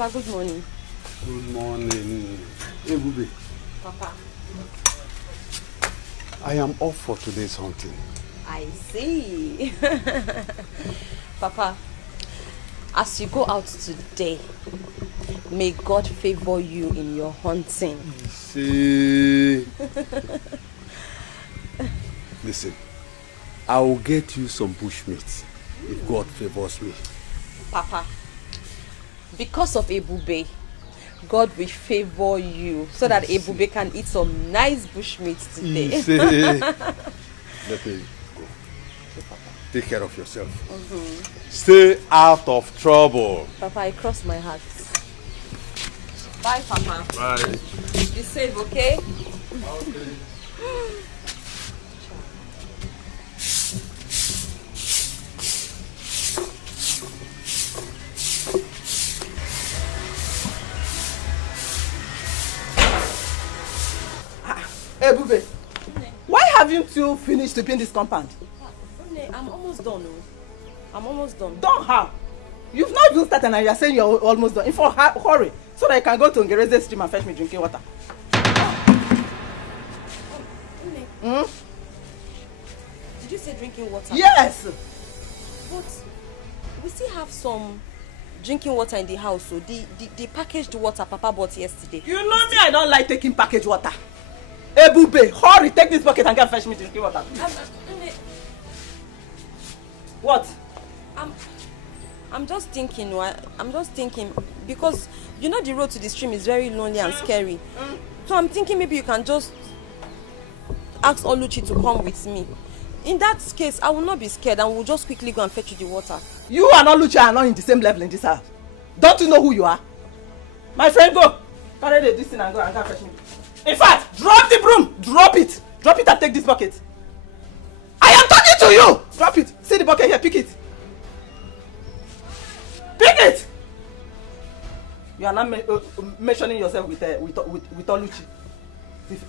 Papa, good morning. Good morning. Hey, Bubi. Papa. I am off for today's hunting. I see. Papa, as you go out today, may God favor you in your hunting. See. Listen, I will get you some bushmeat if God favors me. Papa, because of Ebube, God will favor you so that Ebube can eat some nice bushmeat today. Let me go. Take care of yourself. Stay out of trouble. Papa, I cross my heart. Bye, Papa. Bye. Be safe, okay? Okay. Hey, Bube, why haven't you finished sweeping this compound? I'm almost done. I'm almost done. Done how? You've not even started and you're saying you're almost done. In fact, hurry, so that I can go to Ngereze stream and fetch me drinking water. Did you say drinking water? Yes! But we still have some drinking water in the house, so the packaged water Papa bought yesterday. You know me, I don't like taking packaged water. Hey, Bube, hurry, take this bucket and go and fetch me drinking water. What? I'm just thinking, because you know the road to the stream is very lonely and scary. So I'm thinking maybe you can just ask Oluchi to come with me. In that case, I will not be scared and we'll just quickly go and fetch you the water. You and Oluchi are not in the same level in this house. Don't you know who you are? My friend, go. Carry this thing and go and fetch me. In fact, drop the broom. Drop it. Drop it and take this bucket. I am talking to you. Drop it. See the bucket here. Pick it. Pick it. You are not mentioning yourself with Oluchi.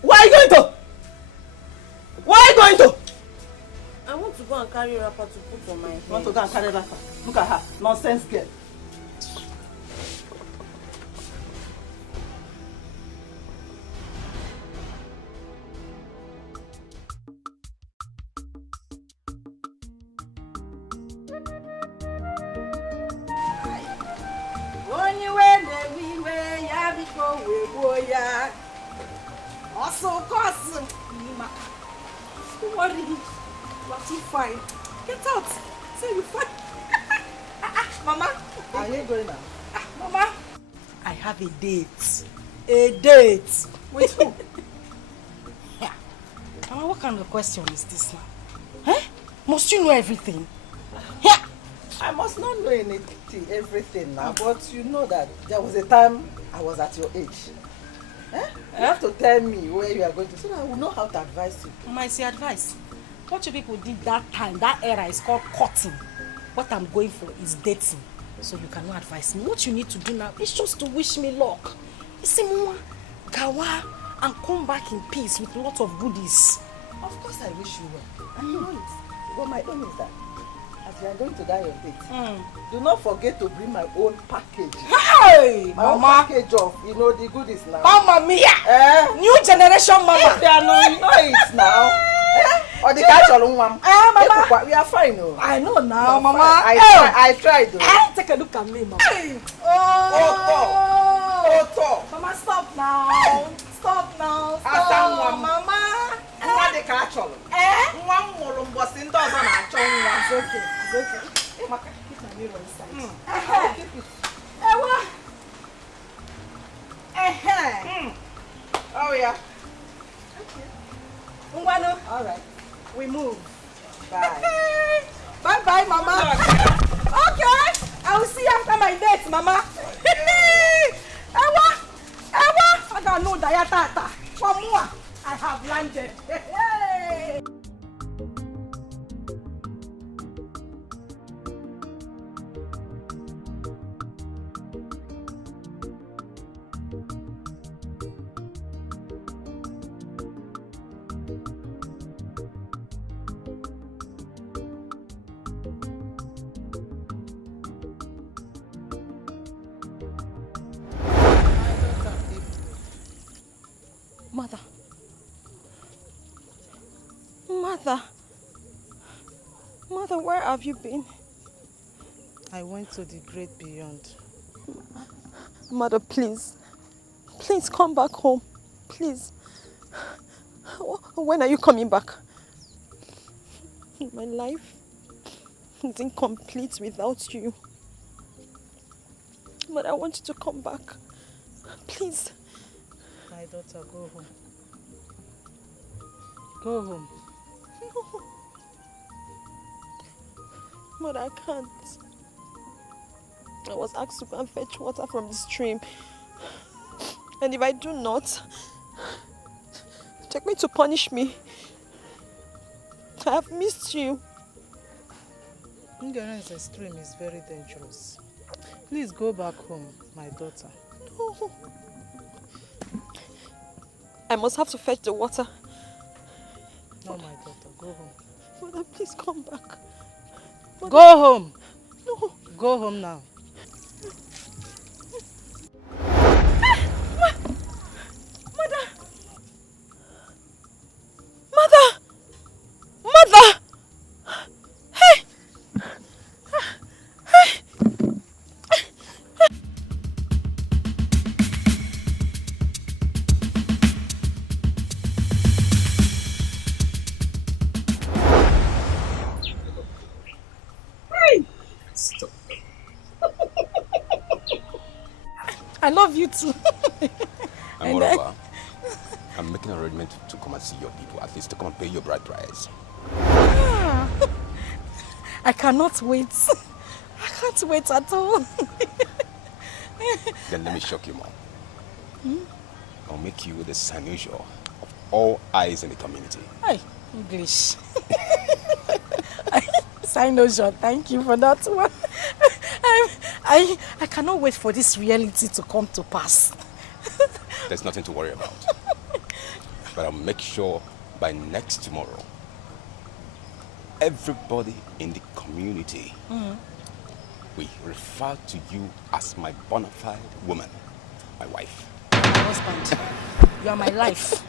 Where are you going to? Where are you going to? I want to go and carry a wrapper to put on my head. You want to go and carry a wrapper? Look at her. Nonsense girl. Also, cause don't worry, what you fine. Get out. Say you fine. Mama, are you going now? Mama, I have a date. A date. With who? Yeah. Mama, what kind of question is this now? Eh? Must you know everything? Yeah. I must not know everything now, but you know that there was a time I was at your age. Eh? You have to tell me where you are going to so that I will know how to advise you. Mama, it's your advice. What you people did that time, that era is called courting. What I'm going for is dating. So you cannot advise me. What you need to do now is just to wish me luck. You see, Mama, Gawa, and come back in peace with a lot of goodies. Of course I wish you well. I know it. But my own is that as you are going to die your date, do not forget to bring my own package. Hey, my own package of, the goodies now. Mama Mia! New generation Mama! They are not, you know it now. Or the catch all one. Mama. We are fine, no? I know now, Mama. I tried though. Take a look at me, Mama. Oh, Mama, stop now. Stop now. Stop, Mama. What the catch all? One more bossing does on our tongue. It's okay. It's okay. Mama, keep my mirror inside. Keep it. Oh, yeah. Okay. All right. We move. Bye. Bye-bye, Mama. Okay. I will see you after my date, Mama. Ewa. I got no diatata. From moi, I have landed. Mother. Mother. Mother, where have you been? I went to the great beyond. Mother, please. Please come back home. Please. When are you coming back? My life is incomplete without you. But I want you to come back. Please. My daughter, go home. Go home. No. But I can't. I was asked to go and fetch water from the stream. And if I do not, they're going to punish me. I have missed you. Ignorance in stream is very dangerous. Please go back home, my daughter. No. I must have to fetch the water. No, my daughter, go home. Mother, please come back. Mother. Go home. No. Go home now. Mother! Mother! Mother! Hey! Hey! Stop. I love you too. And moreover, I'm making an arrangement to come and see your people, at least to come and pay your bride price. I cannot wait. I can't wait at all. Then let me shock you more. I'll make you the Sanusho of all eyes in the community. Hi, English. Sinosure, thank you for that one. I cannot wait for this reality to come to pass. There's nothing to worry about. But I'll make sure by next tomorrow, everybody in the community will refer to you as my bona fide woman, my wife. My husband, you are my life.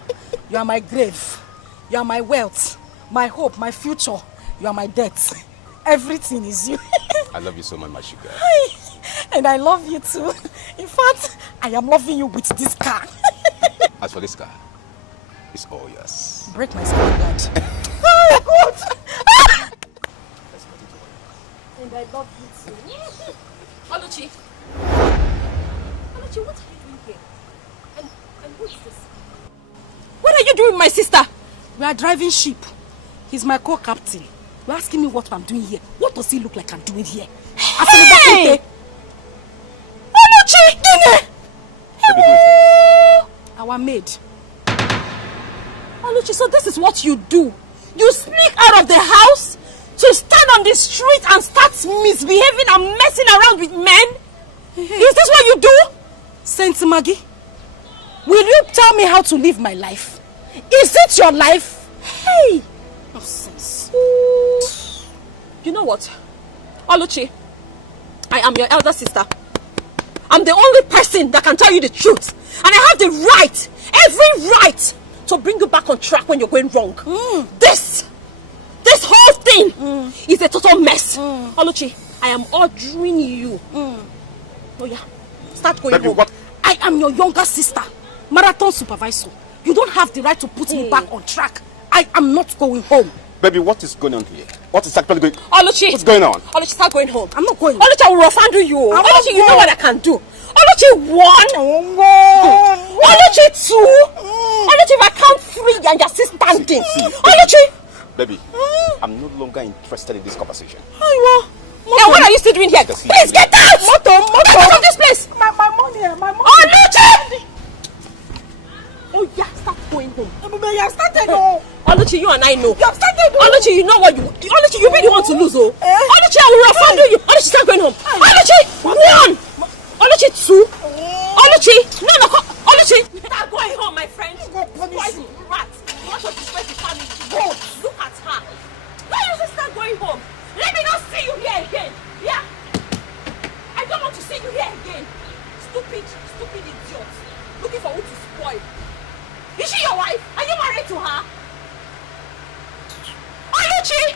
You are my grave. You are my wealth, my hope, my future. You are my death. Everything is you. I love you so much, my sugar. And I love you too. In fact, I am loving you with this car. As for this car, it's all yours. Break my spirit, Dad. Oh, God! And I love you too. Oluchi! Oluchi, what are you doing here? And who is this? What are you doing with my sister? We are driving ship. He's my co-captain. You're asking me what I'm doing here. What does he look like I'm doing here? Hey! Oluchi! Baby, who is this? Our maid. Oluchi, so this is what you do? You sneak out of the house to stand on the street and start misbehaving and messing around with men? Is this what you do? Saint Maggie, will you tell me how to live my life? Is it your life? Hey! Nonsense. You know what? Oluchi, I am your elder sister. I'm the only person that can tell you the truth. And I have the right, every right, to bring you back on track when you're going wrong. This whole thing is a total mess. Oluchi, I am ordering you. Oh yeah, start going Baby, home. what? I am your younger sister, marathon supervisor. You don't have the right to put me back on track. I am not going home. Baby, what is going on here? What is actually going on? Oluchi, What's going on? Oluchi, start going home. I'm not going. Oluchi, I will rough handle you. I'm Oluchi, not you know going. what I can do. Oluchi, 1. Oluchi, 2. Oluchi, if I count 3 and you're still standing. See, Oluchi. Baby, I'm no longer interested in this conversation. Now what are you still doing here? Just Please get out! Get out of this place! My money, my money. Oluchi! Oh yeah, start going home. You have started. Oh. Oluchi, you and I know. You have started. Oluchi, you know what you... Oluchi, you really want to lose, oh? Oluchi, I will rough handle you. Oluchi, start going home. Oluchi, 1. Oluchi, 2. Oluchi, no, Oluchi. Start going home, my friend. Why you rat? You want to disgrace the family? Go. Look at her. Why don't you start going home? Let me not see you here again. Yeah. I don't want to see you here again. Stupid idiot. Looking for who to spoil. Is she your to her. Oluchi!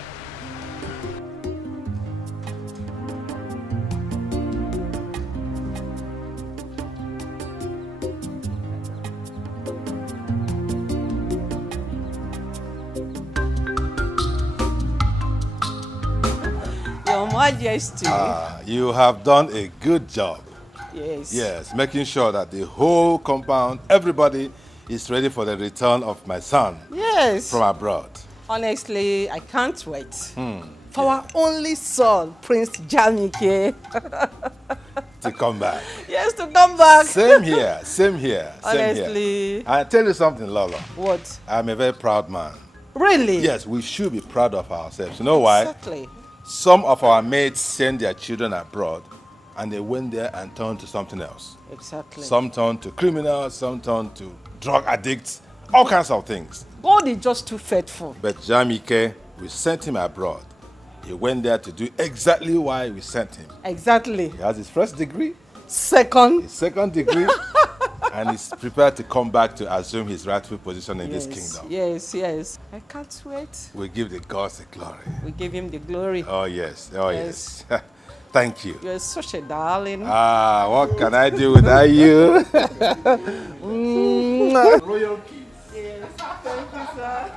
Your Majesty. You have done a good job. Yes. Yes, making sure that the whole compound, everybody is ready for the return of my son Yes. from abroad. Honestly, I can't wait. For our only son, Prince Jamike. To come back. Yes, to come back. Same here, same here, same Honestly. here. I tell you something, Lolo. What? I'm a very proud man. Really? Yes, we should be proud of ourselves. You know why? Exactly. Some of our mates send their children abroad and they went there and turned to something else. Exactly. Some turned to criminals, some turned to drug addicts, all kinds of things. God is just too faithful. But Jamike, we sent him abroad. He went there to do exactly why we sent him. Exactly. He has his first degree, Second. his second degree, and he's prepared to come back to assume his rightful position in this kingdom. Yes, yes. I can't wait. We give the gods the glory. We give him the glory. Oh yes, oh Yes. yes. Thank you. You're such a darling. What can I do without you? Royal kiss. Yes. Thank you, sir.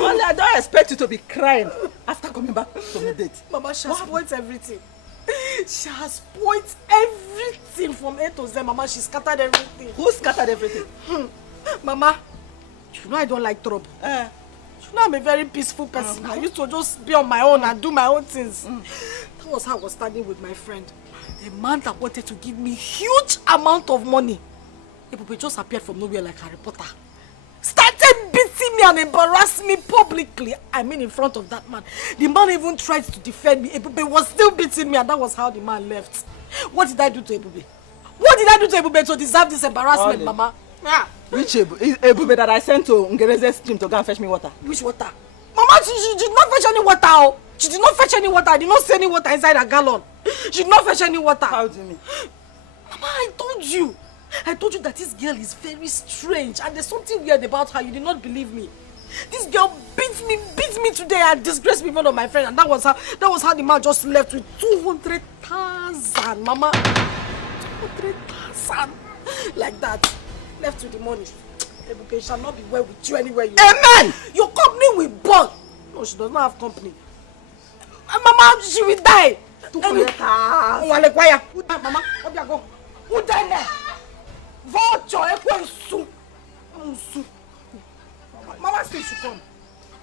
Only I don't expect you to be crying after coming back from the date. Mama, she has spoiled everything. She has spoiled everything from A to Z. Mama, she scattered everything. Who scattered everything? Mama, you know I don't like trouble. You know I'm a very peaceful person. I used to just be on my own and do my own things. That was how I was standing with my friend. A man that wanted to give me huge amount of money. Ebube just appeared from nowhere like Harry Potter. Started beating me and embarrassing me publicly. I mean in front of that man. The man even tried to defend me. Ebube was still beating me and that was how the man left. What did I do to Ebube? What did I do to Ebube to deserve this embarrassment, Mama? Which Ebube that I sent to Ngereze stream to go and fetch me water? Which water? Mama, she did not fetch any water. Oh. She did not fetch any water. I did not see any water inside a gallon. She did not fetch any water. How do you mean? Mama, I told you that this girl is very strange and there's something weird about her. You did not believe me. This girl beat me today and disgraced me in front of my friend, and that was how the man just left with 200,000, Mama. 200,000 like that. Left with the money. Ebube shall not be well with you anywhere you are. Amen! Your company will burn. No, she does not have company. Mama, she will die. 200,000. Mama, go. Who died there? Vulture, Ekwensu. Mama said she come.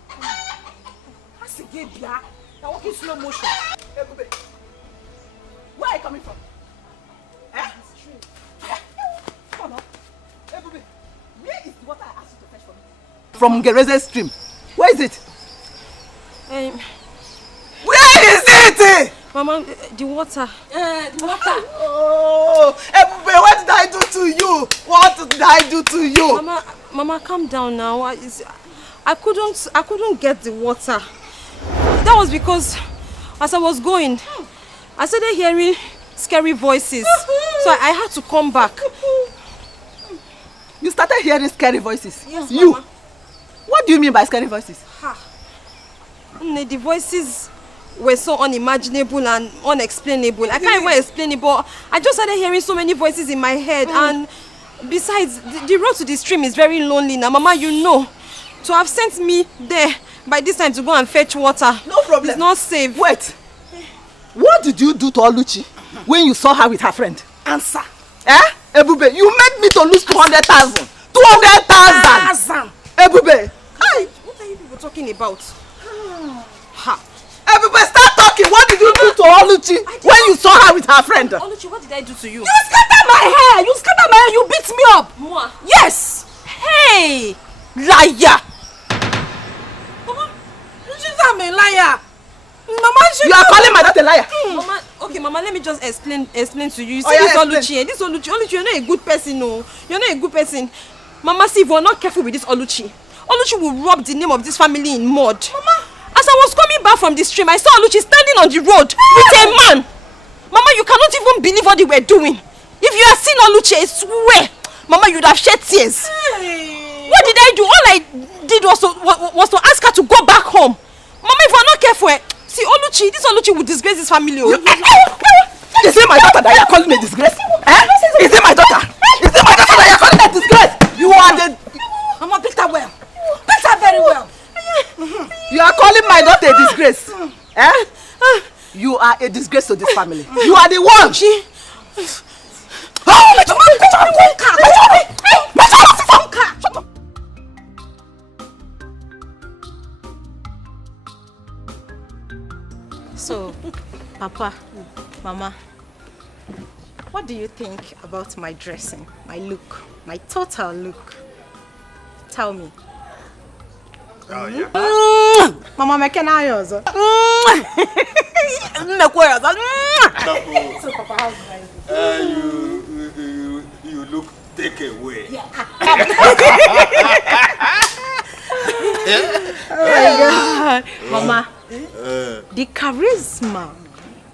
I said, Gebia. Now walk in slow motion. Ebube, where are you coming from? Come on. Ebube, where is the water I asked you to fetch for me? From Ngereze stream. Where is it? Where is it? Mama, the water. The water. Oh, Ebube, what did I do to you? What did I do to you? Mama, calm down now. I couldn't get the water. That was because as I was going, I started hearing scary voices. So I had to come back. You started hearing scary voices? Yes, you? Mama. What do you mean by scary voices? The voices were so unimaginable and unexplainable. I can't even explain it, but I just started hearing so many voices in my head. And besides, the road to the stream is very lonely now. Mama, you know. To have sent me there by this time to go and fetch water. No problem. It's not safe. Wait. What did you do to Oluchi when you saw her with her friend? Answer. Ebube, you made me to lose 200,000. 200,000. Ebube. What are you people talking about? Ebube, start talking. What did you do to Oluchi when you saw her with her friend? Oluchi, what did I do to you? You scattered my hair. You scattered my hair. You beat me up. Moi? Yes. Hey! Liar. Mama, she's a liar. Mama, You are calling my daughter a liar. Mama, okay, Mama, let me just explain to you. You see, Oh, this Oluchi, you're not a good person, no. You're not a good person. Mama, see, if we're not careful with this Oluchi will rub the name of this family in mud. Mama, as I was coming back from the stream, I saw Oluchi standing on the road with a man. Mama, you cannot even believe what they were doing. If you had seen Oluchi, I swear, Mama, you'd have shed tears. Hey. What did I do? All I did was to ask her to go back home. Mama, if we're not careful, see, this Oluchi will disgrace this family. Is it my daughter that you're calling a disgrace? Is it my daughter? Is it my daughter that you're calling a disgrace? You are the... Mama, pick her well. Pick her very well. You are calling my daughter a disgrace? You are a disgrace to this family. You are the one. So, Papa, Mama, what do you think about my dressing, my look, my total look? Tell me. Oh, yeah. Mama, make an eye also. So, Papa, how's You look take away. Yeah. Oh my God. Mama, the charisma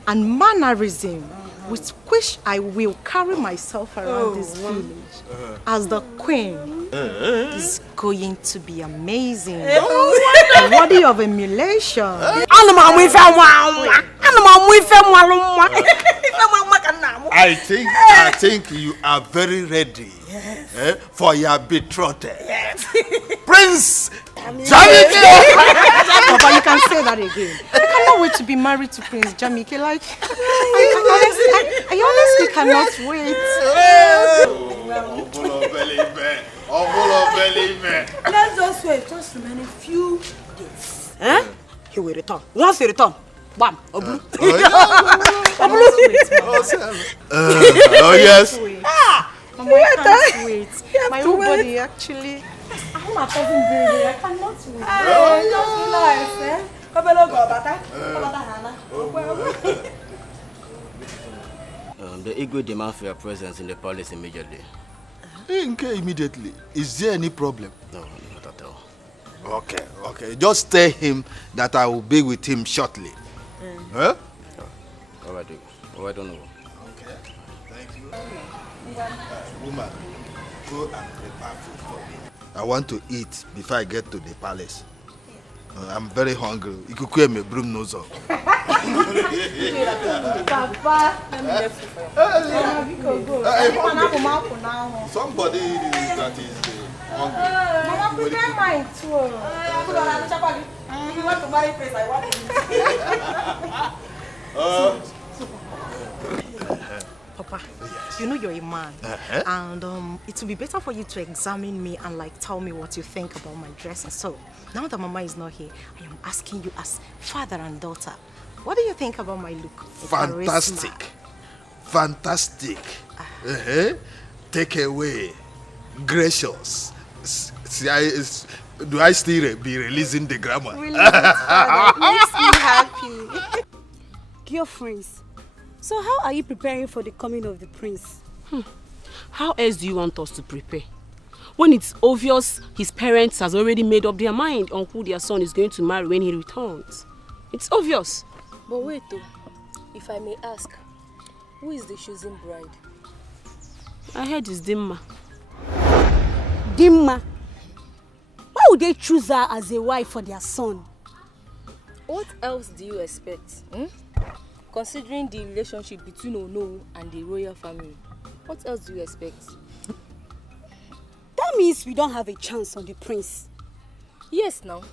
and mannerism with which I will carry myself around this village as the queen is going to be amazing. Worthy of emulation. I think you are very ready for your betrothed. Yes. Prince Jamike! Papa, you can say that again. I cannot wait to be married to Prince Jamike. Like, I honestly cannot wait. Let's just wait. Just remain a few days. He will return. Once he returns, bam, Oblu. Oh yes. Mama, I can't wait. My whole body actually. I'm not talking baby. I cannot wait. The Igwe demand for your presence in the palace immediately. Immediately. Is there any problem? No, not at all. Okay. Just tell him that I will be with him shortly. Huh? All right, I don't know. Okay. Thank you. Woman, go and prepare food for me. I want to eat before I get to the palace. I'm very hungry. Ikuku me broom nose up. Papa, let me get food for you. Somebody that is hungry. Mama, prepare mine too. If you want to marry Prince, I want to. Papa, you know you're a man, and it will be better for you to examine me and like tell me what you think about my dress. And so, now that Mama is not here, I am asking you as father and daughter, what do you think about my look? Fantastic. Take away. Gracious. Do I still be releasing the grammar? Really, it makes me happy. Girlfriends, so how are you preparing for the coming of the prince? How else do you want us to prepare? When it's obvious his parents has already made up their mind on who their son is going to marry when he returns. It's obvious. But wait though, if I may ask, who is the chosen bride? I heard it's Dimma. Dimma? Why would they choose her as a wife for their son? What else do you expect? Considering the relationship between Ono and the royal family, what else do you expect? That means we don't have a chance on the prince. Yes, now.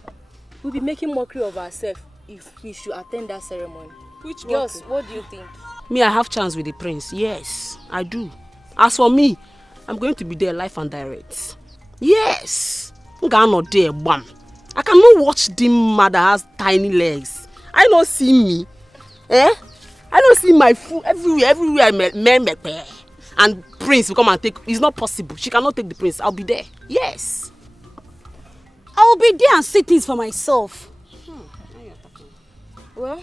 We'll be making mockery of ourselves if we should attend that ceremony. Which Girls, what do you think? Me, I have chance with the prince. Yes, I do. As for me, I'm going to be there live and direct. Yes. I'm not there, bam. I cannot watch Dimma that has tiny legs. I don't see me. I don't see my food everywhere I met. And prince will come and take. It's not possible. She cannot take the prince. I'll be there. Yes. I will be there and see things for myself. Well,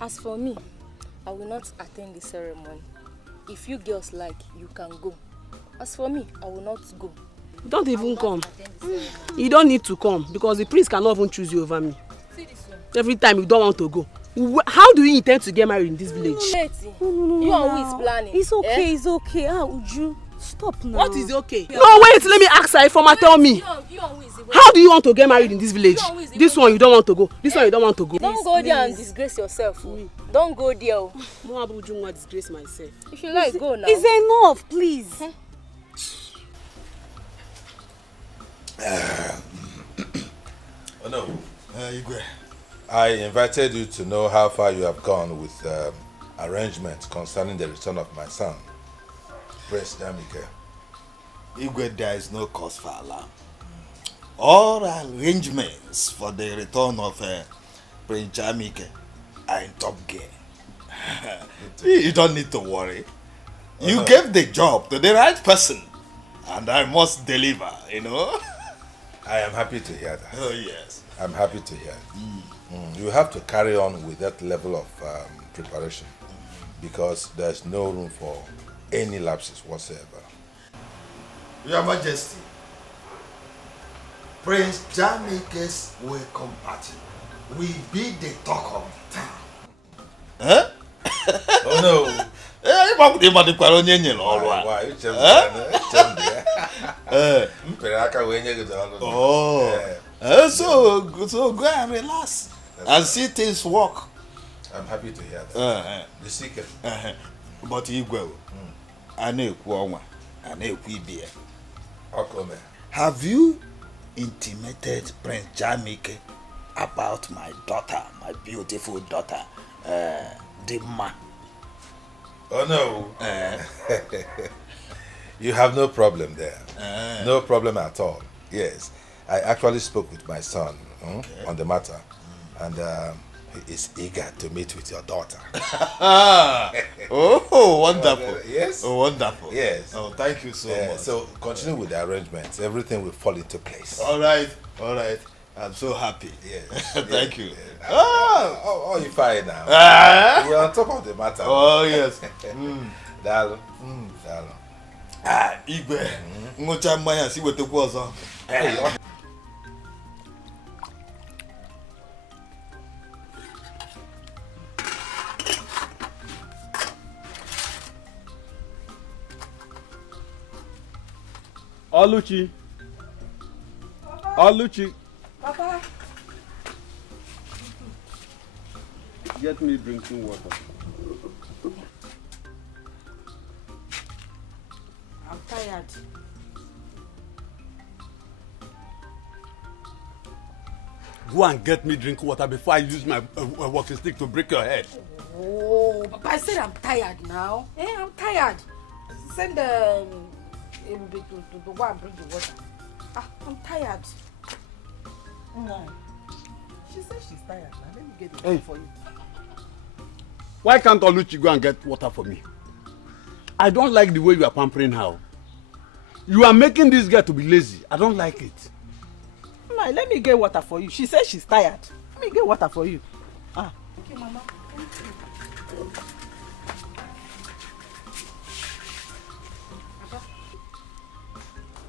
as for me, I will not attend the ceremony. If you girls like, you can go. As for me, I will not go. Don't even come. You don't need to come because the prince cannot even choose you over me. See this one. Every time you don't want to go. How do you intend to get married in this village? No, you are who is planning. It's okay, it's okay. Uju, stop now. What is okay? No, wait, let me ask her. Informer, tell me. How do you want to get married in this village? This one you don't want to go. This one you don't want to go. Don't go there and disgrace yourself. Don't go there. More Abuju disgrace myself. If you like, go now. It's enough, please. Oh no, Igwe. I invited you to know how far you have gone with arrangements concerning the return of my son, Prince Jamike. Igwe, there is no cause for alarm. All arrangements for the return of Prince Jamike are in top gear. You don't need to worry. You gave the job to the right person, and I must deliver, you know. I am happy to hear that. Oh, yes. I'm happy to hear. You have to carry on with that level of preparation because there's no room for any lapses whatsoever. Your Majesty, Prince Jamike's welcome party will be the talk of the town. Huh? Oh no. Why? So go and relax and see things work. I'm happy to hear that. The secret. But Igwe, have you intimated Prince Jamike about my daughter, my beautiful daughter, Dimma? Oh no. You have no problem there. No problem at all. Yes. I actually spoke with my son on the matter, and he is eager to meet with your daughter. Oh, wonderful. Yes. Oh, wonderful. Yes. Oh, thank you so much. So continue with the arrangements. Everything will fall into place. All right. All right. I'm so happy. Yes. Thank you. Oh, you're fine now. We're on top of the matter. Oh, yes. Dalo. Igwe. Ngocha mmanya si wetekwa ọzọ. Hey. Oluchi. Oluchi. Papa. Get me drinking water. I'm tired. Go and get me drinking water before I use my walking stick to break your head. Oh, Papa, I said I'm tired now. I'm tired. Send to go and bring the water. I'm tired. No. She said she's tired. Now let me get it for you. Why can't Oluchi go and get water for me? I don't like the way you are pampering her. You are making this girl to be lazy. I don't like it. No, let me get water for you. She said she's tired. Let me get water for you. Okay, Mama. Thank you.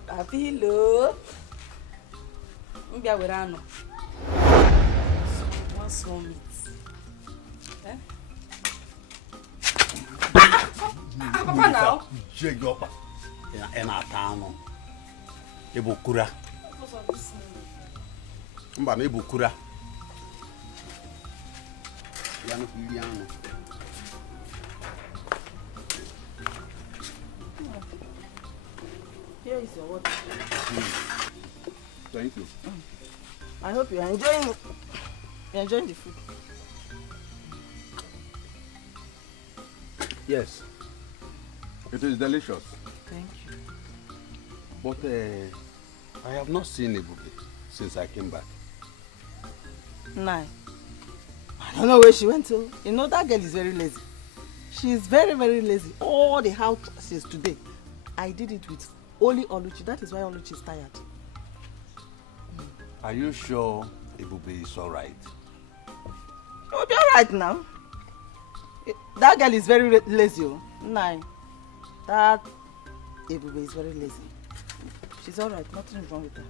Babilo. Mbia werano. What's wrong with? Papa now. Jegopa. Ena atano. Ebukura. Mba na ebukura. Yano kiliano. Here is your water. Thank you. I hope you are enjoying it. You're enjoying the food. Yes. It is delicious. Thank you. But I have not seen Ebube since I came back. Nah. I don't know where she went to. You know, that girl is very lazy. She is very, very lazy. All the houses today, I did it with only Oluchi. That is why Oluchi is tired. Are you sure Ebube is all right? You'll be all right now. That girl is very lazy. Nine. That Ebube is very lazy. She's alright. Nothing is wrong with her.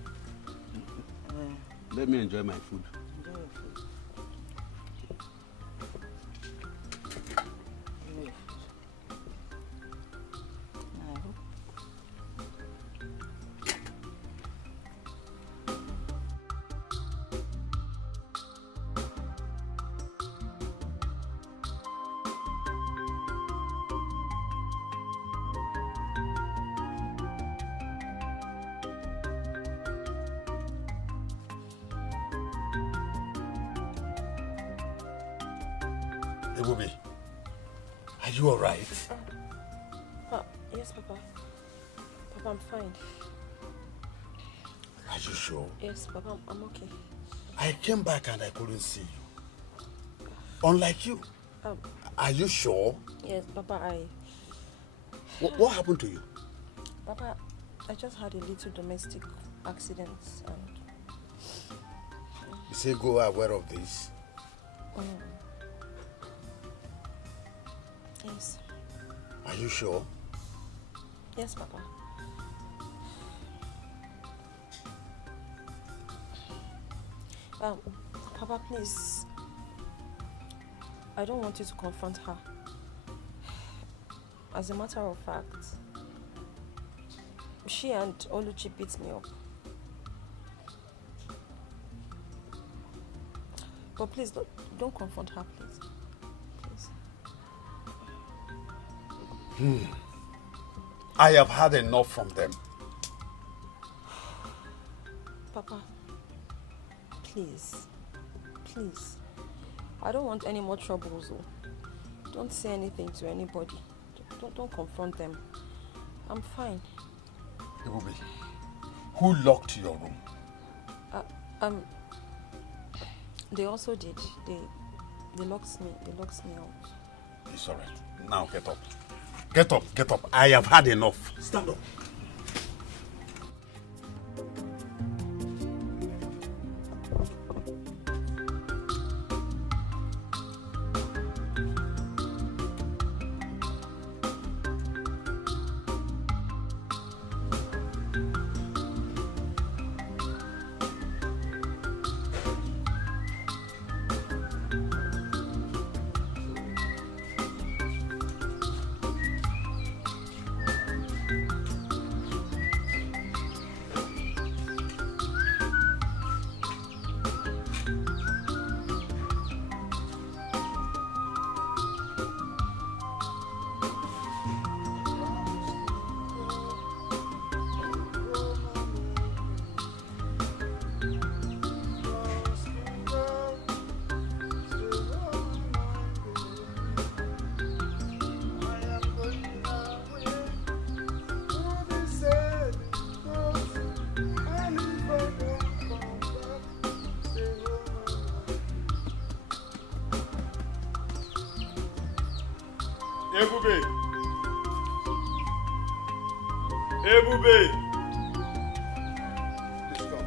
Let me enjoy my food. Enjoy your food. Enjoy your food. I hope. Ebube, are you alright? Yes, Papa. Papa, I'm fine. Are you sure? Yes, Papa, I'm okay. I came back and I couldn't see you. Unlike you. Are you sure? Yes, Papa, What happened to you? Papa, I just had a little domestic accident and... You say go aware of this? Yes. Are you sure? Yes, Papa. Papa, please. I don't want you to confront her. As a matter of fact, she and Oluchi beat me up. But please, don't confront her, please. Please. I have had enough from them. Papa, please. Please. I don't want any more troubles. Don't say anything to anybody. Don't confront them. I'm fine. Ebube, who locked your room? They also did. They locked me. They locked me out. It's alright. Now get up. Get up, get up. I have had enough. Stand up. Ebube! Ebube! Let's go.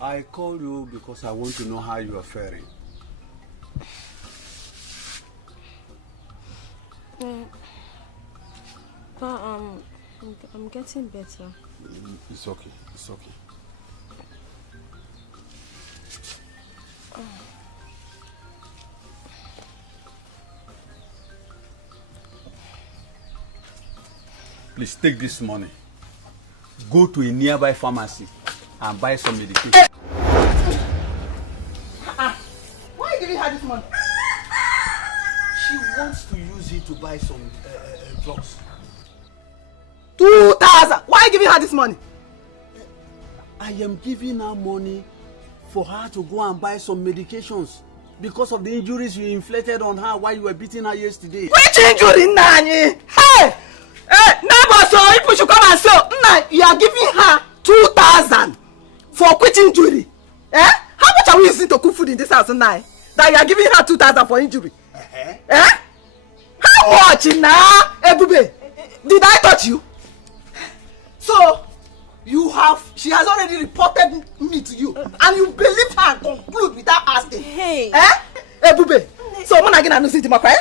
I called you because I want to know how you are faring. I'm getting better. It's okay. It's okay. Please take this money. Go to a nearby pharmacy and buy some medication. Why are you giving her this money? She wants to use it to buy some drugs. 2,000! Why are you giving her this money? I am giving her money for her to go and buy some medications because of the injuries you inflicted on her while you were beating her yesterday. Which injury, Nani? Hey! Hey, neighbor, so people should come and say, you are giving her 2,000 for quit injury. Eh? How much are we using to cook food in this house, Nai? That you are giving her 2,000 for injury? Eh? How much now, Ebube? Did I touch you? So, she has already reported me to you, and you believe her and conclude without asking. Hey. Ebube. So, I'm not going to see Timakwa,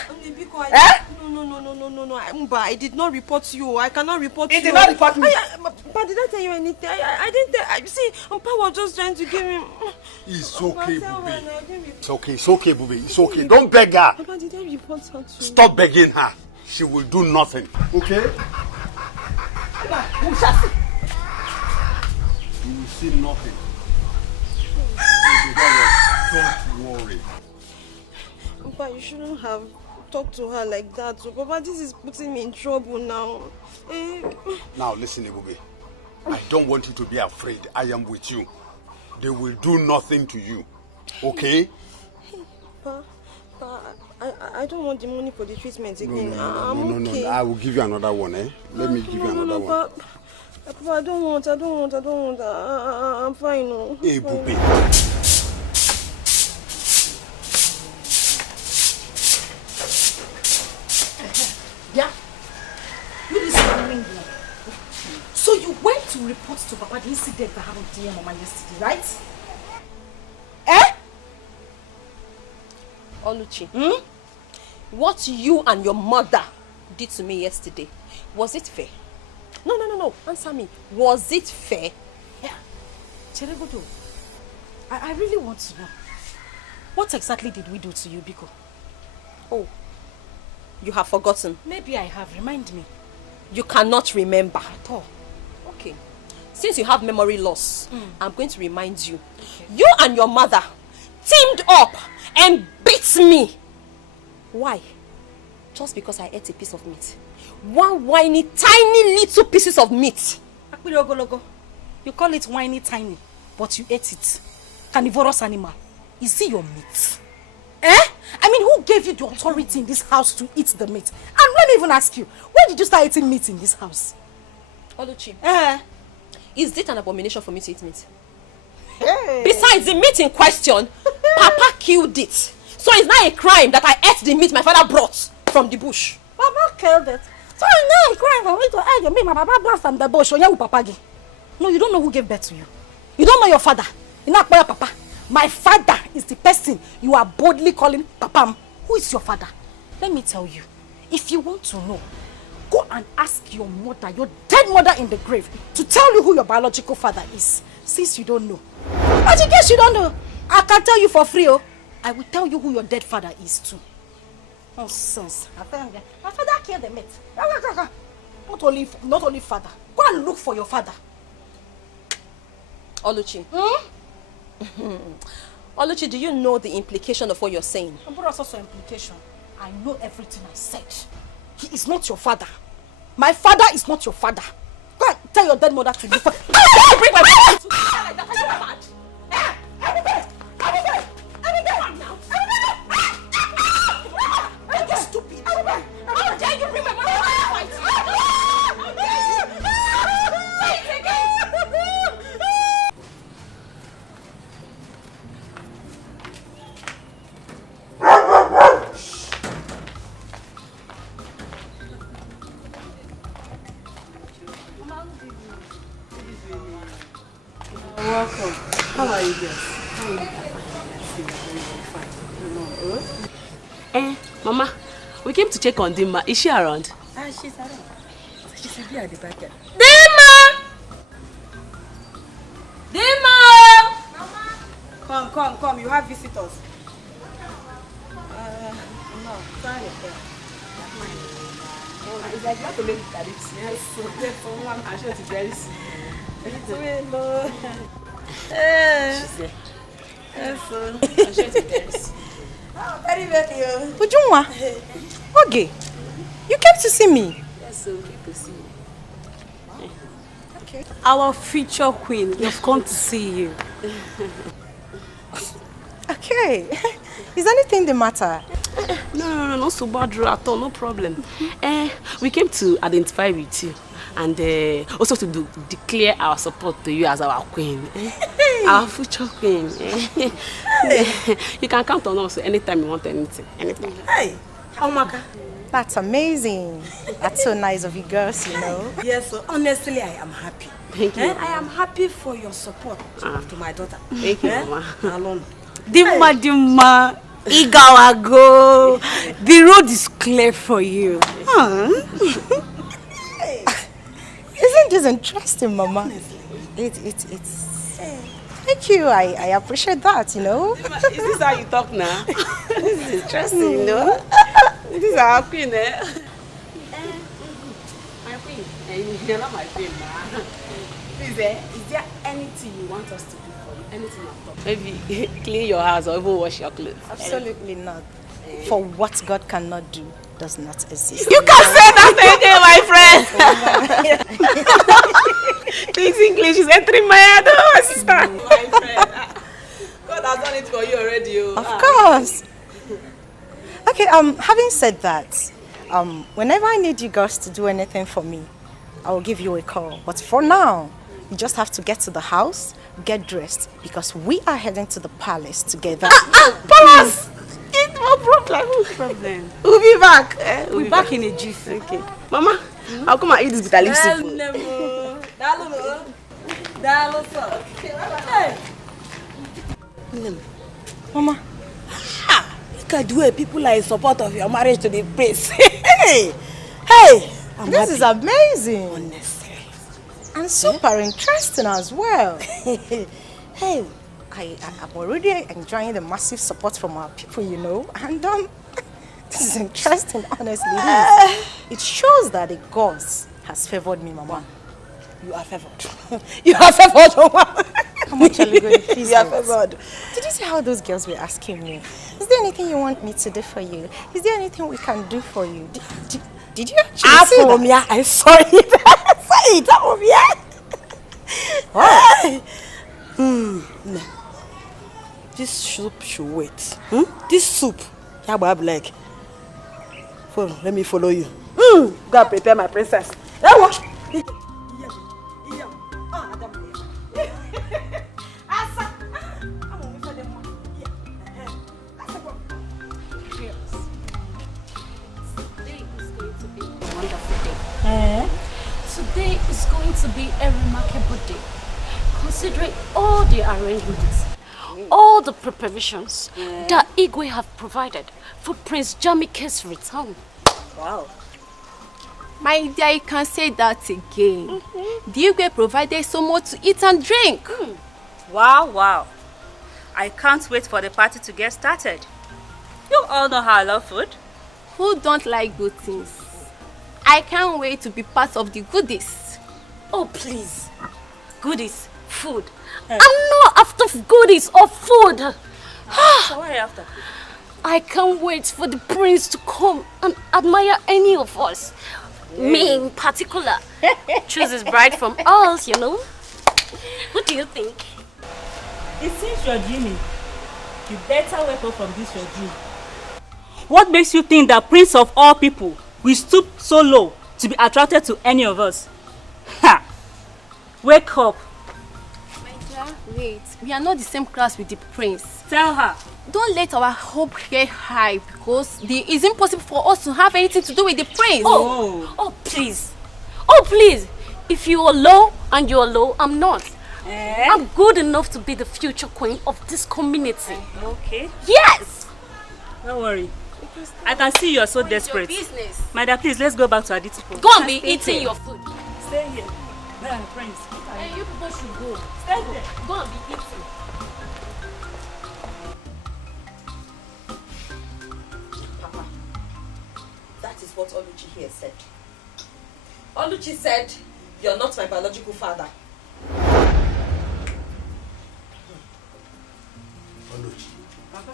No, I did not report you. I cannot report you. He did not report me. But did I tell you anything? I didn't tell. See, Papa was just trying to give him. It's okay, Bube. It's okay, Bube. It's okay. Don't beg her. Papa, did I report her to Stop begging her. She will do nothing. Okay? We shall see. You will see nothing. Don't worry. Papa, you shouldn't have talked to her like that. So, Papa, this is putting me in trouble now. Now, listen, Ebube. I don't want you to be afraid. I am with you. They will do nothing to you. Okay? Papa, I don't want the money for the treatment again. No. I will give you another one, eh? Let me give you another one. Papa, I don't want. I'm fine. No. Hey, Bube. Yeah. You listen. So you went to report to Papa the incident that happened to your mama yesterday, right? Oluchi, what you and your mother did to me yesterday, was it fair? No. Answer me. Was it fair? Yeah. Cheregodo, I really want to know. What exactly did we do to you, Biko? Oh, you have forgotten. Maybe I have. Remind me. You cannot remember at all. Okay. Since you have memory loss, I'm going to remind you. Okay. You and your mother teamed up and beat me. Why? Just because I ate a piece of meat. One whiny, tiny little pieces of meat. You call it whiny, tiny, but you ate it. Carnivorous animal. Is it your meat? I mean, who gave you the authority in this house to eat the meat? And let me even ask you, when did you start eating meat in this house? Oluchi, is it an abomination for me to eat meat? Hey. Besides, the meat in question, Papa killed it. So it's not a crime that I ate the meat my father brought from the bush. Papa killed it. So it's not a crime for me to eat the meat my papa brought from the bush. No, you don't know who gave birth to you. You don't know your father. You're not your papa. My father is the person you are boldly calling Papa. Who is your father? Let me tell you. If you want to know, go and ask your mother, your dead mother in the grave, to tell you who your biological father is. Since you don't know. But in case you don't know, I can tell you for free. I will tell you who your dead father is too. Nonsense. My father killed the meat. Not only father. Go and look for your father. Oluchi. Oluchi, do you know the implication of what you're saying? But also implication. I know everything I said. He is not your father. My father is not your father. Go and tell your dead mother to look for. Bring my father to like that. Are you mad? Are you stupid? How dare you bring my mother to fight? Say it again. Welcome. How are you guys? Mama, we came to check on Dima. Is she around? She's around. She should be at the back there. Dima! Mama! Come. You have visitors. No, sorry. It's like you have to make it at this. Yes, so therefore, I'm sure it's very soon. It's hello. She's there. Yes, so I'm sure it's very soon. Very well. Ujunwa, okay. You came to see me. Yes, so we came to see you. Okay. Our future queen, we've come to see you. Okay. Is anything the matter? No, not so bad at all, no problem. We came to identify with you and also to declare our support to you as our queen. Our future queen. You can count on us anytime you want anything. Anytime. Hey, Omaka. That's amazing. That's so nice of you girls, you know. Yes, so honestly, I am happy. Thank you. I am happy for your support to my daughter. Thank you, Mama. Alone. Dima, Igawago. The road is clear for you. Isn't this interesting, Mama? It's. Thank you. I appreciate that, you know. Is this how you talk now? This is interesting, you know. This is our queen, eh? My queen. You're not my queen, ma. Please, is there anything you want us to do for you? Anything at all? Maybe clean your house or even wash your clothes. Absolutely not. For what God cannot do does not exist. You can say that again, my friend. This English is entering my head, oh, sister. My friend. God has done it for you already. Of course. Okay, having said that, whenever I need you girls to do anything for me, I will give you a call. But for now, you just have to get to the house, get dressed, because we are heading to the palace together. Palace! It's no problem. No problem. We'll be back. We'll be back in a jiffy. Okay. Mama, I'll come and eat this bitter leaf soup. Mama. Look at the way people are in support of your marriage to the prince. Hey! This is amazing. Honestly. And super interesting as well. Hey, I'm already enjoying the massive support from our people, you know. And this is interesting, honestly. It shows that the gods has favored me, Mama. You are favored. You are favored, Mama. How much are you going to please? You are favored. Did you see how those girls were asking me? Is there anything you want me to do for you? Is there anything we can do for you? Did you actually see that? I saw it. I saw it. No. This soup should wait. This soup. Like, let me follow you. Go and prepare my princess. Today is going to be a remarkable day, considering all the arrangements, all the preparations that Igwe have provided for Prince Jamike's return. Wow. My dear, you can say that again. The Igwe provided so much to eat and drink. Wow. I can't wait for the party to get started. You all know how I love food. Who don't like good things? I can't wait to be part of the goodies. Oh, please. Goodies, food. I'm not after goodies or food. So what are you after? I can't wait for the prince to come and admire any of us. Me in particular. Choose his bride from us, you know. What do you think? It seems you're dreaming. You better wake up from this your dream. What makes you think that Prince of all people will stoop so low to be attracted to any of us? Ha! Wake up. My dear, wait. We are not the same class with the prince. Tell her. Don't let our hope get high because it is impossible for us to have anything to do with the prince. Oh, please. Oh, please. If you are low and you are low, I'm not. I'm good enough to be the future queen of this community. Okay. Yes! Don't worry. I can see you are so desperate. My dear, please, let's go back to Aditi. Go and be eating your food. Stay here. Man, friends. Hey, you people should go. Stay there. Go and be eating. Papa, that is what Oluchi here said. Oluchi said, you're not my biological father. Oluchi. Papa?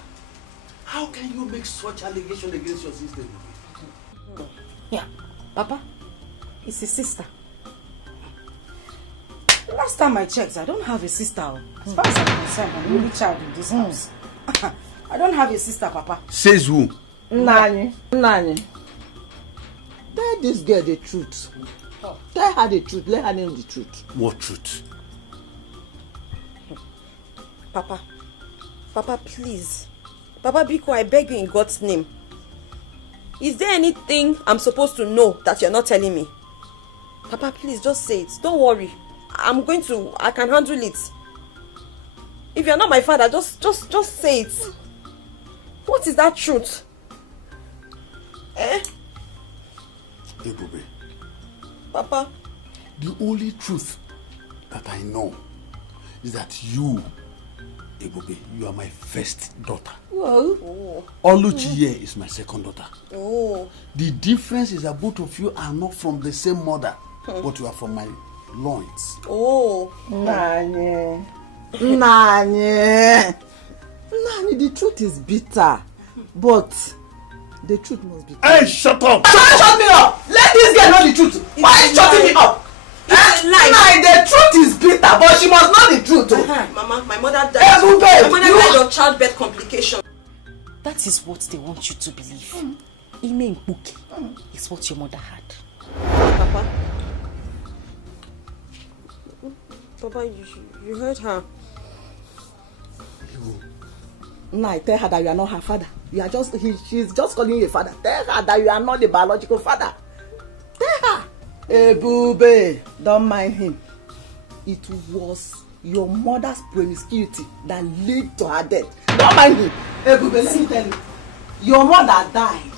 How can you make such allegation against your sister? Yeah, Papa, it's a sister. Last time I checked, I don't have a sister. As far as I'm concerned, I'm the only child in this house. I don't have a sister, Papa. Says who? Nani. Tell this girl the truth. Tell her the truth. Let her know the truth. What truth? Papa, please. Papa Biko, I beg you in God's name. Is there anything I'm supposed to know that you're not telling me? Papa, please, just say it. Don't worry. I can handle it. If you're not my father, just say it. What is that truth? Ebube. Papa. The only truth that I know is that you, Ebube, you are my first daughter. Whoa. Oluchi here is my second daughter. Oh. The difference is that both of you are not from the same mother, but you are from my loins. Oh. Nanye, the truth is bitter, but the truth must be. Hey, shut up! Shut me up! Let this girl know the truth. Why are you shutting me up? Lie. The truth is bitter, but she must know the truth. Mama, my mother died. My mother died of childbirth complication. That is what they want you to believe. Ime Mbuki is what your mother had. Papa, you heard her. Nah, tell her that you are not her father. You are she's just calling you a father. Tell her that you are not the biological father. Tell her. Ebube, don't mind him. It was your mother's promiscuity that led to her death. Don't mind him. Ebube, let me tell you. Your mother died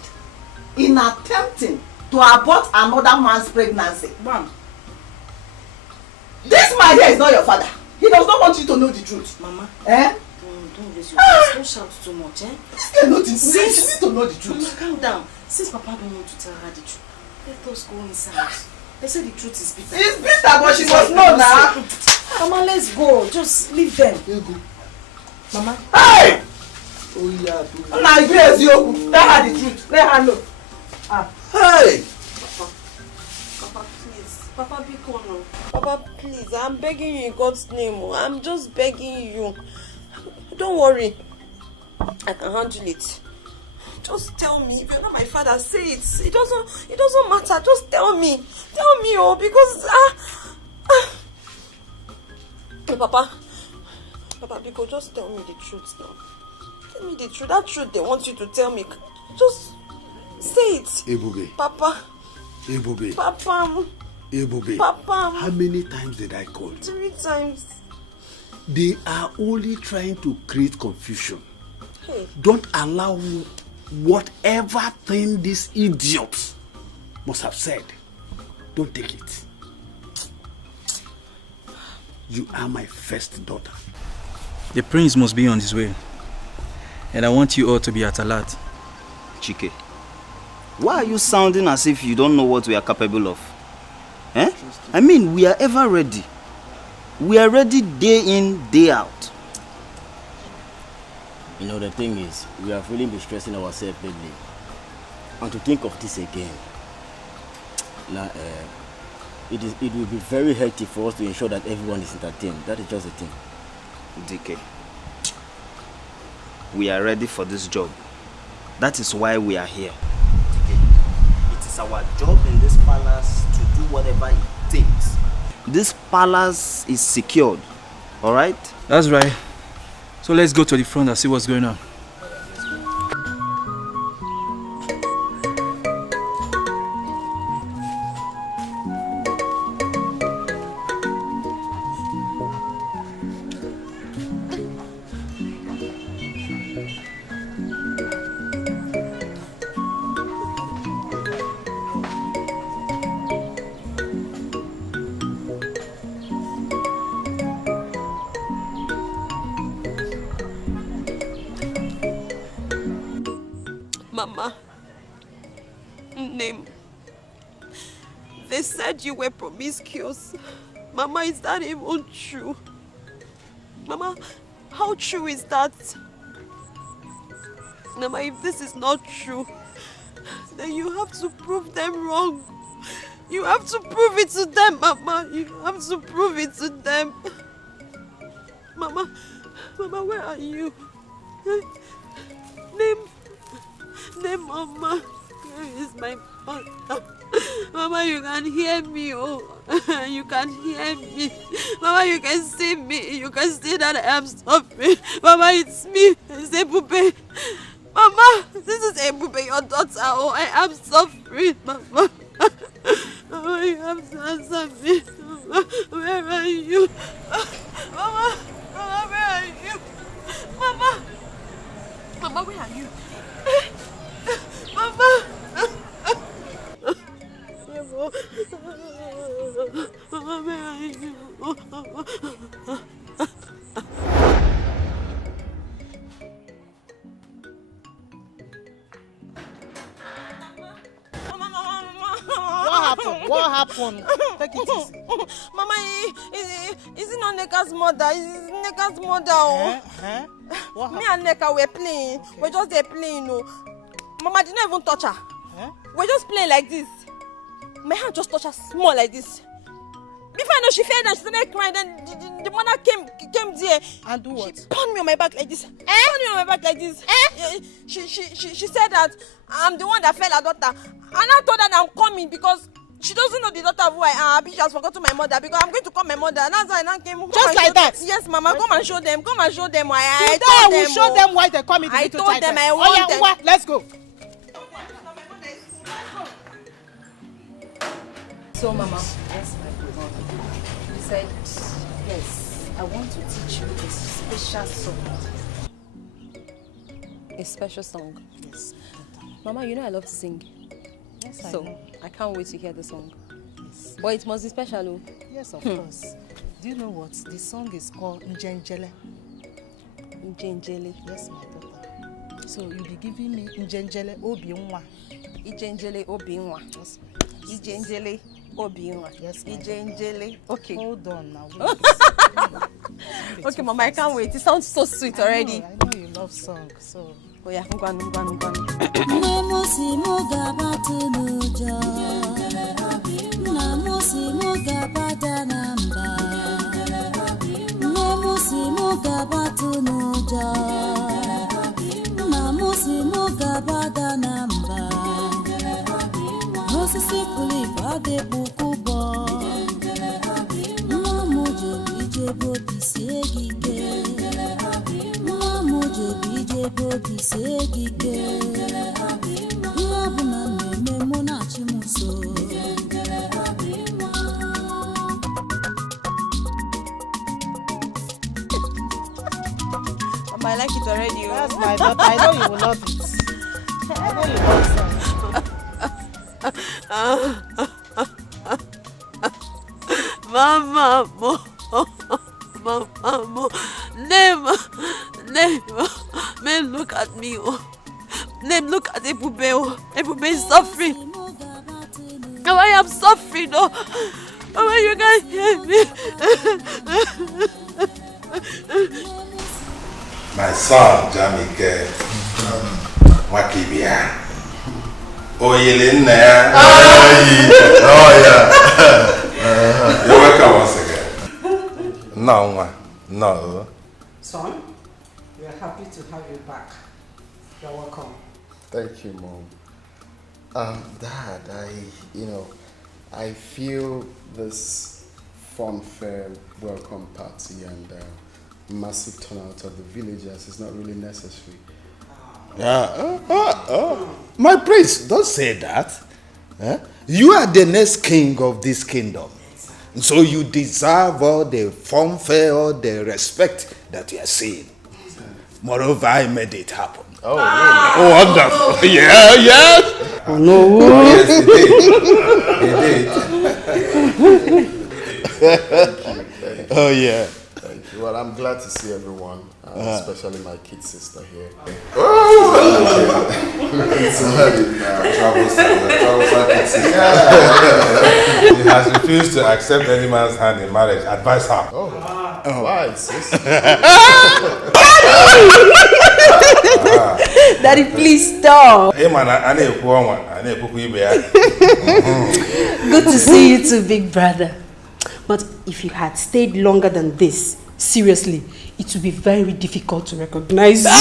in attempting to abort another man's pregnancy. Mom. This man here is not your father. He does not want you to know the truth. Mama. Don't raise your voice. Don't shout too much, She needs to know the truth. Mama, calm down. Since Papa don't want to tell her the truth, let us go inside. They say the truth is bitter. It's bitter, but she must know now. Mama, let's go. Just leave them. Mama. Hey! Oh yeah. Now grace you. Tell her the truth. Let her know. Hey! Papa, please. Papa, be calm. Papa, please. I'm begging you in God's name. I'm just begging you. Don't worry. I can handle it. Just tell me. If you're not my father, say it. It doesn't matter. Just tell me. Tell me, because Papa, because just tell me the truth now. Tell me the truth. That truth they want you to tell me. Just say it. Ebube. Papa. Ebube. Papa. Ebube. Papa. How many times did I call you? 3 times. They are only trying to create confusion. Hey. Don't allow whatever thing this idiot must have said. Don't take it. You are my first daughter. The prince must be on his way. And I want you all to be at alert. Chike, why are you sounding as if you don't know what we are capable of? I mean, we are ever ready. We are ready day in, day out. You know, the thing is, we have really been stressing ourselves lately. And to think of this again, now, it will be very hectic for us to ensure that everyone is entertained. That is just the thing. DK, we are ready for this job. That is why we are here. DK, it is our job in this palace to do whatever it takes. This palace is secured, all right? That's right. So let's go to the front and see what's going on. Mama, name. They said you were promiscuous. Mama, is that even true? Mama, how true is that? Mama, if this is not true, then you have to prove them wrong. You have to prove it to them, Mama. You have to prove it to them. Mama, where are you? Name, Mama. Where is my mother? Mama, you can hear me, you can hear me. Mama, you can see me. You can see that I am suffering. Mama, it's me. It's Ebube. Mama, this is Ebube, your daughter. Oh, I am suffering, Mama. Mama, you have to answer me. Mama, where are you? Mama, Mama, where are you? Mama, Mama, where are you? Mama. Mama, where are you? What happened? Take it easy. Mama, is it not Neka's mother? Is Neka's mother? Oh. Me and Neka were playing. We're just there playing. Oh. Mama didn't even touch her. We're just playing like this. My hand just touched her small like this. Before I know, she fell and she started crying. Then the mother came there. And do what? She punched me on my back like this. Punched me on my back like this. She said that I'm the one that fell her daughter. And I told her that I'm coming because she doesn't know the daughter who I am. She has forgotten my mother because I'm going to call my mother. And that's why I came. Just like that? Yes, Mama. Come and show them. Come and show them why I told them. Show them why they come in. I told them I want them. Let's go. So, Mama, yes, my good mother. You said, yes, I want to teach you a special song. A special song? Yes. Mama, you know I love to sing. Yes, so, I know. I can't wait to hear the song. Yes. But it must be special, oh. Yes, of course. Do you know what? The song is called Njenjele. Njenjele? Yes, my daughter. So, you'll be giving me Njenjele Obiunwa. Njenjele Obiunwa. Yes. Njenjele Obiunwa. Yes, Njenjele. Okay. Hold on now. Okay, Mama, I can't wait. It sounds so sweet already. I know you love song, so. Oh yeah, I'm going. I like it already. That's my daughter. I know you will love it. I know you love Mama, never, man, look at me. Name, look at Ebube. Ebube is suffering. I am suffering. Oh, you guys hear me? My son, Jamike, Wakibia. Oh, you're in there. Oh, yeah. You're welcome once again. No. Son, we are happy to have you back. You're welcome. Thank you, Mom. Dad, I feel this funfair welcome party and massive turnout of the villagers is not really necessary. My prince, don't say that. You are the next king of this kingdom. So you deserve all the fanfare, all the respect that you are seeing. Moreover, I made it happen. Oh, wonderful. Yes. Oh, no. Yes, he did. Oh, yeah. Thank you. Well, I'm glad to see everyone, especially my kid sister here. He has refused to accept any man's hand in marriage. Advise her. Why, sis? Daddy, please stop. Good to see you too, big brother. But if you had stayed longer than this, seriously, it would be very difficult to recognize you.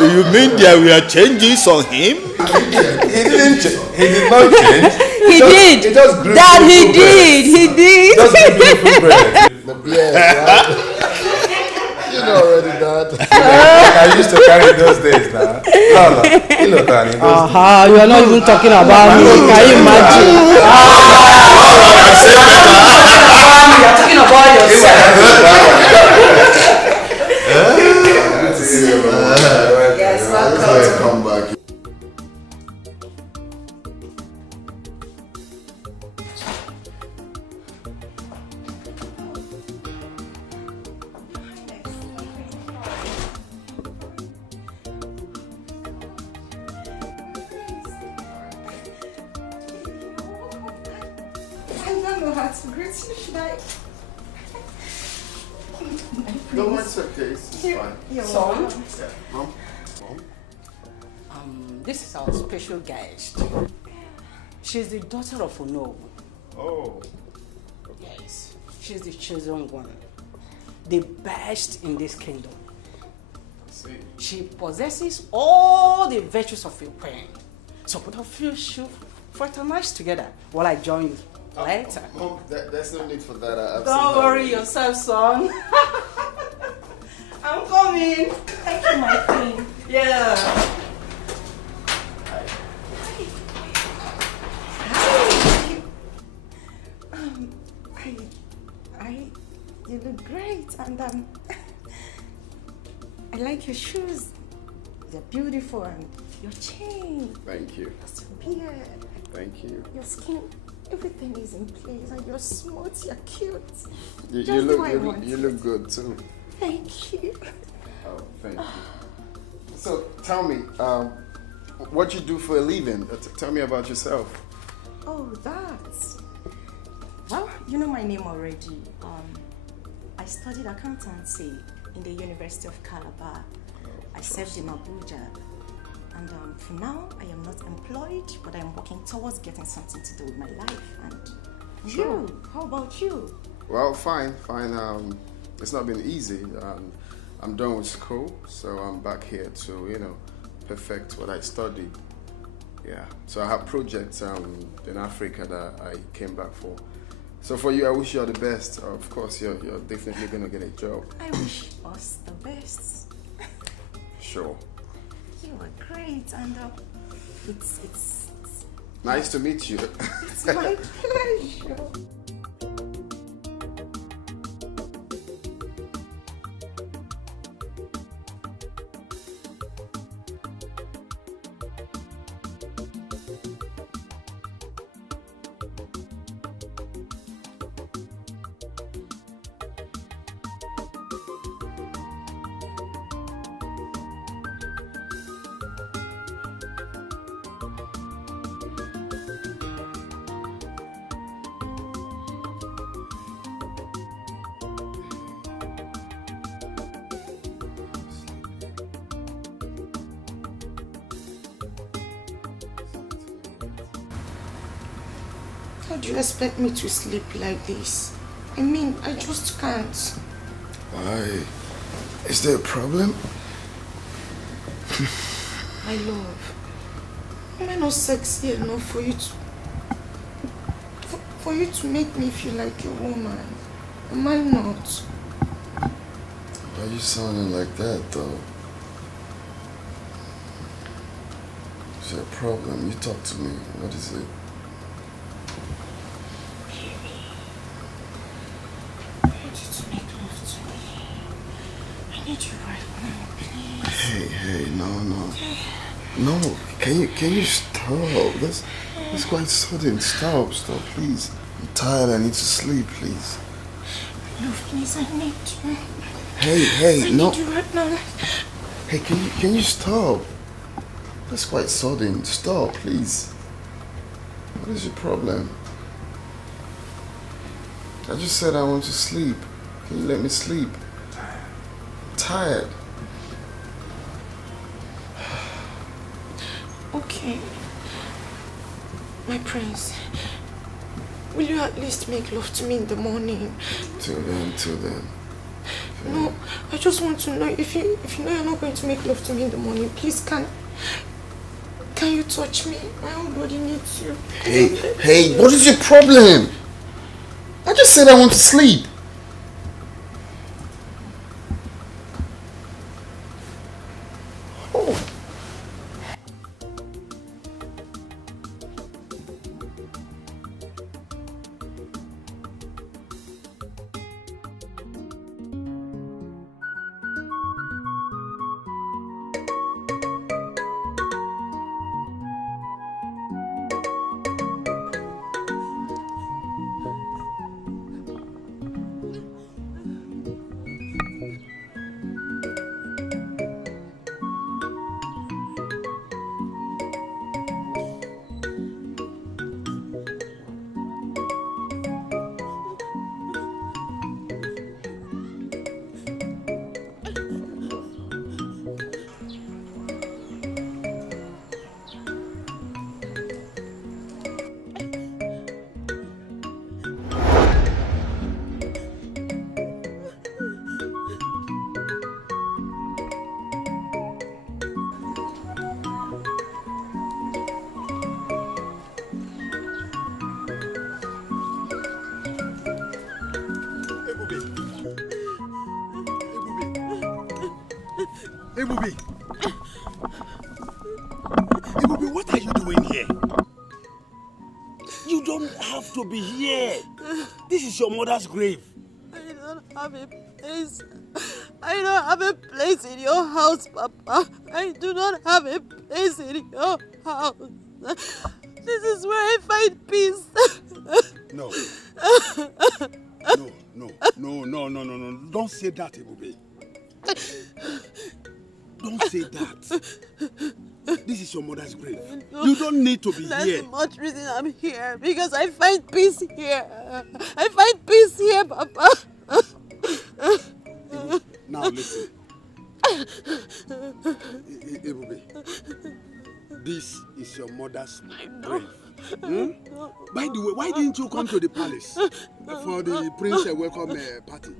You mean there were changes on him? He did not change. He did. Dad, he did. He did. Just give me the bread. The bread, right? know already, Dad. I used to carry those days now. You are not even talking about me. Can you imagine? You are talking about yourself. Good to see you, man. Yes, Come back. I don't know how to greet you. Should I? No, it's okay. It's fine. Son? Yeah. Mom? This is our special guest. She's the daughter of Ono. Oh. Yes. She's the chosen one. The best in this kingdom. See. She possesses all the virtues of a queen. So both of you should fraternize together while I join you later. Mom, there's no need for that. I've Don't seen worry that. yourself, son. I'm coming. Thank you, my queen. Yeah. You look great, and I like your shoes. They're beautiful, and your chain. Thank you. Your beard. Thank you. Your skin. Everything is in place, and you're smooth. You're cute. You Just look what I want. you look good too. Thank you. Oh, thank you. So tell me, what you do for a living? Tell me about yourself. Oh, that. Well, you know my name already. I studied accountancy in the University of Calabar. I served in Abuja. And for now, I am not employed, but I'm working towards getting something to do with my life. And Sure. you, how about you? Well, fine. It's not been easy. I'm done with school, so I'm back here to, perfect what I studied. Yeah. So I have projects in Africa that I came back for. So for you, I wish you all the best. Of course, you're definitely gonna get a job. I wish us the best. Sure. You are great, and it's Nice to meet you. it's my pleasure. How do you expect me to sleep like this? I mean, I just can't. Why? Is there a problem? My love, am I not sexy enough for you to make me feel like a woman? Am I not? Why are you sounding like that, though? Is there a problem? You talk to me. What is it? I want you to make love to me. I need you right now, please. Hey, no. No, can you stop? That's quite sudden. Stop, please. I'm tired. I need to sleep, please. Love, please, I need you. Hey, no. I need you right now. Hey, can you stop? That's quite sudden. Stop, please. What is your problem? I just said I want to sleep. Can you let me sleep? I'm tired. Okay. My prince, will you at least make love to me in the morning? Till then. No, I just want to know if you know you're not going to make love to me in the morning, please can you touch me? My whole body needs you. Hey, what is your problem? I just said I want to sleep. Ebubi! Ebubi, what are you doing here? You don't have to be here. This is your mother's grave. I don't have a place. I don't have a place in your house, Papa. I do not have a place in your house. This is where I find peace. No. No. Don't say that, Ebubi. Don't say that. This is your mother's grave. You don't need to be That's here. the much reason I'm here. Because I find peace here. I find peace here, Papa. Now listen. Ebubi, this is your mother's grave. By the way, why didn't you come to the palace for the prince welcome party?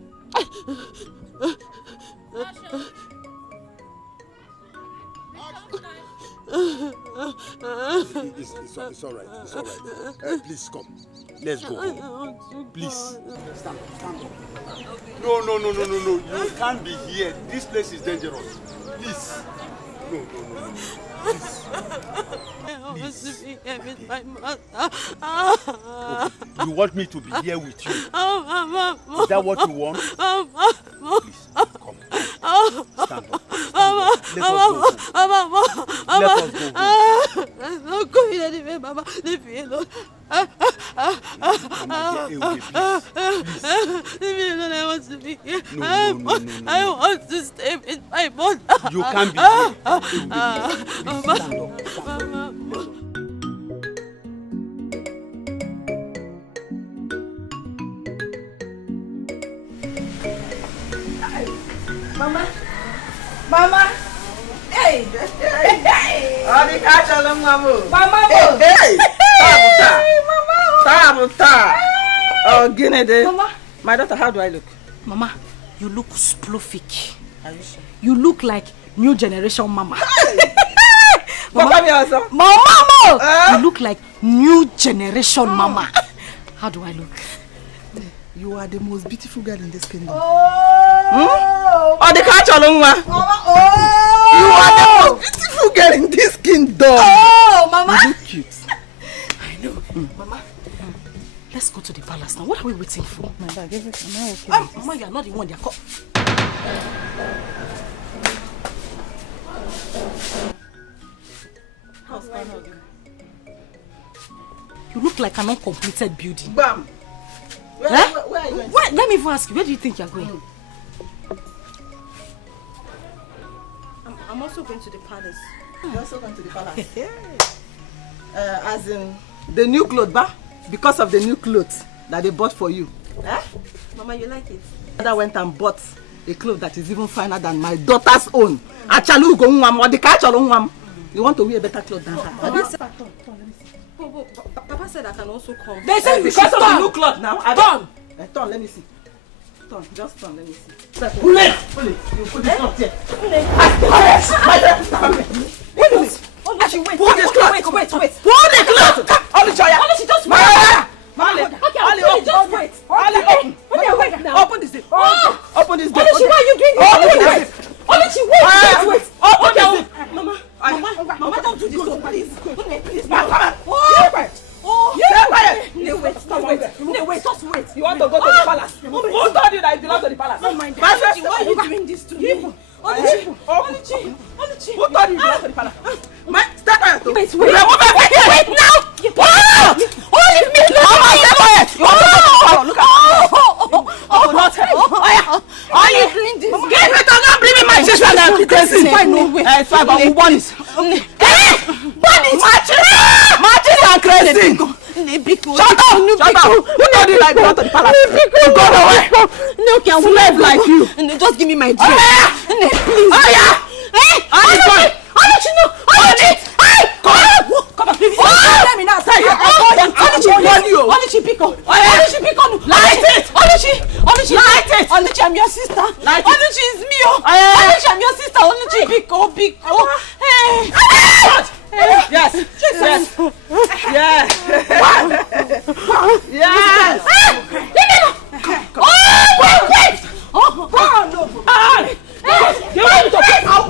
It's all right. It's all right. Please come. Let's go home. Please. Stand up. No. You can't be here. This place is dangerous. Please. No. Please. I want to be here with my mother. Okay. You want me to be here with you? Is that what you want? Please, come. Stand up. Let us go home. I'm not going anywhere, Mama. Leave me alone. Leave me alone. I want to be here. I want to stay with my mother. You can't be here. Mama. Mama. Hey. Oh, the catch all of Mama. Hey. Tabuta. Oh, Guinea. Mama. My daughter, how do I look? Mama, you look sploofic. Are you sure? You look like new generation mama. Mama. You look like new generation mama. How do I look? You are the most beautiful girl in this kingdom. Oh, the catch all of Mama. You are the most beautiful girl in this kingdom. Oh, Mama. You look cute. I know. Mama, let's go to the palace now. What are we waiting for? My bag, everything. Mama, you are not the one they are called. You look like an uncompleted building. Bam. Where are you going? Let me even ask you, where do you think you are going? I'm also going to the palace. You're also going to the palace? As in, the new clothes, ba? Because of the new clothes that they bought for you. Mama, you like it? Mother went and bought a cloth that is even finer than my daughter's own. Achalu go nwam or the catch all. You want to wear a better cloth than her? Papa said I can also come. They said because of the new cloth now. Turn. Turn, let me see. Turn, just turn, let me see. Pull it. You put this cloth here. Pull this cloth. Wait. Pull the cloth. Oluchoya. Oluchi, just wait. Just wait. Open this door. Open this door. Oluchi, why are you doing this? Open this. Oluchi, wait. Open this. Mama, don't do this, please. Please, Mama. Wait, just wait. You want to go to the palace? Who told you that you belong to the palace? Oh my God. Why are you doing this to me? Oluchi. Who told you you belong to the palace? Step out. Wait now. Oh, leave me alone. You want to go to the palace? Look at Why are you doing this? Get it or not, bring me my sister and crazy. It's fine, no way. It's fine, but we want it. Matches and crazy. Shut up! Who told you like belong to the palace? Go away. No, can slave like you. Just give me my drink. Please. Come on. Let me now. Oluchi, pick up. Light it. Oluchi, I'm your sister. Oluchi is me. Oluchi, I'm your sister. Oluchi, pick up. Yes. Oh, wait. You want to pick out.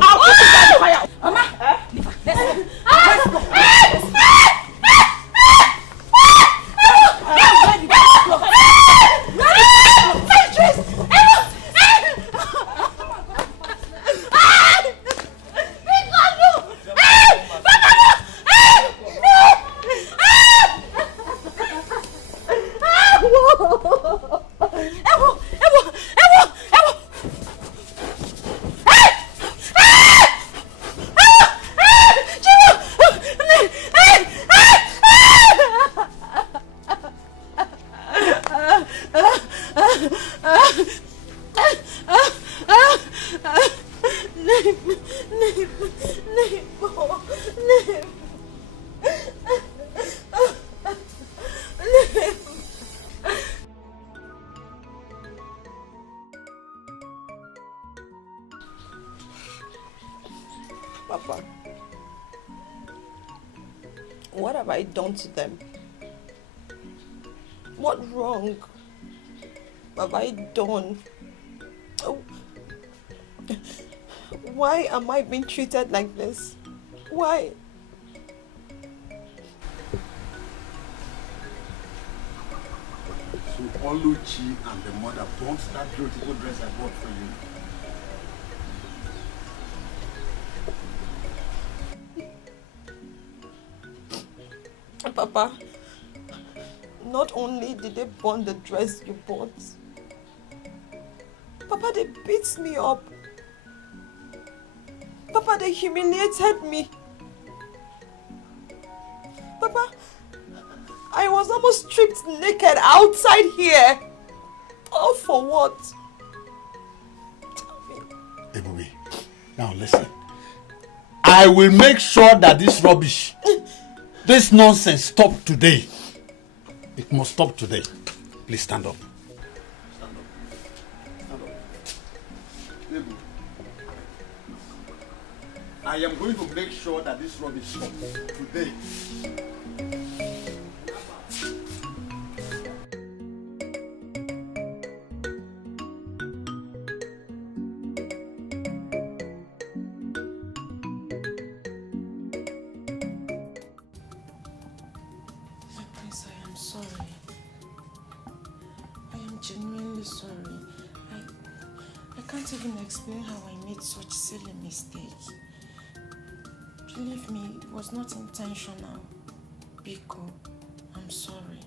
have I done to them? What wrong have I done? Oh. Why am I being treated like this? Why? So Oluchi and the mother bought that beautiful dress I bought for you. Papa, not only did they burn the dress you bought, Papa, they beat me up. Papa, they humiliated me. Papa, I was almost stripped naked outside here. All for what? Ebube, now listen. I will make sure that this rubbish, this nonsense stop today. It must stop today. Please stand up. I am going to make sure that this rubbish stops today. Prince, I am sorry. I am genuinely sorry. I can't even explain how I made such silly mistake. Believe me, it was not intentional. Biko, I'm sorry.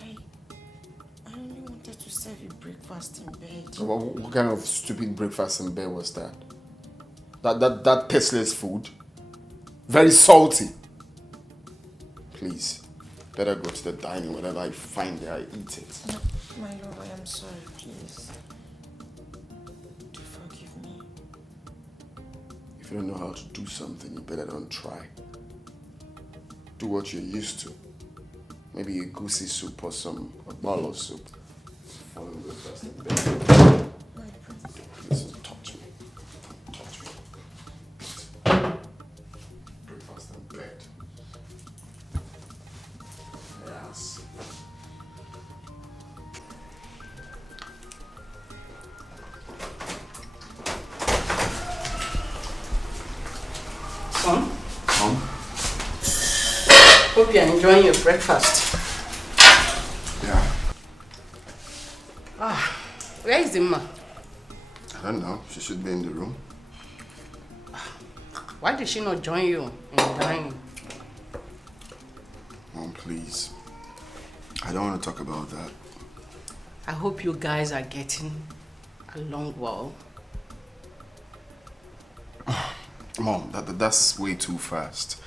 I only wanted to serve you breakfast in bed. What kind of stupid breakfast in bed was that? That tasteless food? Very salty. Please, better go to the dining. Whatever I find there, I eat it. No, my love, I am sorry, please. Do forgive me. If you don't know how to do something, you better don't try. Do what you're used to. Maybe a goosey soup or a bottle of soup. Follow breakfast in bed. Please don't touch me. Don't touch me. Breakfast in bed. Yes. Son? Hope you're enjoying your breakfast. Yeah. Where is Imma? I don't know. She should be in the room. Why did she not join you in the dining? Mom, please. I don't want to talk about that. I hope you guys are getting along well. Mom, that's way too fast.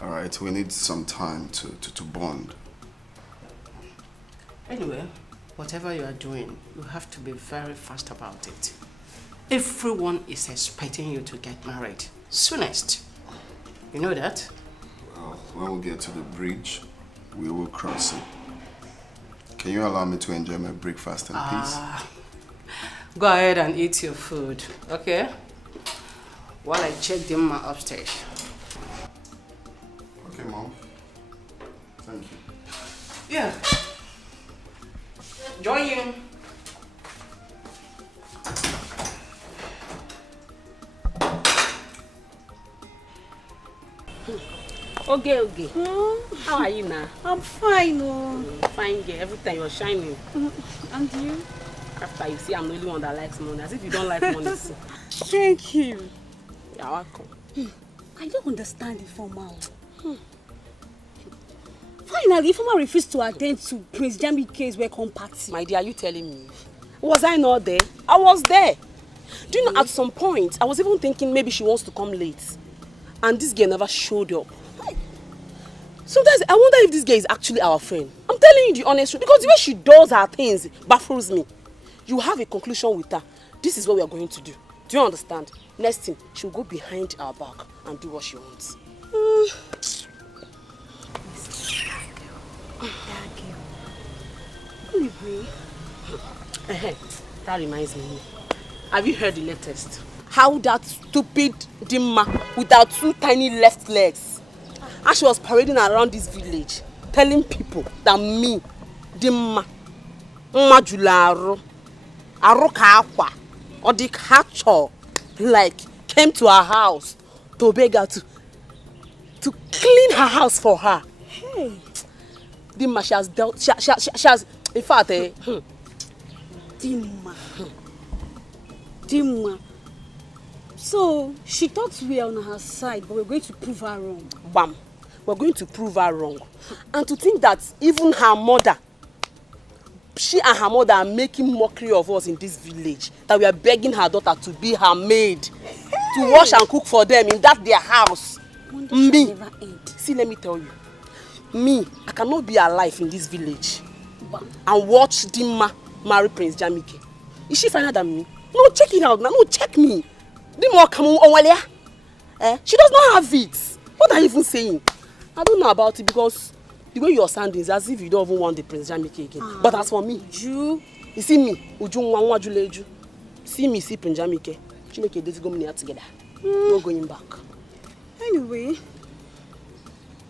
All right, we need some time to bond. Anyway, whatever you are doing, you have to be very fast about it. Everyone is expecting you to get married soonest. You know that? Well, when we get to the bridge, we will cross it. Can you allow me to enjoy my breakfast in peace? Go ahead and eat your food, okay? While I check them upstairs. Okay, Mom. Thank you. Yeah. Join you. Okay. How are you now? I'm fine. Oh. Fine, girl. Every time you're shining. And you? After you see I'm the only one that likes money. As if you don't like money. Thank you. You're welcome. I don't understand Ifeoma. Finally, Ifeoma refused to attend to Prince Jamike's welcome party. My dear, are you telling me? Was I not there? I was there. Do you know, at some point, I was even thinking maybe she wants to come late. And this girl never showed up. Sometimes I wonder if this girl is actually our friend. I'm telling you the honest truth. Because the way she does her things baffles me. You have a conclusion with her. This is what we are going to do. Do you understand? Next thing, she'll go behind our back and do what she wants. That reminds me. Have you heard the latest? How that stupid Dimma with her 2 tiny left legs And she was parading around this village, telling people that me, Dimma, Majularo, Arokakwa, or the catcher, like, came to her house to beg her to clean her house for her. Hey. Dimma, she has dealt, she has, in fact, Dimma. So, she thought we are on her side, but we're going to prove her wrong. Bam. We're going to prove her wrong. And to think that even her mother, she and her mother are making mockery of us in this village, that we are begging her daughter to be her maid, to wash and cook for them in that their house. Me, see, let me tell you, me, I cannot be alive in this village and watch Dimma marry Prince Jamike. Is she finer than me? No, check it out now. No, check me. Dimma come on, she does not have it. What are you even saying? I don't know about it because the way you're sounding is as if you don't even want the Prince Jamike again. But as for me, you see me, see me, see Prince Jamike. She make a days go together. No going back. Anyway,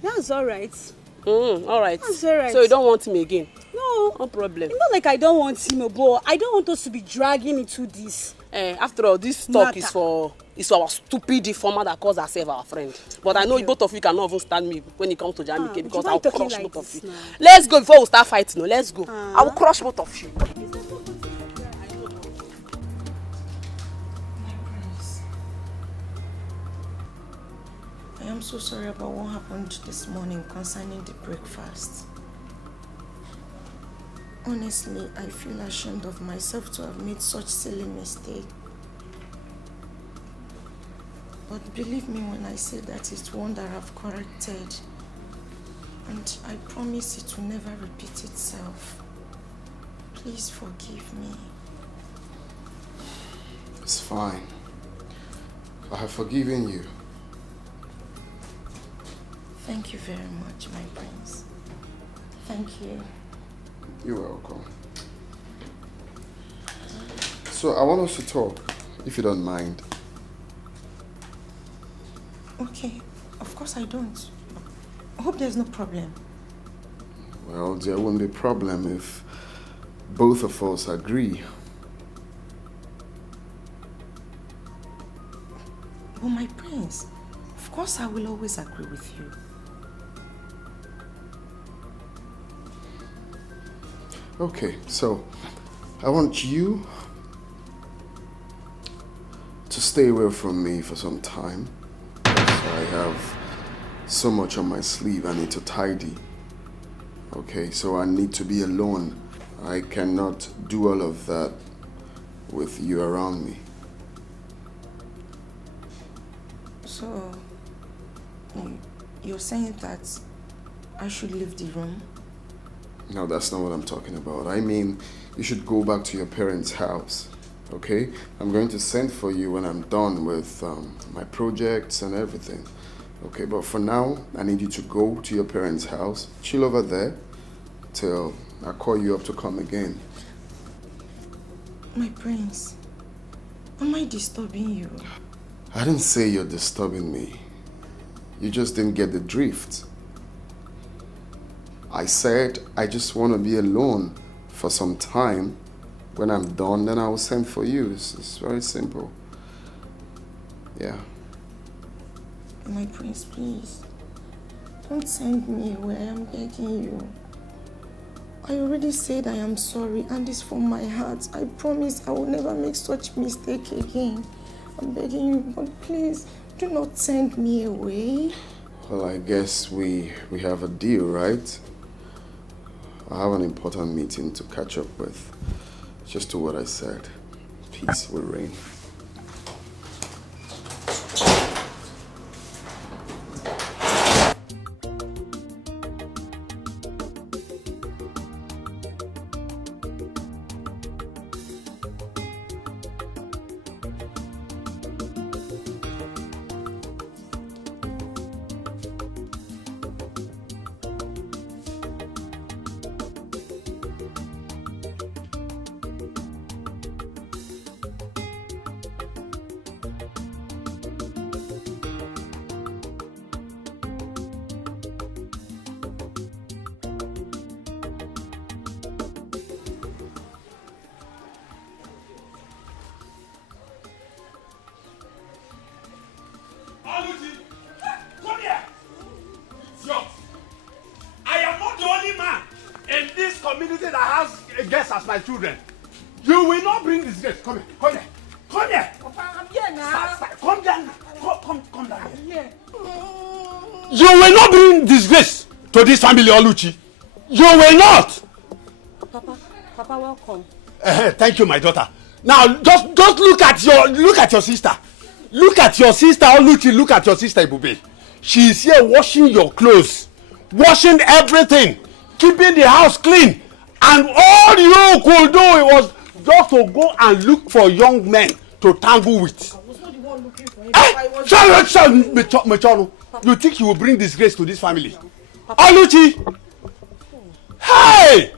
that's alright. Alright. That's alright. So you don't want him again? No. No problem. It's not like I don't want him, but I don't want us to be dragging into this. After all, this talk is for our stupid deformer that calls herself our friend. But I know both of you cannot even stand me when it comes to Jamike because I'll crush both of you. Let's go before we start fighting. No, let's go. I will crush both of you. I am so sorry about what happened this morning concerning the breakfast. Honestly, I feel ashamed of myself to have made such silly mistake. But believe me when I say that it's one that I've corrected. And I promise it will never repeat itself. Please forgive me. It's fine. I have forgiven you. Thank you very much, my prince. Thank you. You're welcome. So I want us to talk, if you don't mind. Okay, of course I don't. I hope there's no problem. Well, there won't be a problem if both of us agree. But my prince, of course I will always agree with you. Okay, so I want you to stay away from me for some time. So I have so much on my sleeve I need to tidy. Okay, so I need to be alone. I cannot do all of that with you around me. So, you're saying that I should leave the room? No, that's not what I'm talking about. I mean, you should go back to your parents' house, okay? I'm going to send for you when I'm done with my projects and everything. Okay, but for now, I need you to go to your parents' house, chill over there, till I call you up to come again. My prince, am I disturbing you? I didn't say you're disturbing me. You just didn't get the drift. I said I just want to be alone for some time. When I'm done, then I will send for you. It's very simple. Yeah. My prince, please. Don't send me away. I'm begging you. I already said I am sorry, and it's from my heart. I promise I will never make such mistake again. I'm begging you, but please, do not send me away. Well, I guess we have a deal, right? I have an important meeting to catch up with. Just do what I said. Peace will reign. community that has guests as my children. You will not bring disgrace. Come here, come here, come here. Papa, I'm here now. Come down, come down here. You will not bring disgrace to this family, Oluchi. You will not. Papa, welcome. Thank you, my daughter. Now, just look at your sister. Look at your sister, Oluchi. Look at your sister, Ibube. She is here washing your clothes, washing everything, keeping the house clean, and all you could do was just to go and look for young men to tangle with. I was not the one looking for him. Mechonu, you think you will bring disgrace to this family? Oluchi! Hey!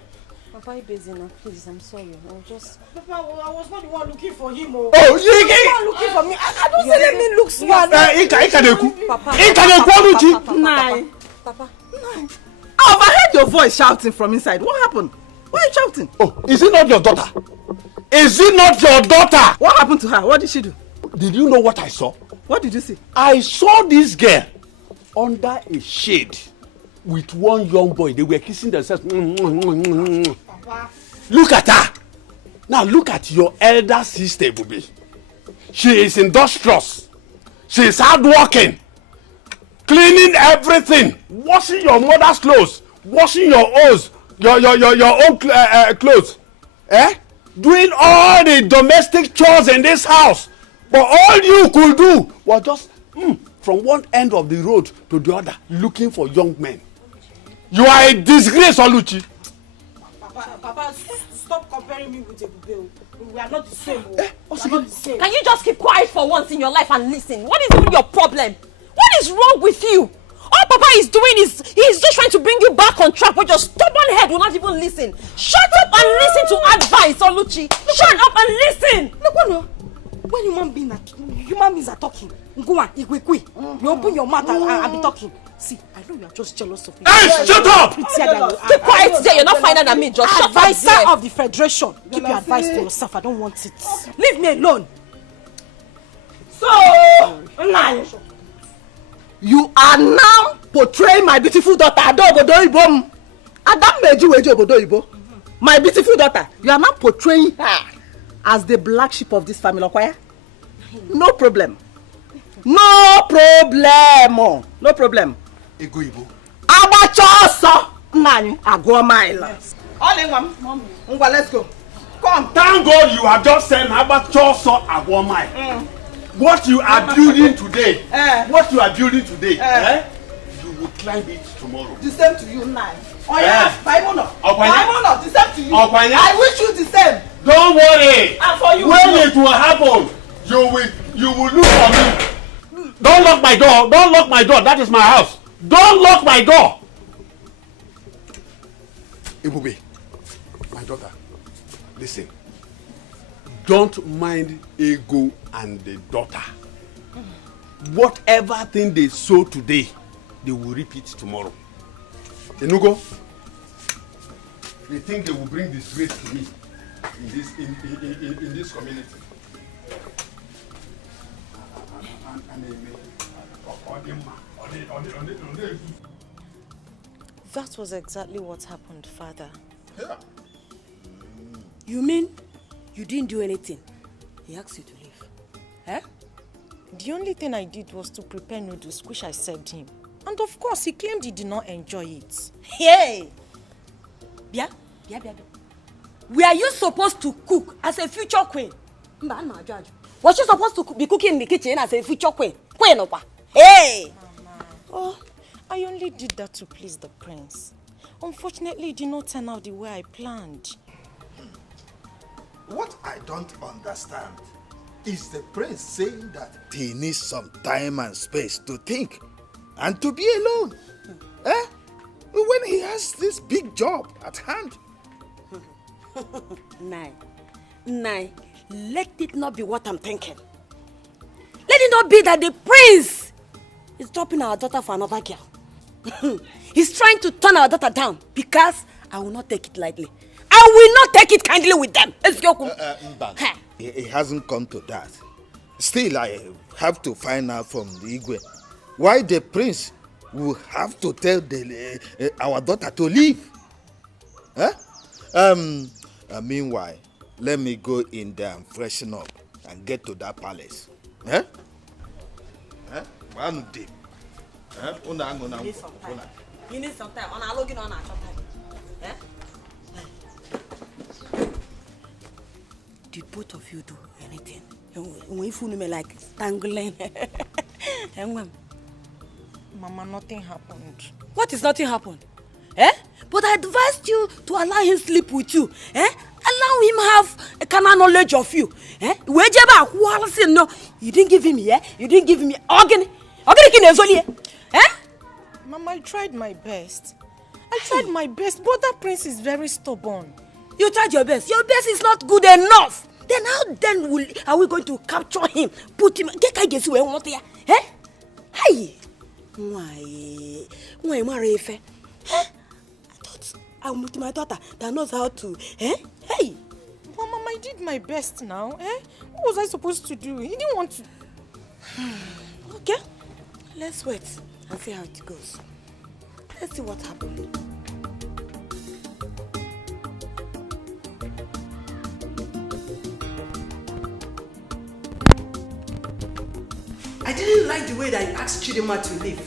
Papa, you busy now, please. I'm sorry. I'll just. Papa, I was not the one looking for him. Oh, you not looking for me. I don't say let me look smart. Papa. I overheard your voice shouting from inside. What happened? Why are you shouting? Oh, is it not your daughter? Is it not your daughter? What happened to her? What did she do? Did you know what I saw? What did you see? I saw this girl under a shade with one young boy. They were kissing themselves. Papa. Look at her. Now look at your elder sister, Bubi. She is industrious. She is hardworking. Cleaning everything. Washing your mother's clothes. Washing your own clothes. Doing all the domestic chores in this house. But all you could do was just from one end of the road to the other looking for young men. You are a disgrace, Oluchi. Papa, stop comparing me with Ebube. We are not the same. We are not the same. Can you just keep quiet for once in your life and listen? What is even your problem? What is wrong with you? All Papa is doing is he's just trying to bring you back on track, but your stubborn head will not even listen. Shut up and listen to advice, Oluchi. Shut up and listen. Look, when human beings are talking, go on, you open your mouth and be talking. See, I know you are just jealous of me. Hey, shut up! Keep quiet there. You're not finer than me. Just shut up there. Advisor of the Federation. Keep your advice to yourself. I don't want it. Leave me alone. So, you are now portraying my beautiful daughter, Adogodoibo. Adam Meji Obodoibo. My beautiful daughter. You are now portraying her as the black sheep of this family, okay? No problem. No problem. No problem. Egoibo. Abachoso. Nani, Agwamaila. All in one. Mommy. Let's go. Come. Thank God you have just said Abachoso Agwamai. What you are building today, you will climb it tomorrow. The same to you now. Oh yeah, Baimono, the same to you. I wish you the same. Don't worry. And for you. When it will happen, you will look for me. Don't lock my door. Don't lock my door. That is my house. Don't lock my door. Ebube, my daughter, listen. Don't mind Ego and the daughter. Whatever thing they sow today, they will reap it tomorrow. Enugo, they think they will bring disgrace to me in this community. That was exactly what happened, Father. Yeah. You mean you didn't do anything? He asked you to leave. Eh? The only thing I did was to prepare noodles, which I served him. And of course, he claimed he did not enjoy it. Hey! Bia. Were you supposed to cook as a future queen? Was she supposed to be cooking in the kitchen as a future queen? Hey! Mama. Oh, I only did that to please the prince. Unfortunately, it did not turn out the way I planned. What I don't understand is the prince saying that he needs some time and space to think and to be alone. When he has this big job at hand. Nai, let it not be what I'm thinking. Let it not be that the prince is dropping our daughter for another girl. He's trying to turn our daughter down because I will not take it lightly. I will not take it kindly with them. It hasn't come to that. Still, I have to find out from the Igwe why the prince will have to tell our daughter to leave. Meanwhile, let me go in there and freshen up and get to that palace. Eh? Eh? One day. Eh? You need some time. You need some time. On a login on a time. Eh? Did both of you do anything? When you fool me like tangling. Mama, nothing happened. What is nothing happened? Eh? But I advised you to allow him sleep with you. Eh? Allow him have a kind of knowledge of you. Eh? No, you didn't give him, yeah? You didn't give him organ. Eh? Mama, I tried my best. But that prince is very stubborn. You tried your best. Your best is not good enough. Then how are we going to capture him? Put him. Get where want here? Eh? Hey. Why marry Ife? Eh? I'm with my daughter that knows how to. Eh? Hey. But Mama, I did my best now. Eh? What was I supposed to do? He didn't want to. Okay. Let's wait and see how it goes. Let's see what happens. I didn't like the way that you asked Chidima to leave.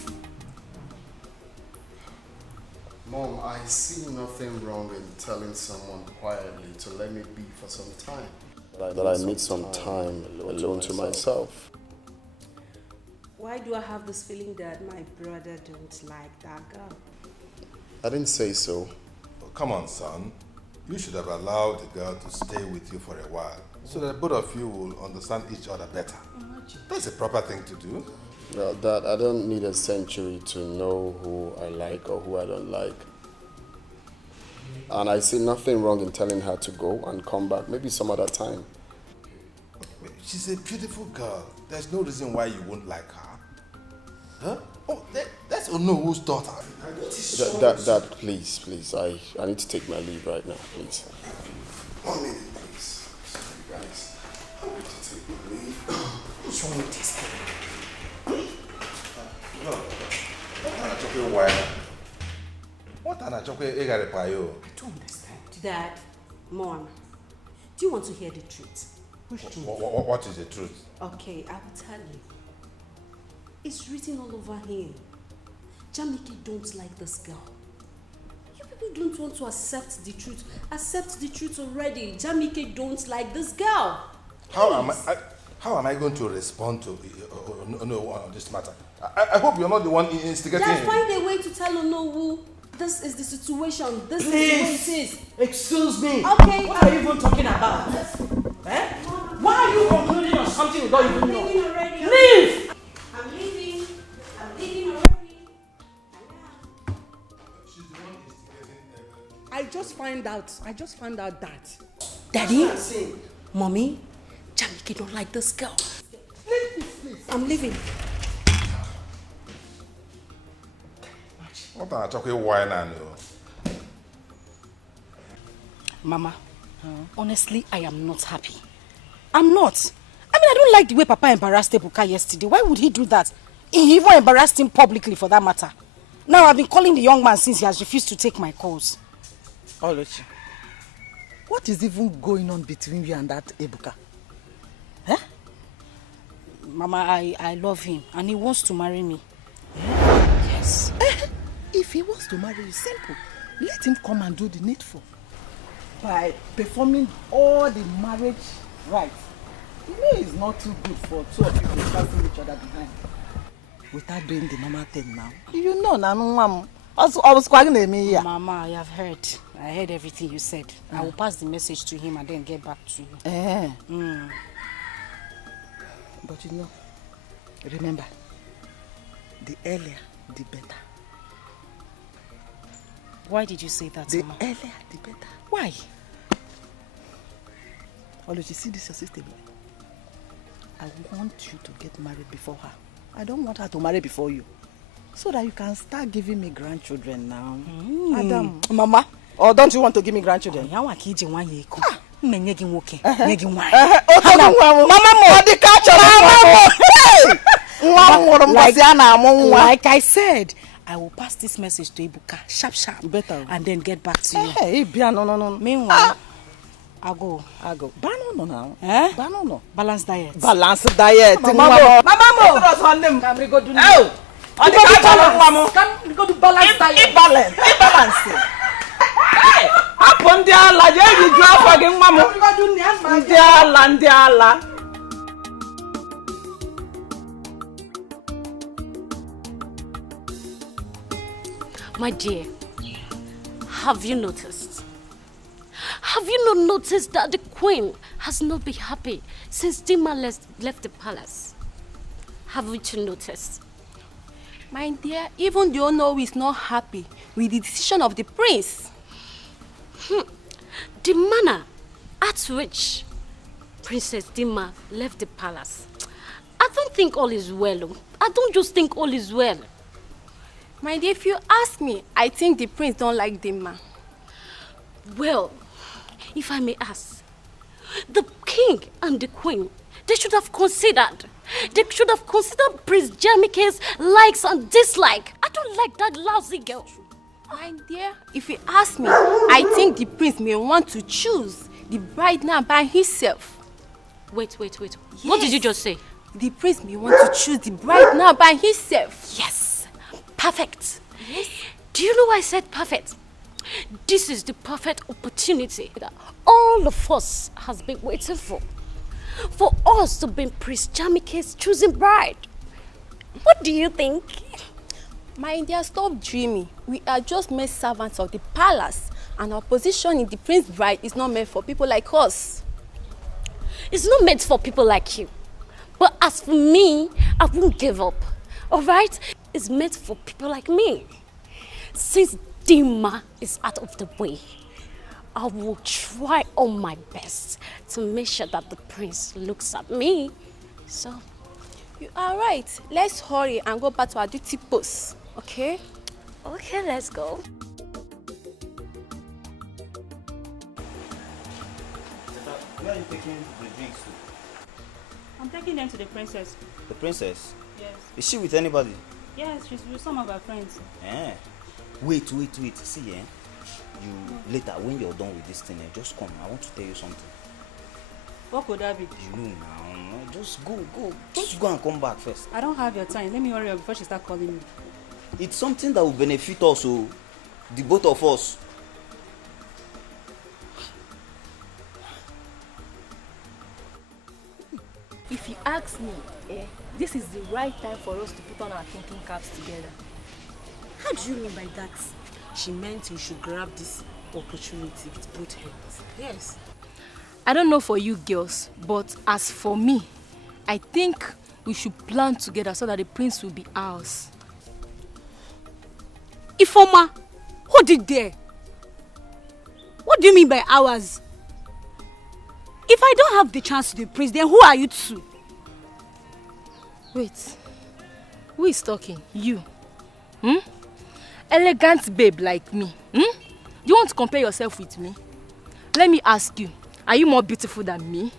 Mom, I see nothing wrong in telling someone quietly to let me be for some time. That I need some time alone to myself. Why do I have this feeling that my brother don't like that girl? I didn't say so. Oh, come on, son. You should have allowed the girl to stay with you for a while so that both of you will understand each other better. That's a proper thing to do. No, Dad, I don't need a century to know who I like or who I don't like. And I see nothing wrong in telling her to go and come back, maybe some other time. She's a beautiful girl. There's no reason why you won't like her. Huh? Oh, that's Onowo's daughter. Dad, please. I need to take my leave right now, please. 1 minute, please. You guys, I need to take my leave. What's wrong with this guy? What an achoke egarepayo. I don't understand. Dad, Mom, do you want to hear the truth? What is the truth? Okay, I will tell you. It's written all over him. Jamike don't like this girl. You people don't want to accept the truth. Accept the truth already. Jamike don't like this girl. How am I going to respond to on this matter? I hope you're not the one instigating him. Find a way to tell Onowu. This is the situation. This Please. is the way it is. Excuse me. Okay. What are you even talking about? Eh? Why are you concluding on something we don't even know? Leave! I'm leaving. I'm leaving already. I just found out that. Daddy, Mommy, Jamike don't like this girl. Please. I'm leaving. What an achoke wine and Mama, honestly, I am not happy. I'm not. I mean, I don't like the way Papa embarrassed Ebuka yesterday. Why would he do that? He even embarrassed him publicly for that matter. Now, I've been calling the young man since he has refused to take my calls. Oluchi, what is even going on between you and that Ebuka? Huh? Mama, I love him and he wants to marry me. Yes. If he wants to marry you, simple. Let him come and do the needful. By performing all the marriage rites. You know it's not too good for two of you to passing each other behind. Without doing the normal thing now. You know, Mama, I have heard. I heard everything you said. I will pass the message to him and then get back to you. But you know, remember, the earlier, the better. Why did you say that, The Mama? earlier, the better. Why? Oluchi, see this your sister. I want you to get married before her. I don't want her to marry before you. So that you can start giving me grandchildren now. Adam. Mama. Or don't you want to give me grandchildren? Mama, like I said, I will pass this message to Ibuka, sharp, better, and then get back to you. Hey, no. Meanwhile, I go. Bano now. Bano. Balanced diet. Balanced diet. Mama. Come we go do. Oh, we go do balanced diet. Balance. Hey, upon the Allah, you drop again, Mama. Ndi Allah. My dear, have you noticed? Have you not noticed that the queen has not been happy since Dima left the palace? Haven't you noticed? My dear, even the owner is not happy with the decision of the prince. The manner at which Princess Dima left the palace, I don't think all is well. I don't just think all is well. My dear, if you ask me, I think the prince don't like Dima. Well, if I may ask, the king and the queen, they should have considered Prince Jamike's likes and dislikes. I don't like that lousy girl. My dear, if you ask me, I think the prince may want to choose the bride now by himself. Wait. Yes. What did you just say? The prince may want to choose the bride now by himself. Yes. Perfect. Yes. Do you know why I said perfect? This is the perfect opportunity that all of us has been waiting for us to be Prince Jamike's choosing bride. What do you think? My dear, stop dreaming. We are just mere servants of the palace, and our position in the prince's bride is not meant for people like us. It's not meant for people like you. But as for me, I won't give up. Alright? It's meant for people like me. Since Dima is out of the way, I will try all my best to make sure that the prince looks at me. So, you are right. Let's hurry and go back to our duty post. Okay? Okay, let's go. Where are you taking the drinks to? I'm taking them to the princess. The princess? Yes. Is she with anybody? Yes, she's with some of her friends. Wait. See, you later, when you're done with this thing, just come. I want to tell you something. What could that be? You know now. Just go. Just go and come back first. I don't have your time. Let me hurry up before she starts calling me. It's something that will benefit us, the both of us. If you ask me, this is the right time for us to put on our thinking caps together. How do you mean by that? She meant you should grab this opportunity with both hands. Yes. I don't know for you girls, but as for me, I think we should plan together so that the prince will be ours. Ifoma, hold it there. What do you mean by ours? If I don't have the chance to be prince, then who are you to? Wait, who is talking? You? Elegant babe like me. Do you want to compare yourself with me? Let me ask you, are you more beautiful than me?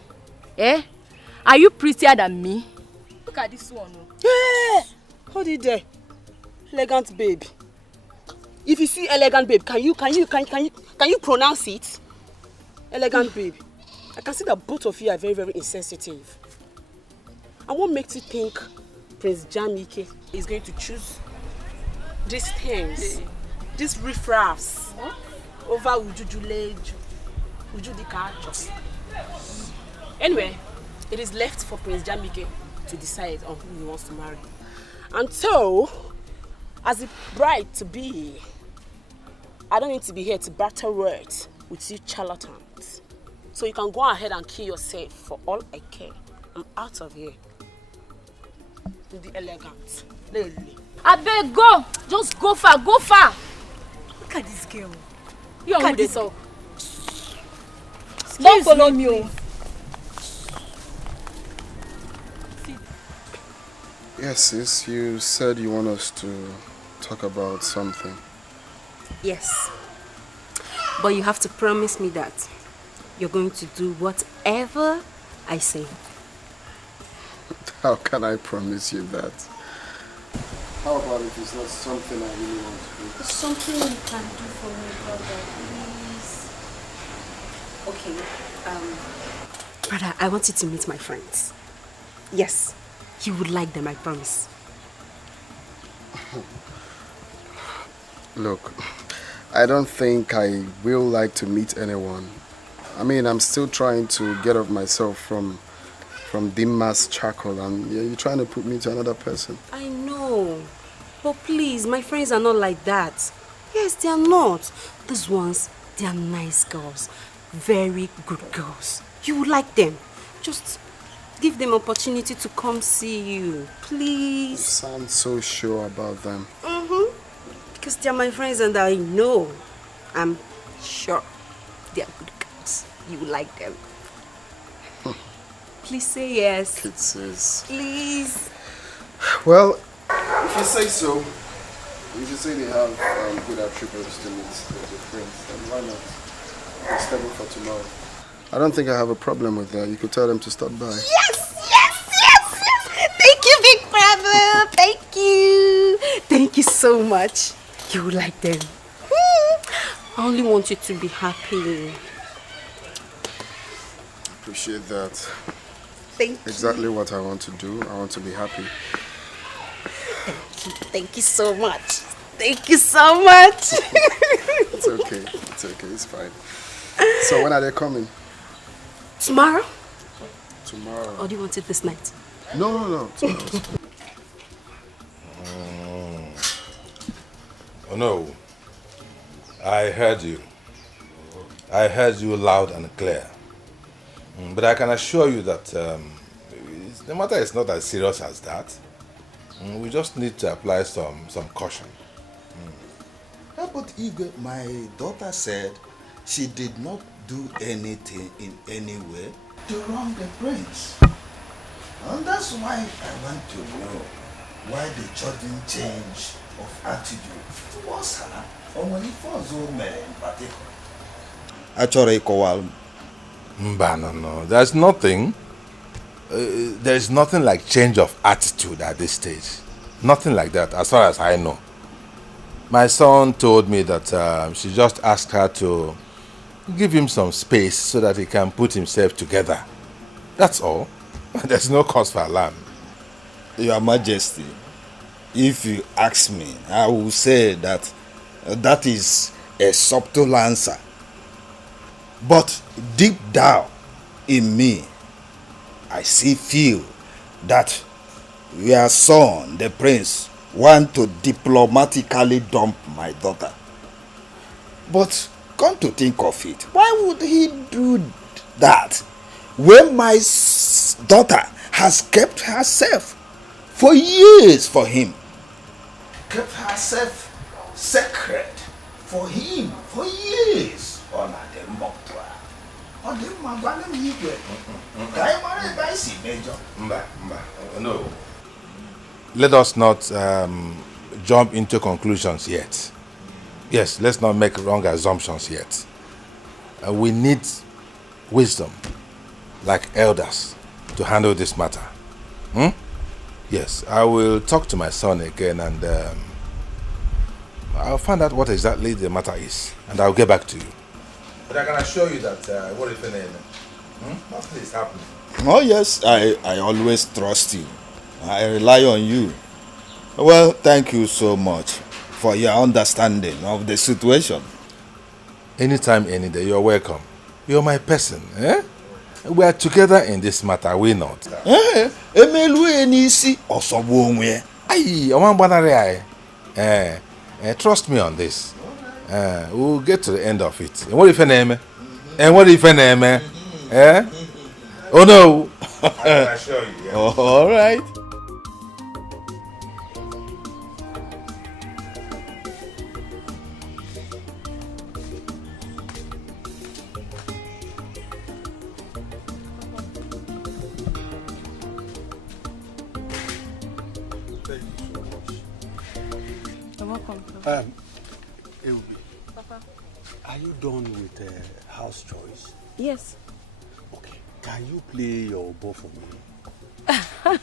Are you prettier than me? Look at this one. Hold it there. Elegant babe. If you see elegant babe, can you pronounce it? Elegant babe. I can see that both of you are very, very insensitive. And what makes you think Prince Jamike is going to choose these things, these riffraffs, over Uju Dikacho? Anyway, it is left for Prince Jamike to decide on who he wants to marry. And so, as a bride to be, I don't need to be here to battle words with you charlatans. So you can go ahead and kill yourself for all I care. I'm out of here. With the elegant. I beg, go. Just go far, go far. Look at this girl. You are this up. Don't follow me. Yes, sis, you said you want us to talk about something. Yes. But you have to promise me that you're going to do whatever I say. How can I promise you that? How about if it's not something I really want to do? It's something you can do for me, brother, please. Okay, brother, I want you to meet my friends. Yes, you would like them, I promise. Look, I don't think I will like to meet anyone. I mean, I'm still trying to get off myself from Dima's charcoal, and you're trying to put me to another person. I know, but please, my friends are not like that. Yes, they are not. These ones, they are nice girls. Very good girls. You would like them. Just give them opportunity to come see you, please. You sound so sure about them. Because they are my friends and I know, I'm sure they are good girls. You will like them. Please say yes. Kisses. Please. Well, if you say so, if you say they have good attributes to meet their friends, then why not? We're scheduled for tomorrow. I don't think I have a problem with that. You could tell them to stop by. Yes! Thank you, big brother. Thank you. Thank you so much. You will like them. I only want you to be happy. Appreciate that. Thank you. Exactly what I want to do. I want to be happy. Thank you so much. Thank you so much. It's okay. It's okay. It's fine. So when are they coming? Tomorrow? Tomorrow. Or do you want it this night? No. Tomorrow. Oh no. I heard you. I heard you loud and clear. But I can assure you that the matter is not as serious as that. We just need to apply some caution. Yeah, but Igwe, my daughter said she did not do anything in any way to wrong the prince. And that's why I want to know why the sudden change of attitude towards her, or when it was women in particular. Actually, Kowal. No. There's nothing. There's nothing like change of attitude at this stage. Nothing like that, as far as I know. My son told me that she just asked her to give him some space so that he can put himself together. That's all. There's no cause for alarm. Your Majesty, if you ask me, I will say that that is a subtle answer. But deep down in me, I still feel that your son, the prince, want to diplomatically dump my daughter. But come to think of it, why would he do that when my daughter has kept herself for years for him? Kept herself sacred for him for years. No. Let us not jump into conclusions yet. Yes, let's not make wrong assumptions yet. We need wisdom, like elders, to handle this matter. Yes, I will talk to my son again and I'll find out what exactly the matter is, and I'll get back to you. But I can assure you that what if nothing is happening. Oh yes, I always trust you. I rely on you. Well, thank you so much for your understanding of the situation. Anytime, any day, you're welcome. You're my person, eh? We are together in this matter, are we not? Trust me on this. We'll get to the end of it. And what if your name? And what if your name? Eh? Oh no! I can assure you. Yeah. All right. You're welcome. Ebubi, Papa, are you done with house chores? Yes. Okay. Can you play your bow for me?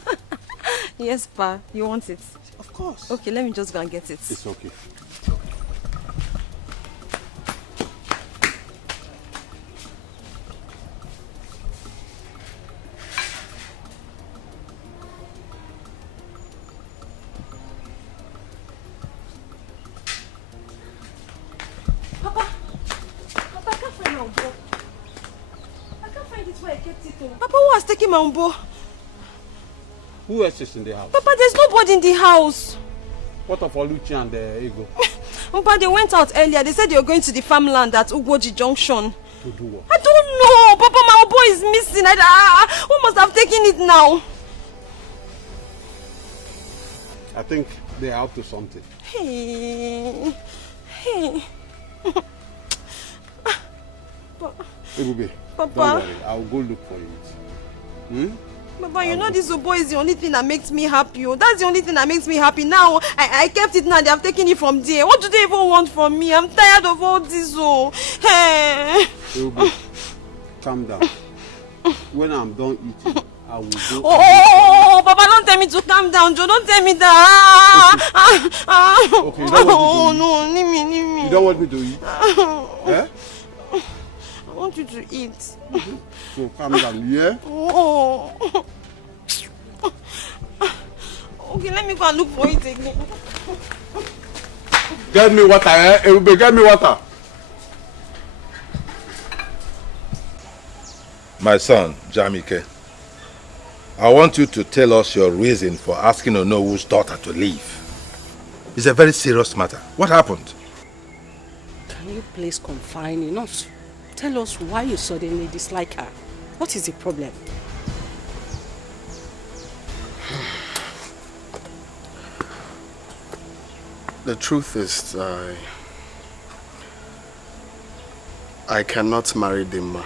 Yes, Pa. You want it? Of course. Okay, let me just go and get it. It's okay. Papa, I can't find my umbo. I can't find it where I kept it. Papa, who has taken my umbo? Who else is in the house? Papa, there's nobody in the house. What of Oluchi and Ego? Papa, they went out earlier. They said they were going to the farmland at Ugwoji Junction. To do what? I don't know. Papa, my umbo is missing. Who must have taken it now? I think they are up to something. Hey. Ebube, Papa. don't worry. I'll go look for it. Hmm? Papa, you know this Obo is the only thing that makes me happy. Oh. That's the only thing that makes me happy. Now, I kept it now. They have taken it from there. What do they even want from me? I'm tired of all this. Oh. Hey. Ebube, calm down. When I'm done eating, I will go. Oh, Papa, don't tell me to calm down, Joe. Don't tell me that. Okay, you don't want me to eat? No, leave me. You don't want me to eat? Eh? I want you to eat. So calm down, yeah? Oh. Okay, let me go and look for it again. Get me water, eh? Ebube, get me water. My son, Jamike, I want you to tell us your reason for asking Onowu's daughter to leave. It's a very serious matter. What happened? Can you please confine us? Tell us why you suddenly dislike her. What is the problem? The truth is, I cannot marry Dimma.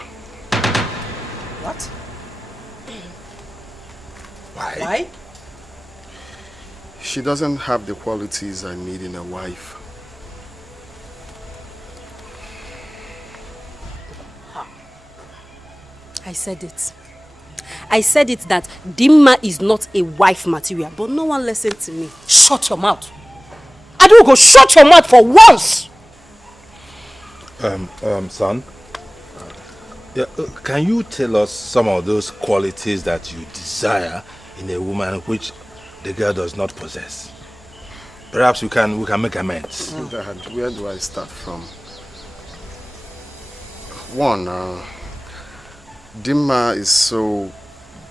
What? Why? She doesn't have the qualities I need in a wife. I said it. I said it that Dimma is not a wife material, but no one listened to me. Shut your mouth. I don't go shut your mouth for once. Son, yeah, can you tell us some of those qualities that you desire in a woman which the girl does not possess? Perhaps we can make amends. Dad, where do I start from? One, Dimma is so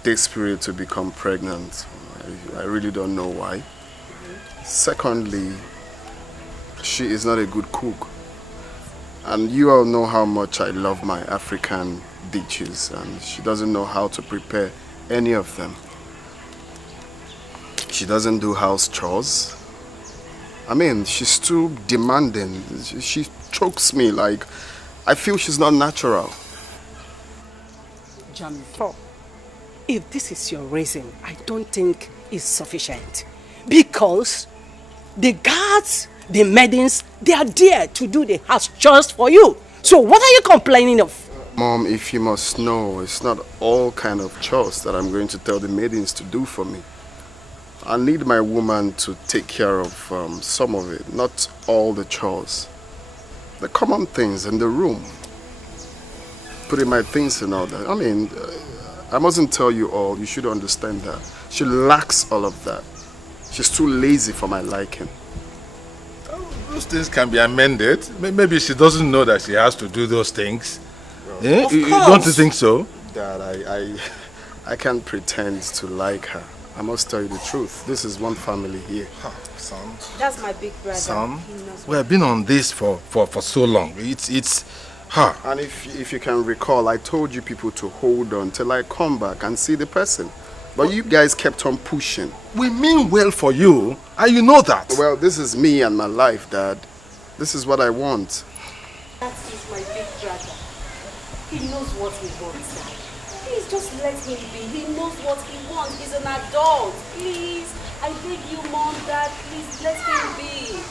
desperate to become pregnant. I really don't know why. Secondly, she is not a good cook. And you all know how much I love my African dishes, and she doesn't know how to prepare any of them. She doesn't do house chores. I mean, she's too demanding. She chokes me like I feel she's not natural. Jamiko, if this is your reason, I don't think it's sufficient. Because the guards, the maidens, they are there to do the house chores for you. So what are you complaining of? Mom, if you must know, it's not all kind of chores that I'm going to tell the maidens to do for me. I need my woman to take care of some of it, not all the chores. The common things in the room. Putting my things in order. I mean, I mustn't tell you all, you should understand that. She lacks all of that. She's too lazy for my liking. Those things can be amended. Maybe she doesn't know that she has to do those things. Of course. Don't you think so? Dad, I can't pretend to like her. I must tell you the truth. This is one family here. Son. That's my big brother. Son, we have been on this for so long. It's her. And if you can recall, I told you people to hold on till I come back and see the person. But you guys kept on pushing. We mean well for you, and you know that. Well, this is me and my life, Dad. This is what I want. That is my big brother. He knows what he wants, Dad. Please just let him be. He knows what he wants. He's an adult. Please, I beg you, Mom, Dad, please let him be.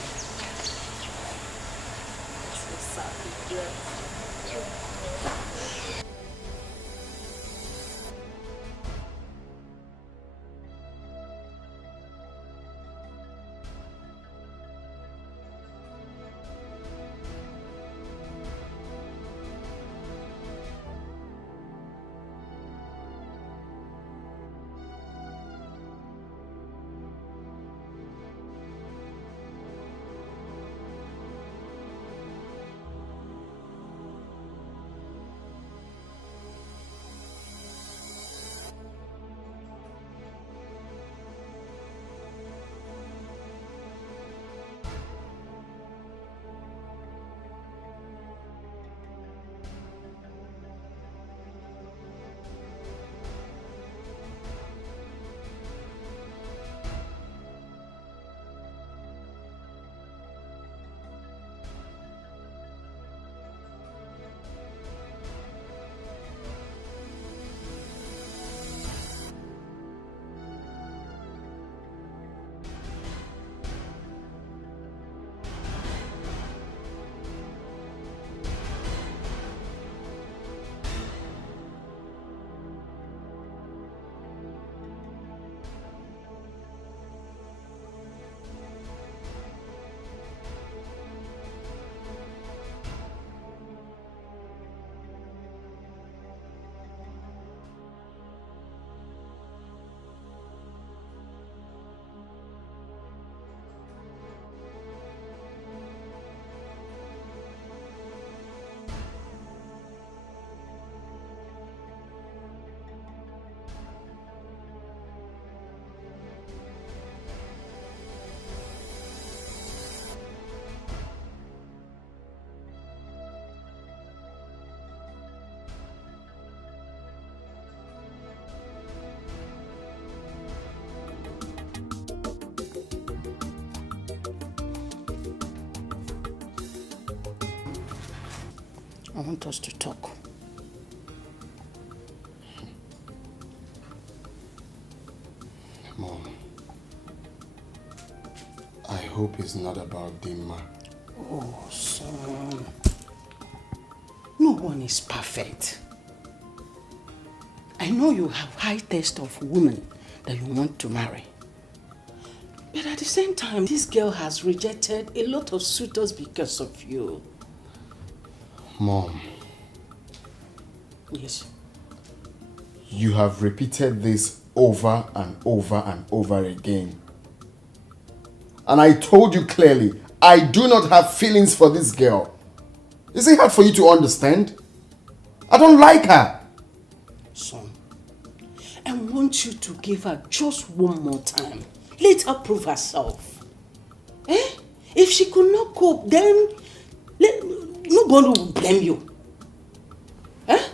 So sad, dear. I want us to talk. Mom, I hope it's not about Dimma. Oh, son. No one is perfect. I know you have high taste of women that you want to marry. But at the same time, this girl has rejected a lot of suitors because of you. Mom. Yes. You have repeated this over and over and over again. And I told you clearly, I do not have feelings for this girl. Is it hard for you to understand? I don't like her. Son, I want you to give her just one more time. Let her prove herself. Eh? If she could not cope, then nobody will blame you. Eh?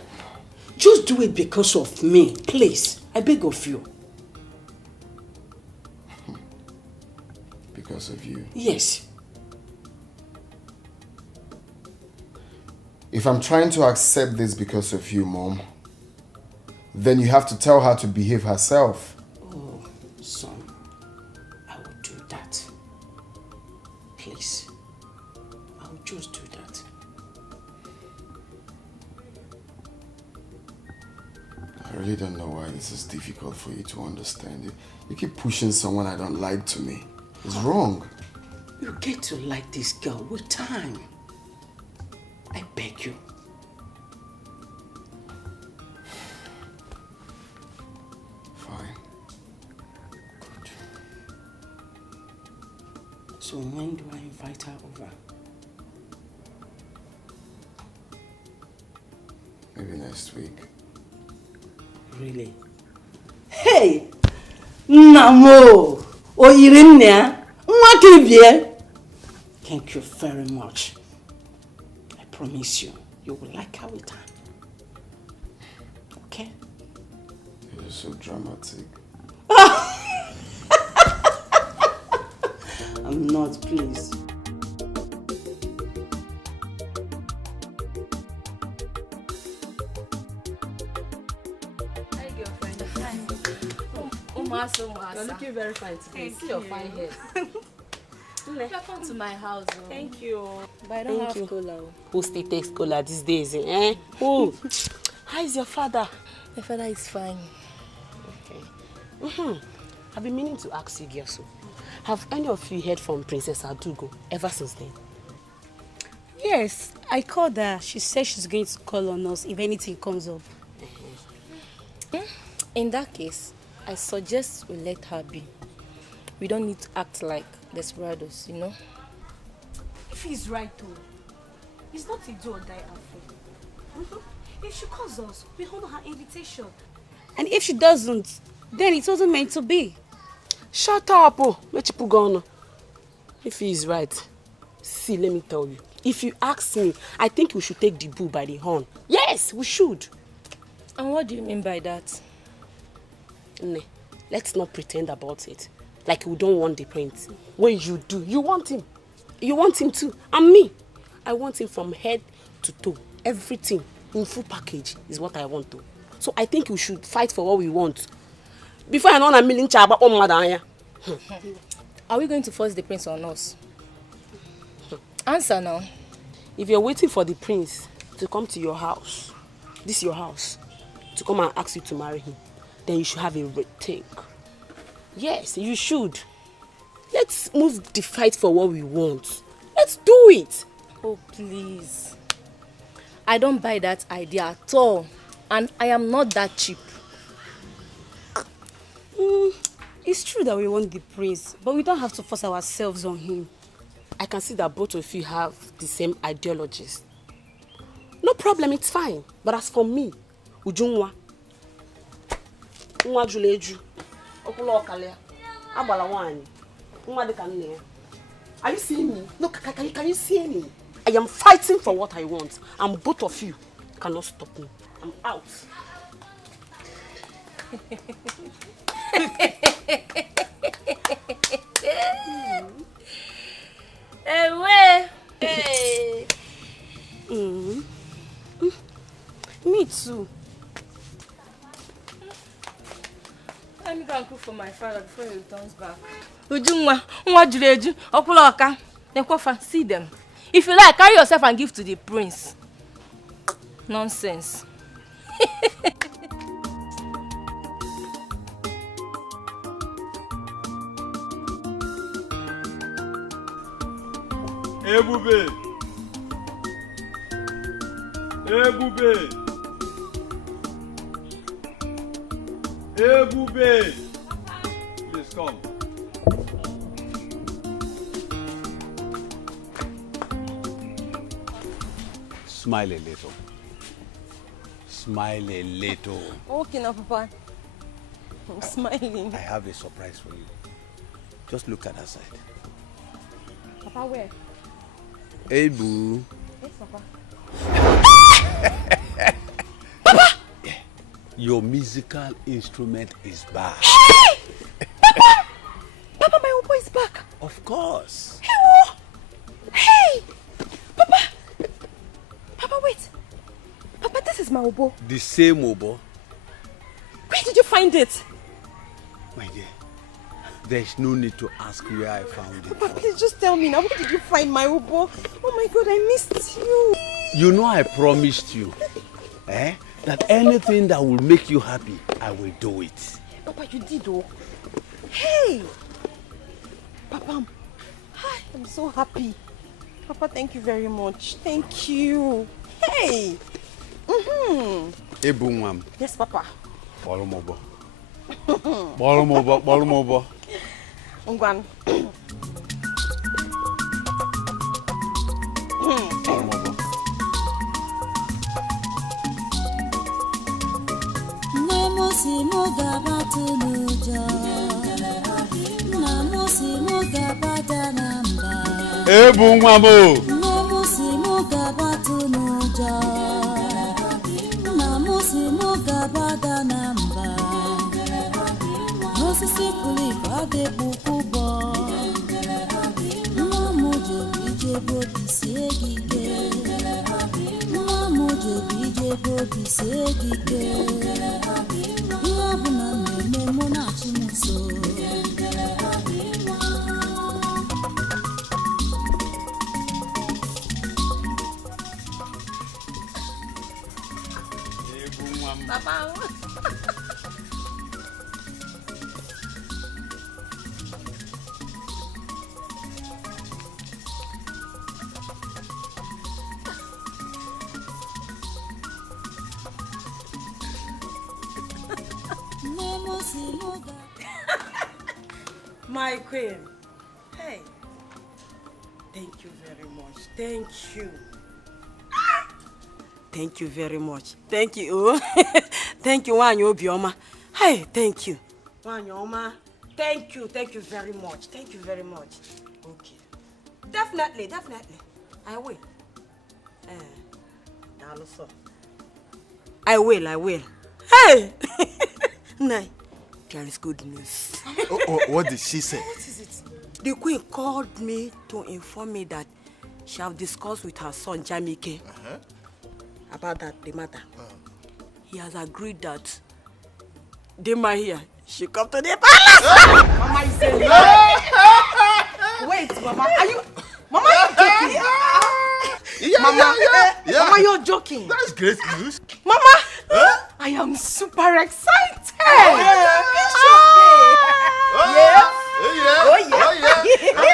Just do it because of me, please. I beg of you. Because of you? Yes. If I'm trying to accept this because of you, Mom, then you have to tell her to behave herself. Oh, son, I will do that. Please. I will just do that. I really don't know why this is difficult for you to understand. You keep pushing someone I don't like to me. It's wrong. You get to like this girl with time. I beg you. Fine. Good. So when do I invite her over? Maybe next week. Really? Hey! Namo! Oyirinne! Mwakibie! Thank you very much. I promise you, you will like her with time. Okay? You're so dramatic. I'm not, please. You're looking very fine today. See your fine hair. Welcome to my house. Thank you. But I don't have cola. Who still takes cola these days? Eh? Who? How is your father? My father is fine. Okay. I've been meaning to ask you, Gyoso. Have any of you heard from Princess Adugo ever since then? Yes, I called her. She said she's going to call on us if anything comes up. In that case, I suggest we let her be. We don't need to act like desperados, you know? If he's right though, it's not a do or die affair. If she calls us, we honor her invitation. And if she doesn't, then it wasn't meant to be. Shut up, oh. If he is right, see, let me tell you. If you ask me, I think we should take the bull by the horn. Yes, we should. And what do you mean by that? Ne, let's not pretend about it. Like we don't want the prince. When you do, you want him. You want him too. And me, I want him from head to toe. Everything in full package is what I want to. So I think we should fight for what we want. Before I know a million chaba on madanya. Are we going to force the prince on us? Answer now. If you're waiting for the prince to come to your house, this is your house, to come and ask you to marry him, then you should have a rethink. Yes, you should. Let's move the fight for what we want. Let's do it. Oh, please. I don't buy that idea at all. And I am not that cheap. It's true that we want the prince, but we don't have to force ourselves on him. I can see that both of you have the same ideologies. No problem, it's fine. But as for me, Ujungwa, Nwa Juleju, Okulo Okalia, Abala Wani, Nwa Dekane. Are you seeing me? No, can you see me? I am fighting for what I want, and both of you cannot stop me. I'm out. Hey. too. Let me go and cook for my father before he returns back. Ujunwa, nwa juru eju, okula oka. Nekwafa, see them. If you like, carry yourself and give to the prince. Nonsense. Ebube! Ebube! Ebube! Please come. Smile a little. Smile a little. Okay now, Papa. I'm smiling. I have a surprise for you. Just look at that side. Papa, where? Hey, boo. Yes, Papa. Papa! Your musical instrument is back. Papa! Papa, my oboe is back. Of course. Hey! Papa! Papa, wait. Papa, this is my oboe. The same oboe. Where did you find it? My dear, there's no need to ask where I found it. Papa, please just tell me now. Where did you find my oboe? Oh my God, I missed you. You know I promised you, that anything that will make you happy, I will do it. Papa, you did, oh. Hey! Papa, I'm so happy. Papa, thank you very much. Thank you. Hey! Ebunwam. Yes, Papa. Bolomobo. Bolomobo, bolomobo. Ungwan. Bolomobo. Namusi mugabatu nuja. Namusi mugabata namba. Ebunwamo. Namusi mugabatu nuja. Namusi mugabata namba. Osisi puli bade bukubo. Namujo bijebo bisegige. Namujo bijebo bisegige. Yabuna mene mona chimuso. Papa. My queen. Hey. Thank you very much. Thank you. Thank you very much. Thank you. Thank you, Wanyi Obioma. Hey, thank you. Wanyi Oma. Thank you. Thank you very much. Thank you very much. Okay. Definitely, definitely. I will. I will. Hey! Nay, there is good news. What did she say? What is it? The queen called me to inform me that she have discussed with her son, Jamike, about the matter. He has agreed that Dima here, she come to the palace. Mama is saying wait, Mama, are you joking? Mama, you're joking. That's great news. Mama, I am super excited.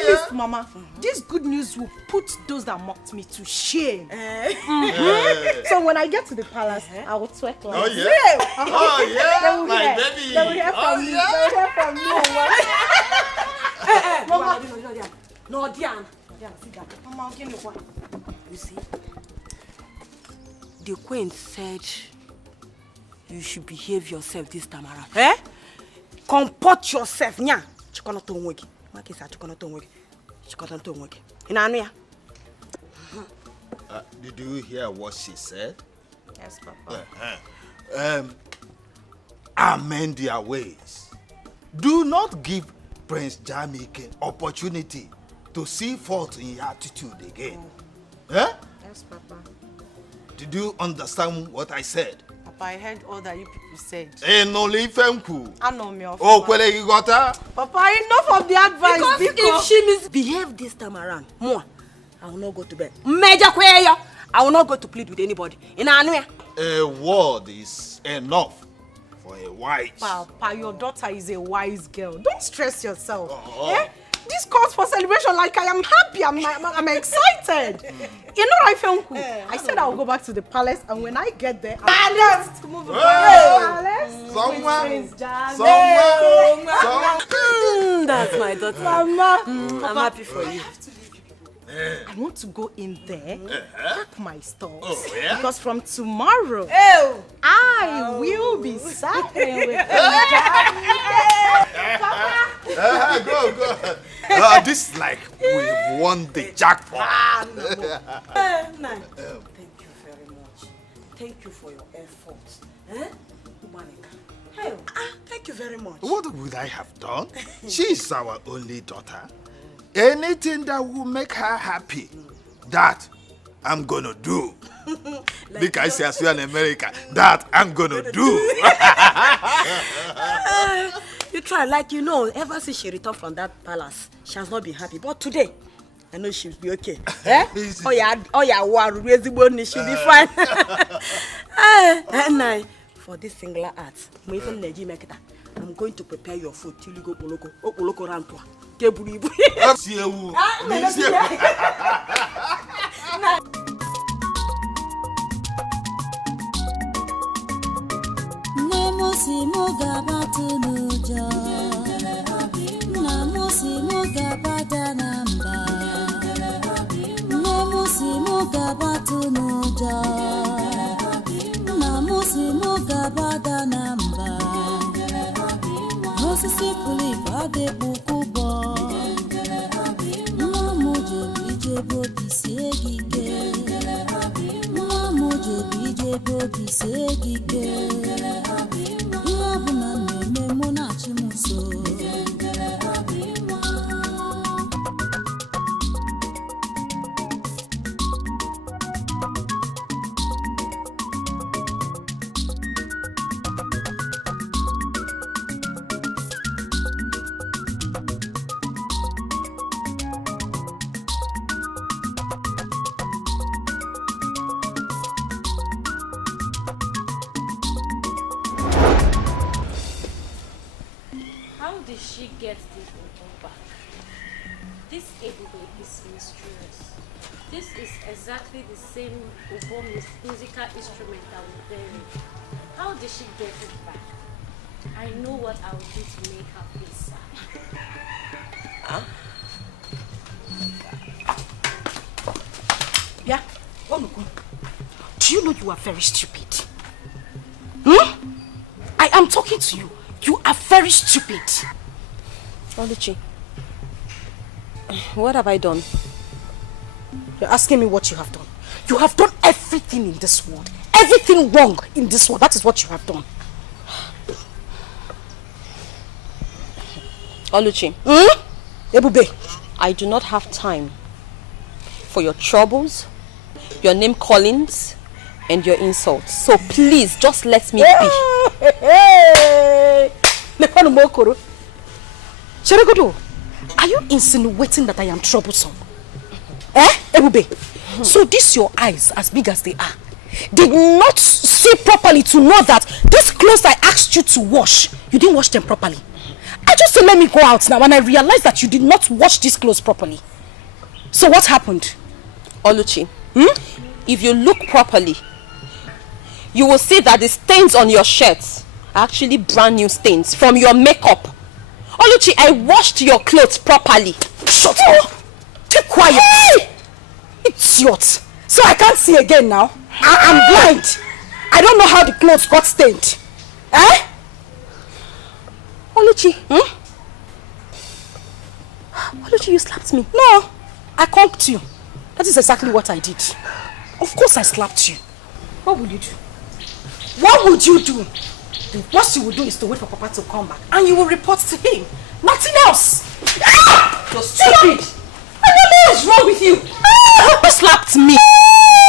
Listen, Mama, this good news will put those that mocked me to shame. So when I get to the palace, I will twerk like my baby. They will hear from me. They will hear from me. Mama, no, Diana, sit down. Mama, I'll give you one. You see, the queen said you should behave yourself this time around. Comport yourself, nya. Chikono to nwegi. Makisa chikono to nwegi. Chikono to nwegi. Inanu ya. Did you hear what she said? Yes, Papa. Amend their ways. Do not give Prince Jamike opportunity to see fault in your attitude again. Yes, Papa. Did you understand what I said? Papa, I heard all that you people said. No, Lifemku. I know me. Oh, Kwele, you got her? Papa, enough of the advice. Because if she misbehave this time around, more, I will not go to bed. Major Quayo, I will not go to plead with anybody. In Anwea. A word is enough for a wise. Papa, your daughter is a wise girl. Don't stress yourself. Eh? This calls for celebration. Like, I am happy. I'm excited. You know, I felt cool. I said I will go back to the palace, and when I get there, I'll to move to the palace. That's my daughter. Mama. I'm happy for you. I want to go in there, pack my stuff. Oh, yeah? Because from tomorrow, I will be suffering with Go. This is like we won the jackpot. Thank you very much. Thank you for your efforts. Thank you very much. What would I have done? She's our only daughter. Anything that will make her happy, that I'm gonna do. Because as we are in America, that I'm gonna do. You try, like you know, ever since she returned from that palace, she has not been happy. But today, I know she'll be okay. She'll be fine. And for this singular art, I'm going to prepare your food till you go Poloko Rantwa. Namusi mugabatu nuja, namusi mugabata namba, namusi mugabatu nuja, namusi mugabata namba, osisi puli bade bukubo, namuje bije bodi segige, namuje bije bodi segige. How did she get this Obo back? This Ebube is mysterious. This is exactly the same Obo musical instrument that was buried. How did she get it back? I know what I will do to make her feel sad. Huh? Yeah? Do you know you are very stupid? I am talking to you. You are very stupid. Oluchi, what have I done? You're asking me what you have done. You have done everything in this world. Everything wrong in this world. That is what you have done. Oluchi. Ebube. I do not have time for your troubles, your name callings, and your insults. So please, just let me be. Cheregodo, are you insinuating that I am troublesome? Ebube? So these your eyes, as big as they are, did not see properly to know that these clothes I asked you to wash, you didn't wash them properly. I just said let me go out now and I realized that you did not wash these clothes properly. So what happened? Oluchi, if you look properly, you will see that the stains on your shirts are actually brand new stains from your makeup. Oluchi, I washed your clothes properly. Shut up! Keep quiet! Hey! Idiot! So I can't see again now? I'm blind! I don't know how the clothes got stained. Oluchi, Oluchi, you slapped me. No, I conked you. That is exactly what I did. Of course I slapped you. What will you do? What would you do? The worst you will do is to wait for Papa to come back and you will report to him. Nothing else. You're stupid. What is wrong with you? Who slapped me?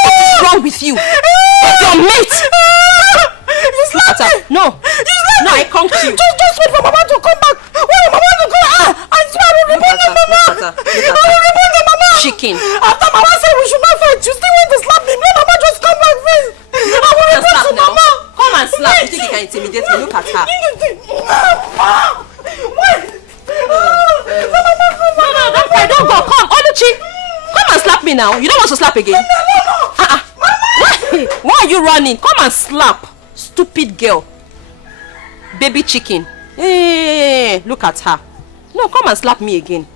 What is wrong with you? Your mate. No, no, I come to you. Just wait for Mama to come back. Wait, Mama to come. I swear I will report them, Mama. I will report them, Mama. Chicken. After Mama said we should not fight, you still want to slap me. Let Mama just come back first. I will report to Mama. Come and slap. You think you can intimidate me? Look at her. Wait. Don't go. Come, Oluchi. Come and slap me now. You don't want to slap again? Why are you running? Come and slap. Stupid girl. Baby chicken. Hey, look at her. No, come and slap me again.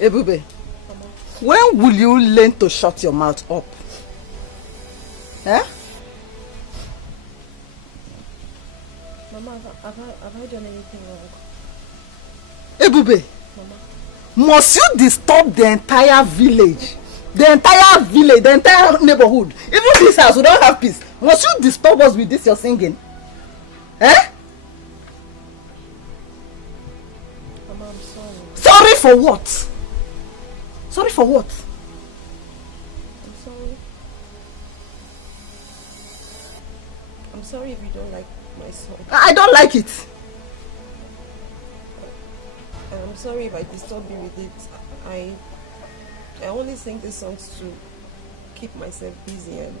Ebube, when will you learn to shut your mouth up? Eh? Mama, have I done anything wrong? Ebube, must you disturb the entire village The entire village, the entire neighborhood, even this house, we don't have peace. Must you disturb us with this you're singing? Eh? Mama, I'm sorry. Sorry for what? Sorry for what? I'm sorry. I'm sorry if you don't like my song. I don't like it. And I'm sorry if I disturb you with it. I only sing these songs to keep myself busy and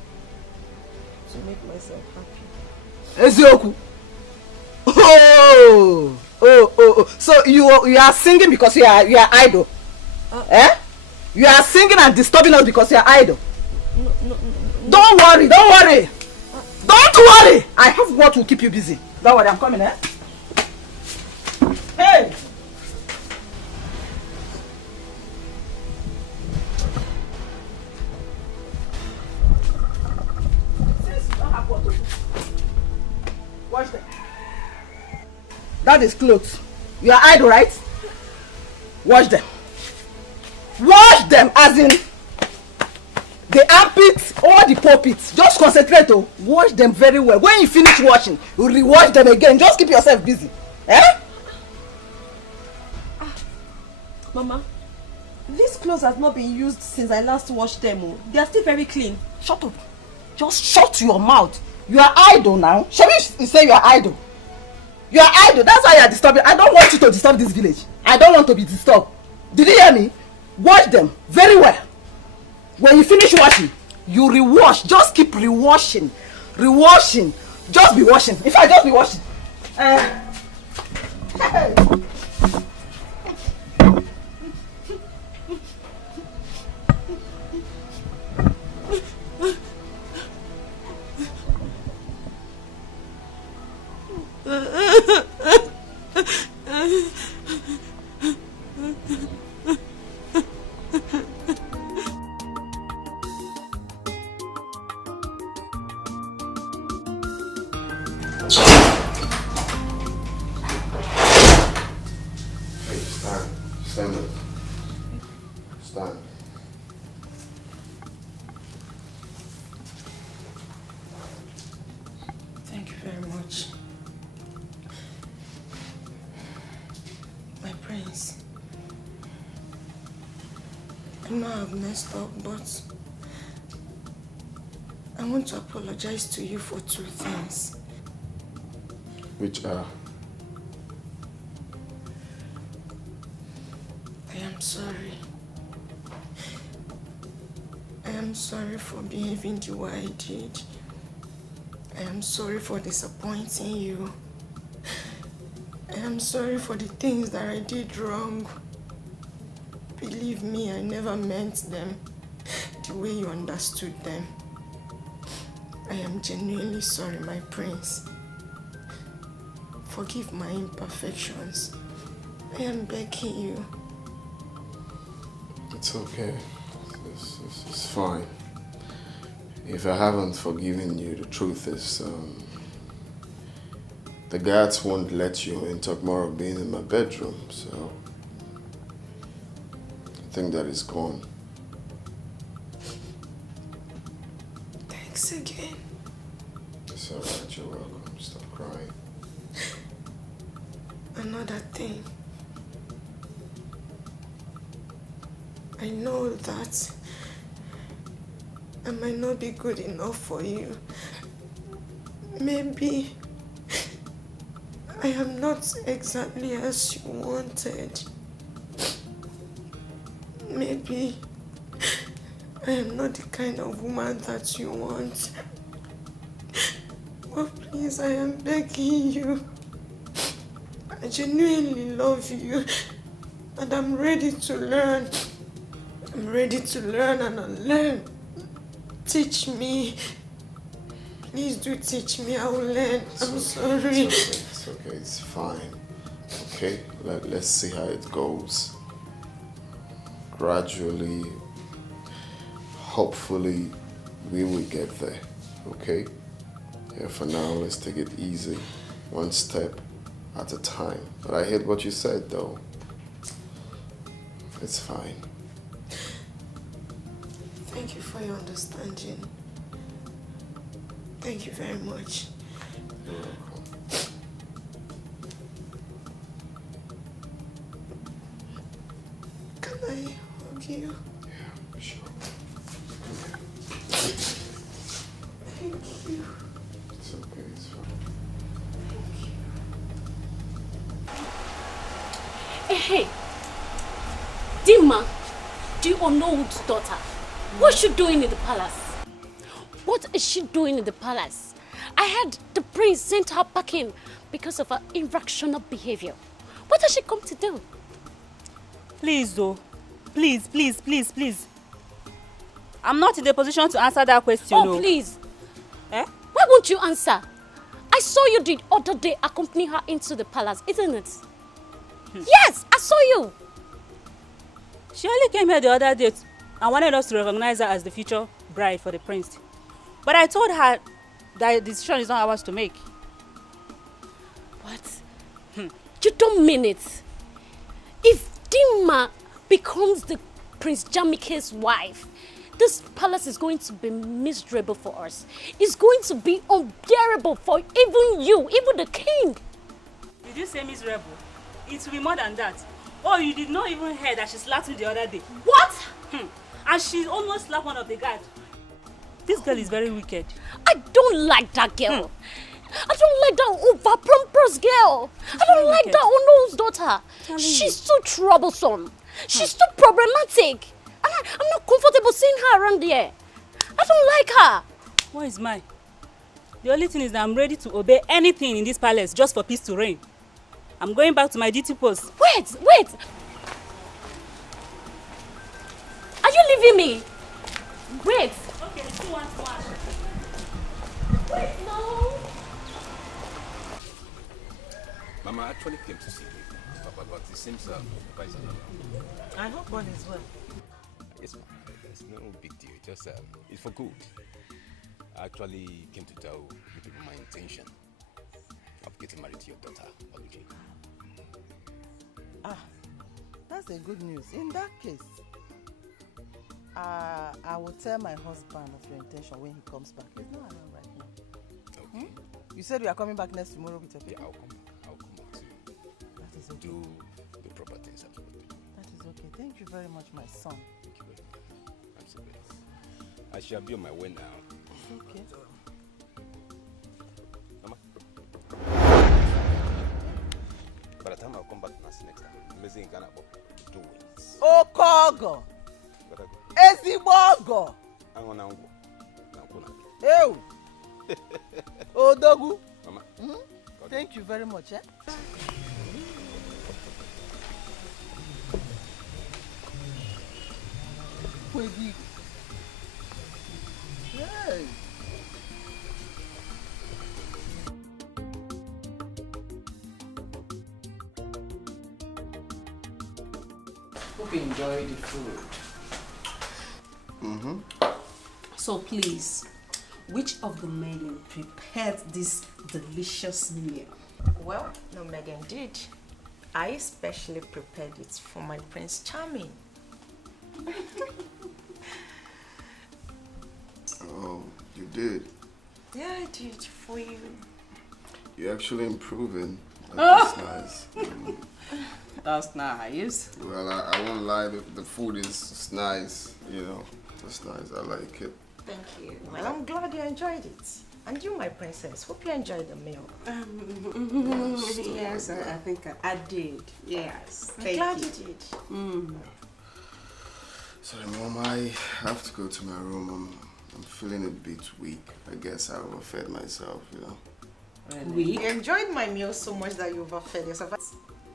to make myself happy. Ezioku. Oh. So you are singing because you are idle. Eh? You are singing and disturbing us because you are idle. No. Don't worry. Don't worry. I have what will keep you busy. Don't worry, I'm coming, eh? Hey! Wash them. That is clothes. You are idle, right? Wash them. Wash them as in the armpits or the pulpits. Just concentrate, oh. Wash them very well. When you finish washing, you re-wash them again. Just keep yourself busy. Eh? Mama, these clothes have not been used since I last washed them. Oh. They are still very clean. Shut up. Just shut your mouth. You are idle now. Shall we say you are idle? You are idle. That's why you are disturbing. I don't want you to disturb this village. I don't want to be disturbed. Did you hear me? Wash them very well. When you finish washing, you re-wash. Just keep re-washing. Re-washing. Just be washing. In fact, just be washing. Hey. Stand. Thank you very much. My prince. I know I've messed up, but I want to apologize to you for 2 things. Which are? I am sorry. I am sorry for behaving the way I did. I am sorry for disappointing you. I am sorry for the things that I did wrong. Believe me, I never meant them the way you understood them. I am genuinely sorry, my prince. Forgive my imperfections. I am begging you. It's okay. It's fine. If I haven't forgiven you, the truth is, the guards won't let you in tomorrow being in my bedroom, so I think that is gone. Thanks again. It's alright, you're welcome. Stop crying. Another thing. I know that I might not be good enough for you. Maybe I am not exactly as you wanted. Maybe I am not the kind of woman that you want. But please, I am begging you. I genuinely love you and I'm ready to learn. I'm ready to learn and unlearn. Teach me. Please do teach me. I will learn. I'm sorry. It's okay. It's fine. Okay? Let's see how it goes. Gradually, hopefully, we will get there. Okay? Yeah, for now, let's take it easy. One step at a time. But I heard what you said, though. It's fine. Thank you for your understanding. Thank you very much. You're welcome. Can I hug you? Yeah, sure. Thank you. It's okay, it's fine. Hey, Dima, the unknown's daughter, what's she doing in the palace? What is she doing in the palace? I heard the prince sent her packing because of her irrational behavior. What has she come to do? Please, though. Please, please, please, please. I'm not in the position to answer that question. Oh, please. Eh? Why won't you answer? I saw you the other day accompany her into the palace, isn't it? Yes, I saw you. She only came here the other day and wanted us to recognize her as the future bride for the prince. But I told her that the decision is not ours to make. What? You don't mean it. If Dima becomes the Prince Jamike's wife, this palace is going to be miserable for us. It's going to be unbearable for even you, even the king. Did you say miserable? It will be more than that. Oh, you did not even hear that she slapped me the other day. What? And she almost slapped one of the guards. This girl is very wicked. I don't like that girl. I don't like that over-pompous girl. I don't like that unknown's daughter. She's too troublesome. She's too problematic. I'm not comfortable seeing her around here. I don't like her. What is mine? The only thing is that I'm ready to obey anything in this palace just for peace to reign. I'm going back to my duty post. Wait! Are you leaving me? Wait! Okay, 2-1-1. Wait, no! Mama actually came to see you, Papa, but it seems Papa is not. I hope all is well. It's fine. There's no big deal. Just it's for good. I actually came to tell you people my intention of getting married to your daughter, Oluji. Ah, that's a good news. In that case, I will tell my husband of your intention when he comes back. He's not around right now. Okay. You said you are coming back next tomorrow with your people? Yeah, I'll come back to that is okay. Do the proper things I'm supposed to do. That is okay. Thank you very much, my son. Thank you very much. I'm so blessed. I shall be on my way now. Okay. Mama. By the time I'll come back next time, amazing Ghana do wins. Okogo! Ezigbogo! Ew! Odogu! Mama. Thank you very much, eh? Hey! Hope you enjoy the food. So please, which of the men prepared this delicious meal? Well, no maiden did. I especially prepared it for my Prince Charming. Oh, you did? Yeah, I did for you. You're actually improving. That's nice. That's nice. Well, I won't lie, the food is nice, you know. It's nice, I like it. Thank you. Well, I'm glad you enjoyed it. And you, my princess, hope you enjoyed the meal. Yes, I think I did. Yes. I'm glad you did. Sorry, Mom, I have to go to my room. I'm feeling a bit weak. I guess I overfed myself, you know. Really? You enjoyed my meal so much that you overfed yourself.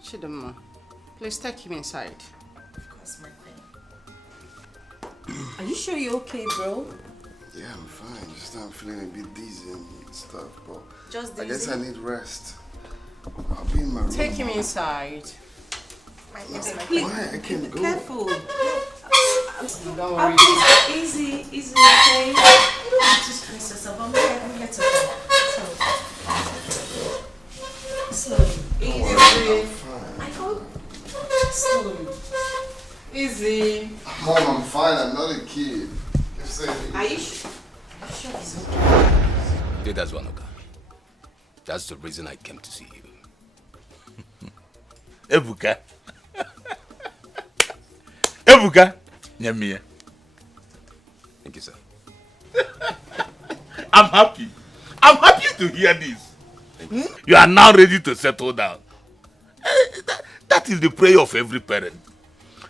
Chidima, please take him inside. Of course, my queen. Are you sure you're okay, bro? Yeah, I'm fine. Just I'm feeling a bit dizzy and stuff, but just I guess I need rest. I'll be in my room. Take him inside. Why? I can't go. Careful. Don't worry. Easy, okay? You don't have to stress yourself. I'm here to help. Slowly. Easy. I hope. Slowly. Easy. Mom, I'm fine. I'm not a kid. Are you sure it's okay? Yeah, that's one, okay. That's the reason I came to see you. Ebuka. Ebuka. Nyamie. Thank you, sir. I'm happy. I'm happy to hear this. You are now ready to settle down. That is the prayer of every parent.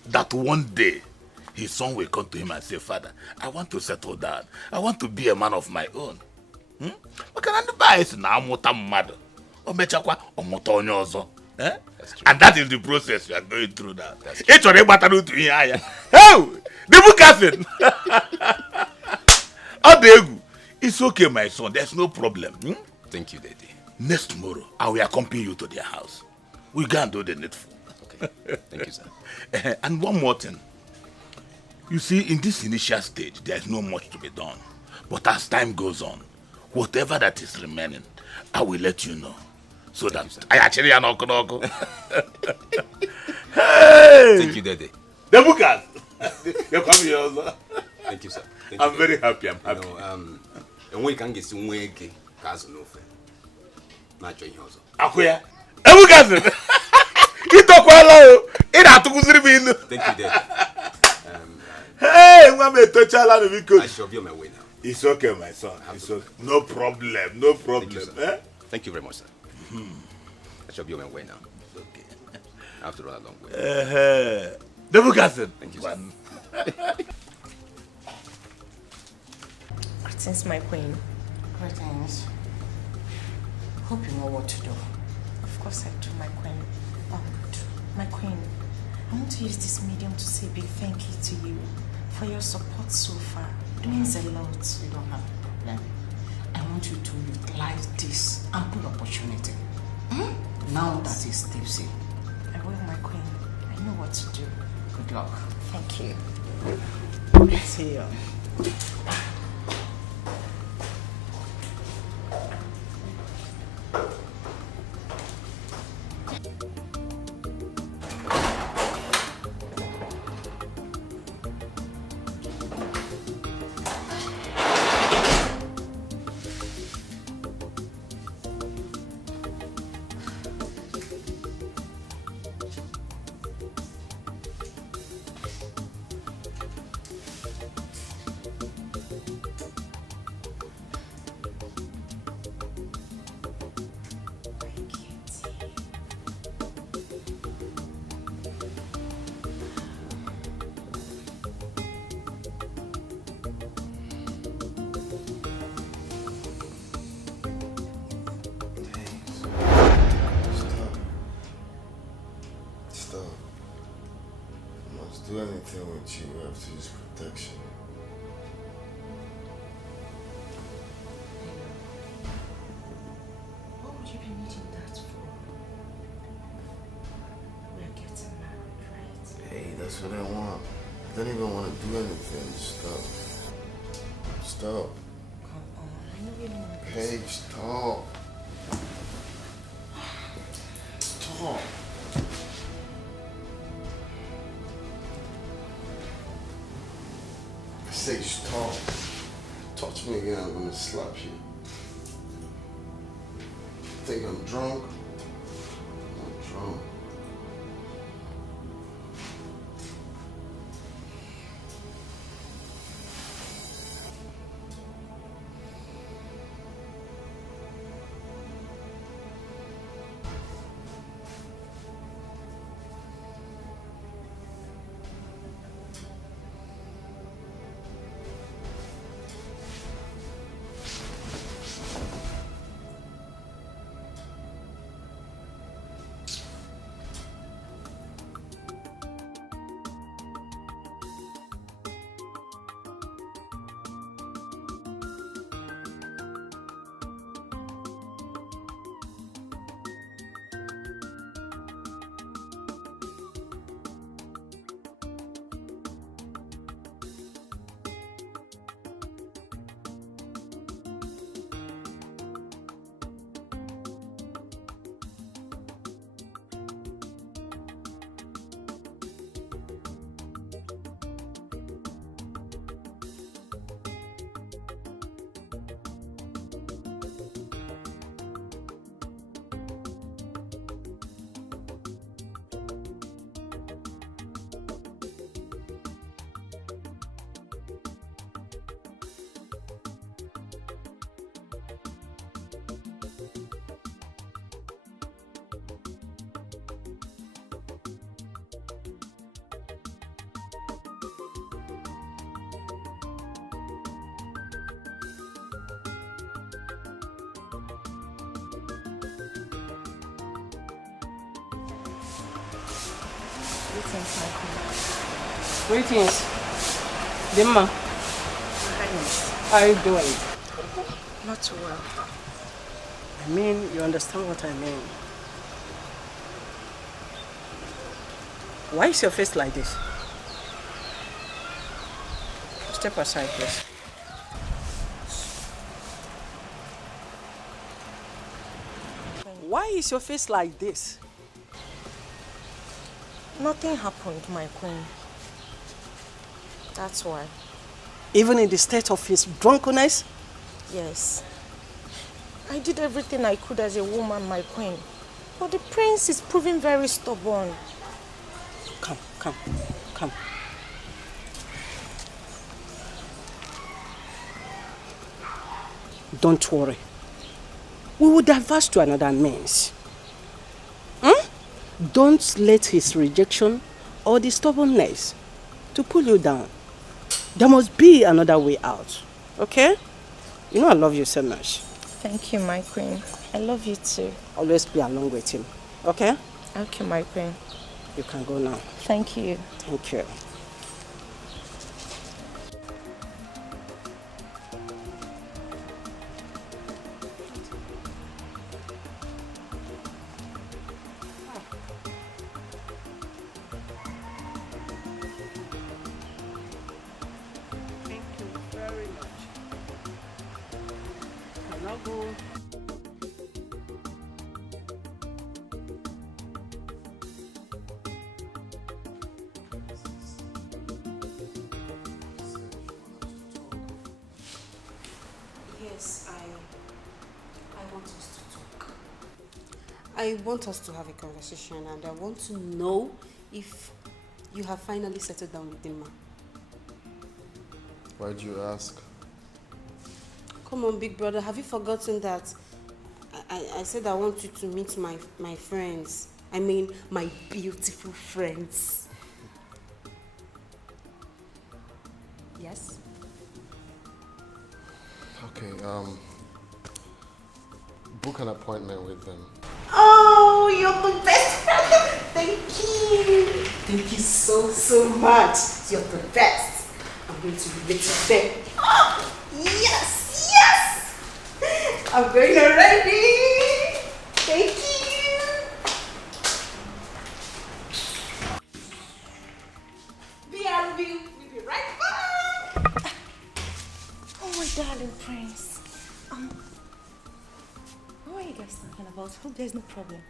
That one day, his son will come to him and say, Father, I want to settle down. I want to be a man of my own. And that is the process you are going through now. It's already battle to here. Oh, the book has it. It's okay, my son. There's no problem. Thank you, Daddy. Next tomorrow, I will accompany you to their house. We can do the needful. Okay. Thank you, sir. And one more thing. You see, in this initial stage, there is no much to be done. But as time goes on, whatever that is remaining, I will let you know. So that I actually am not going. Hey! Thank you, Daddy. The bookers. You come here also. Thank you, sir. Thank I'm you, very Daddy. happy. I'm happy. And when you can get some way, cause no fair. Not join you also. Akuya. The bookers. You talk well. It had to go through me. Thank you, Daddy. Hey, I shall be on my way now. It's okay, my son. It's okay. No problem. No problem. Thank you, Thank you very much, sir. I shall be on my way now. Okay. I have to run a long way. The bookers. Thank you, sir. Greetings, my queen. Greetings. Hope you know what to do. Of course I do, my queen. My queen, I want to use this medium to say a big thank you to you for your support so far. It means a lot. You don't have a problem. I want you to utilize this ample opportunity. Now that it's tipsy. I will, my queen. I know what to do. Good luck. Thank you. See you. Do anything with you, we have to use protection. What would you be needing that for? We're getting married, right? Hey, that's what I want. I don't even want to do anything. Stop. Stop. Come on, I know you don't want to. Hey, stop. Stop. Say stop. Touch me again, I'm gonna slap you. Think I'm drunk? I'm drunk. Greetings, my queen. Greetings. Dimma. How are you doing? Not too well. I mean, you understand what I mean. Why is your face like this? Step aside, please. Why is your face like this? Nothing happened, my queen. That's why. Even in the state of his drunkenness? Yes. I did everything I could as a woman, my queen. But the prince is proving very stubborn. Come. Don't worry. We will diverse to another means. Don't let his rejection or the stubbornness to pull you down. There must be another way out. Okay? You know I love you so much. Thank you, my queen. I love you too. Always be along with him. Okay? Okay, my queen. You can go now. Thank you. Thank you. I want us to have a conversation, and I want to know if you have finally settled down with Dimma. Why'd you ask? Come on, big brother, have you forgotten that I said I want you to meet my friends? I mean, my beautiful friends. Yes? Okay, book an appointment with them. Oh, you're the best friend. Thank you. Thank you so much. You're the best. I'm going to be with them. Oh, yes. I'm going already. Thank you. We'll be right back. Oh, my darling prince. What are you guys talking about? Hope there's no problem.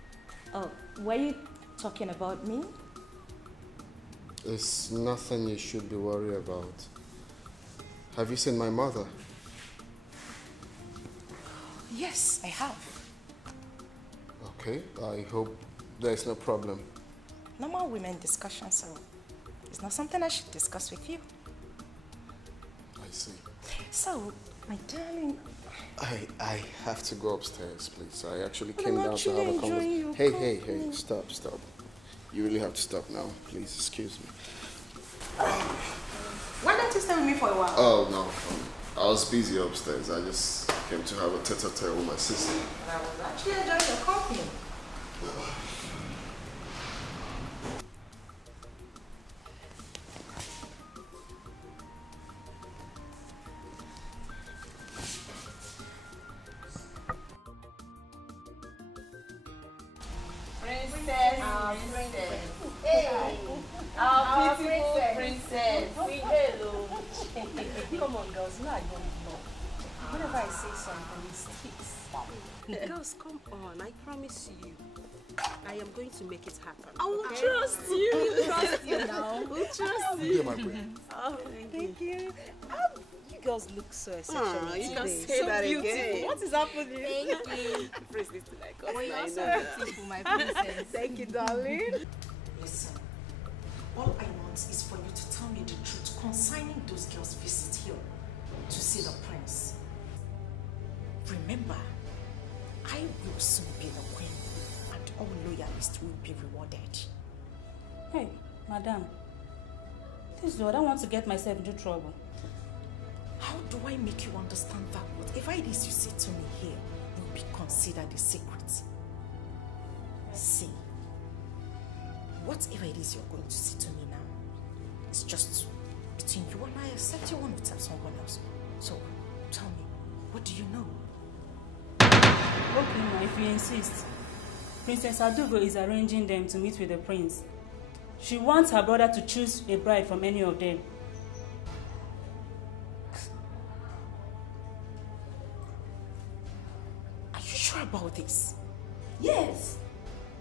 Oh, were you talking about me? It's nothing you should be worried about. Have you seen my mother? Yes, I have. Okay, I hope there's no problem. Normal women discussion, so it's not something I should discuss with you. I see. So, my darling... I have to go upstairs, please. I actually But came I'm down to have a actually enjoying conversation. your Hey, company. stop. You really have to stop now. Please, excuse me. Why don't you stay with me for a while? Oh, no. I was busy upstairs. I just came to have a tete-a-tete with my sister. I was actually enjoying your company. Our beautiful princess. Hello. Come on, girls. Now I don't know. Whenever I say something, it sticks. Girls, come on. I promise you. I am going to make it happen. I will okay? trust you. We'll trust you now. We'll trust you. My friend. Oh, thank you. You girls look so exceptional you can today. say So that beautiful. again. What is happening? Thank you. Praise this to like us. Oh, you're I so know. beautiful, my princess. Thank you, darling. Listen, all I want is for you to tell me the truth concerning those girls' visit here to see the prince. Remember, I will soon be the queen, and all loyalists will be rewarded. Hey, madam. Please, I don't want to get myself into trouble. How do I make you understand that whatever it is you say to me here will be considered a secret? See, whatever it is you're going to say to me now, it's just between you and I, except you want to tell someone else. So, tell me, what do you know? Okay, ma, if you insist. Princess Adugo is arranging them to meet with the prince. She wants her brother to choose a bride from any of them. Are you sure about this? Yes.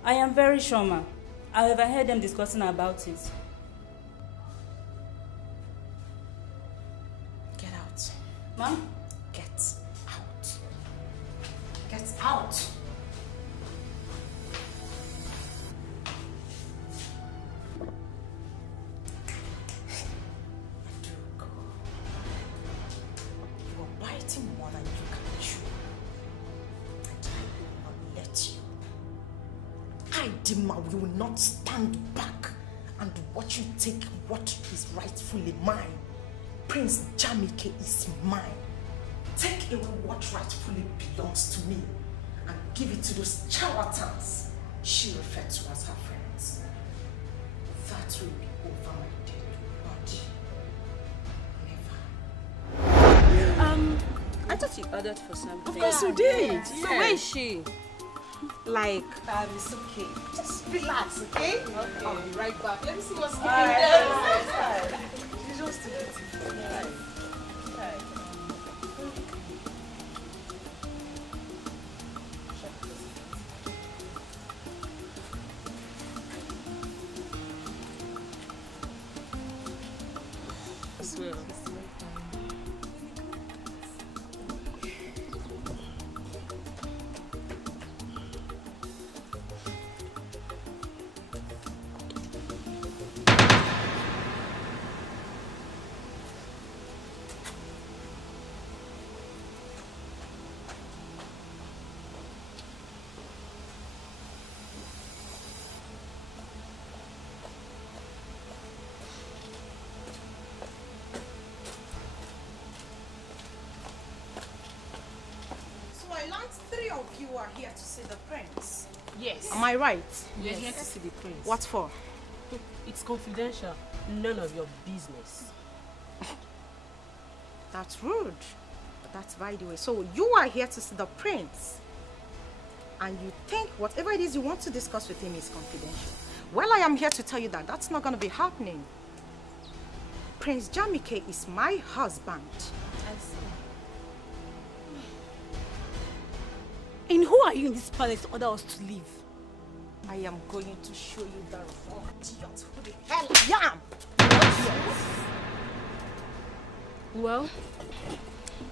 I am very sure, ma. I overheard them discussing about it. Get out. Ma'am? Get out. Get out. You are biting more than you can chew. And I will not let you. I, Dima, will not stand back and watch you take what is rightfully mine. Prince Jamike is mine. Take away what rightfully belongs to me and give it to those charlatans she referred to as her friends. That will be over my dead body. Never. I thought you ordered for something. Of course you did. So where is she? Like, it's okay. Just relax, okay? Okay. I'll be right back. Let me see what's going Alright. on. She's just you are here to see the prince. Yes. Am I right? You're here to see the prince. What for? It's confidential. None of your business. That's rude. But that's by the way. So you are here to see the prince. And you think whatever it is you want to discuss with him is confidential. Well, I am here to tell you that that's not going to be happening. Prince Jamike is my husband. I see. And who are you in this palace to order us to leave? I am going to show you the raw idiot who the hell I am. Well,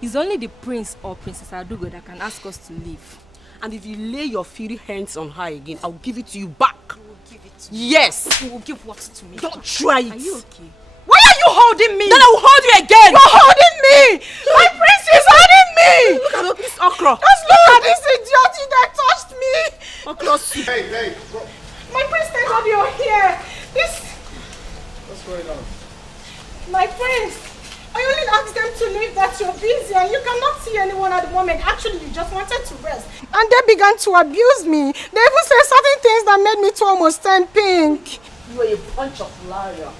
it's only the prince or Princess Adugo that can ask us to leave. And if you lay your filthy hands on her again, I'll give it to you back. You will give it to me. Yes. You will give what to me? Don't try it. Are you okay? Why are you holding me? Then I will hold you again. You're holding me. My prince is holding me. Look at this okra. Just look at this idiot that touched me. Okra soup. Hey, My prince, thank God you're here. This. What's going on? My prince. I only asked them to leave that you're busy and you cannot see anyone at the moment. Actually, you just wanted to rest. And they began to abuse me. They even said certain things that made me to almost turn pink. You are a bunch of liars.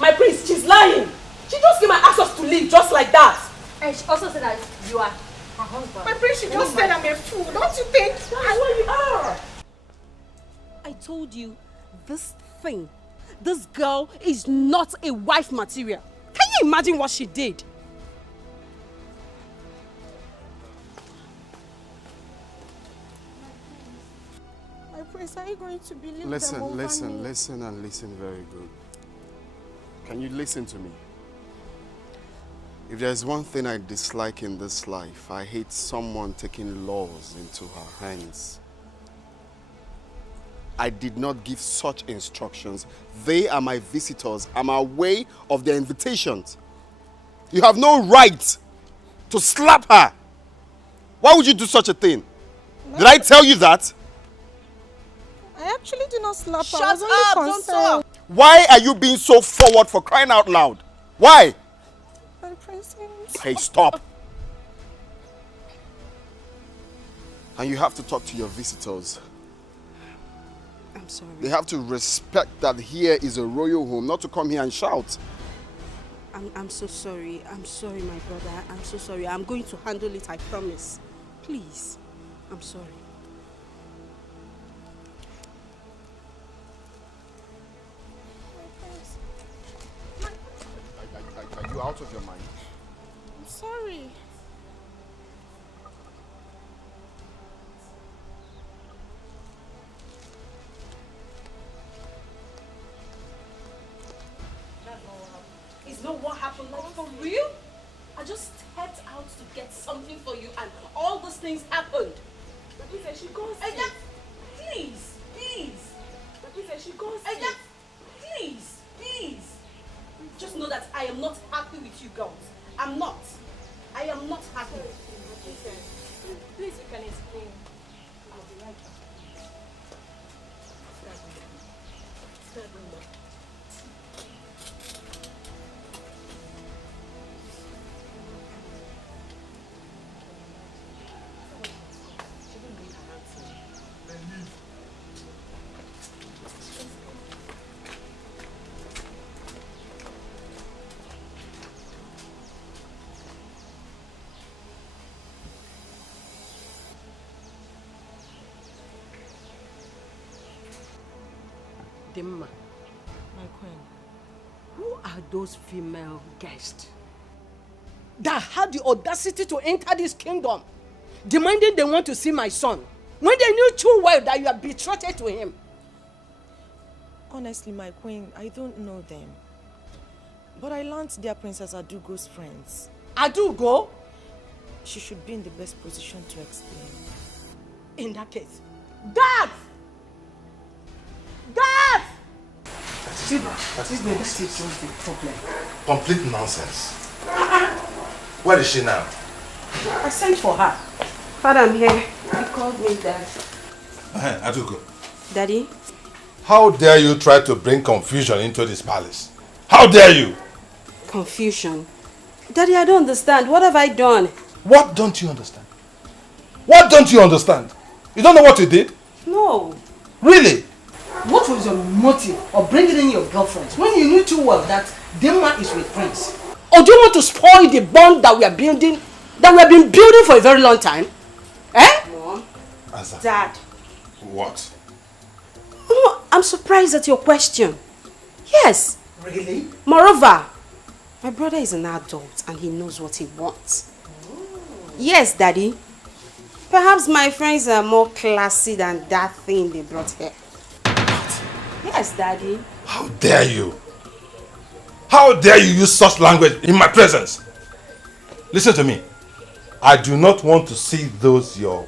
My prince, she's lying. She just came and asked us to leave just like that. And she also said that you are her husband. My prince, she just said I'm a fool. Don't you think? That's what you are. I told you, this girl is not a wife material. Can you imagine what she did? My prince, are you going to believe them Listen over me? Listen very good. Can you listen to me? If there's one thing I dislike in this life, I hate someone taking laws into her hands. I did not give such instructions. They are my visitors. I'm aware of their invitations. You have no right to slap her. Why would you do such a thing? Did I tell you that? I actually did not slap her. Shut I was only up, don't concerned. Why are you being so forward for crying out loud? Why? My prince, Hey, stop. And you have to talk to your visitors. I'm sorry. They have to respect that here is a royal home, not to come here and shout. I'm so sorry. I'm sorry, my brother. I'm so sorry. I'm going to handle it, I promise. Please. I'm sorry. Are you out of your mind? I'm sorry. Is not what happened, like for real? I just stepped out to get something for you and all those things happened. But she goes. Please, please. But she goes. Please, please. Just know that I am not happy with you girls. I'm not. I am not happy. Please, you can explain. I'll be right back. Dimma, My queen. who are those female guests That had the audacity to enter this kingdom, demanding they want to see my son, when they knew too well that you are betrothed to him. Honestly, my queen, I don't know them. But I learned they are Princess Adugo's friends. Adugo? She should be in the best position to explain. In that case, Dad! Dad! That is the problem. Complete nonsense. Where is she now? I sent for her. Father, I'm here. He called me, Dad. Adugo. Daddy? How dare you try to bring confusion into this palace? How dare you? Confusion? Daddy, I don't understand. What have I done? What don't you understand? What don't you understand? You don't know what you did? No. Really? What was your motive of bringing in your girlfriends when you knew too well that Dimma is with Prince? Or do you want to spoil the bond that we are building, that we have been building for a very long time? Eh? Mom. Answer. Dad. What? Oh, I'm surprised at your question. Yes. Really? Moreover, my brother is an adult and he knows what he wants. Yes, Daddy. Perhaps my friends are more classy than that thing they brought here. Yes, Daddy. How dare you? How dare you use such language in my presence? Listen to me. I do not want to see those your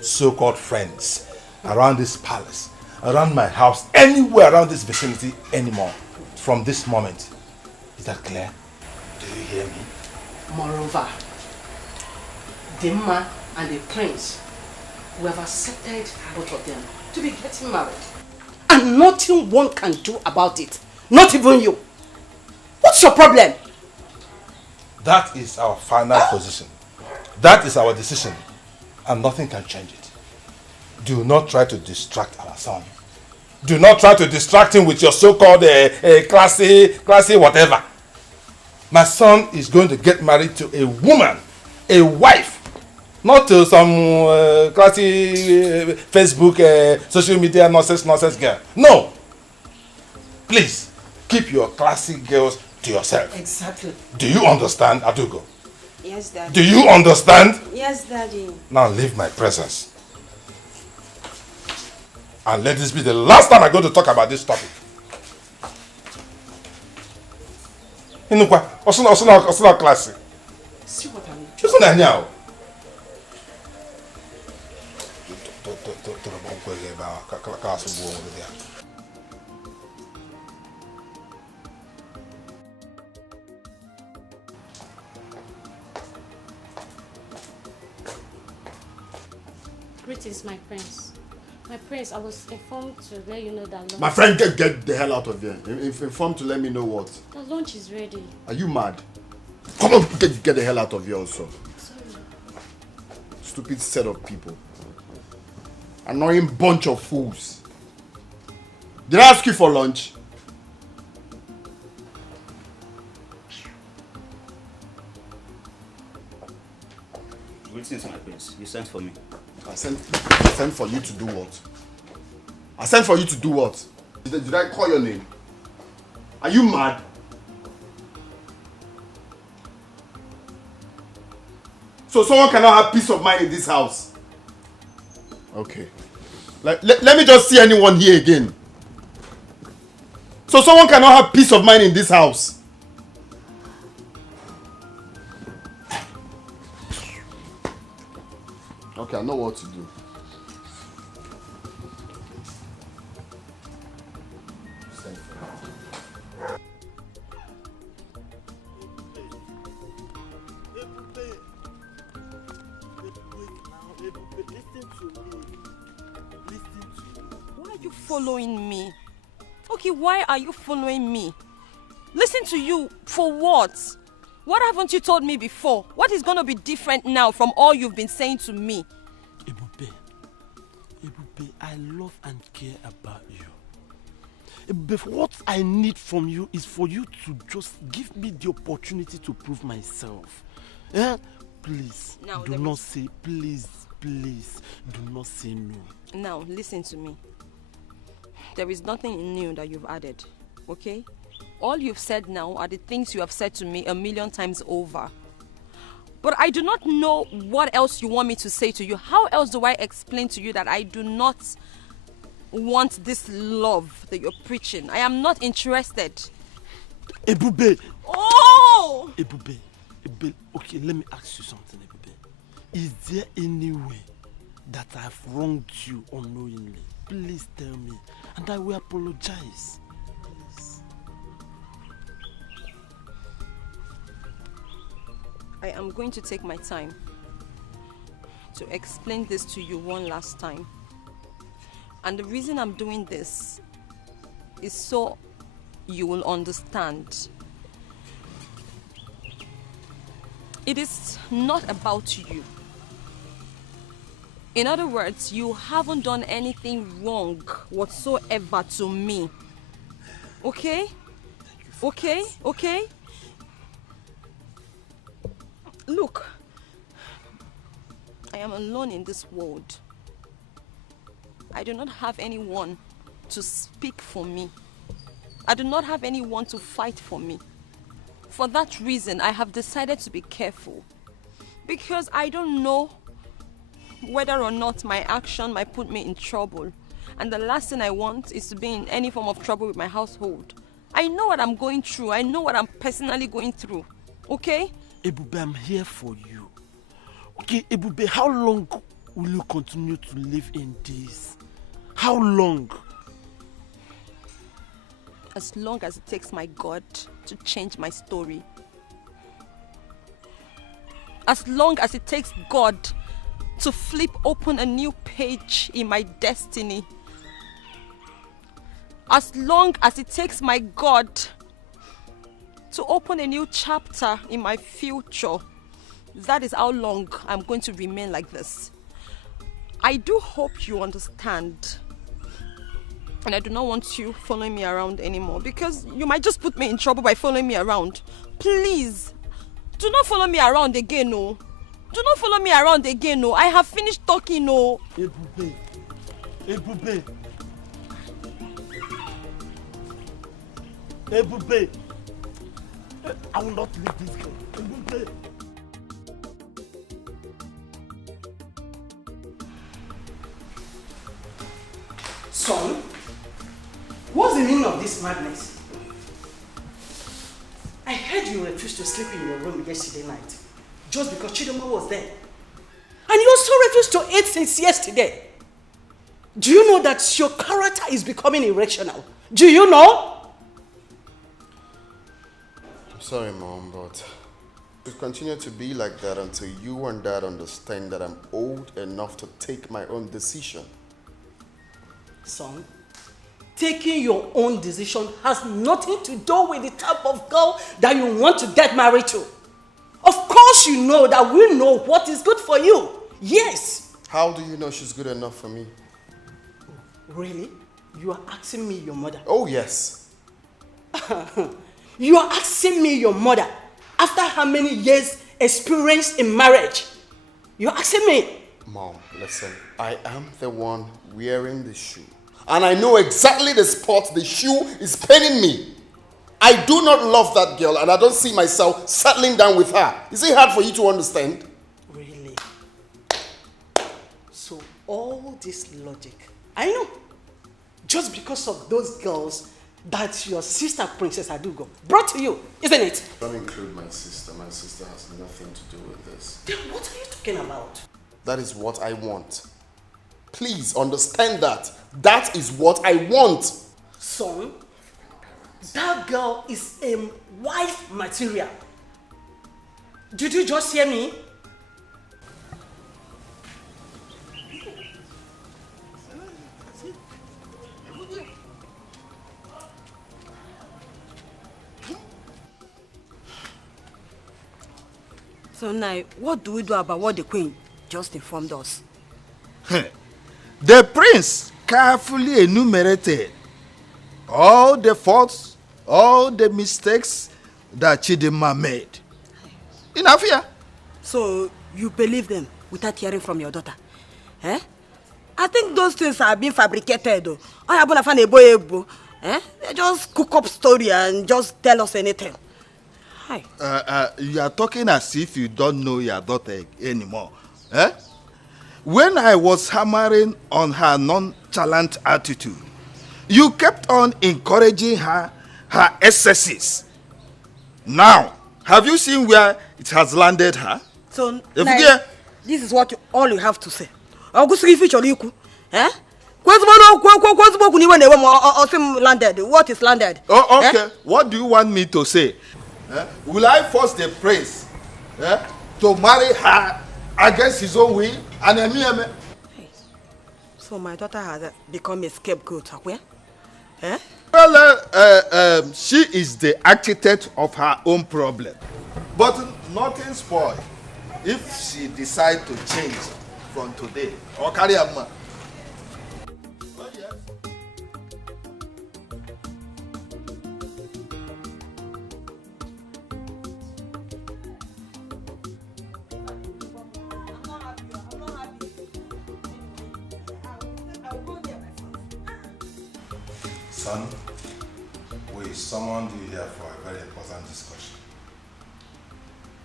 so-called friends around this palace, around my house, anywhere around this vicinity anymore from this moment. Is that clear? Do you hear me? Moreover, Dimma and the prince, we have accepted both of them to be getting married. And nothing one can do about it. Not even you. What's your problem? That is our final position. That is our decision. And nothing can change it. Do not try to distract our son. Do not try to distract him with your so-called classy whatever. My son is going to get married to a woman, a wife, not to some classy Facebook, social media nonsense girl. No. Please, keep your classy girls to yourself. Exactly. Do you understand, Adugo? Yes, Daddy. Do you understand? Yes, Daddy. Now leave my presence. And let this be the last time I'm going to talk about this topic. Inukwa, osuna classy. See what I mean? Osuna nyao. Greetings, my prince. My prince, I was informed to let you know that lunch... My friend, get the hell out of here. Informed to let me know what? The lunch is ready. Are you mad? Come on, get the hell out of here also. Sorry. Stupid set of people. Annoying bunch of fools. Did I ask you for lunch? Greetings, my prince. You sent for me. I sent for you to do what? I sent for you to do what? Did I call your name? Are you mad? So someone cannot have peace of mind in this house? Okay. Let me just see anyone here again. So someone cannot have peace of mind in this house? Okay, I know what to do. Why are you following me? Okay, why are you following me? Listen to you for what? What haven't you told me before? What is going to be different now from all you've been saying to me? Ebube, I love and care about you. But what I need from you is for you to just give me the opportunity to prove myself. Eh? Please, Now, do not say, please, do not say no. Now, listen to me. There is nothing new that you've added, okay? All you've said now are the things you have said to me 1,000,000 times over. But I do not know what else you want me to say to you. How else do I explain to you that I do not want this love that you're preaching? I am not interested. Ebube! Oh! Ebube, okay, let me ask you something, Ebube. Is there any way that I've wronged you unknowingly? Please tell me, and I will apologize. I am going to take my time to explain this to you one last time. And the reason I'm doing this is so you will understand. It is not about you. In other words, you haven't done anything wrong whatsoever to me. Okay? Okay? Okay? Look, I am alone in this world. I do not have anyone to speak for me. I do not have anyone to fight for me. For that reason, I have decided to be careful. Because I don't know whether or not my action might put me in trouble. And the last thing I want is to be in any form of trouble with my household. I know what I'm going through. I know what I'm personally going through. Okay? Ebube, I'm here for you. Okay, Ebube, how long will you continue to live in this? How long? As long as it takes my God to change my story. As long as it takes God to flip open a new page in my destiny. As long as it takes my God to open a new chapter in my future. That is how long I'm going to remain like this. I do hope you understand. And I do not want you following me around anymore, because you might just put me in trouble by following me around. Please, do not follow me around again, no. Do not follow me around again, no. I have finished talking, no. Ebube. Ebube. Ebube. I will not leave this girl. Ebube. Son, what's the meaning of this madness? I heard you refused to sleep in your room yesterday night just because Chidoma was there. And you also refused to eat since yesterday. Do you know that your character is becoming irrational? Do you know? I'm sorry, Mom, but it will continue to be like that until you and Dad understand that I'm old enough to take my own decision. Son, taking your own decision has nothing to do with the type of girl that you want to get married to. Of course you know that we know what is good for you. Yes. How do you know she's good enough for me? Really? You are asking me your mother? Oh, yes. You are asking me your mother after how many years experience in marriage? You are asking me? Mom, listen. I am the one wearing the shoe. And I know exactly the spot the shoe is paining me. I do not love that girl and I don't see myself settling down with her. Is it hard for you to understand? Really? So all this logic, I know. Just because of those girls that your sister Princess Adugo brought to you, isn't it? Don't include my sister. My sister has nothing to do with this. Then what are you talking about? That is what I want. Please understand that. That is what I want. Son, that girl is a wife material. Did you just hear me? So now, what do we do about what the queen just informed us? The prince carefully enumerated all the faults, all the mistakes that Chidinma made. Enough here. So you believe them without hearing from your daughter? Eh? I think those things are being fabricated though. They just cook up story and just tell us anything. Hi. You are talking as if you don't know your daughter anymore. Eh? When I was hammering on her nonchalant attitude, you kept on encouraging her excesses. Now, have you seen where it has landed her? So, this is what all you have to say. Eh? Landed. What is landed? Oh, okay. Eh? What do you want me to say? Eh? Will I force the prince to marry her against his own will? So my daughter has become a scapegoat, eh? Well, she is the architect of her own problem. But nothing spoiled if she decides to change from today. Or carry a man. Son, we summoned you here for a very important discussion.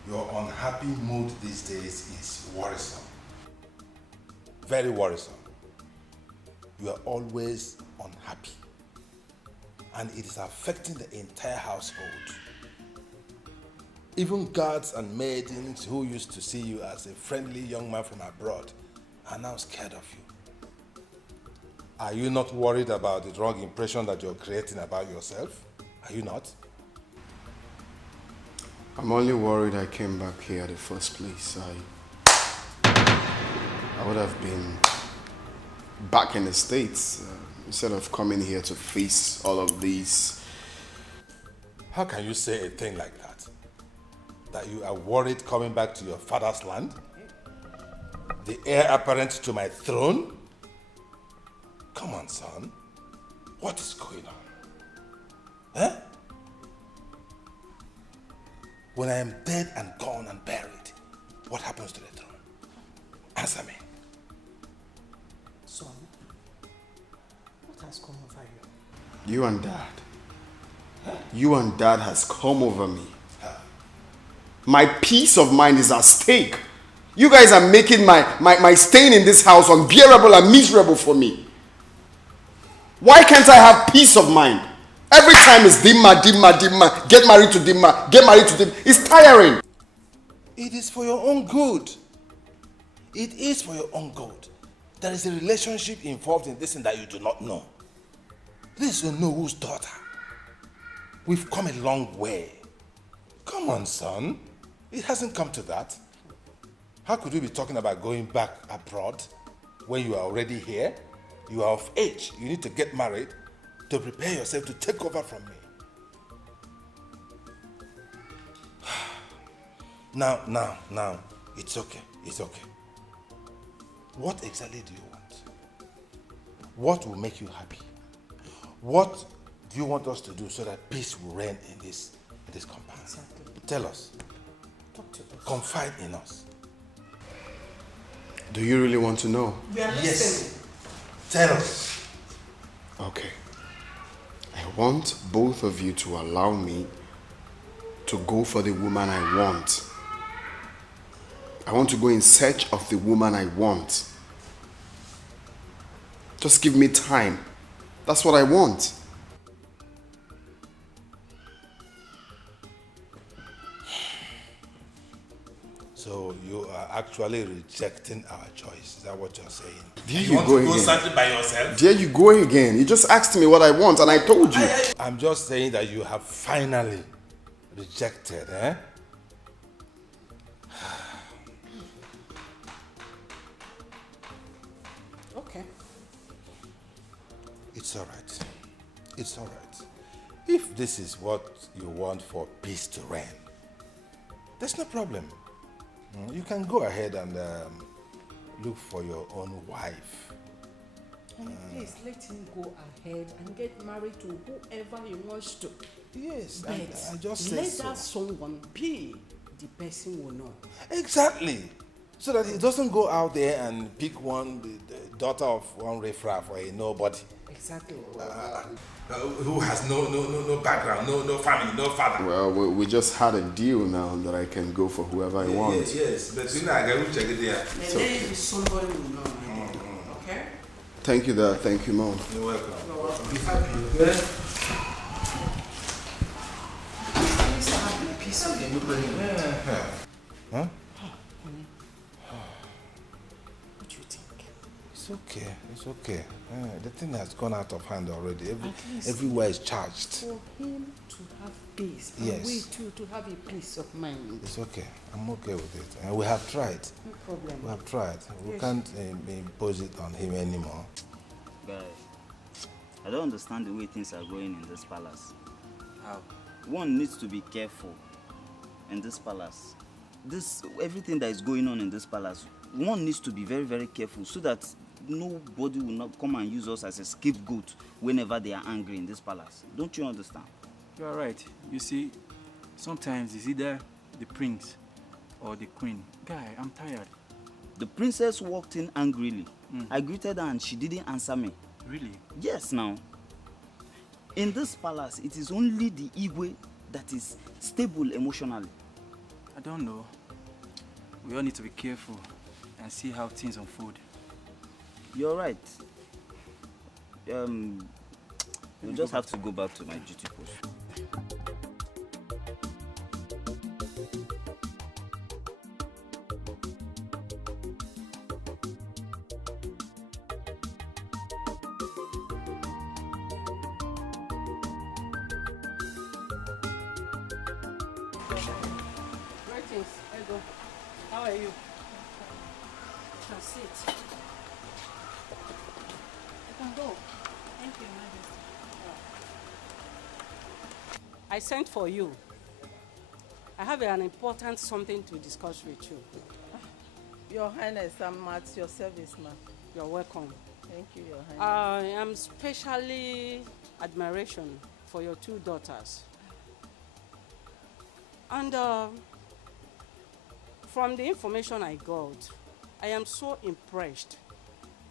Your unhappy mood these days is worrisome. Very worrisome. You are always unhappy. And it is affecting the entire household. Even guards and maidens who used to see you as a friendly young man from abroad are now scared of you. Are you not worried about the wrong impression that you're creating about yourself? Are you not? I'm only worried I came back here in the first place. I would have been back in the States instead of coming here to face all of these. How can you say a thing like that? That you are worried coming back to your father's land? The heir apparent to my throne? Come on, son. What is going on? Eh? When I am dead and gone and buried, what happens to the throne? Answer me. Son, what has come over you? You and Dad. Huh? You and Dad has come over me. Huh? My peace of mind is at stake. You guys are making my staying in this house unbearable and miserable for me. Why can't I have peace of mind? Every time it's Dimma. Get married to Dimma. Get married to Dimma. It's tiring. It is for your own good. It is for your own good. There is a relationship involved in this thing that you do not know. This is Onowo's daughter. We've come a long way. Come on, son. It hasn't come to that. How could we be talking about going back abroad when you are already here? You are of age. You need to get married to prepare yourself to take over from me. Now, it's okay. It's okay. What exactly do you want? What will make you happy? What do you want us to do so that peace will reign in this compound? Exactly. Tell us. Talk to us. Confide in us. Do you really want to know? We are listening. Tell us. Okay. I want both of you to allow me to go for the woman I want. I want to go in search of the woman I want. Just give me time. That's what I want. So you are actually rejecting our choice. Is that what you're saying? There you you want go to go again. search by yourself? There you go again. You just asked me what I want and I told you. I'm just saying that you have finally rejected, eh? Okay. It's all right. It's all right. If this is what you want for peace to reign, there's no problem. You can go ahead and look for your own wife. And please let him go ahead and get married to whoever he wants to. Yes, but I just said let so. that someone be the person we know. Exactly. So that he doesn't go out there and pick the daughter of one riffraff or a nobody. Exactly. Who has no background, no family, no father. Well, we just had a deal now that I can go for whoever I want. Yes. But you know, I will check it there. And then somebody will know. Okay? Thank you, Dad. Thank you, Mom. You're welcome. You're welcome. Be happy, okay? Please have a piece of the Huh? What do you think? It's okay. It's okay. The thing has gone out of hand already. At least Everywhere is charged. For him to have peace, Yes. and we too to have a peace of mind. It's okay. I'm okay with it. And we have tried. No problem. We have tried. We Yes. can't impose it on him anymore. Guy, I don't understand the way things are going in this palace. How? One needs to be careful in this palace. Everything that is going on in this palace, one needs to be very, very careful so that nobody will not come and use us as a scapegoat whenever they are angry in this palace. Don't you understand? You are right. You see, sometimes it's either the prince or the queen. Guy, I'm tired. The princess walked in angrily. I greeted her and she didn't answer me. Really? Yes, now. In this palace, it is only the Igwe that is stable emotionally. I don't know. We all need to be careful and see how things unfold. You're right. We'll just have to go back to my duty post. Greetings, Ego. How are you? You can sit. You can go. Thank you, Majesty. I sent for you. I have an important something to discuss with you. Your Highness, I'm at your service, ma'am. You're welcome. Thank you, Your Highness. I am specially admiration for your two daughters. And from the information I got, I am so impressed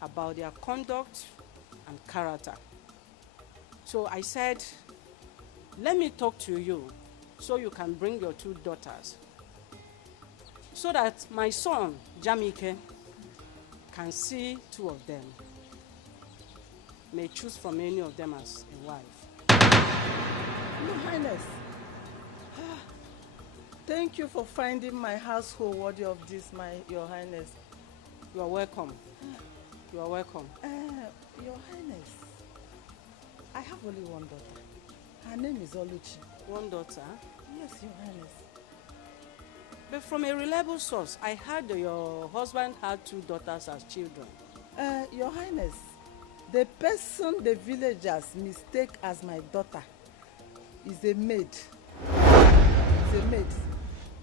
about their conduct and character. So I said, let me talk to you so you can bring your two daughters so that my son, Jamike, can see two of them. May choose from any of them as a wife. Your Highness, thank you for finding my household worthy of this, Your Highness. You are welcome. You are welcome. Your Highness, I have only one daughter. Her name is Oluchi. One daughter? Yes, Your Highness. But from a reliable source, I heard that your husband had two daughters as children. Your Highness, the person the villagers mistake as my daughter is a maid. Is a maid.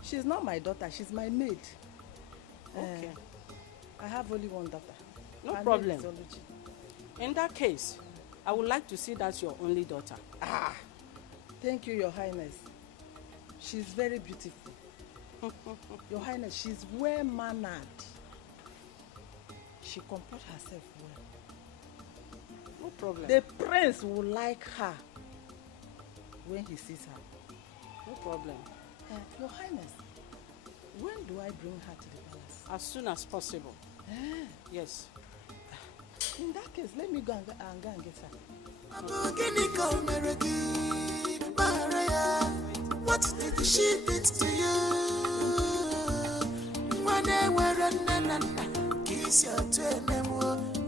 She's not my daughter, she's my maid. Okay. I have only one daughter. No Her problem. name is Oluchi. In that case, I would like to see that's your only daughter. Ah, thank you, Your Highness. She's very beautiful. Your Highness, she's well-mannered. She comports herself well. No problem. The prince will like her when he sees her. No problem. Your Highness, when do I bring her to the palace? As soon as possible. Yes. In that case, let me go and get her. What did she did to you? When they were running, kiss your twin,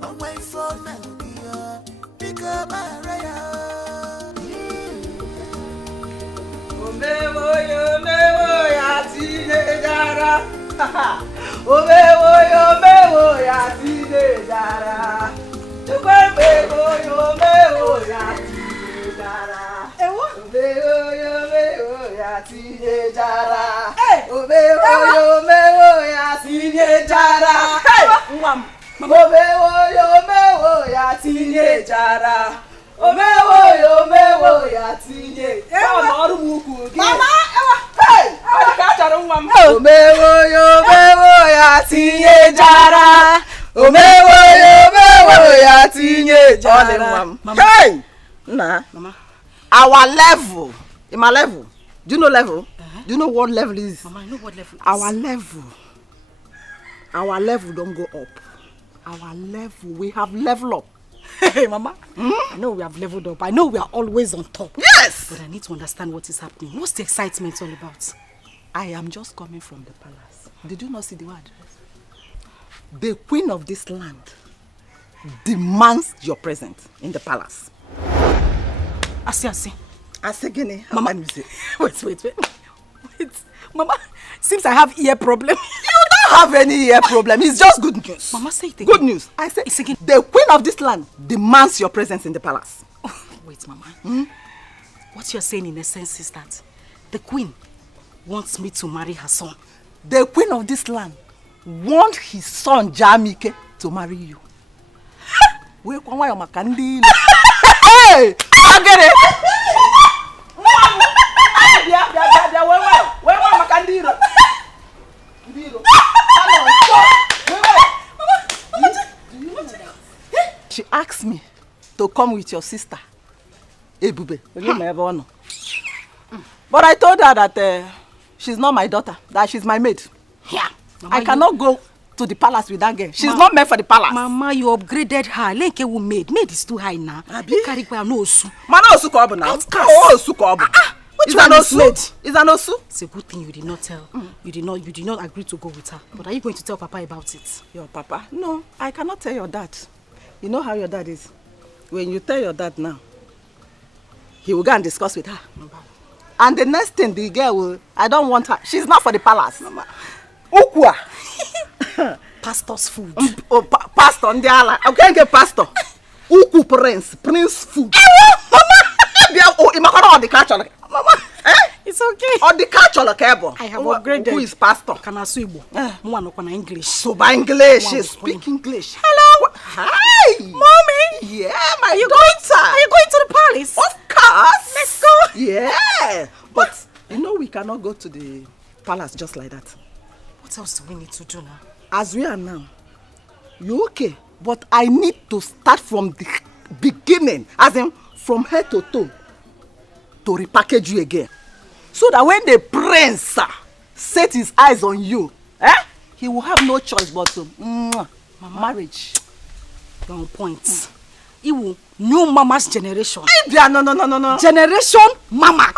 away from Nandia, pick up Maria. Omewo ya tinejara. Omewo ya tinejara. Omewo ya tinejara. Omewo ya tinejara. Omewo ya tinejara. Mwam. Omewo ya tinejara. Omewo ya tinye. Mama, hey! Omewo ya tinye jara. Omewo ya tinye jara. Hey! Nah. Mama. Our level. In my level. Do you know level? Do you know what level is? Mama, I know what level is. Our level don't go up. Our level, we have level up. Hey, Mama. I know we have leveled up. I know we are always on top. Yes! But I need to understand what is happening. What's the excitement all about? I am just coming from the palace. Did you not see the word? The queen of this land demands your presence in the palace. I see. Asegene, Mama, wait. Mama, seems I have ear problem. You don't have any ear problem. It's just good news. Mama, say it again. Good news. I say it's again. The queen of this land demands your presence in the palace. Wait, Mama. What you're saying in essence is that the queen wants me to marry her son. The queen of this land wants his son Jamike to marry you. Hey! I get it. She asked me to come with your sister, Ebube. But I told her that she's not my daughter, that she's my maid. Yeah. Mama, I cannot go to the palace with that girl. She's not meant for the palace. Mama, you upgraded her. Lenke will maid. Maid is too high now. Carry no osu. Mana osu ko obu now. Osu ko obu. Is an osu? Is an osu? It's a good thing you did not tell. You did not agree to go with her. But are you going to tell Papa about it? Your Papa? No, I cannot tell your dad. You know how your dad is. When you tell your dad now, he will go and discuss with her. And the next thing, the girl will, I don't want her. She's not for the palace. Mama. Ukwa. Pastor's food. Pastor, Ndiala. I can't get pastor. Uku prince food. Mama, it's okay. Or the culture I have upgraded. Who is pastor? Kanasuibo. English. So by English, speak English. Hello. Hi. Mommy. Yeah, my daughter. Are you going to the palace? Of course. Let's go. Yeah. But you know we cannot go to the palace just like that. What else do we need to do now? As we are now, you okay? But I need to start from the beginning, as in from head to toe, to repackage you again. So that when the prince set his eyes on you, he will have no choice but to marriage. You're on point. You will new mama's generation. No. Generation mama.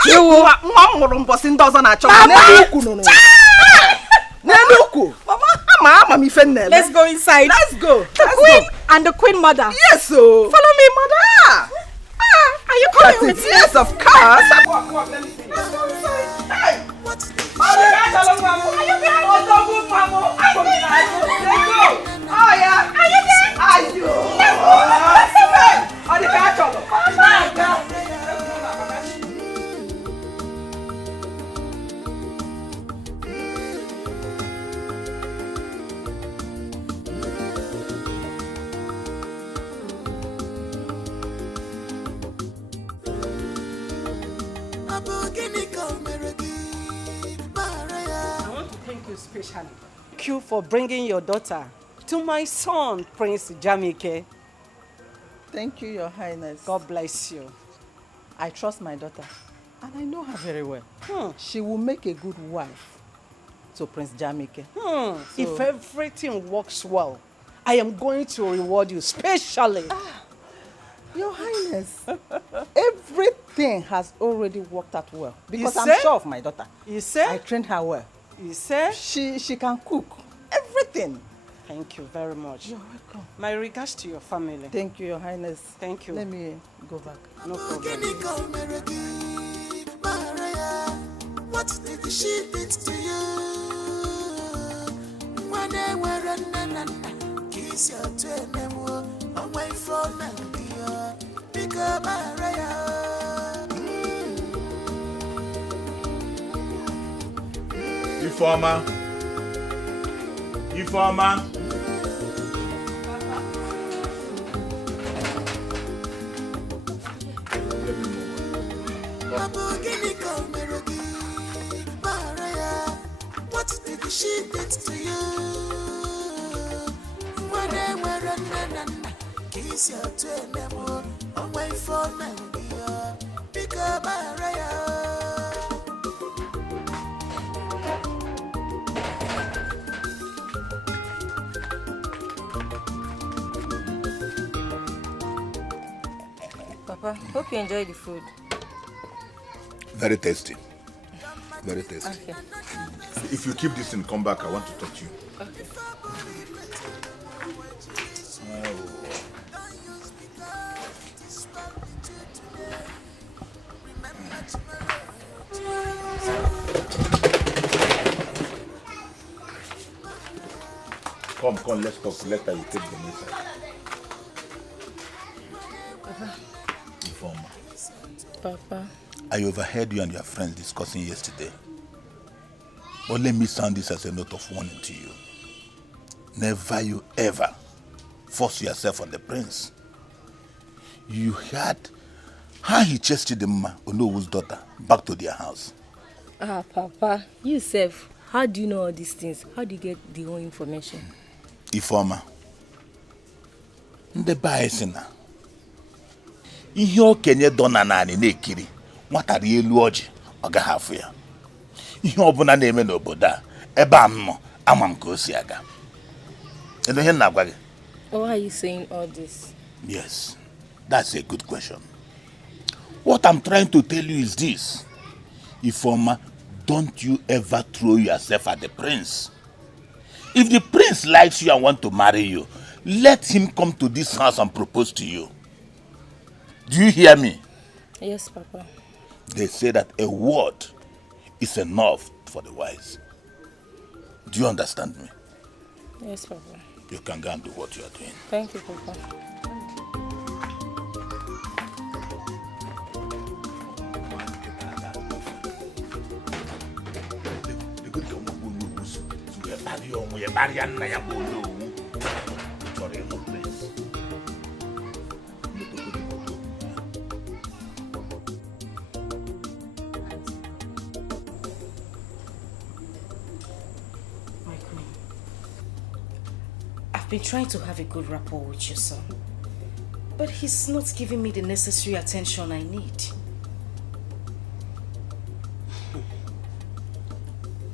Let's go inside. Let's go. The queen and the queen mother. Yes, so. Follow me, mother. Are you coming with me? Yes, of course. Walk, let me see. Let's go inside. Hey. What? Are you behind Let's go. Oh, yeah. Are you there? Are you? Let's go. On the car, thank you specially. Thank you for bringing your daughter to my son, Prince Jamike. Thank you, Your Highness. God bless you. I trust my daughter, and I know her very well. She will make a good wife to Prince Jamike. If everything works well, I am going to reward you specially. Your Highness, everything has already worked out well because You I'm say? sure of my daughter. You say? I trained her well. You say? She can cook everything. Thank you very much. You're welcome. My regards to your family. Thank you, Your Highness. Thank you. Let me go back. No problem. What did she did to you? When they were running, kiss your twin, away from me, because Ifeoma. What did she did to you? When they were running, kiss your twin, away from me, because Papa, hope you enjoy the food. Very tasty. Very tasty. Okay. If you keep this and come back, I want to talk to you. Okay. Come, let's talk. Later you take them inside. Informer. Papa. I overheard you and your friends discussing yesterday. But let me sound this as a note of warning to you. Never you ever force yourself on the prince. You heard how he chased Chidimma, Onowu's daughter, back to their house. Papa, you self, how do you know all these things? How do you get the whole information? Ifeoma, ndebe anyị sị na ihe okenye dọ na naanị na-ekiri nwata rie elu ọjị ọ gaghị afụ ya. Ihe ọbụla na-eme n'obodo a ebe a m nọ ama m ka o si aga. Kedu ihe na-agwa gị? Why are you saying all this? Yes, that's a good question. What I'm trying to tell you is this. Ifeoma, don't you ever throw yourself at the prince. If the prince likes you and wants to marry you, let him come to this house and propose to you. Do you hear me? Yes, Papa. They say that a word is enough for the wise. Do you understand me? Yes, Papa. You can go and do what you are doing. Thank you, Papa. I've been trying to have a good rapport with your son, but he's not giving me the necessary attention I need.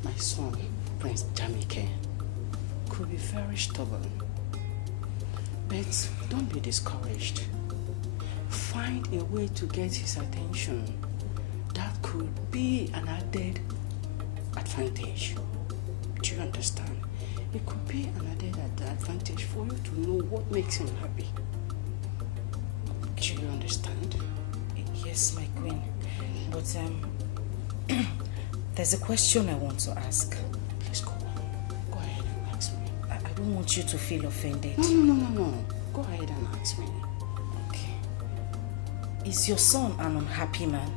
My son, Prince Jamike, could be very stubborn. But don't be discouraged. Find a way to get his attention. That could be an added advantage. Do you understand? It could be an added advantage for you to know what makes him happy. Do you understand? Yes, my queen. But there's a question I want to ask. Please go on. Go ahead and ask me. I don't want you to feel offended. No. Go ahead and ask me. Okay. Is your son an unhappy man?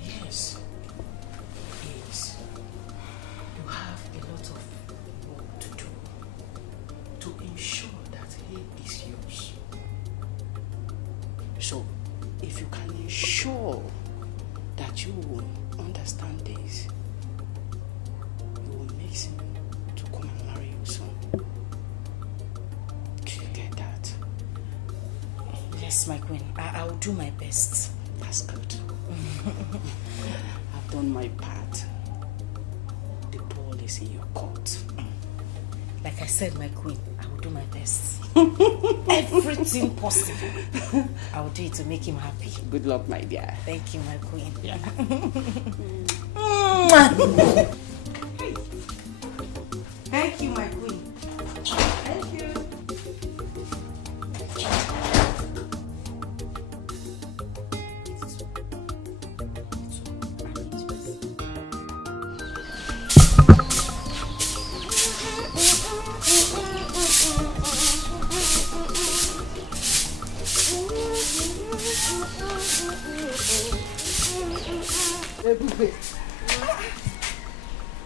Yes. Yes. You have a lot of work to do to ensure that he is yours. So, if you can ensure that you will understand this, Yes, my queen. I'll do my best. That's good. I've done my part. The ball is in your court. Like I said, my queen, I will do my best. Everything possible. I will do it to make him happy. Good luck, my dear. Thank you, my queen. Yeah. Thank you, my queen. Thank you. Ebube,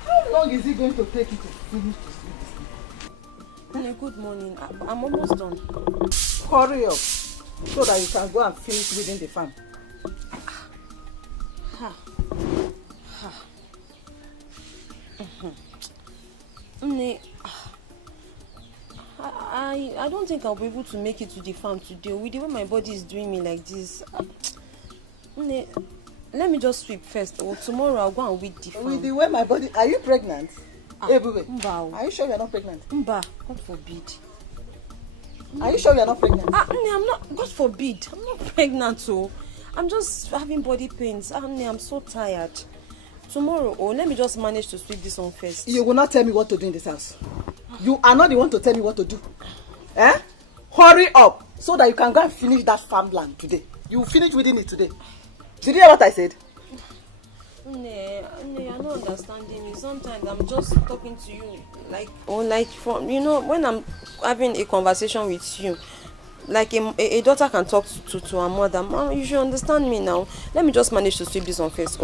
how long is it going to take you to finish this sleep? Good morning. I'm almost done. Hurry up so that you can go and finish weeding the farm. I don't think I'll be able to make it to the farm today. With the way my body is doing me like this. Let me just sweep first. Or tomorrow I'll go and weed the farm. With the way my body... Are you pregnant? Ebube, are you sure you're not pregnant? Mba, God forbid. Are you sure you're not pregnant? I'm not. God forbid. I'm not pregnant, so I'm just having body pains. I'm so tired. Tomorrow, let me just manage to sweep this one first. You will not tell me what to do in this house. You are not the one to tell me what to do. Eh? Hurry up so that you can go and finish that farmland today. You will finish weeding it today. Did you hear what I said? You're not understanding me. Sometimes I'm just talking to you from when I'm having a conversation with you, like a daughter can talk to her mother. Mom, you should understand me now. Let me just manage to sweep this on first.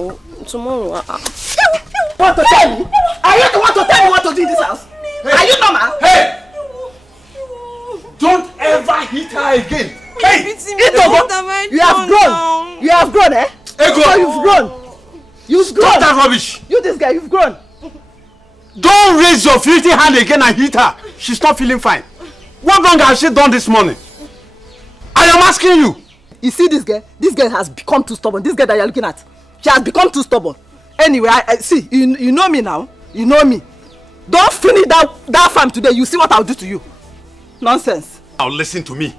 Tomorrow. Want to tell me? Are you the one to tell me what to do in this house? Hey. Are you normal? Hey! Don't ever hit her again. Hey! You have grown. You have grown, eh? Ego. So you've grown. You've grown. Stop that rubbish. You, this guy, you've grown. Don't raise your filthy hand again and hit her. She's not feeling fine. What wrong has she done this morning? I am asking you. You see this girl? This girl has become too stubborn. This girl that you're looking at, she has become too stubborn. Anyway, I see. You know me now. You know me. Don't finish that farm today. You see what I'll do to you. Nonsense. Now listen to me.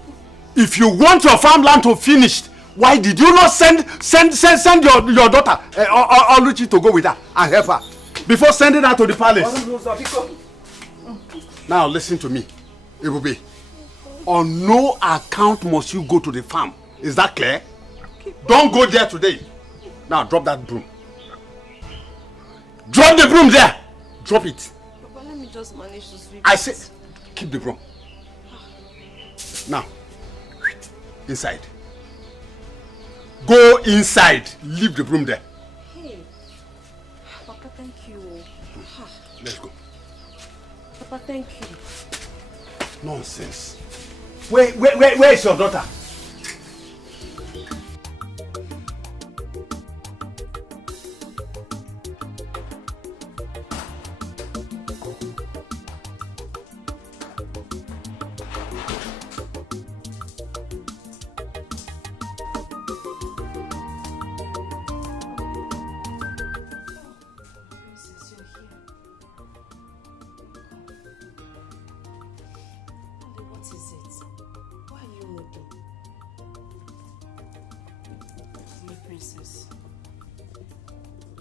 If you want your farmland to finish, why did you not send your daughter Oluchi to go with her and help her before sending her to the palace? Now listen to me, Ebube. On no account must you go to the farm. Is that clear? Don't go there today. Now drop that broom. Drop the broom there. Drop it. Papa, let me just manage to sweep. I said, keep the broom. Now, inside. Go inside. Leave the broom there. Hey, Papa, thank you. Let's go. Papa, thank you. Nonsense. Where is your daughter?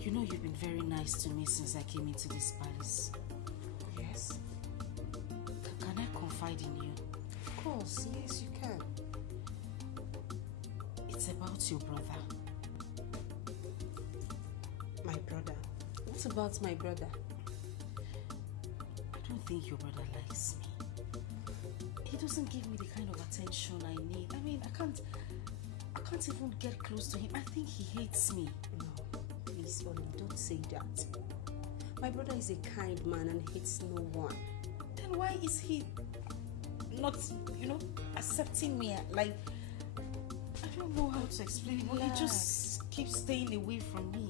You know you've been very nice to me since I came into this palace. Yes? Can I confide in you? Of course, yes you can. It's about your brother. My brother? What about my brother? I don't think your brother likes me. He doesn't give me the kind of attention I need. I mean, I can't even get close to him. I think he hates me. No. Please, Oli, don't say that. My brother is a kind man and hates no one. Then why is he not, accepting me? Like, I don't know how to explain it, but he just keeps staying away from me.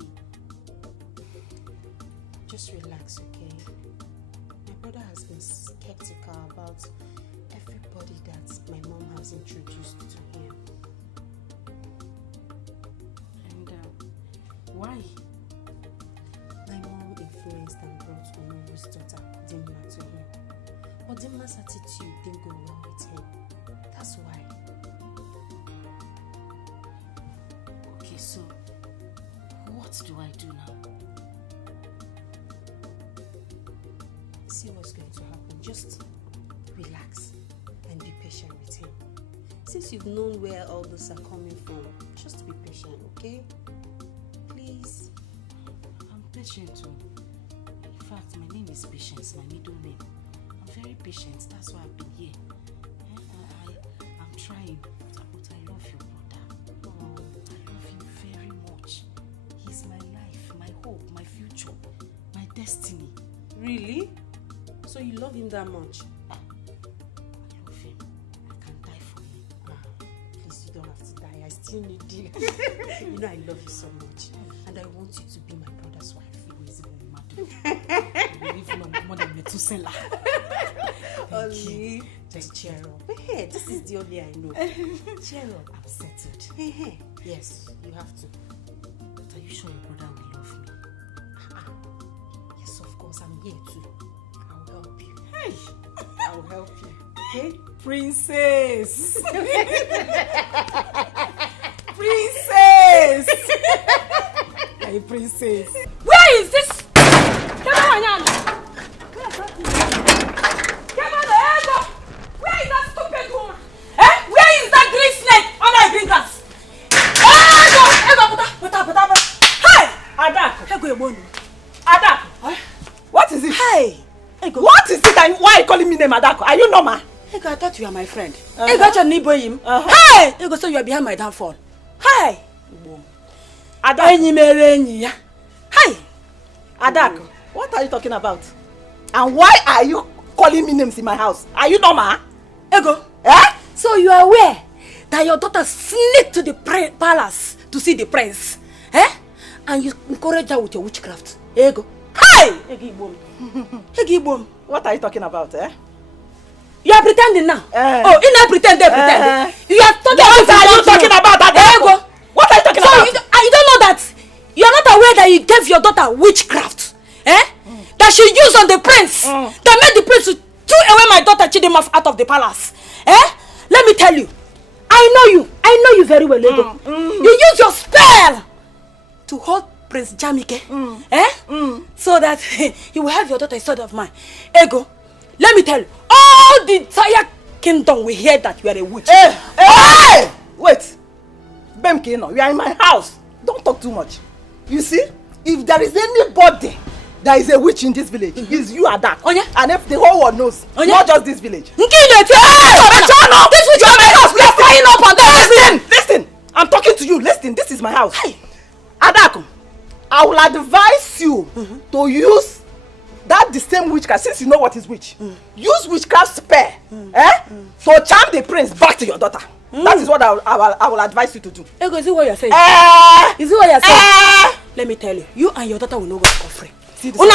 Just relax, okay? My brother has been skeptical about everybody that my mom has introduced to him. Why? My mom influenced and brought Onoru's daughter, Dimma, to him. But Dimma's attitude didn't go well with him. That's why. Okay, so what do I do now? See what's going to happen. Just relax and be patient with him. Since you've known where all this are coming from, just be patient, okay? Please. I'm patient too. In fact, my name is Patience, my middle name. I'm very patient, that's why I've been here. I'm trying, but I love your brother. Oh, I love him very much. He's my life, my hope, my future, my destiny. Really? So you love him that much? I love him. I can die for him. Please, you don't have to die. I still need you. You know I love you so much. And I want you to be my brother's wife. More than Methuselah. Only just cheer up. Hey, this is the only I know. Cheer up. I'm settled. Hey. Yes, you have to. But are you sure your brother will love me? Yes, of course. I'm here too. I'll help you. Hey, I'll help you. Okay? Princess. Princess. Hey, princess. Where is this? Where is that stupid woman? Eh? Where is that green snake on my fingers? Hey! Adako! What is it? Hey! What is it and why are you calling me name Adako? Are you normal? Ego, I thought you were my friend. Ego, I need him. Hey! Ego, so you are behind my downfall. Hey! Adako! Hey! Adako, what are you talking about? And why are you calling me names in my house? Are you normal? Ego, So you are aware that your daughter sneaked to the palace to see the prince? And you encourage her with your witchcraft? Ego. Hey! What are you talking about, You are pretending now. Oh, you not pretend, they pretend. You are talking what are you talking about? Ego. What are you talking about? You don't know that you are not aware that you gave your daughter witchcraft, that she used on the prince, that made the prince to throw away my daughter Chidima out of the palace. Let me tell you, I know you very well, Ego. You use your spell to hold Prince Jamike, so that you will have your daughter instead of mine. Ego, let me tell you, all the entire kingdom will hear that you are a witch. Hey! Wait. Bemkino, you are in my house. Don't talk too much. You see, if there is anybody that is a witch in this village, it's you, Adak. And if the whole world knows, not just this village. This witch is my house. We are flying up and down. Listen. I'm talking to you. Listen, this is my house. Adak, I will advise you to use that the same witchcraft, since you know what is witch. Use witchcraft spell, to charm the prince back to your daughter. That is what I will advise you to do. Ego, is it what you're saying? Is it what you're saying? Let me tell you, you and your daughter will not go for free. See, come on,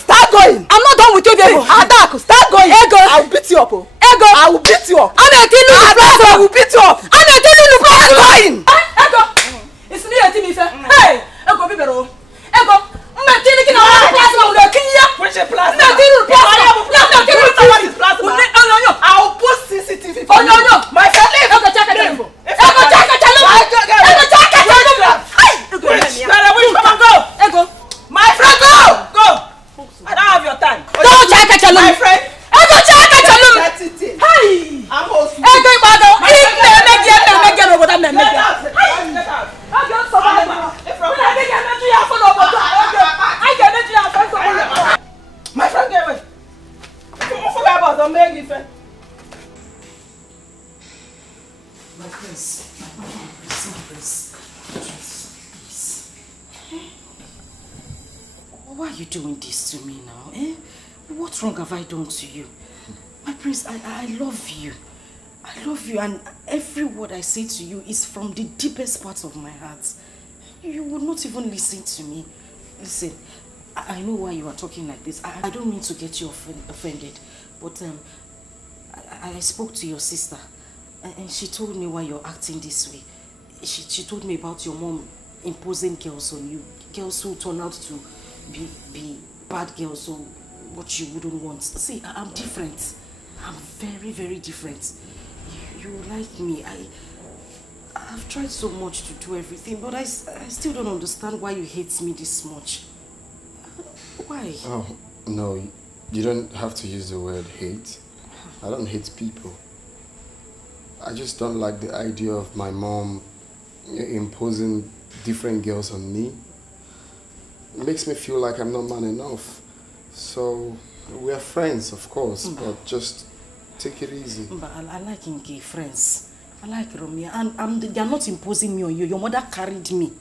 start going. I'm not done with you, Ego. Adako, start going. Ego, I will beat you up. Ego, I will beat you up. I will beat you up. Start going. Ego, it's me and Timmy. Hey, Ego, be better. Ego, I will put CCTV for you. My friend, go. My friend, go. I don't have your time. Don't check it, my friend. Hey, I'm hosting. My friend, get away. My prince. Why are you doing this to me now? What wrong have I done to you? My prince, I love you. I love you, and every word I say to you is from the deepest part of my heart. You will not even listen to me. Listen, I know why you are talking like this. I don't mean to get you offended, but I spoke to your sister, and she told me why you're acting this way. she told me about your mom imposing girls on you. Girls who turn out to be bad girls or what you wouldn't want. See, I'm different. I'm very, very different. You like me. I've tried so much to do everything, but I still don't understand why you hate me this much. Why? Oh, no, you don't have to use the word hate. I don't hate people. I just don't like the idea of my mom imposing different girls on me. It makes me feel like I'm not man enough. So, we are friends, of course, but just take it easy. But I like gay friends. I like Romeo, and they are not imposing me on you. Your mother carried me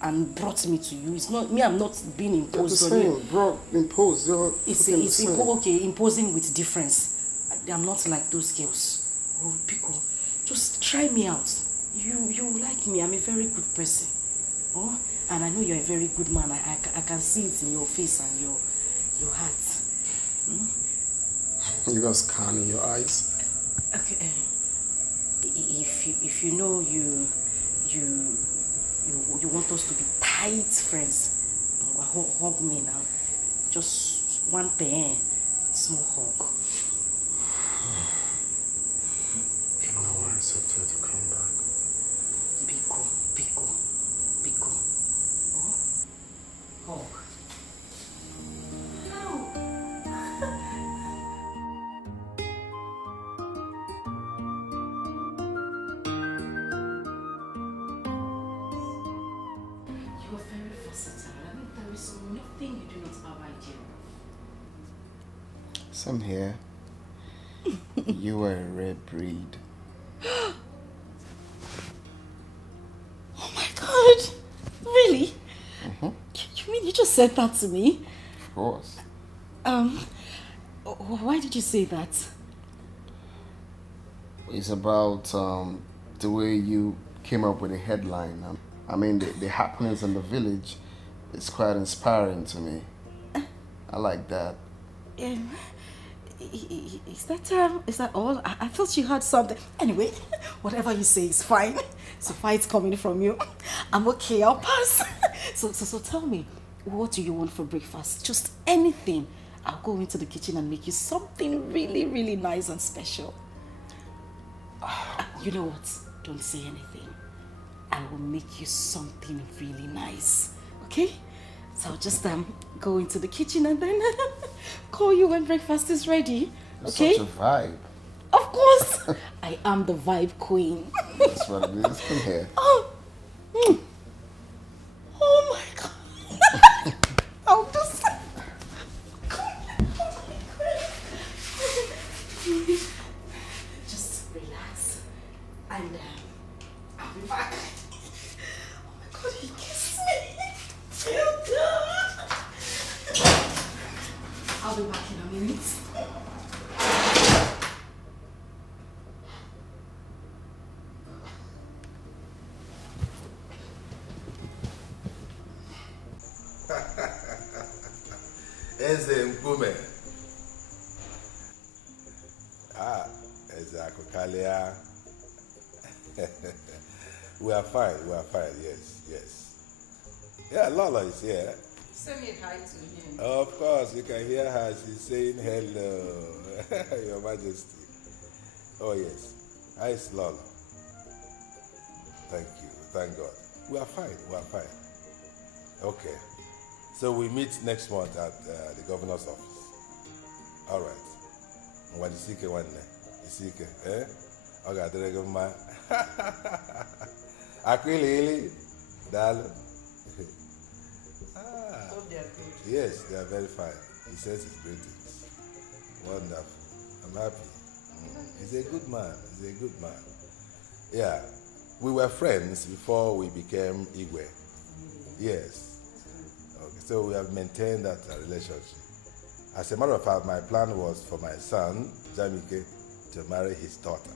and brought me to you. It's not me. I'm not being imposed on you. Imposed. It's okay. Imposing with difference. I'm not like those girls. Oh, Pico, just try me out. You like me. I'm a very good person. Oh, and I know you're a very good man. I can see it in your face and your heart. You got scan in your eyes. Okay. If you know you want us to be tight friends, hug me now. Just one pen, small hug. No, I accept her to come back. Biko. Oh, hug. Some here. You are a rare breed. Oh my God! Really? You mean you just said that to me? Of course. Why did you say that? It's about the way you came up with a headline. I mean, the happenings in the village is quite inspiring to me. I like that. Is that all? I thought you had something. Anyway, whatever you say is fine. So far it's coming from you. I'm okay, I'll pass. So tell me, what do you want for breakfast? Just anything. I'll go into the kitchen and make you something really, really nice and special. You know what? Don't say anything. I will make you something really nice. Okay? So I'll just go into the kitchen and then call you when breakfast is ready. Okay? Such a vibe. Of course. I am the vibe queen. That's what it is. Come here. Oh my God. I'll just... Just relax. And I'll be back. Oh my God, he kissed me. Feel good. I'll be back in a minute. Eze Mkume. Eze Akokalia. We are fine, yes. Yeah, Lola is here. Send me hi to him. Of course, you can hear her. She's saying hello, Your Majesty. Oh, yes. Hi, it's Lola. Thank you. Thank God. We are fine. Okay. So we meet next month at the governor's office. All right. When you see one day, eh? Okay, there you go, Akwili, Dalo. Hope they are good. Yes, they are very fine. He says his greetings. Wonderful. I'm happy. He's a good man. Yeah. We were friends before we became Igwe. Yes. Okay, so we have maintained that relationship. As a matter of fact, my plan was for my son, Jamike, to marry his daughter.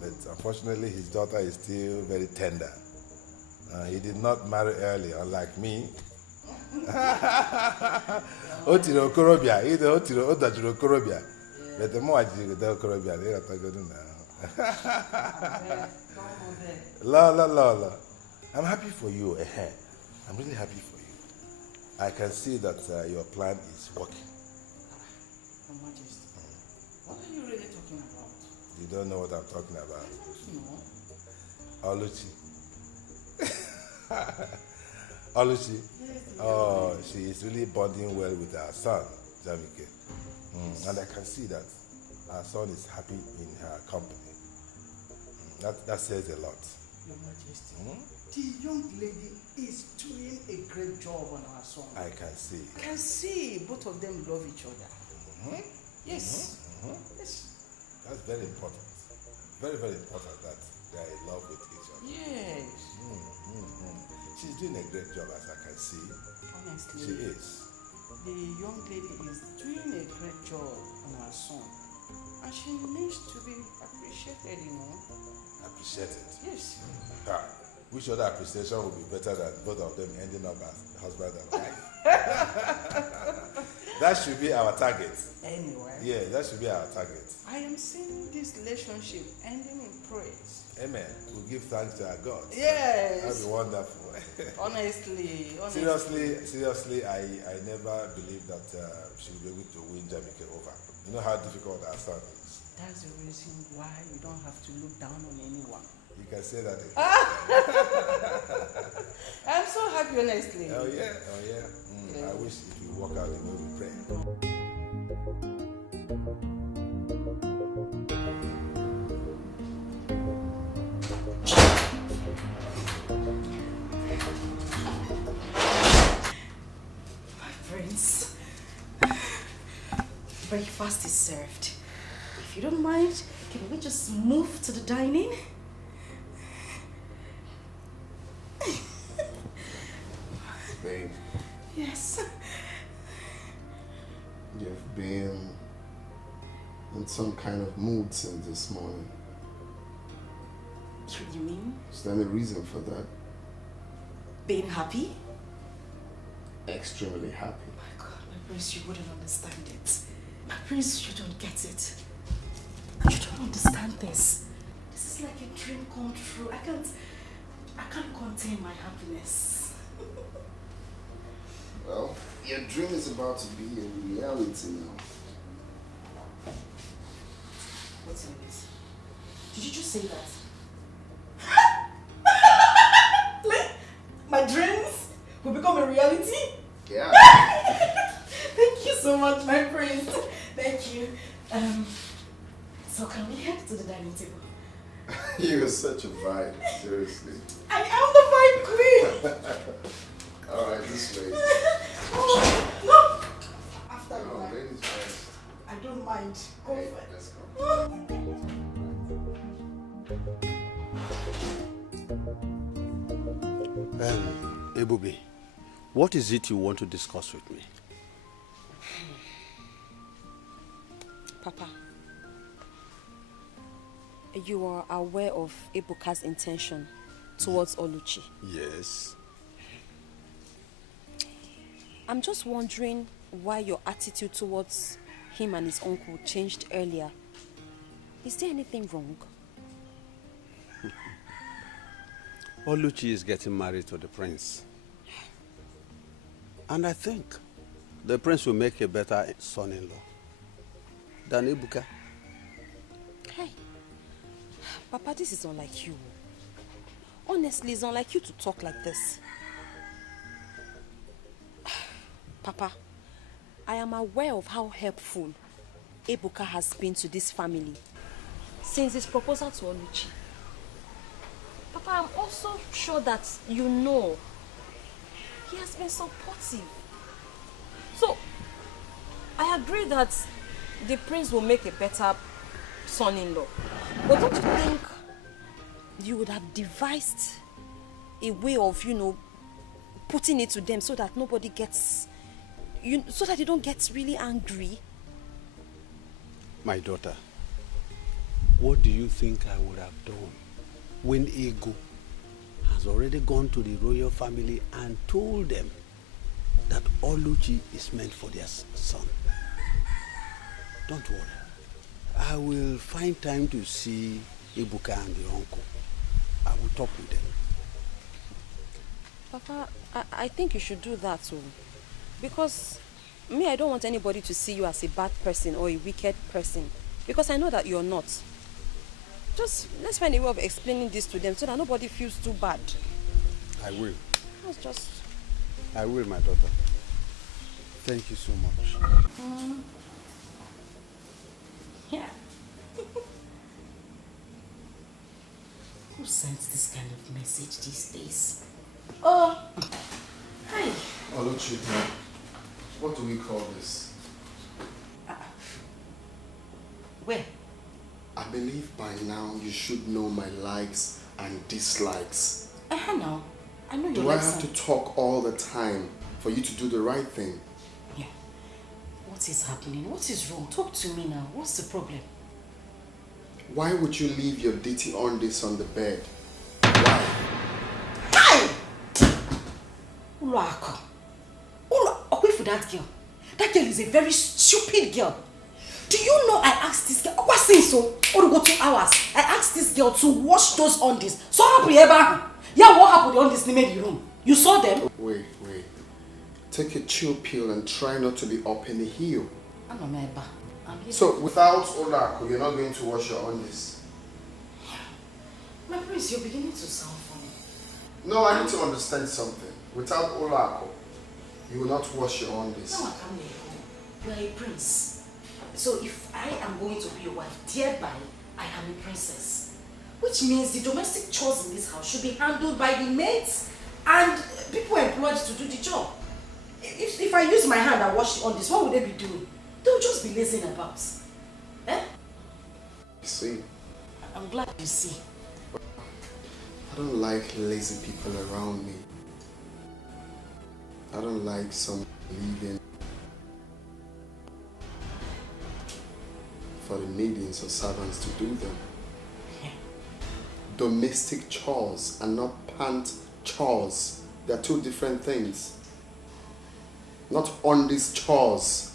But unfortunately, his daughter is still very tender. He did not marry early, unlike me. Otiro Korobia, either Otiro Okorobia. But the more I do the Okorobia, they are talking now. La. I'm happy for you. I'm really happy for you. I can see that your plan is working. Your Majesty, what are you really talking about? You don't know what I'm talking about. No. Oluchi. Oluchi. Oh, she is really bonding well with her son, Jamike. And I can see that our son is happy in her company. That says a lot. Your Majesty, the young lady is doing a great job on our son. I can see. I can see both of them love each other. Yes. Yes. That's very important. Very, very important that they are in love with each other. Yes. She's doing a great job, as I can see. Honestly. She is. The young lady is doing a great job on her son. And she needs to be appreciated, you know. Appreciated? Yes. Which other appreciation would be better than both of them ending up as husband and wife? That should be our target. Anyway. Yeah, that should be our target. I am seeing this relationship ending in praise. Amen. We'll give thanks to our God. Yes. That'd be wonderful. Honestly. Seriously, I never believed that she would be able to win Jamike over. You know how difficult our son is. That's the reason why you don't have to look down on anyone. You can say that again. I'm so happy, honestly. Oh yeah. I wish if you walk out the way we pray. My friends, breakfast is served. If you don't mind, can we just move to the dining? Babe, Yes. you've been in some kind of mood since this morning. What do you mean? Is there any reason for that? Being happy? Extremely happy. My God, my prince, you wouldn't understand it. My prince, you don't get it. You don't understand this. This is like a dream come true. I can't contain my happiness. Well, your dream is about to be a reality now. What's in this? Did you just say that? My dreams will become a reality? Yeah. Thank you so much, my prince. Thank you. So can we head to the dining table? You're such a vibe, seriously. I am the vibe queen. Alright, this way. Oh, no. After No, that. ladies first. I don't mind. Go for it. Let's go. Ebube, what is it you want to discuss with me? Papa, you are aware of Ebuka's intention towards Oluchi. Yes. I'm just wondering why your attitude towards him and his uncle changed earlier. Is there anything wrong? Oluchi is getting married to the prince. And I think the prince will make a better son-in-law than Ebuka. Hey, Papa, this is unlike you. Honestly, it's unlike you to talk like this. Papa, I am aware of how helpful Ebuka has been to this family since his proposal to Oluchi. Papa, I'm also sure that you know he has been supportive. So, I agree that the prince will make a better son-in-law. But don't you think you would have devised a way of, putting it to them so that nobody gets, so that they don't get really angry? My daughter, what do you think I would have done when Ego has already gone to the royal family and told them that Oluchi is meant for their son? Don't worry. I will find time to see Ibuka and the uncle. I will talk with them. Papa, I think you should do that too. Because me, I don't want anybody to see you as a bad person or a wicked person. Because I know that you're not. Just let's find a way of explaining this to them so that nobody feels too bad. I will. That's just... I will, my daughter. Thank you so much. Yeah. Who sends this kind of message these days? Oh, hi. Oluchi, what do we call this? Where? I believe by now you should know my likes and dislikes. No. I know you Do like I have some... to talk all the time for you to do the right thing? Yeah. What is happening? What is wrong? Talk to me now. What's the problem? Why would you leave your dirty undies on the bed? Uluako. Away for that girl. That girl is a very stupid girl. Do you know I asked this girl, what since so? Or go 2 hours. I asked this girl to wash those undies. So happy ever. Yeah, what happened on this in the room? You saw them? Wait. Take a chill pill and try not to be up in the heel. So without Olako, you're not going to wash your undies? My prince, you're beginning to sound funny. No, I need to understand something. Without Olako, you will not wash your undies. No, I can't let go. You are a prince. So if I am going to be your wife, thereby I am a princess. Which means the domestic chores in this house should be handled by the maids and people employed to do the job. If I use my hand and wash the undies, what would they be doing? They'll just be lazing about. Eh? You see? I'm glad you see. I don't like lazy people around me. I don't like someone leaving for the maidens or servants to do them. Domestic chores and not pant chores. They're two different things. Not on these chores.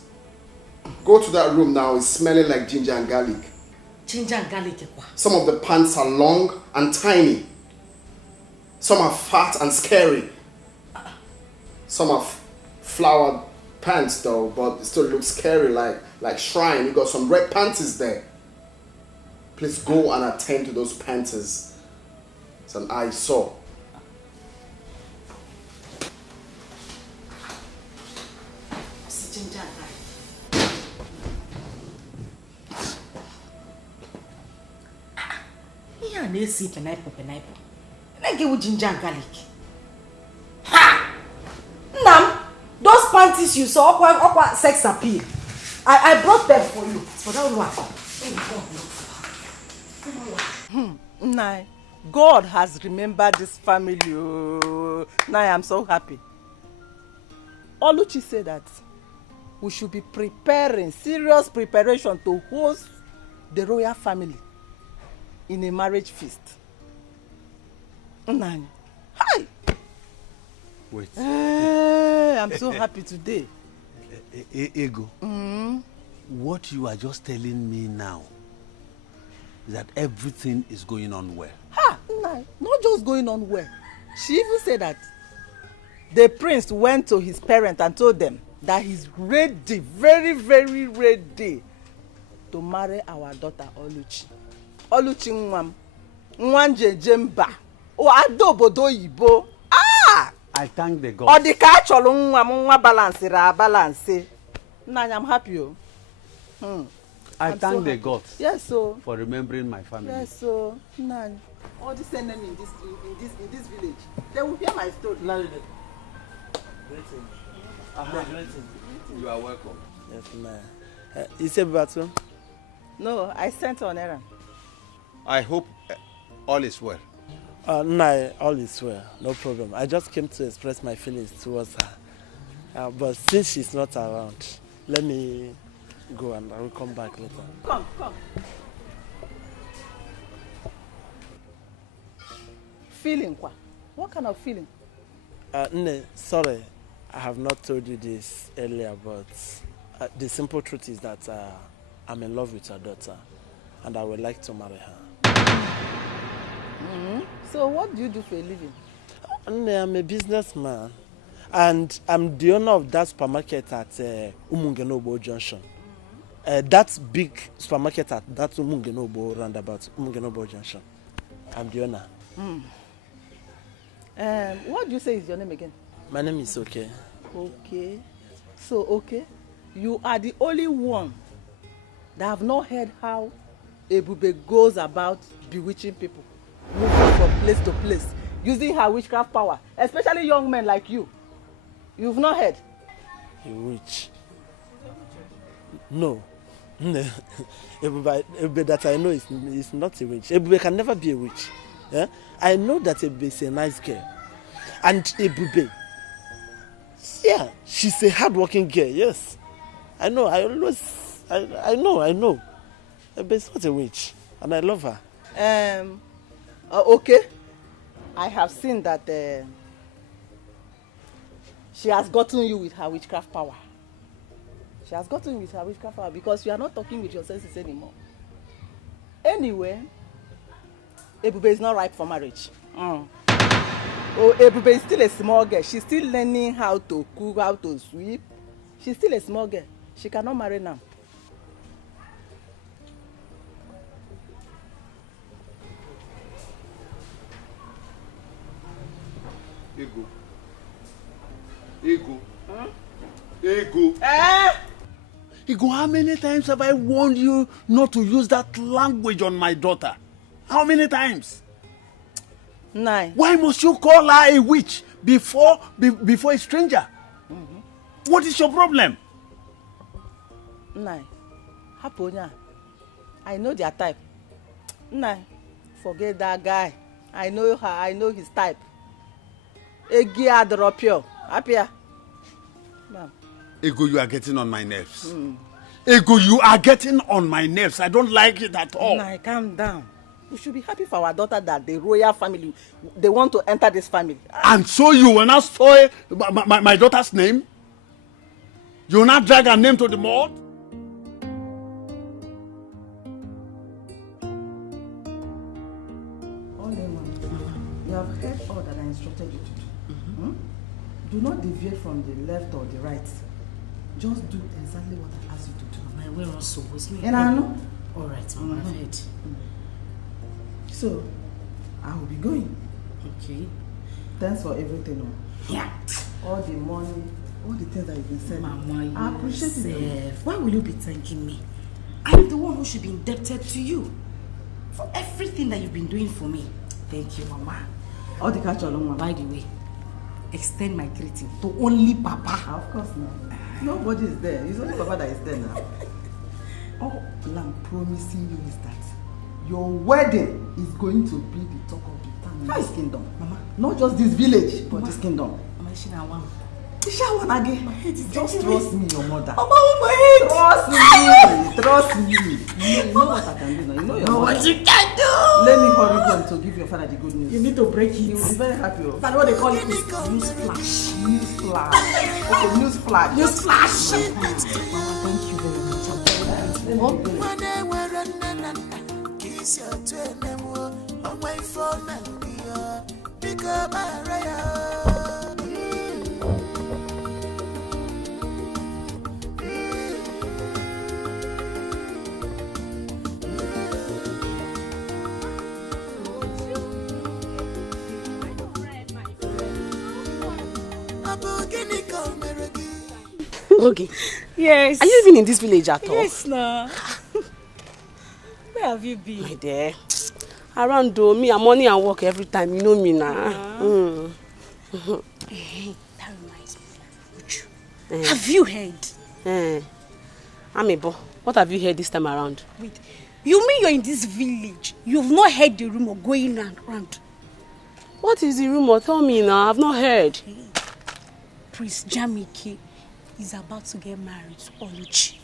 Go to that room now, it's smelling like ginger and garlic. Ginger and garlic? Some of the pants are long and tiny. Some are fat and scary. Some are flowered pants though, but it still looks scary like shrine. You got some red panties there. Please go and attend to those panties. It's an eyesore. Ginger and garlic. Yeah, they see pineapple. Like it with ginger and garlic. Ha! Nam, those panties you saw, aqua sex appeal. I brought them for you. For that one. Nai, God has remembered this family. Oh. Nai, I'm so happy. Oluchi said that we should be preparing, serious preparation to host the royal family in a marriage feast. Nai, hi! Wait. I'm so happy today. Ego, what you are just telling me now is that everything is going on well. Ha! Nai, not just going on well. She even said that the prince went to his parents and told them that he's ready, very, very ready to marry our daughter Oluchi. Oluchi Nwam. Nwanje Jemba. O adobodo Igbo. Ah! I thank the God. Odika cholo nwa balance ra balance. Nanya, I'm happy. I thank the God. Yes, so. For remembering my family. Yes, so. Nanya. All these enemies in this village, they will hear my story. You are welcome. Yes, ma'am. Is it better? No, I sent on errand. I hope all is well. No, all is well. No problem. I just came to express my feelings towards her. But since she's not around, let me go and I will come back later. Come. Feeling what? What kind of feeling? Sorry, I have not told you this earlier, but the simple truth is that I'm in love with her daughter, and I would like to marry her. So what do you do for a living? I'm a businessman, and I'm the owner of that supermarket at Umungenobo Junction. That big supermarket at that Umungenobo roundabout, Umungenobo Junction. I'm the owner. What do you say is your name again? My name is Okay. Okay. So, okay, you are the only one that have not heard how Ebube goes about bewitching people, moving from place to place, using her witchcraft power, especially young men like you. You've not heard? A witch? No. Ebube that I know is not a witch. Ebube can never be a witch. Yeah? I know that Ebube is a nice girl. And Ebube, yeah, she's a hard-working girl, yes. I know, I know. Ebube is not a witch, and I love her. Okay. I have seen that she has gotten you with her witchcraft power. She has gotten you with her witchcraft power because you are not talking with your senses anymore. Anyway, Ebube is not ripe for marriage. Oh, Ebube is still a small girl. She's still learning how to cook, how to sweep. She's still a small girl. She cannot marry now. Ego. Ego, how many times have I warned you not to use that language on my daughter? How many times? 9. Why must you call her a witch before a stranger? What is your problem? 9. Haponya. I know their type. 9. Forget that guy. I know her. I know his type. Egia Dropio. Apia. Ego, you are getting on my nerves. Ego, you are getting on my nerves. I don't like it at all. Nah, calm down. We should be happy for our daughter that the royal family, they want to enter this family. And so you will not spoil my daughter's name? You will not drag her name to the mud? You have heard all that I instructed you to do. Do not deviate from the left or the right. Just do exactly what I asked you to do. My way also was me. And I know. All right, Mama, I've heard. So, I will be going. Okay. Thanks for everything. Yeah. All the money, all the things that you've been saying. Mama, I appreciate it. Why will you be thanking me? I'm the one who should be indebted to you for everything that you've been doing for me. Thank you, Mama. All the catch along. By the way, extend my greeting to only Papa. Of course not. Nobody is there. It's only Papa that is there now. All I'm promising you is that your wedding is going to be the talk of the town in this kingdom. Mama. Not just this village, but this kingdom. Mama, she now one. Just trust me, your mother. Mama, my head. Trust me. You know what I can do now. You know your mother. What you can do? Let me hurry home to give your father the good news. You need to break it. He will be very happy. That's what they call it. News flash. News flash. Okay, news flash. News flash. Thank you very much. Okay. Yes. Are you even in this village at all? Yes, no. Where have you been? My dear. Around though, me and money and work every time. You know me now. Hey, that reminds me. Have you heard? Amebo, what have you heard this time around? Wait, you mean you're in this village? You've not heard the rumor going around? What is the rumor? Tell me now. I've not heard. Hey, Prince Jamike is about to get married to Oluchi.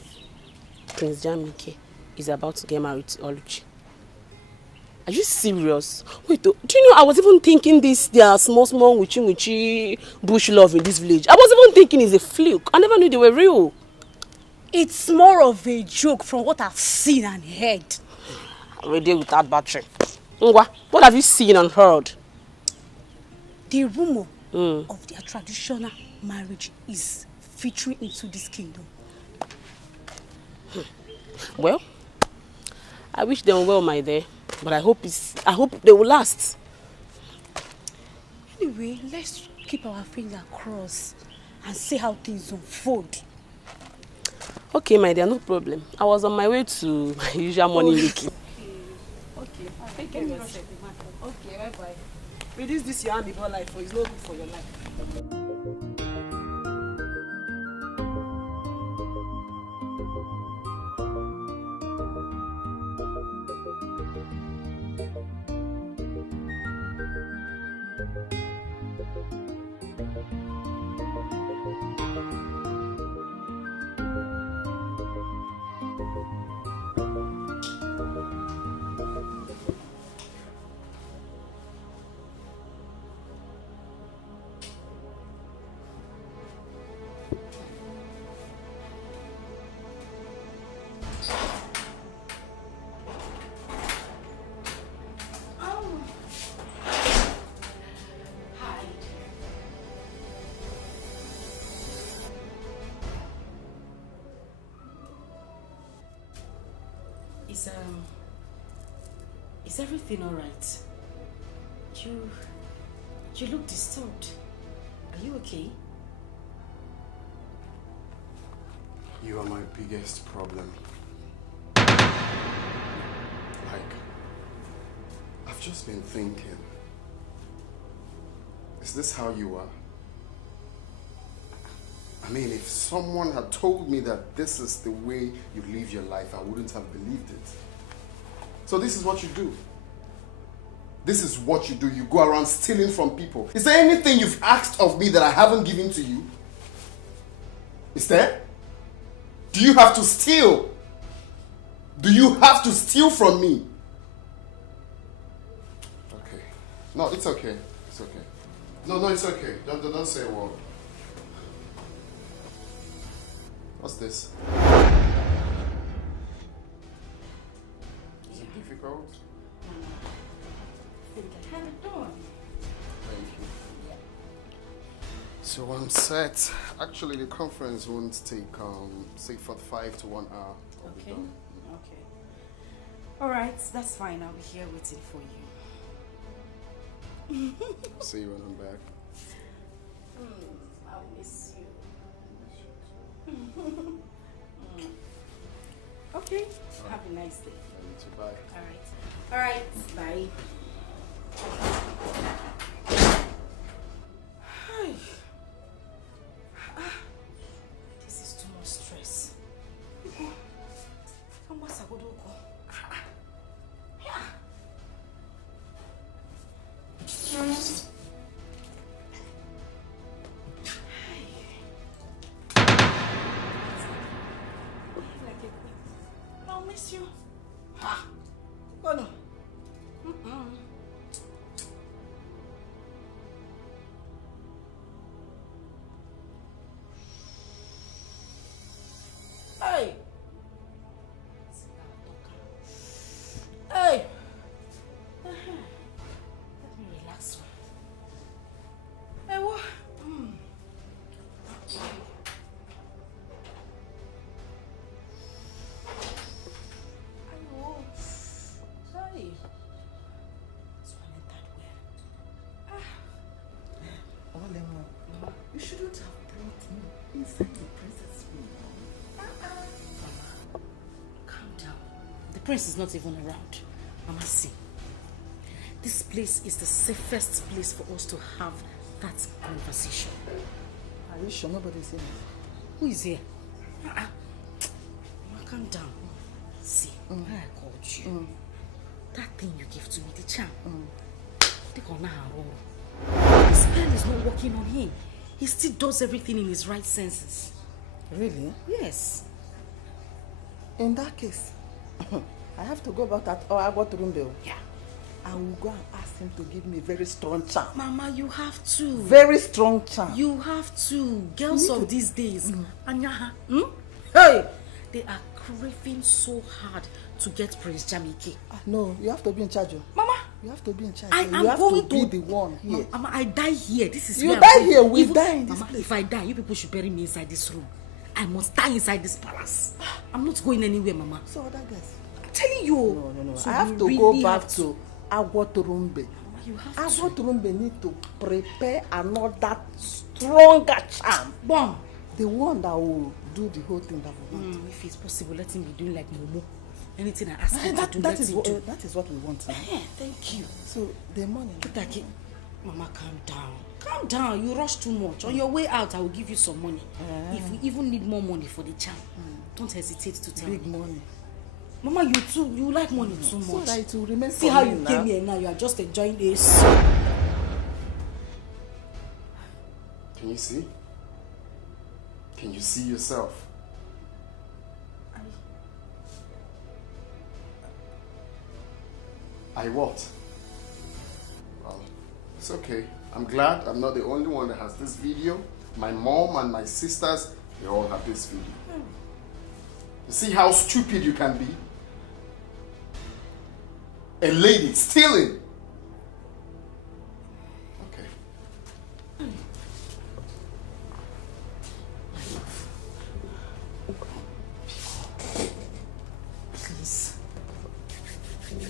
Prince Jamike is about to get married to Oluchi. Are you serious? Wait, do you know I was even thinking there are small witchy bush love in this village. I was even thinking it's a fluke. I never knew they were real. It's more of a joke from what I've seen and heard. We're there without battery. Ngwa, what have you seen and heard? The rumor of their traditional marriage is featuring into this kingdom. Well, I wish them well, my dear, but I hope they will last. Anyway, let's keep our finger crossed and see how things unfold. Okay, my dear, no problem. I was on my way to my usual morning making. Okay, take care of yourself. Okay, bye-bye. Reduce this your amicable life, for it's not good for your life. Is everything all right? You look disturbed. Are you okay? You are my biggest problem. Like, I've just been thinking, is this how you are? I mean, if someone had told me that this is the way you live your life, I wouldn't have believed it. So this is what you do. This is what you do. You go around stealing from people. Is there anything you've asked of me that I haven't given to you? Is there? Do you have to steal? Do you have to steal from me? Okay. No, it's okay. It's okay. No, it's okay. Don't say a word. What's this? Is it difficult? Thank you. So I'm set. Actually, the conference won't take, say, 45 to 1 hour. I'll be done. Okay. All right, that's fine. I'll be here waiting for you. See you when I'm back. I'll miss you. Okay. Have a nice day. You too. Bye. All right. Bye. This is too much stress. I'll miss you. Oh no. Hey. Hey. Let me relax. Hey, what? Hey. You shouldn't have brought me inside the princess room. Calm down. The prince is not even around. Mama, see. This place is the safest place for us to have that conversation. Are you sure nobody's here? Who is here? Mama, calm down. See, when I called you, that thing you gave to me, the charm, the spell is not working on him. He still does everything in his right senses. Really? Yes. In that case, I have to go back to Agwaturumbe. Yeah. I will go and ask him to give me a very strong charm. Mama, you have to. Very strong charm. You have to. Girls of these days. Hey! They are craving so hard to get Prince Jamike. No, you have to be in charge. Mama! You have to be in charge. I you am have going to be the one here. Mama, I die here. This is You where die I'm going. here, we Even- die in this Mama, place. if I die, you people should bury me inside this room. I must die inside this palace. I'm not going anywhere, Mama. So other guys. I'm telling you. No. So I have you to really go back have to Agwaturumbe. You have Agwaturumbe need to prepare another stronger charm. Bomb. The one that will do the whole thing that we want. If it's possible, let him be doing like Momo. Anything I ask him to do, that let is him what do. that is what we want now. Thank you. So the money. Kitaki, Mama, calm down. Calm down. You rush too much. On your way out, I will give you some money. If we even need more money for the charm, don't hesitate to tell Big me. money. Mama, you too. You like money too So much. that it will remain See for how me you now. came here now. You are just enjoying this. Can you see? Can you see yourself? I what? Well, it's okay. I'm glad I'm not the only one that has this video. My mom and my sisters, they all have this video. You see how stupid you can be? A lady stealing. Okay. Please.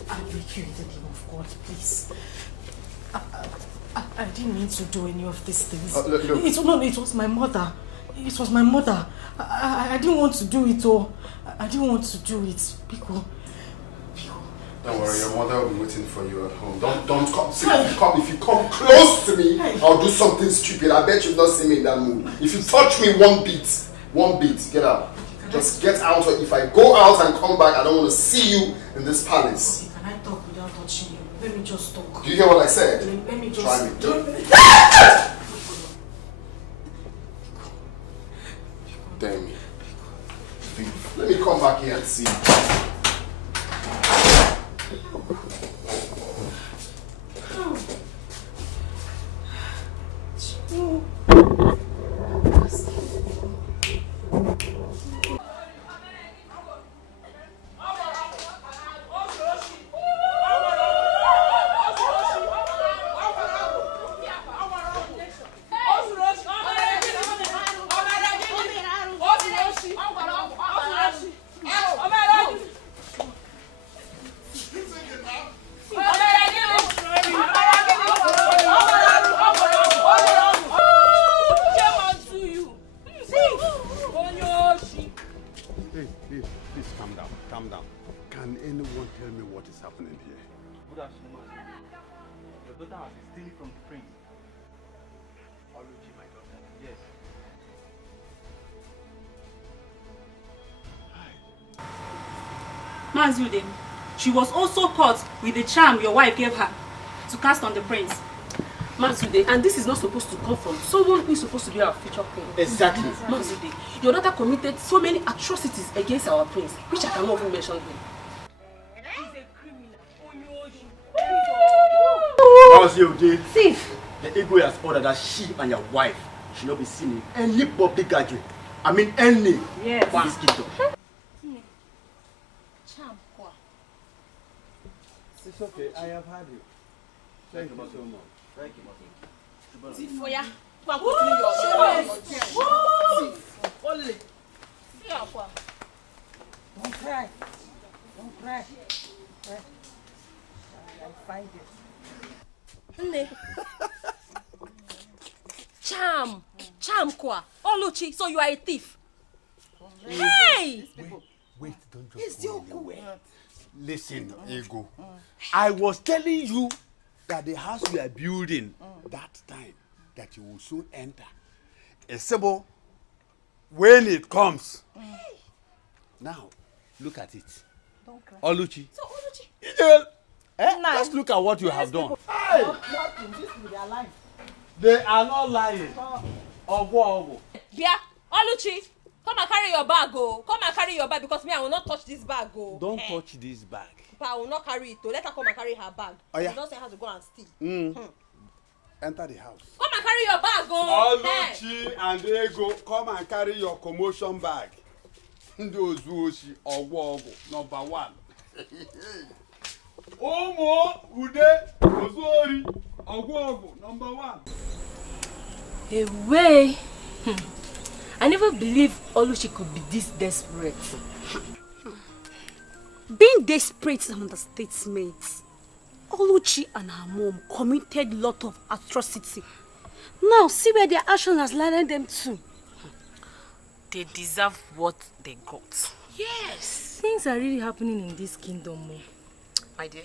I beg you in the name of God, please. I didn't mean to do any of these things. Look. It was my mother. It was my mother. I didn't want to do it, oh. I didn't want to do it. Pico. Don't worry, your mother will be waiting for you at home. Don't come. See, if you come close to me, I'll do something stupid. I bet you've not seen me in that mood. If you touch me one beat, get out. Just get out. Or if I go out and come back, I don't want to see you in this palace. Can I talk without touching you? Let me just talk. Do you hear what I said? Let me just... Try me. Damn me. Let me come back here and see. Hey, please calm down. Can anyone tell me what is happening here? Good afternoon. Your daughter has been stealing from the prince. Oluchi, my daughter. Yes. Mazude, she was also caught with the charm your wife gave her to cast on the prince. Mazude, and this is not supposed to come from someone who is supposed to be our future queen. Exactly. Mazude, your daughter committed so many atrocities against our prince, which I cannot even mention here. Thief. The Igwe has ordered that she and your wife should not be seen in any public gathering. I mean any. Yes. In this kingdom. It's okay, I have had you. Thank you so much. Thank you, See for ya. Only. Don't cry. Don't cry. I'll find it. Charm kwa. Oluchi, so you are a thief. Hey! Wait, don't just go anywhere. Listen, Ego. I was telling you that the house we are building that time that you will soon enter. Esebo, when it comes. Now, look at it. Don't cry. Oluchi. So Oluchi. Just look at what you have done. Hey! Nothing. This will be their life. They are not lying. Ogo. Bia, Oluchi, come and carry your bag, oh. Come and carry your bag because me, I will not touch this bag, oh. Don't touch this bag. But I will not carry it, oh. Let her come and carry her bag. Oh, yeah. You don't say how to go and steal. Enter the house. Come and carry your bag, oh. Oluchi and Ego, come and carry your commotion bag. Those who she number 1. Omo Ude Ozori Ogwogo number 1. Away. I never believed Oluchi could be this desperate. Being desperate is an understatement. Oluchi and her mom committed a lot of atrocity. Now see where their action has landed them to. They deserve what they got. Yes. Things are really happening in this kingdom. My dear,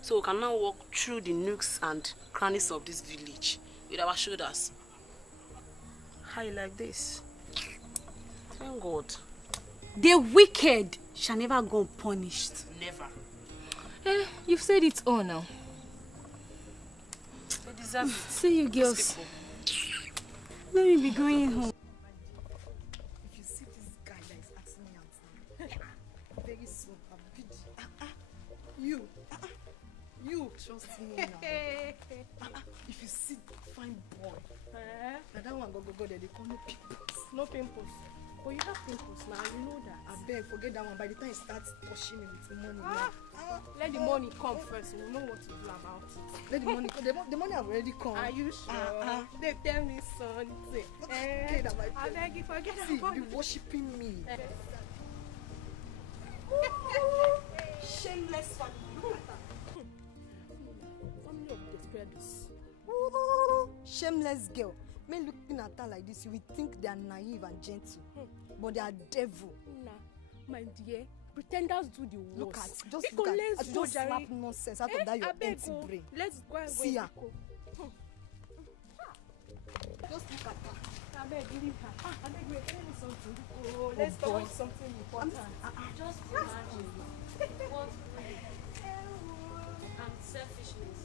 so we can now walk through the nooks and crannies of this village with our shoulders. High like this. Thank God. The wicked shall never go unpunished. Never. You've said it all now. They deserve it. See you girls. Let me be going home. If you see this guy that is asking me out, very soon I'll be you trust me now. If you see fine boy, and that one go there, they call no pimples. No pimples. But you have pimples now, you know that. I beg, forget that one. By the time he starts touching me with the money, Let the money come first, we'll know what to do about it. Let the money come. The money have already come. Are you sure? They tell me something. I beg you, forget about it. Be worshipping me. Shameless family. Look at that. Family of desperados. Shameless girl. Men looking at her like this, you will think they are naive and gentle, but they are devil. Nah, my dear, pretenders do the worst. Look at, just slap nonsense out of that your empty brain. Let's go and see her. Just look at her. I beg, leave her. I beg, wait, tell me something. Oh, let's talk about something important. Just imagine what and selfishness.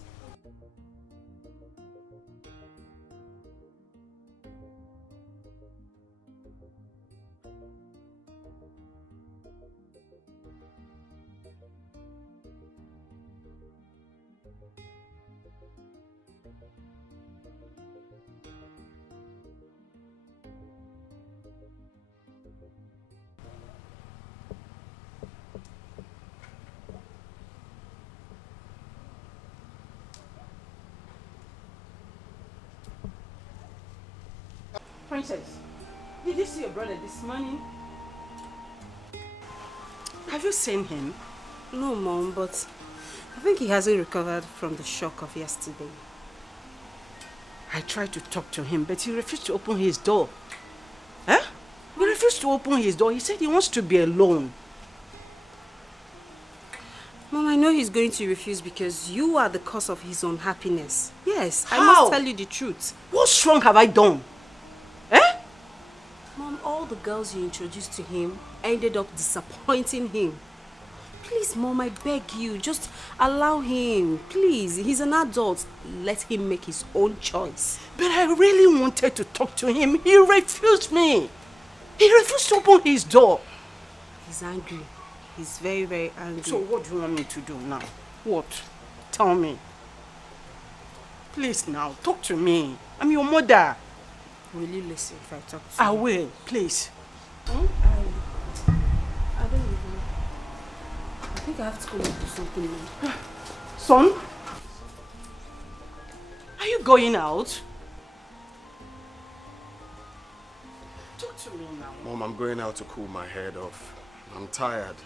Princess, did you see your brother this morning? Have you seen him? No, Mom, but I think he hasn't recovered from the shock of yesterday. I tried to talk to him, but he refused to open his door. Huh? He refused to open his door. He said he wants to be alone. Mom, I know he's going to refuse because you are the cause of his unhappiness. Yes, How? I must tell you the truth. What wrong have I done? Mom, all the girls you introduced to him ended up disappointing him. Please, Mom, I beg you, just allow him. Please, he's an adult. Let him make his own choice. But I really wanted to talk to him. He refused me. He refused to open his door. He's angry. He's very, very angry. So what do you want me to do now? What? Tell me. Please now, talk to me. I'm your mother. Will you listen if I talk to you? I will, please. I don't even... I think I have to go and do something now. Son? Are you going out? Talk to me now. Mom, I'm going out to cool my head off. I'm tired.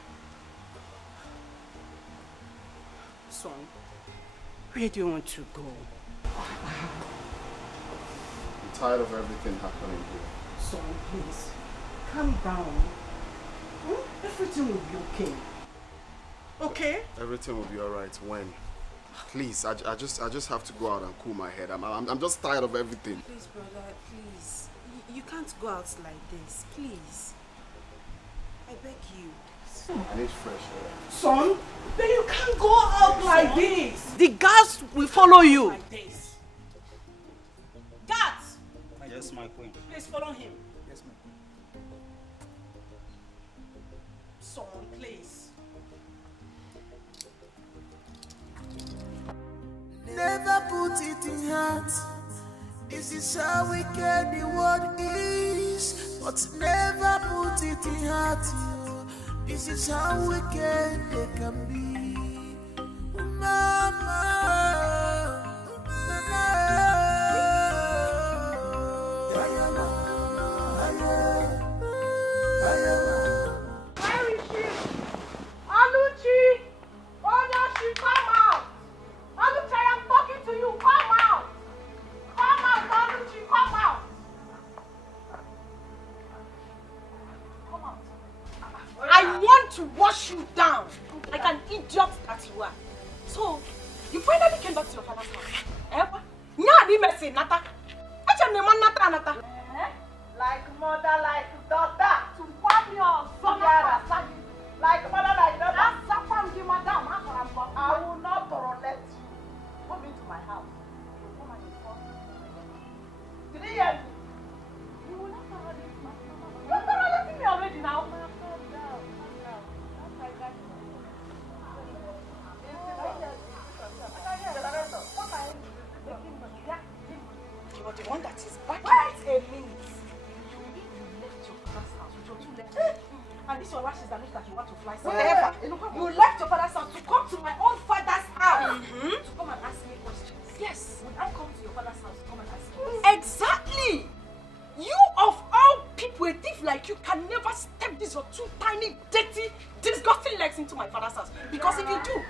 Son, where do you want to go? I'm tired of everything happening here. Son, please, calm down. Everything will be okay. Okay? Everything will be alright when? Please, I just have to go out and cool my head. I'm just tired of everything. Please, brother, please. You can't go out like this, please. I beg you. I need fresh air. Son, then you can't go out like this. The guards will follow you. Like this. Guards! Yes, my queen. Please follow him. Yes, my queen. Son, please. Never put it in heart. This is how wicked the world is. but never put it in heart. This is how wicked they can be. Mama, where is she? Aluchi! She come out! Aluchi, I am talking to you. Come out! Come out, Aluchi, come out! Come out. I want to wash you down like an idiot that you are. So, you finally came back to your father's house. Messy, Nata. What's your name, Nata? Like mother, like daughter. To wipe your son. Like mother, like daughter. That's Safam, give madam. I will not tolerate you. Come into my house. You come and inform me. Did you hear me? You will not tolerate my mama. You're tolerating me already now. Calm down. You're the one that is back. Wait a minute. You left your father's house with your two legs. And this your lashes that looks like you want to fly somewhere. You left your father's house to come to my own father's house to come and ask me questions. Yes. Would I come to your father's house to come and ask you questions? Exactly. You of all people, a thief like you can never step these your two tiny, dirty, disgusting legs into my father's house. Because if you do,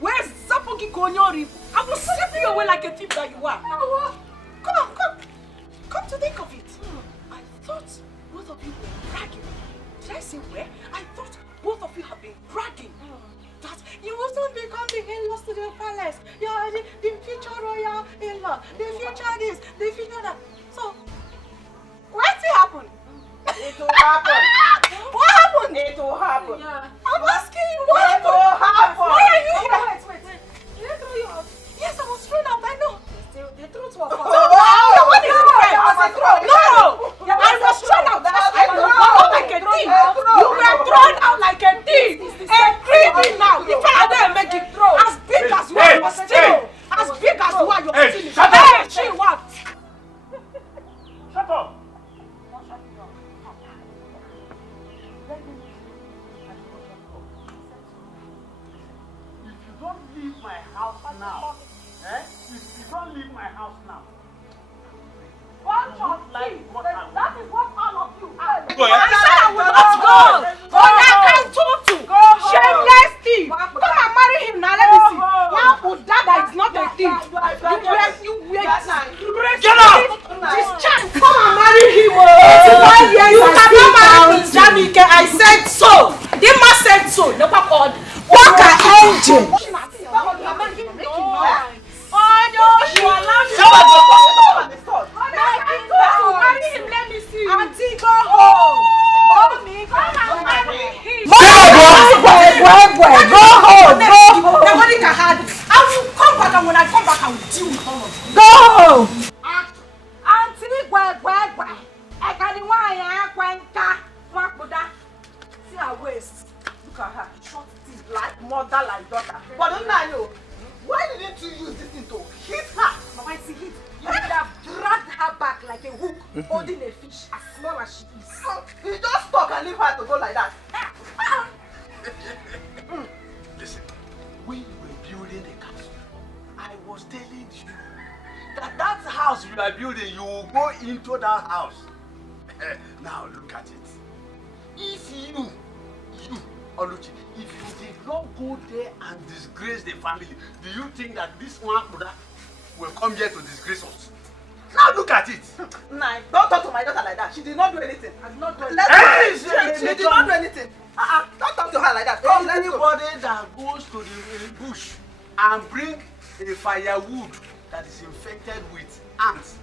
where's Zapogi Konyori? I will slap you away like a thief that you are. Come on, come to think of it. I thought both of you were bragging. Did I say where? I thought both of you have been bragging. That you will soon become the in-laws to the palace. You are the future royal in-law. The future this, the future that. So, what's it happen? It will happen. What happened? It will happen. Yeah. I'm asking you what happened? It will happen. Why are you here? Wait. Did I throw you out? Yes, I was thrown out. I know. The truth was false. No, what is it? No, I was thrown out. I was thrown like a thief. You were thrown out like a thief. A creepy now. The fella there make it throw. As big as you are, you're still. As big as you are, you're still. Shut up. Hey, she what? Shut up. My house now. If you don't leave my house now, that is what all of you are. I said I will not go. Shameless thief. Come and marry him now. Let me see. Dada is not a thief. You wait. Get out. This child, come and marry him. You cannot marry Prince Jamike. I said so. The man said so. Never called. Walk an engine. Auntie, go home. Mommy, come and marry him. Go home. Nobody can have it. I will come back, and when I come back, I will deal with all of you. Go home. Auntie, I got the one. See her waist. Look at her. Short teeth like mother, like daughter. But don't I know? Why didn't you use this thing to hit her? Mama, I see hit. You would have dragged her back like a hook, holding a fish as small as she is. You just talk and leave her to go like that. Listen, when you were building the castle, I was telling you that house you are building, you will go into that house. Now look at it. If you, Oluchi, if you did not go there and disgrace the family, do you think that this one will come here to disgrace us? Now look at it. Nah, don't talk to my daughter like that. She did not do anything. I did not do anything. She did not do anything. Don't talk to her like that. Anybody that goes to the bush and bring a firewood that is infected with ants,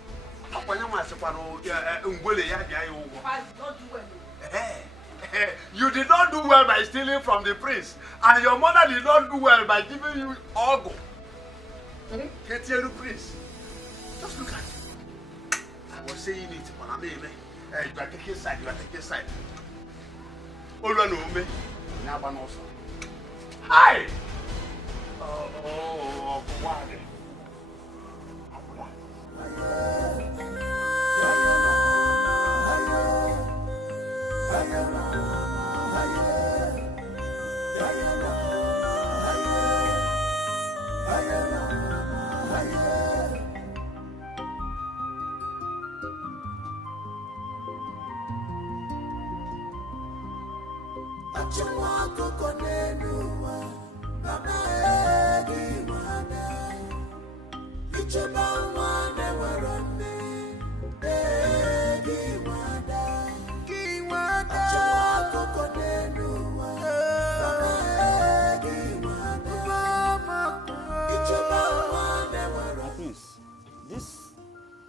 you did not do well by stealing from the prince, and your mother did not do well by giving you ogo. Get here, prince. Just look at it. I was saying it, but I'm you are taking side. You are taking side. Hi. Oh, what?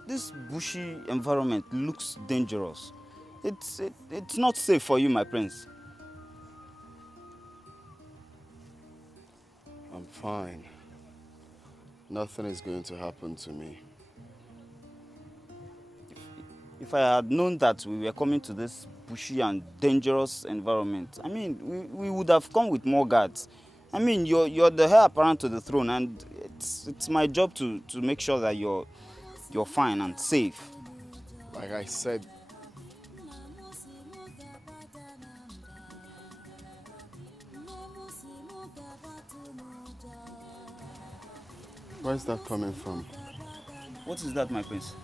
This bushy environment looks dangerous. It's not safe for you, my prince. I'm fine. Nothing is going to happen to me. If I had known that we were coming to this bushy and dangerous environment, I mean, we would have come with more guards. I mean, you're the heir apparent to the throne, and it's my job to make sure that you're fine and safe. Like I said, where's that coming from? What is that, my prince?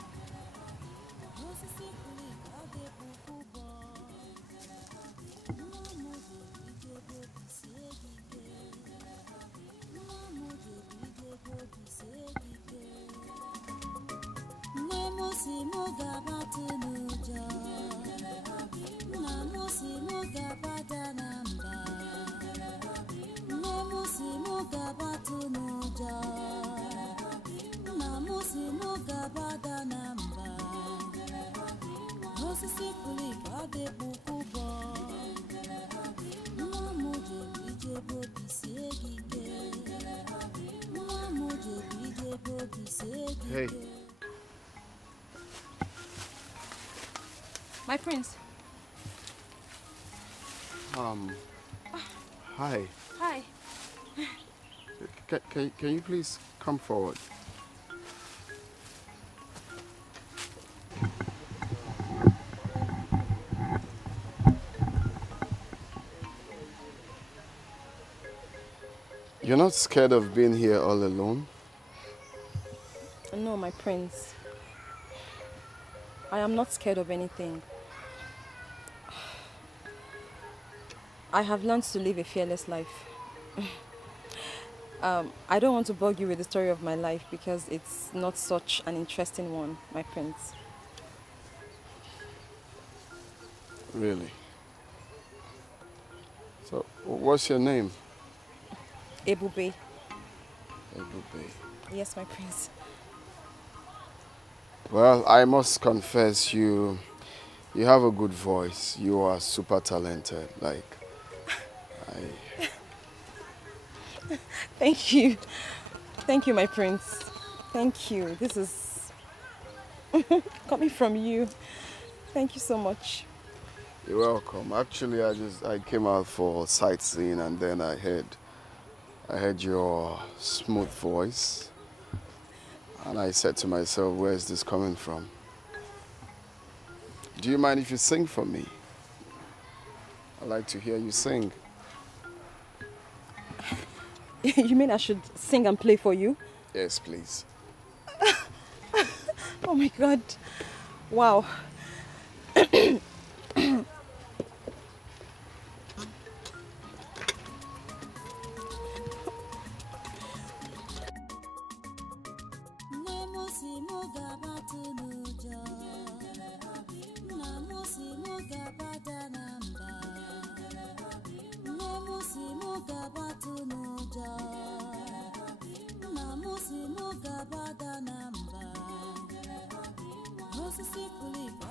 Hey. My prince. Hi. Hi. Can you please come forward? You're not scared of being here all alone? No, my prince. I am not scared of anything. I have learned to live a fearless life. I don't want to bug you with the story of my life because it's not such an interesting one, my prince. Really? So, what's your name? Ebube. Ebube. Yes, my prince. Well, I must confess, you have a good voice. You are super talented. Thank you. Thank you, my prince. Thank you. This is coming from you. Thank you so much. You're welcome. Actually, I came out for sightseeing and then I heard your smooth voice. And I said to myself, where is this coming from? Do you mind if you sing for me? I'd like to hear you sing. You mean I should sing and play for you? Yes, please. Oh my God. Wow.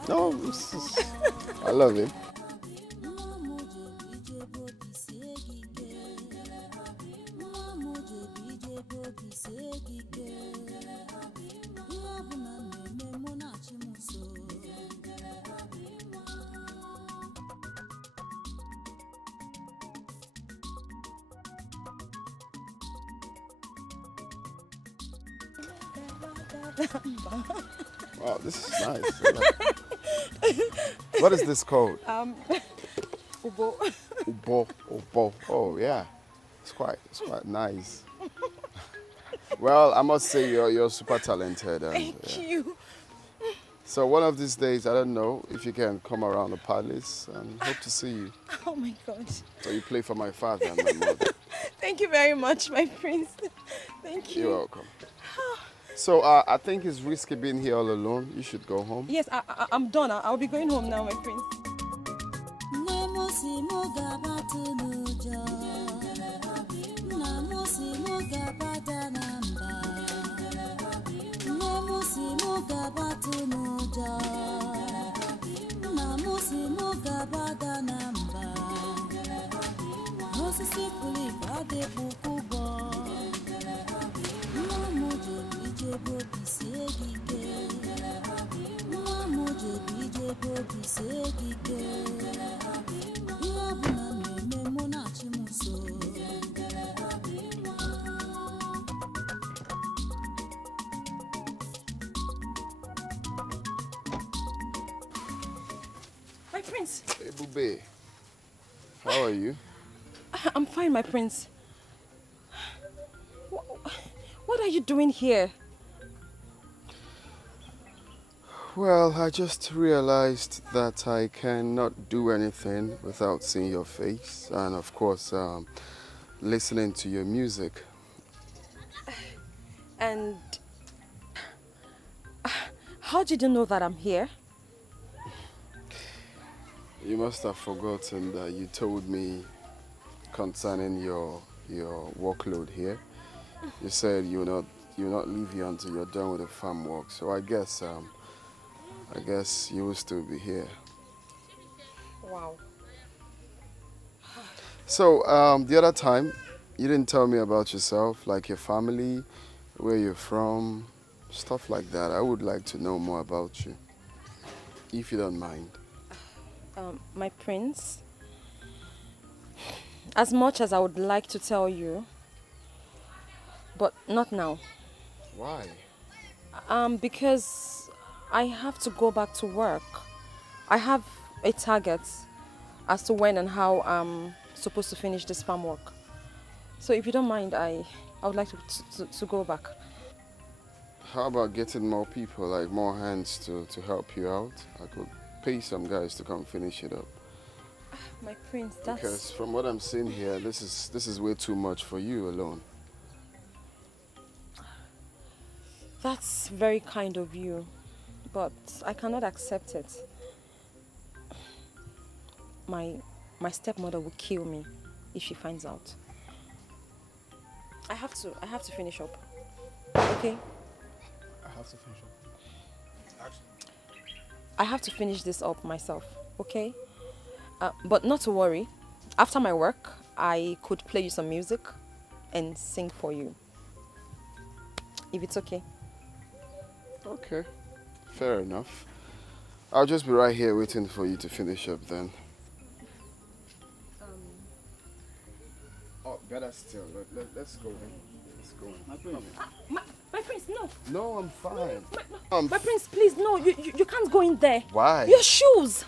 No, I love him. Wow, this is nice. What is this called? Ubo. Ubo. Oh yeah, it's quite nice. Well, I must say you're super talented. And, Thank you. So one of these days, I don't know if you can come around the palace and hope to see you. Oh my God. So you play for my father and my mother. Thank you very much, my prince. Thank you. You're welcome. So I think it's risky being here all alone. You should go home. Yes, I'm done. I'll be going home now, my prince. My prince. Hey, Bube. How are you? I'm fine, my prince. What are you doing here? Well, I just realized that I cannot do anything without seeing your face and, of course, listening to your music. And how did you know that I'm here? You must have forgotten that you told me concerning your workload here. You said you'll not leave here until you're done with the farm work. So I guess you will still be here. Wow. So the other time, you didn't tell me about yourself, like your family, where you're from, stuff like that. I would like to know more about you, if you don't mind. My prince, as much as I would like to tell you, but not now. Why? Because I have to go back to work. I have a target as to when and how I'm supposed to finish this farm work. So if you don't mind, I would like to go back. How about getting more people, like more hands to help you out? I could pay some guys to come finish it up. My prince, that's... Because from what I'm seeing here, this is way too much for you alone. That's very kind of you, but I cannot accept it. My stepmother will kill me if she finds out. I have to finish up. Okay? I have to finish up. I have to finish this up myself, okay? But not to worry. After my work, I could play you some music and sing for you. If it's okay. Okay, fair enough. I'll just be right here waiting for you to finish up then. Oh, better still. Let's go then. Let's go. My prince, no. No, I'm fine. My prince, please, no. You can't go in there. Why? Your shoes.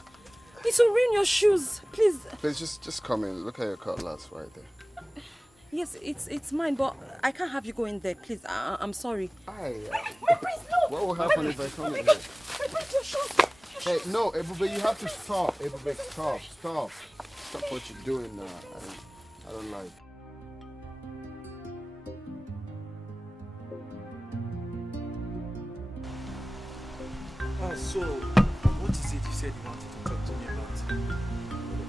It will ruin your shoes. Please. Please, just come in. Look at your cutlass right there. Yes, it's mine, but I can't have you go in there. Please, I'm sorry. My prince, no. What will happen if I come in there? there? My prince, your shoes. Hey, no, Ebube, you have to stop. Ebube, stop. Stop what you're doing now. I don't like. So, what is it you said you wanted to talk to me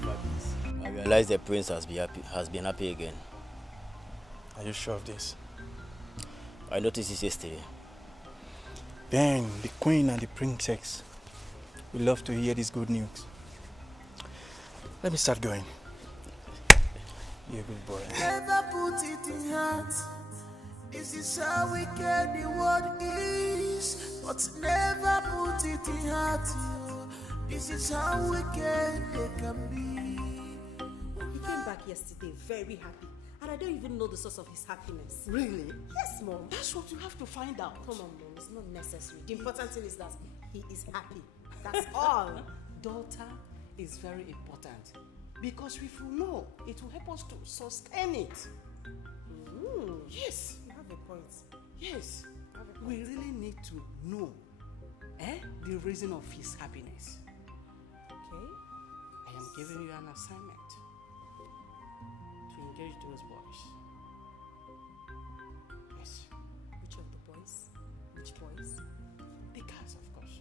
about? I realize the prince has been happy again. Are you sure of this? I noticed this yesterday. Then the queen and the princess will love to hear this good news. Let me start going. You're a good boy. Never put it in heart. This is how wicked the world is. But never put it in heart. This is how wicked they can be. He came back yesterday very happy. And I don't even know the source of his happiness. Really? Yes, Mom. That's what you have to find out. Come on, Mom. It's not necessary. The important thing is that he is happy. That's all. Daughter is very important. Because if you know, it will help us to sustain it. Yes. You have a point. Yes. We really need to know the reason of his happiness. Okay. I am giving you an assignment to engage those boys. Yes. Which of the boys? Which boys? The girls, of course.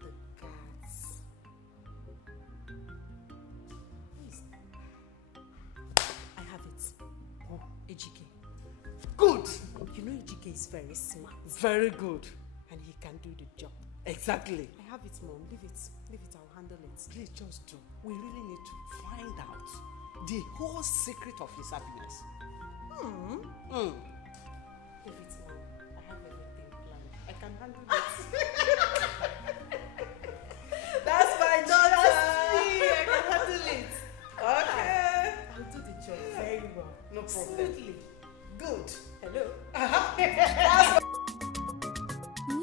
The girls. I have it. Oh, Ejike. Good. You know Ejike is very smart. Very good. And he can do the job. Exactly. I have it, Mom. Leave it. Leave it. I'll handle it. Please just do. We really need to find out the whole secret of his happiness. Leave it, Mom. I have everything planned. I can handle it. That's my daughter. I can handle it. Okay. I'll do the job very well. No problem. Smoothly. Good. Hello.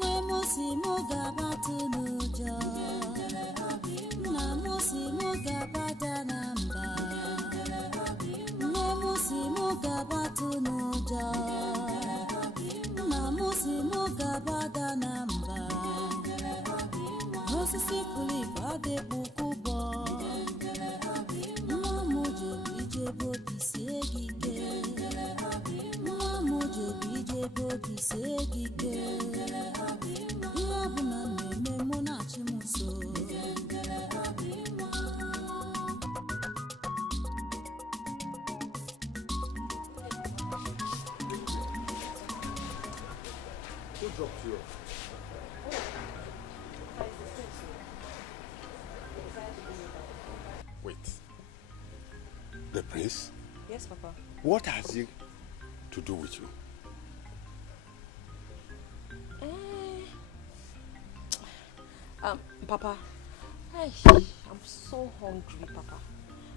Namusi mugabatu nuja, namusi mugabata namba, namusi mugabatu nuja, namusi mugabata namba, osisi kulipa de bukubo, namuje bije bodi segige, namuje bije bodi segige. Who dropped you? Wait. The prince? Yes, Papa. What has he to do with you? Papa, I'm so hungry, Papa.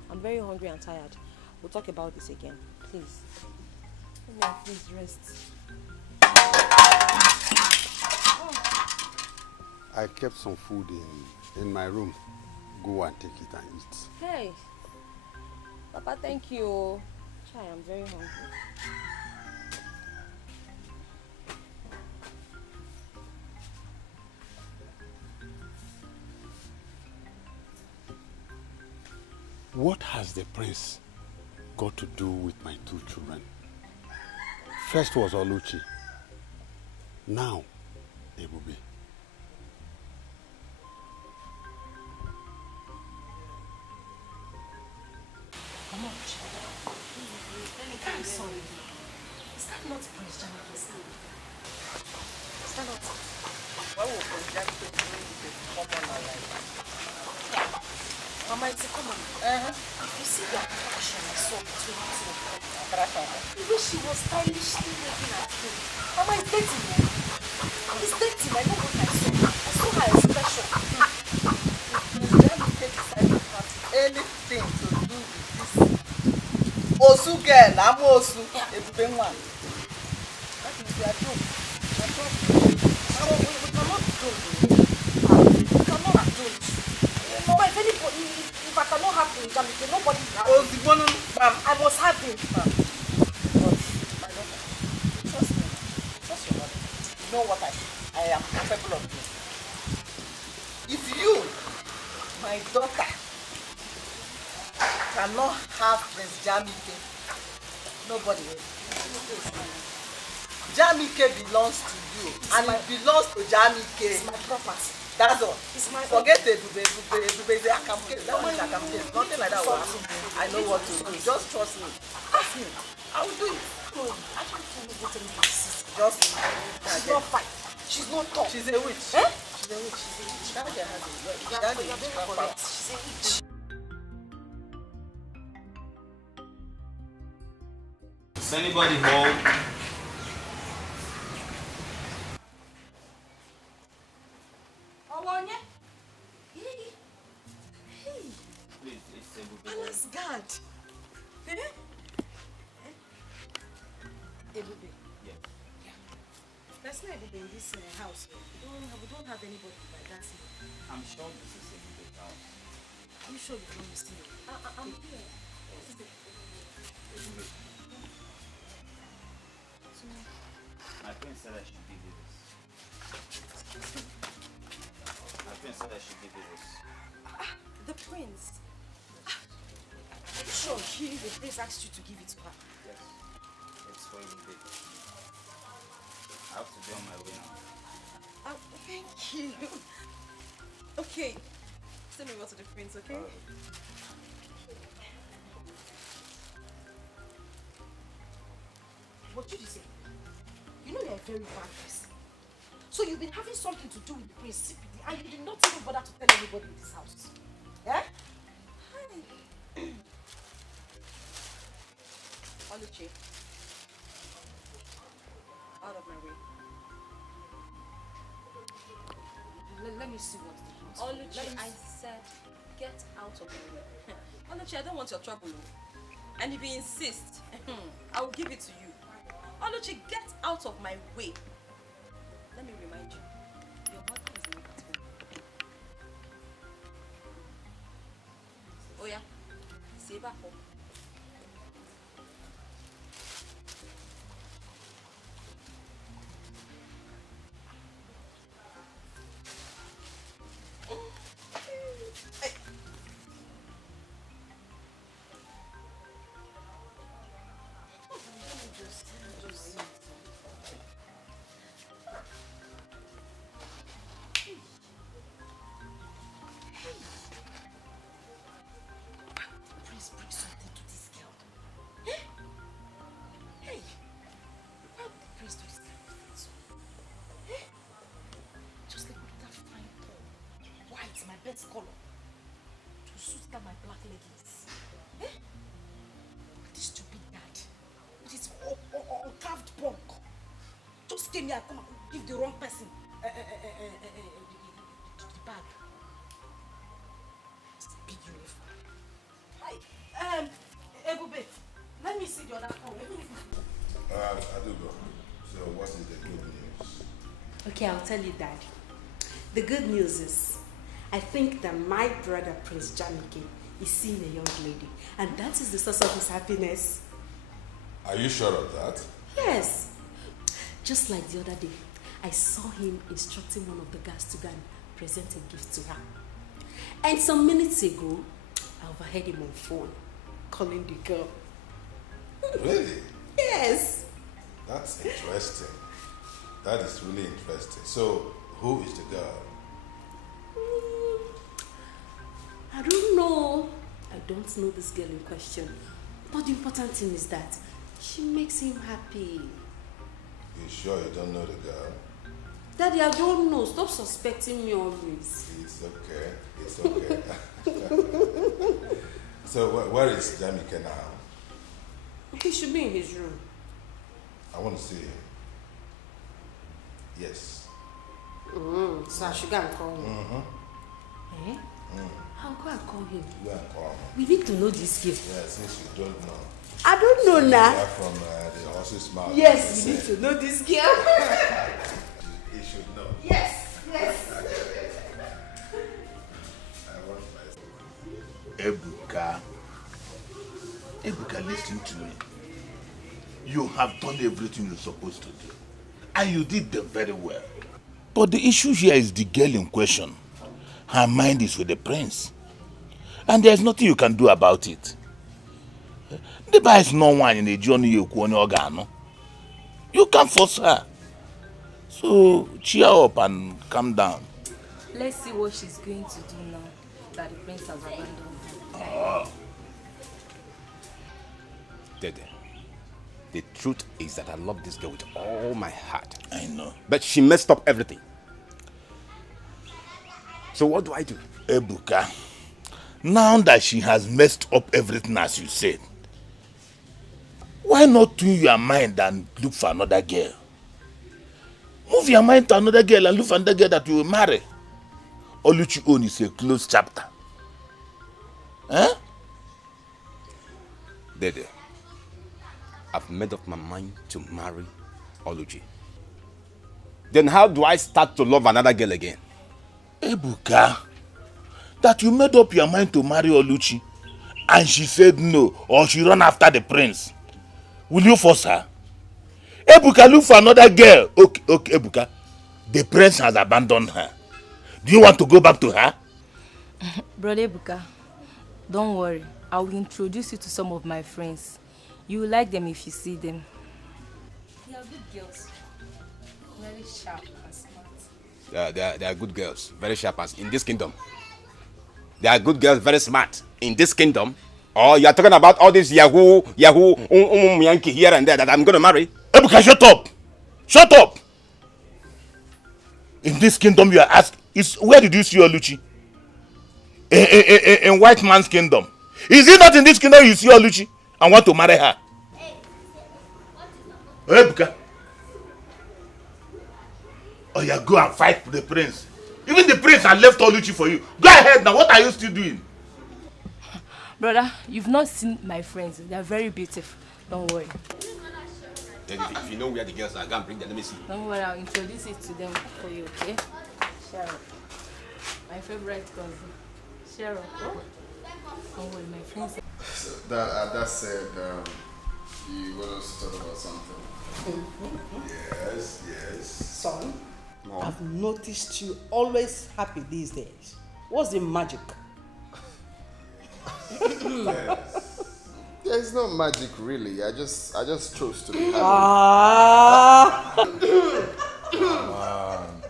I'm very hungry and tired. We'll talk about this again, please. Please rest. I kept some food in my room. Go and take it and eat. Hey, Papa, thank you. Chai, I'm very hungry. What has the prince got to do with my two children? First was Oluchi. Now, Ebube. Come on, I'm sorry. Is that not Prince Jamike's son? Is that not? Why would Prince Jamike be common like? Mama, it's a common. If you see the attraction I saw between the two of them, the way she was stylishly looking at him. Mama, it's dating, man. It's dating. I know what I saw. I saw her expression. Prince Jamike decided to have anything to do with this Osu girl, I'm Osu. Ebube nwa. That is their joke. Their problem. We cannot do it. We cannot do it. Mama, if anybody, if I cannot have Prince Jamike, nobody will have him. I must have him. My daughter, trust me. Trust your mother. You know what I am capable of doing. If you, my daughter, cannot have Prince Jamike, nobody will. Jamike belongs to you, and it belongs to Jamike. It's my property. That's all. It's my Forget Ebube. Ebube is a campaign. That one is a campaign. Nothing like that will happen. I know what to do. Just trust me. Ask me. I will do it. I can't tell you what to do. Just she's not fine. She's not tough. She's a witch. Eh? She's a witch. She's a witch. That girl has a witch. You're very correct. She's a witch. Is anybody home? Owonya? Hey. Please, it's Ebube. Palace guard. Eh? Ebube. Yes. There's no Ebube in this house. We don't have anybody like that. I'm sure this is Ebube's house. Are you sure you don't understand? I'm here. Ebube. My friend said I should give you this. My prince said I should give you this. The prince? Are you sure the prince asked you to give it to her? Yes. It's for you, baby. I have to be on my way now. Thank you. Okay. Send me over to the prince, okay? What did you say? You know you're a very bad person. So you've been having something to do with the prince secretly and you did not even bother to tell anybody in this house. Yeah? Oluchi. Out of my way. Let me see what's the prince. Oluchi, I said get out of my way. Oluchi, I don't want your trouble. And if you insist, I will give it to you. Oluchi, get out of my way. Let me remind you, your mother is not at home. Oh yeah, say back home. Best color to suit that my black leggings. Eh? This stupid dad with his carved punk just came here and come and give the wrong person the bag. It's a big uniform. Hi, Ebube, let me see the other phone. Adugo, so what is the good news? Okay, I'll tell you, Dad. The good news is I think that my brother, Prince Jamike, is seeing a young lady, and that is the source of his happiness. Are you sure of that? Yes. Just like the other day, I saw him instructing one of the guards to go and present a gift to her. And some minutes ago, I overheard him on phone, calling the girl. Really? Yes. That's interesting. That is really interesting. So, who is the girl? I don't know. I don't know this girl in question. But the important thing is that she makes him happy. You sure you don't know the girl? Daddy, I don't know. Stop suspecting me always. It's okay. It's okay. So, where is Jamike now? He should be in his room. I want to see him. Yes. So I should go and call him. Mm-hmm. Eh? I'll go and call him. Go and call him. We need to know this gift. Yeah, since you don't know. I don't know now. You are from the horse's mouth. Yes, we need to know this girl. He should know. Yes, yes. Ebuka, listen to me. You have done everything you're supposed to do. And you did them very well. But the issue here is the girl in question. Her mind is with the prince. And there's nothing you can do about it. The bar is no one in the journey you organo. You can't force her. So cheer up and calm down. Let's see what she's going to do now that the prince has abandoned her. Oh. Dede, the truth is that I love this girl with all my heart. I know. But she messed up everything. So what do I do? Ebuka, now that she has messed up everything as you said, why not tune your mind and look for another girl? Move your mind to another girl and look for another girl that you will marry. Oluchi own is a closed chapter. Huh? Dede, I've made up my mind to marry Oluchi. Then how do I start to love another girl again? Ebuka, that you made up your mind to marry Oluchi and she said no, or she run after the prince. Will you force her? Ebuka, look for another girl. Okay, Ebuka. The prince has abandoned her. Do you want to go back to her? Brother Ebuka, don't worry. I will introduce you to some of my friends. You will like them if you see them. They are good girls. Very sharp and smart. They are good girls. Very sharp as in this kingdom. They are good girls, very smart in this kingdom. Oh, you are talking about all this Yahoo, Yankee here and there that I'm going to marry? Ebuka, shut up! Shut up! In this kingdom you are asked, where did you see Oluchi? In white man's kingdom. Is it not in this kingdom you see Oluchi and want to marry her? Ebuka. Oh yeah, go and fight for the prince. Even the prince had left Oluchi for you. Go ahead now, what are you still doing? Brother, you've not seen my friends. They are very beautiful. Don't worry. Then if you know where the girls are, go and bring them. Let me see. Don't worry, I'll introduce it to them for you, okay? Cheryl. My favorite cousin. Cheryl. Oh? Don't worry, my friends. So that said, you want us to talk about something? Yes. Son, Mom. I've noticed you always happy these days. What's the magic? There's no magic really. I just chose to be happy. Come on.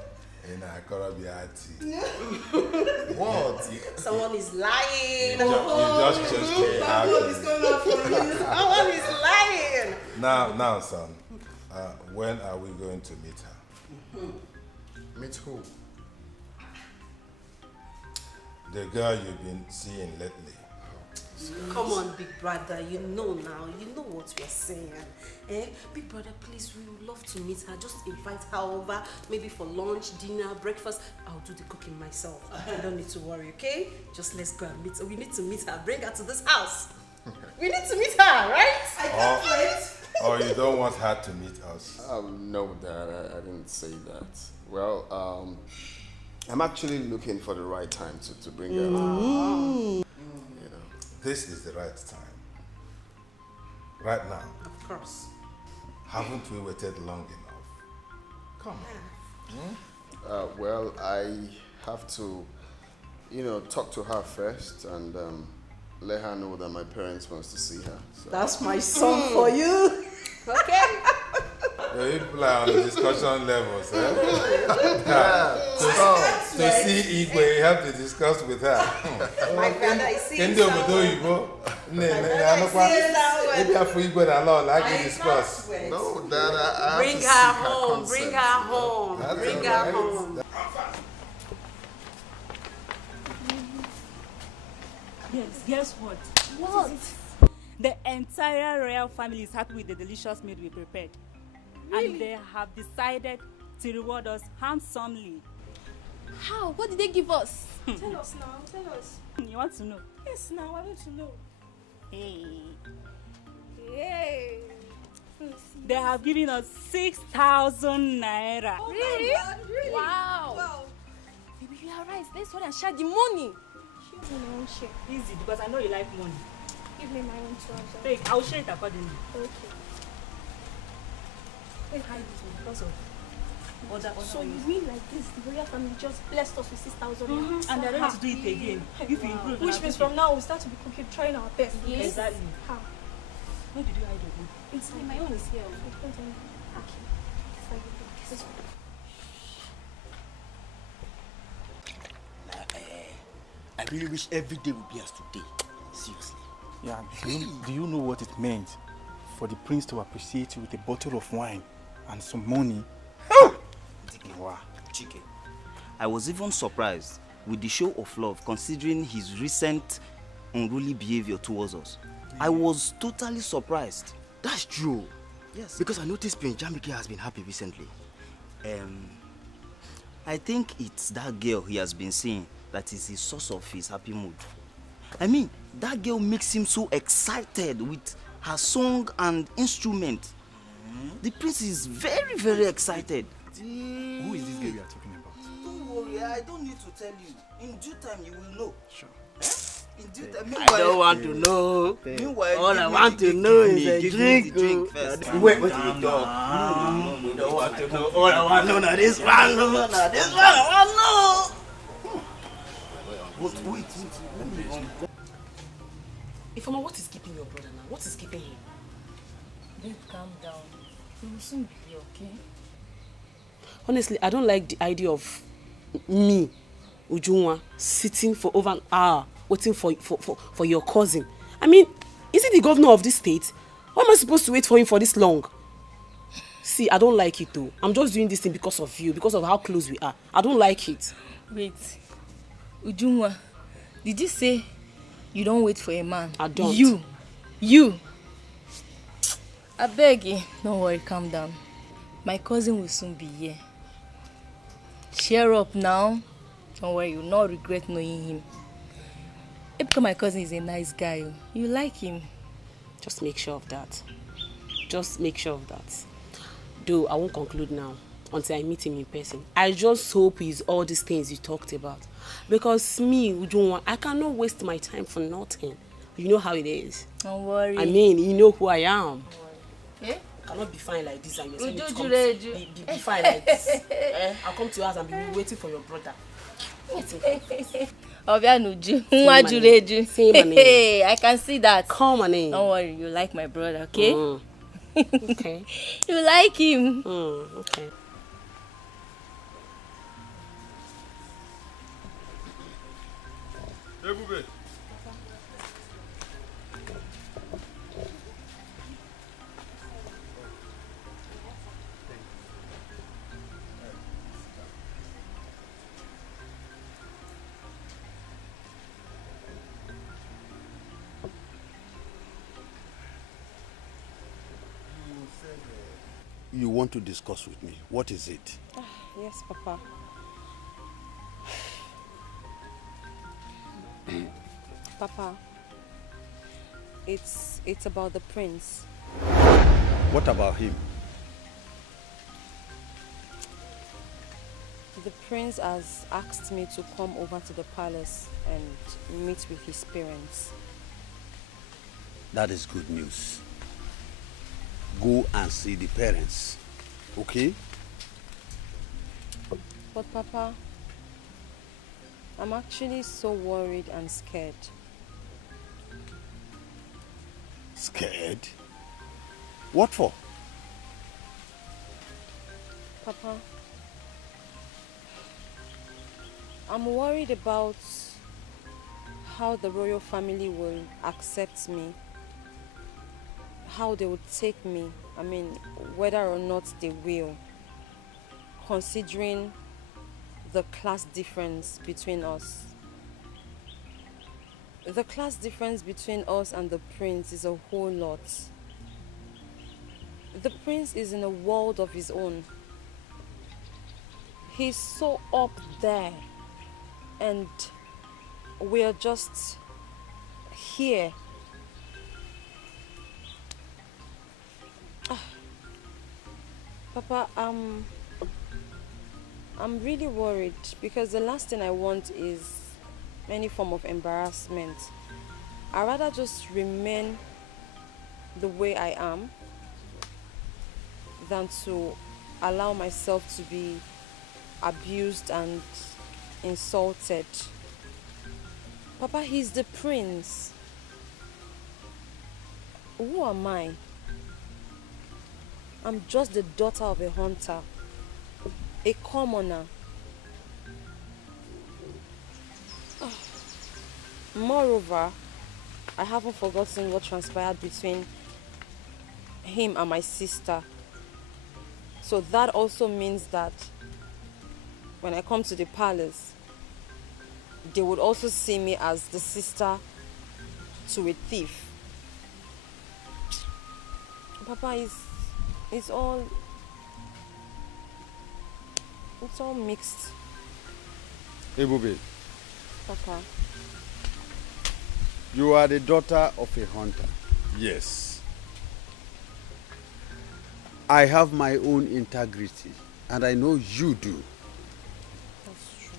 What? Someone is lying. You just chose to be happy. What is going on for you? Someone is lying. Now, son. When are we going to meet her? Meet who? The girl you've been seeing lately. Come on, big brother, you know now, you know what we're saying. Big brother, please, we would love to meet her. Just invite her over, maybe for lunch, dinner, breakfast. I'll do the cooking myself. You don't need to worry, okay? Just let's go and meet her. We need to meet her. Bring her to this house. We need to meet her, right? I can't wait. Or you don't want her to meet us? No, Dad, I didn't say that. Well, I'm actually looking for the right time to bring her out. This is the right time. Right now. Of course. Haven't we waited long enough? Come on. Well, I have to, talk to her first and let her know that my parents wants to see her. So. That's my son for you. Okay. You people are on the discussion levels, eh? To see Igwe, you have to discuss with her. My brother, I see Maybe after Igwe and all, I can discuss. No, Dad, I have Bring to her see home, bring her home, bring her home. Yes, guess what? What? The entire royal family is happy with the delicious meal we prepared. Really? And they have decided to reward us handsomely. How? What did they give us? Tell us now, tell us. You want to know? Yes, now I want to know. Hey. Yay! They have given us 6,000 naira. Oh really? My God, really? Wow. Baby, you are right. Let's go and share the money. Share my own share. Easy, because I know you like money. Give me my own treasure. Take, I'll share it accordingly. Okay. Hide this one because of other So you ways. mean like this, the royal family just blessed us with 6,000 Mm-hmm. And they're ready to do it again. If you improve. Which means from now we start to be cooking, trying our best. Yes. Exactly. How? Where did you hide your own? Inside. My own is here. I really wish every day would be as today. Seriously. Yeah, do you know what it meant for the prince to appreciate you with a bottle of wine and some money? Wow. Chike, I was even surprised with the show of love considering his recent unruly behavior towards us. I was totally surprised. That's true. Yes. Because I noticed Prince Jamike has been happy recently. I think it's that girl he has been seeing that is the source of his happy mood. I mean, that girl makes him so excited with her song and instrument. The prince is very, very excited. Who is this girl you are talking about? Don't worry, I don't need to tell you. In due time, you will know. Sure. In I don't want to know. All I want to know is a drink. Wait, we don't want to know. All I want to know now this one. Now this one, I want to know. Wait. Ifeoma, what is keeping your brother now? What is keeping him? Babe, calm down. We will soon be here, okay? Honestly, I don't like the idea of me, Ujunwa, sitting for over an hour waiting for your cousin. I mean, is he the governor of this state? Why am I supposed to wait for him for this long? See, I don't like it though. I'm just doing this thing because of you, because of how close we are. I don't like it. Wait. Ujunwa, did you say you don't wait for a man? I don't. You. I beg you. Don't worry, calm down. My cousin will soon be here. Cheer up now. Don't worry, you'll not regret knowing him. Because my cousin is a nice guy. You like him. Just make sure of that. Just make sure of that. Though I won't conclude now until I meet him in person. I just hope he's all these things you talked about. Because me, Ujunwa, I cannot waste my time for nothing. You know how it is. Don't worry. I mean, you know who I am. Eh? I cannot be fine like this and you're saying be fine like this. I'll come to your house and be waiting for your brother. Hey, I can see that. Call my name. Don't worry, you like my brother, okay? Okay. You like him. Okay. You want to discuss with me. What is it? Yes, Papa. Papa, it's about the prince. What about him? The prince has asked me to come over to the palace and meet with his parents. That is good news. Go and see the parents, okay? But Papa, I'm actually so worried and scared. Scared? What for? Papa, I'm worried about how the royal family will accept me, how they would take me, I mean, whether or not they will, considering the class difference between us. The class difference between us and the prince is a whole lot. The prince is in a world of his own. He's so up there, and we're just here. Papa, I'm really worried because the last thing I want is any form of embarrassment. I'd rather just remain the way I am than to allow myself to be abused and insulted. Papa, he's the prince. Who am I? I'm just the daughter of a hunter, a commoner. Moreover, I haven't forgotten what transpired between him and my sister. So that also means that when I come to the palace, they would also see me as the sister to a thief. Papa, it's all mixed. Ebube, Papa. you are the daughter of a hunter. Yes. I have my own integrity, and I know you do. That's true.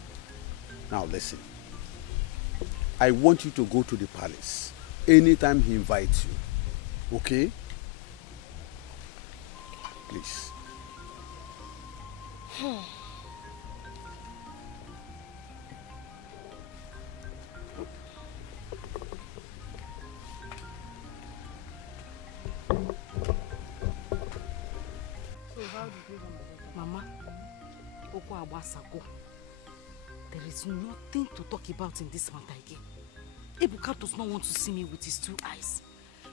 Now listen. I want you to go to the palace anytime he invites you. Okay? Please. Mama, Oko Awasago, there is nothing to talk about in this matter again. Ebuka does not want to see me with his 2 eyes.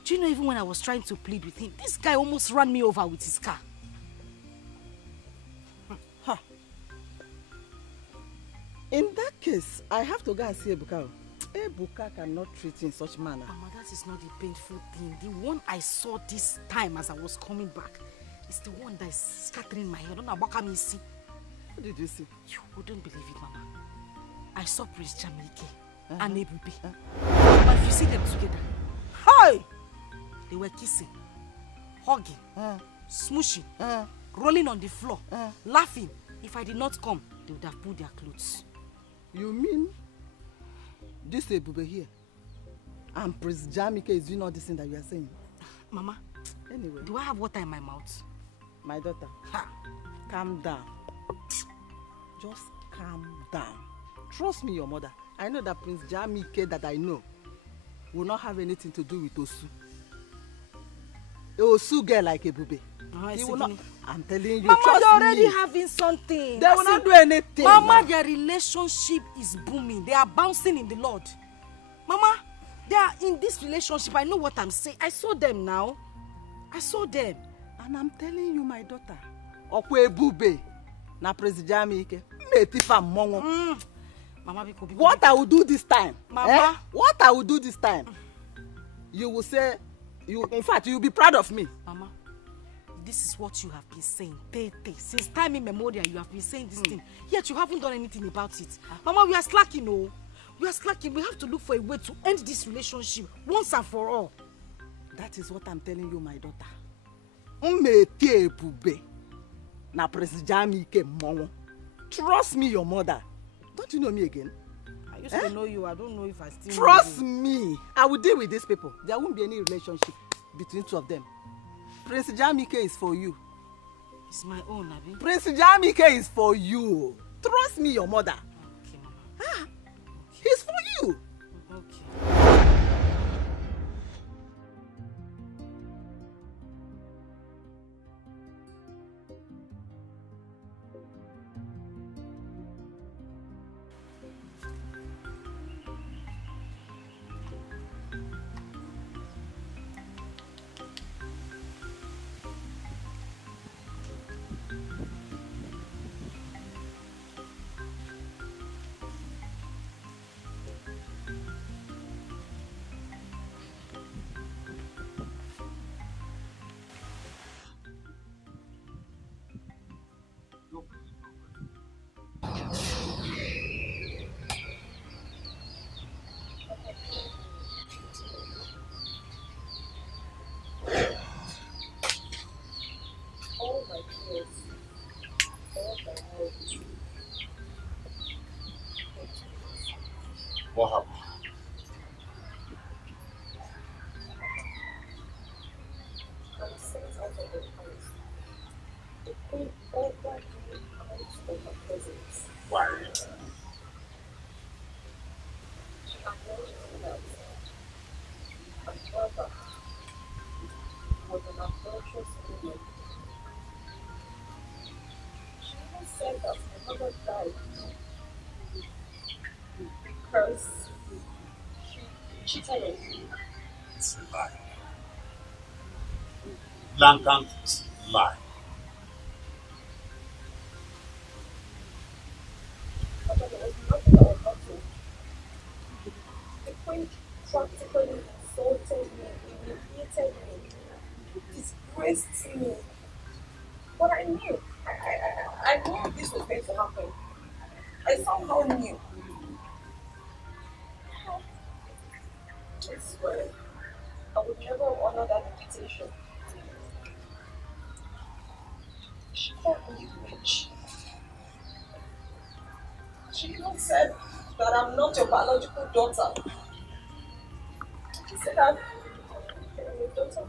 Do you know, even when I was trying to plead with him, this guy almost ran me over with his car. Huh. In that case, I have to go and see Ebuka. Ebuka cannot treat in such manner. Mama, that is not the painful thing. The one I saw this time as I was coming back is the one that is scattering my head. What did you see? You wouldn't believe it, Mama. I saw Prince Jamike and Ebube. But if you see them together, hi! They were kissing, hugging, smooshing, rolling on the floor, laughing. If I did not come, they would have pulled their clothes. You mean this Ebube here and Prince Jamike is doing all this thing that you are saying? Mama, anyway, do I have water in my mouth? My daughter, calm down. Just calm down. Trust me, your mother. I know that Prince Jamike that I know will not have anything to do with Osu. A Osu girl like Ebube. He will not. I'm telling you, Mama, trust they're already me. having something. They will not do anything. Mama, their relationship is booming. They are bouncing in the Lord. Mama, they are in this relationship. I know what I'm saying. I saw them now. I saw them. And I'm telling you, my daughter, Okwe Ebube, na Prince Jamike, Mama, what I will do this time? Mama, what I will do this time? You will say, in fact, you will be proud of me. Mama, this is what you have been saying. Since time immemorial, you have been saying this thing. Yet you haven't done anything about it. Mama, we are slacking, oh. We are slacking. We have to look for a way to end this relationship once and for all. That is what I'm telling you, my daughter. Umete Ebube na Prince Jamike Momo. Trust me, your mother. Don't you know me again? I used to know you. I don't know if I still Trust know you. me. I will deal with these people. There won't be any relationship between two of them. Prince Jamike is for you. It's my own, Abi. Prince Jamike is for you. Trust me, your mother. Okay, Mama. He's for you. Okay. What happened? Why? She even said that my mother died because she cheated on me. It's a lie. Blatant lie. But there was nothing that was not to. The queen practically insulted me, humiliated me, disgraced me. But I knew. I knew this was going to happen. I somehow knew. I swear, I would never honor that invitation. She called me rich. She even said that I'm not your biological daughter. You said that I'm your daughter.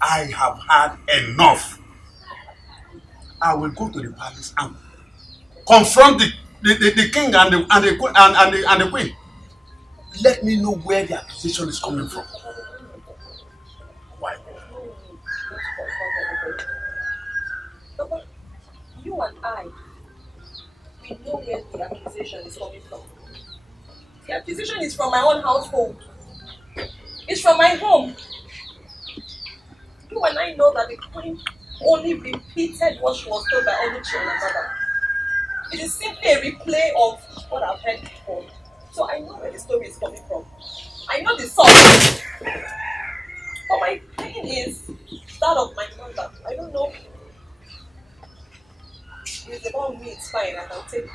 I have had enough. I will go to the palace and confront the king and the queen. Let me know where the accusation is coming from. Why? Papa, you and I, we know where the accusation is coming from. The accusation is from my own household. It's from my home. You and I know that the queen only repeated what she was told by Oluchi and her mother. It is simply a replay of what I've heard before. So I know where the story is coming from. I know the source. But my pain is that of my mother. I don't know. It's about me, it's fine, I can take it.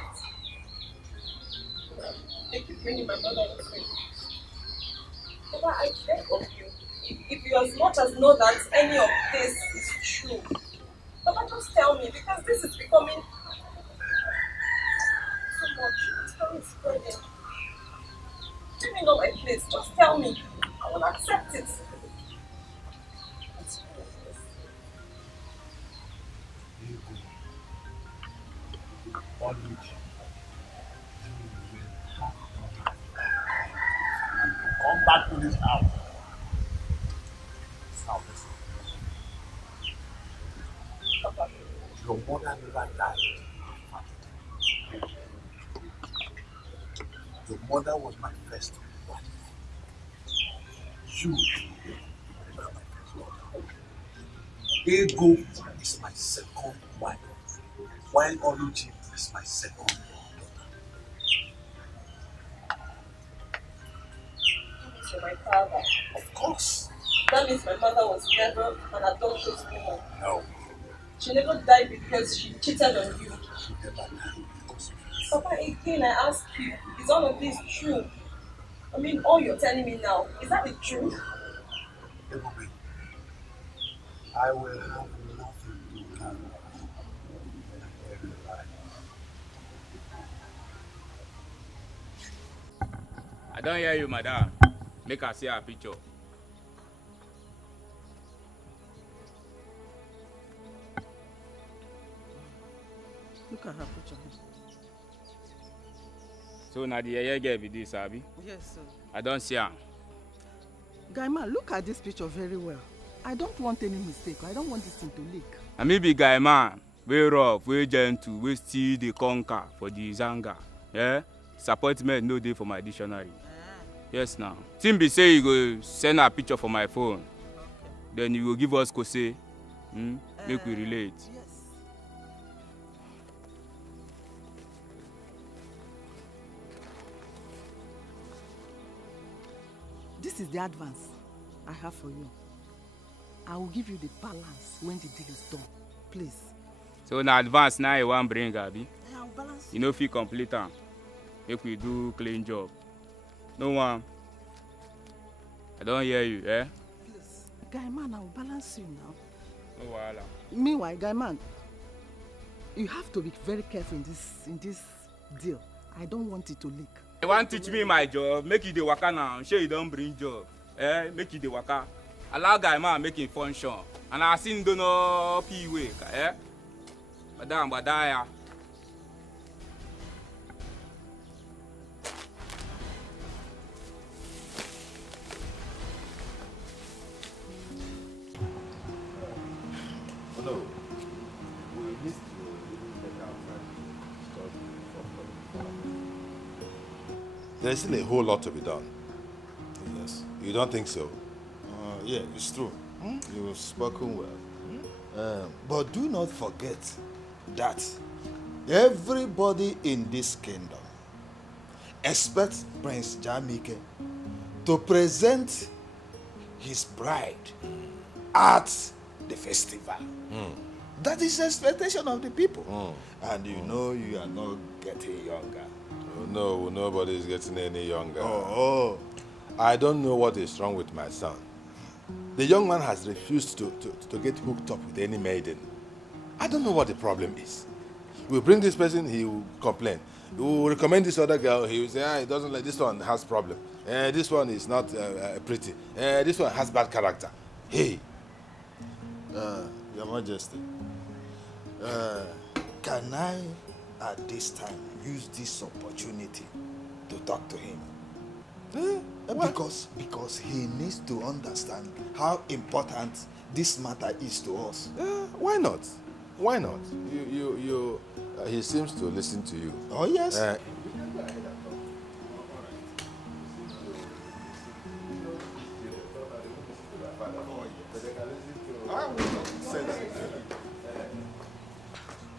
Thank you for bringing my mother into it. Papa, I beg of you. If you as much as know that any of this is true, Papa, just tell me, because this is becoming so much. The story is spreading. Give me not my place. Just tell me. I will accept it. Come back to this house. Your mother never died. Your mother was my first wife. You were my first wife. Ego is my second wife, while Oluchi is my second daughter. You're my father. Of course. That means my mother was never an adulterous woman. No. She never died because she cheated on you. She never died because of you. Papa, again, I ask you, is all of this true? I mean, all you're telling me now, is that the truth? I will have nothing to do with every lie. I don't hear you, madam. Make her see her picture. Look at her picture. So now the yeye girl be this, Abi? Yes, sir. I don't see her. Guy man, look at this picture very well. I don't want any mistake. I don't want this thing to leak. I may be guy man, very rough, very gentle, we still the conquer for the zanga. Yeah? Disappointment no day for my dictionary. Yes now. Timbi say you go send a picture for my phone. Okay. Then you will give us Kose. Make we relate. Yes. This is the advance I have for you. I will give you the balance when the deal is done. Please. So now advance now you want bring Abi? I'll balance. You know if you complete am. If we do clean job. No one. I don't hear you, eh? Please. Guy man, I will balance you now. No wahala. Meanwhile, guy man, you have to be very careful in this deal. I don't want it to leak. You want to teach me my job? Make you the waka now. Sure you don't bring job. Eh? Make you the waka. Allow guy man making function. And I seen don't know P way. Eh? Madam, badaya. Oh no. We missed you. There's still a whole lot to be done. Yes. You don't think so? Yeah, it's true. You've spoken well. But do not forget that everybody in this kingdom expects Prince Jamike to present his bride at the festival. That is the expectation of the people. And you know you are not getting younger. Oh, no, nobody is getting any younger. Oh. I don't know what is wrong with my son. The young man has refused to get hooked up with any maiden. I don't know what the problem is. We'll bring this person, he will complain. We will recommend this other girl, he will say, he doesn't like, this one has problem. This one is not pretty. This one has bad character. Hey. Your Majesty, can I, at this time, use this opportunity to talk to him? Because he needs to understand how important this matter is to us. Why not? Why not? He seems to listen to you. Oh, yes.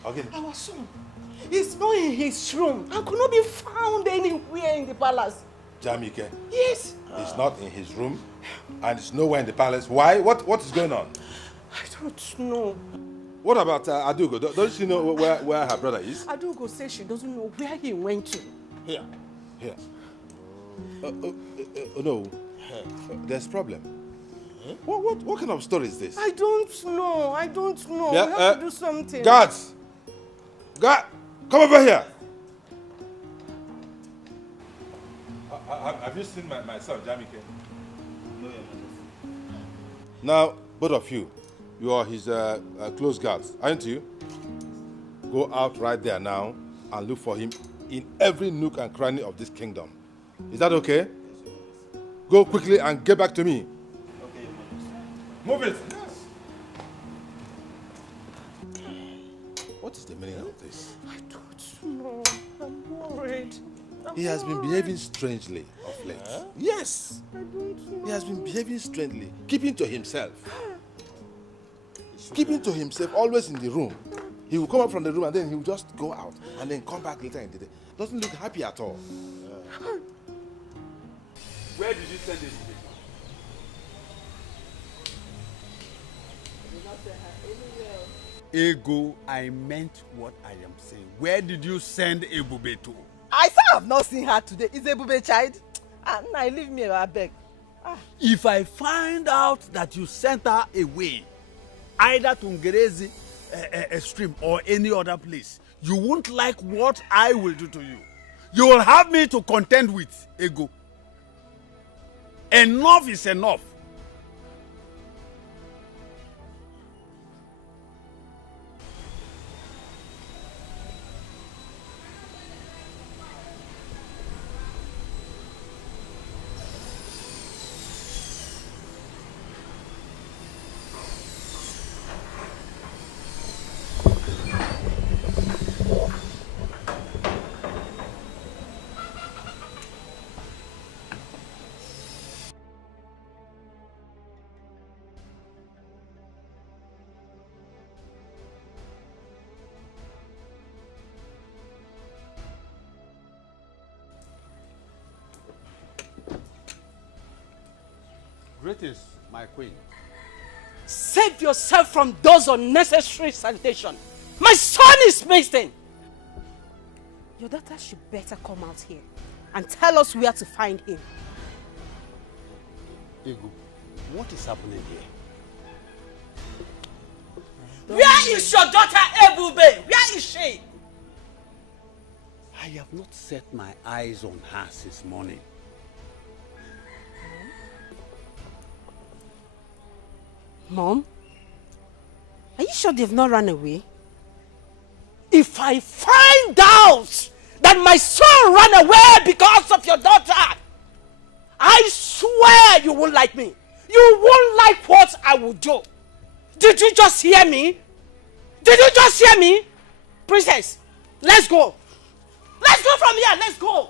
Okay. Our son is not in his room and could not be found anywhere in the palace. Jamike? Yes. He's not in his room and he's nowhere in the palace. Why? What is going on? I don't know. What about Adugo? Don't she know where her brother is? Adugo says she doesn't know where he went to. Here. No. There's problem. What kind of story is this? I don't know. Yeah, we have to do something. Guards! Guard! Come over here! Have you seen my son, Jamike? No, Your Majesty. Now, both of you, you are his close guards, aren't you? Go out right there now and look for him in every nook and cranny of this kingdom. Is that okay? Go quickly and get back to me. Okay, Your Majesty. Move it! What is the meaning of this? I don't know. I'm worried. He has been behaving strangely of late. Yes. I don't know. He has been behaving strangely, keeping to himself. Keeping to himself, always in the room. He will come up from the room and then he will just go out and then come back later in the day. Doesn't look happy at all. Where did you send this? Ego, I meant what I am saying. Where did you send Ebube to? I say I have not seen her today. Is Ebube child? Now leave me, I beg. If I find out that you sent her away, either to Ngerezi stream or any other place, you won't like what I will do to you. You will have me to contend with, Ego. Enough is enough. Greetings, my queen. Save yourself from those unnecessary salutations. My son is missing. Your daughter should better come out here and tell us where to find him. Ego, what is happening here? Where is your daughter Ebube? Where is she? I have not set my eyes on her since morning. Mom, are you sure they've not run away? If I find out that my son ran away because of your daughter, I swear you won't like me. You won't like what I will do. Did you just hear me? Did you just hear me? Princess, let's go. Let's go from here. Let's go.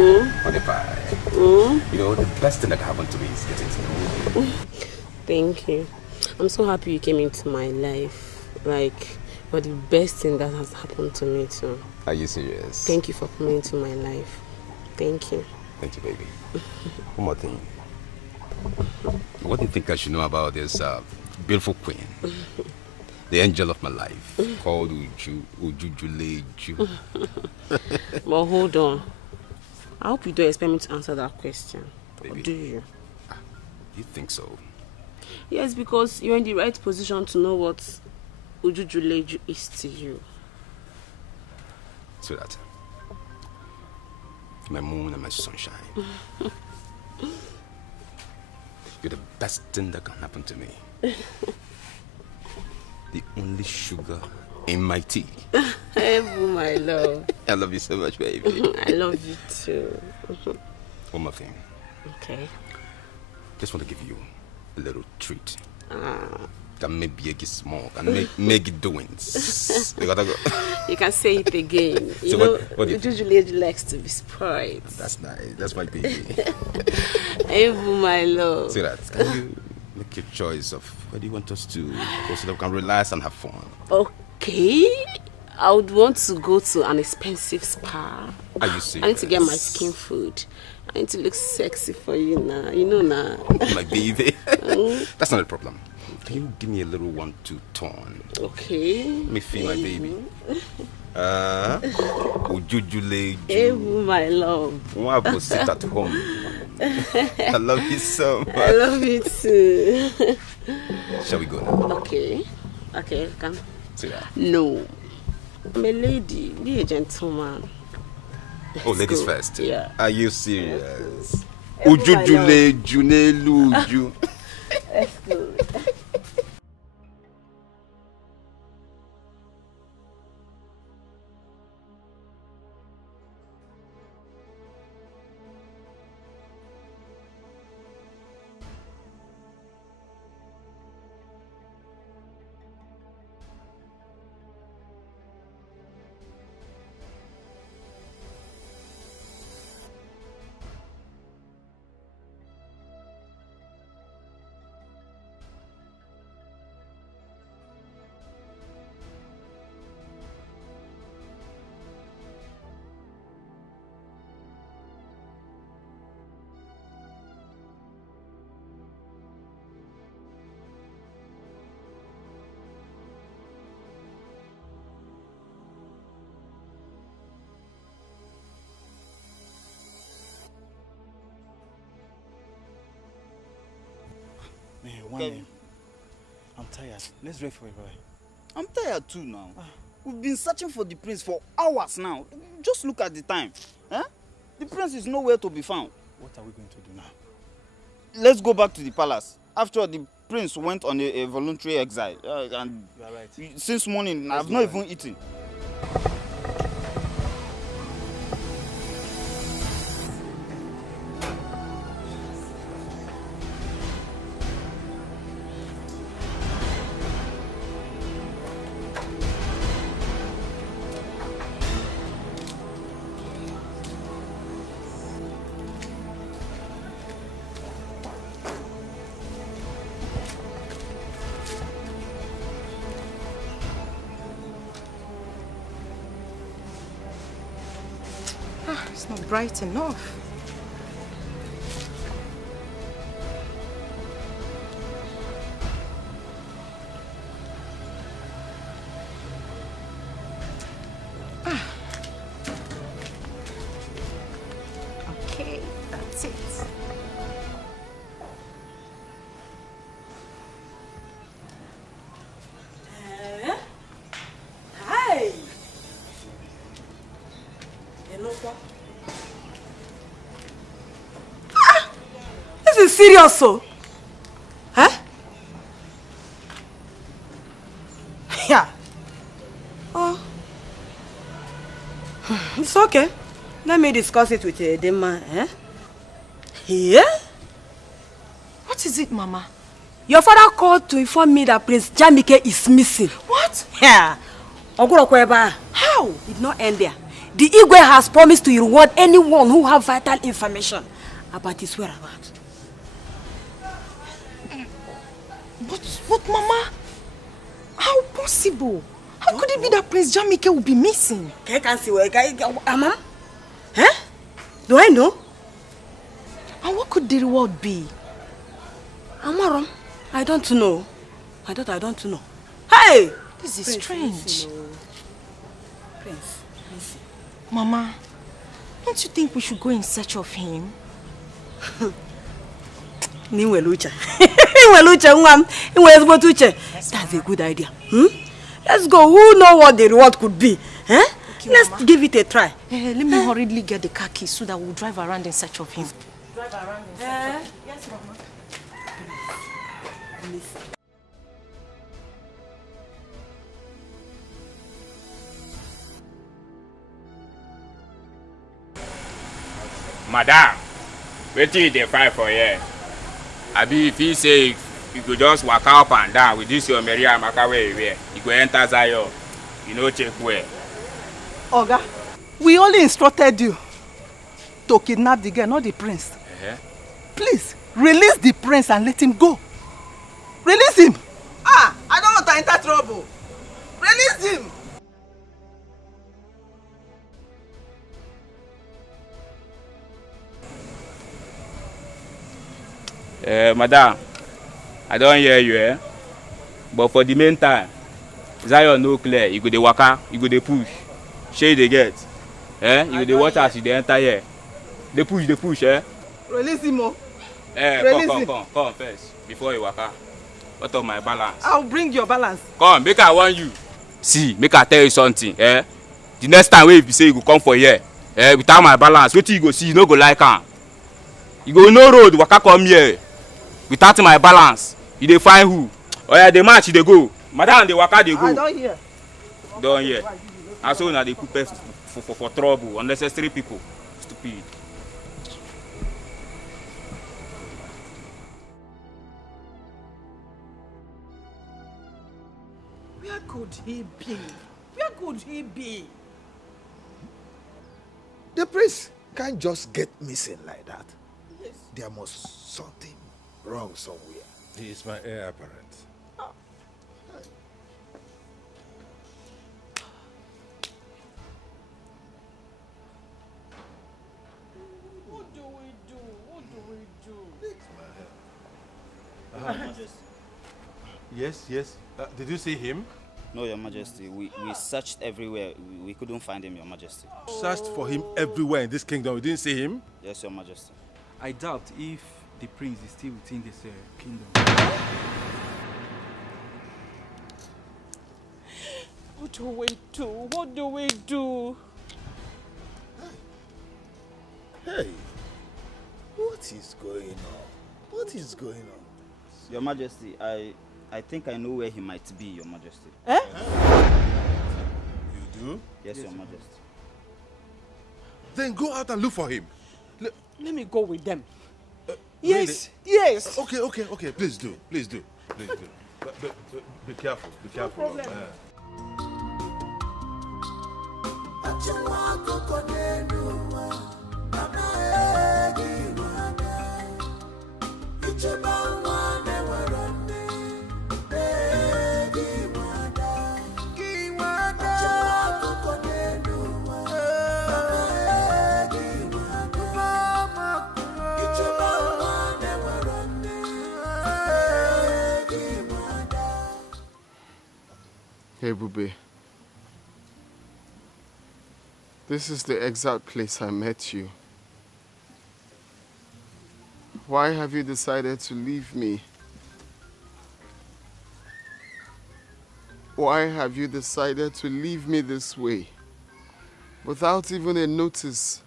You know, the best thing that happened to me is getting to know you. Thank you. I'm so happy you came into my life. Like, you're the best thing that has happened to me too. Are you serious? Thank you for coming into my life. Thank you. Thank you, baby. One more thing. What do you think I should know about this beautiful queen? The angel of my life, called Ujujuleju. But hold on. I hope you don't expect me to answer that question. Baby. Or do you? You think so? Yes, because you're in the right position to know what Ujujuleju is to you. Sweetheart, my moon and my sunshine. You're the best thing that can happen to me. The only sugar in my tea. Ebu, my love. I love you so much, baby. I love you too. One more thing. Okay. Just want to give you a little treat. Can make big small, can make it doings. You gotta go. You can say it again. You So know, what do you Ujujuleju likes to be spoiled. That's nice. That's my baby. Ebu, my love. See that? Can you make your choice of where do you want us to go so that we can relax and have fun? Okay. I would want to go to an expensive spa. Are you serious? I need to get my skin food. I need to look sexy for you now. You know now. My baby. That's not a problem. Can you give me a little 1-2 turn? Okay. Let me feel my baby. Ujujuleju. Ebu, my love. I will sit at home. I love you so much. I love you too. Shall we go now? Okay. Okay, come. See that? No. I'm a lady. Be a gentleman. Oh, ladies go. first. Yeah. Are you serious? Ebu, my Ujujuleju neluju. Let's go. Man, one name. I'm tired. Let's wait for a boy. I'm tired too now. We've been searching for the prince for hours now. Just look at the time. Eh? The prince is nowhere to be found. What are we going to do now? Let's go back to the palace. After all, the prince went on a voluntary exile. And you are right. Since morning, I've not even eaten. It's not bright enough. Okay, that's it. Hi. This is serious, so. Huh? Yeah. Oh. It's okay. Let me discuss it with the man, eh? Yeah? What is it, Mama? Your father called to inform me that Prince Jamike is missing. What? Yeah. How? Did not end there. The Igwe has promised to reward anyone who have vital information about his whereabouts. But Mama, how possible? How could it be that Prince Jamike will be missing? Mama? Huh? Do I know? And what could the reward be? Amaram, I don't know. I don't know. Hey! This is Prince, strange. listen, Prince, listen. Mama, don't you think we should go in search of him? That's a good idea. Let's go. Who knows what the reward could be? Huh? Okay, Let's Mama. give it a try. Let me hurriedly get the car keys so that we'll drive around in search of him. Drive around in search of Yes, Mama. Madam, wetin you dey fight for here? Abi if he say you go just waka up and down with this your Mary Amaka wey you wear, you go enter Zion, you no check well. Oga, we only instructed you to kidnap the girl, not the prince. Please, release the prince and let him go. Release him! Ah, I don't want to enter trouble. Release him! Madam, I don't hear you, but for the meantime, Zion no clear, you go dey waka, you go dey push. Shey dey get. You go dey watch as you dey enter here. Dey push, Release him, oh. Come first, before you waka. What of my balance? I'll bring your balance. Come, make I warn you. See, make I tell you something, The next time wey you say you go come for here, without my balance, wetin you go see, you no go like am. You go no road, waka come here. Without my balance, you dey find who? Oya, dey match, you dey go. Madam, dey waka, dey go. I don't hear. Don hear. And so una dey put person for trouble, unnecessary people. Stupid. Where could he be? Where could he be? The prince can't just get missing like that. Yes. There must something wrong somewhere. He is my heir apparent. What do we do? What do we do? Yes. Did you see him? No, Your Majesty. We searched everywhere. We couldn't find him, Your Majesty. Searched for him everywhere in this kingdom. We didn't see him? Yes, Your Majesty. I doubt if the prince is still within this kingdom. What do we do? What do we do? Hey, what is going on? What is going on? Your Majesty, I think I know where he might be, Your Majesty. You do? Yes, Your Majesty. Then go out and look for him. Let me go with them. Yes. Okay. Please do. But be careful. Be careful. No problem. Hey, Bube. This is the exact place I met you. Why have you decided to leave me? Why have you decided to leave me this way? Without even a notice.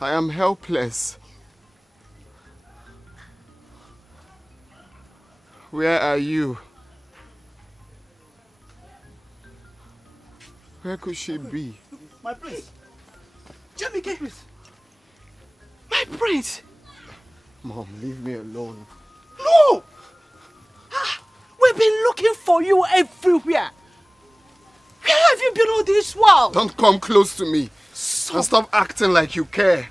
I am helpless. Where are you? Where could she be? My prince! Jamike! My prince! Mom, leave me alone. No! We've been looking for you everywhere. build all this wall. Don't come close to me. And stop acting like you care.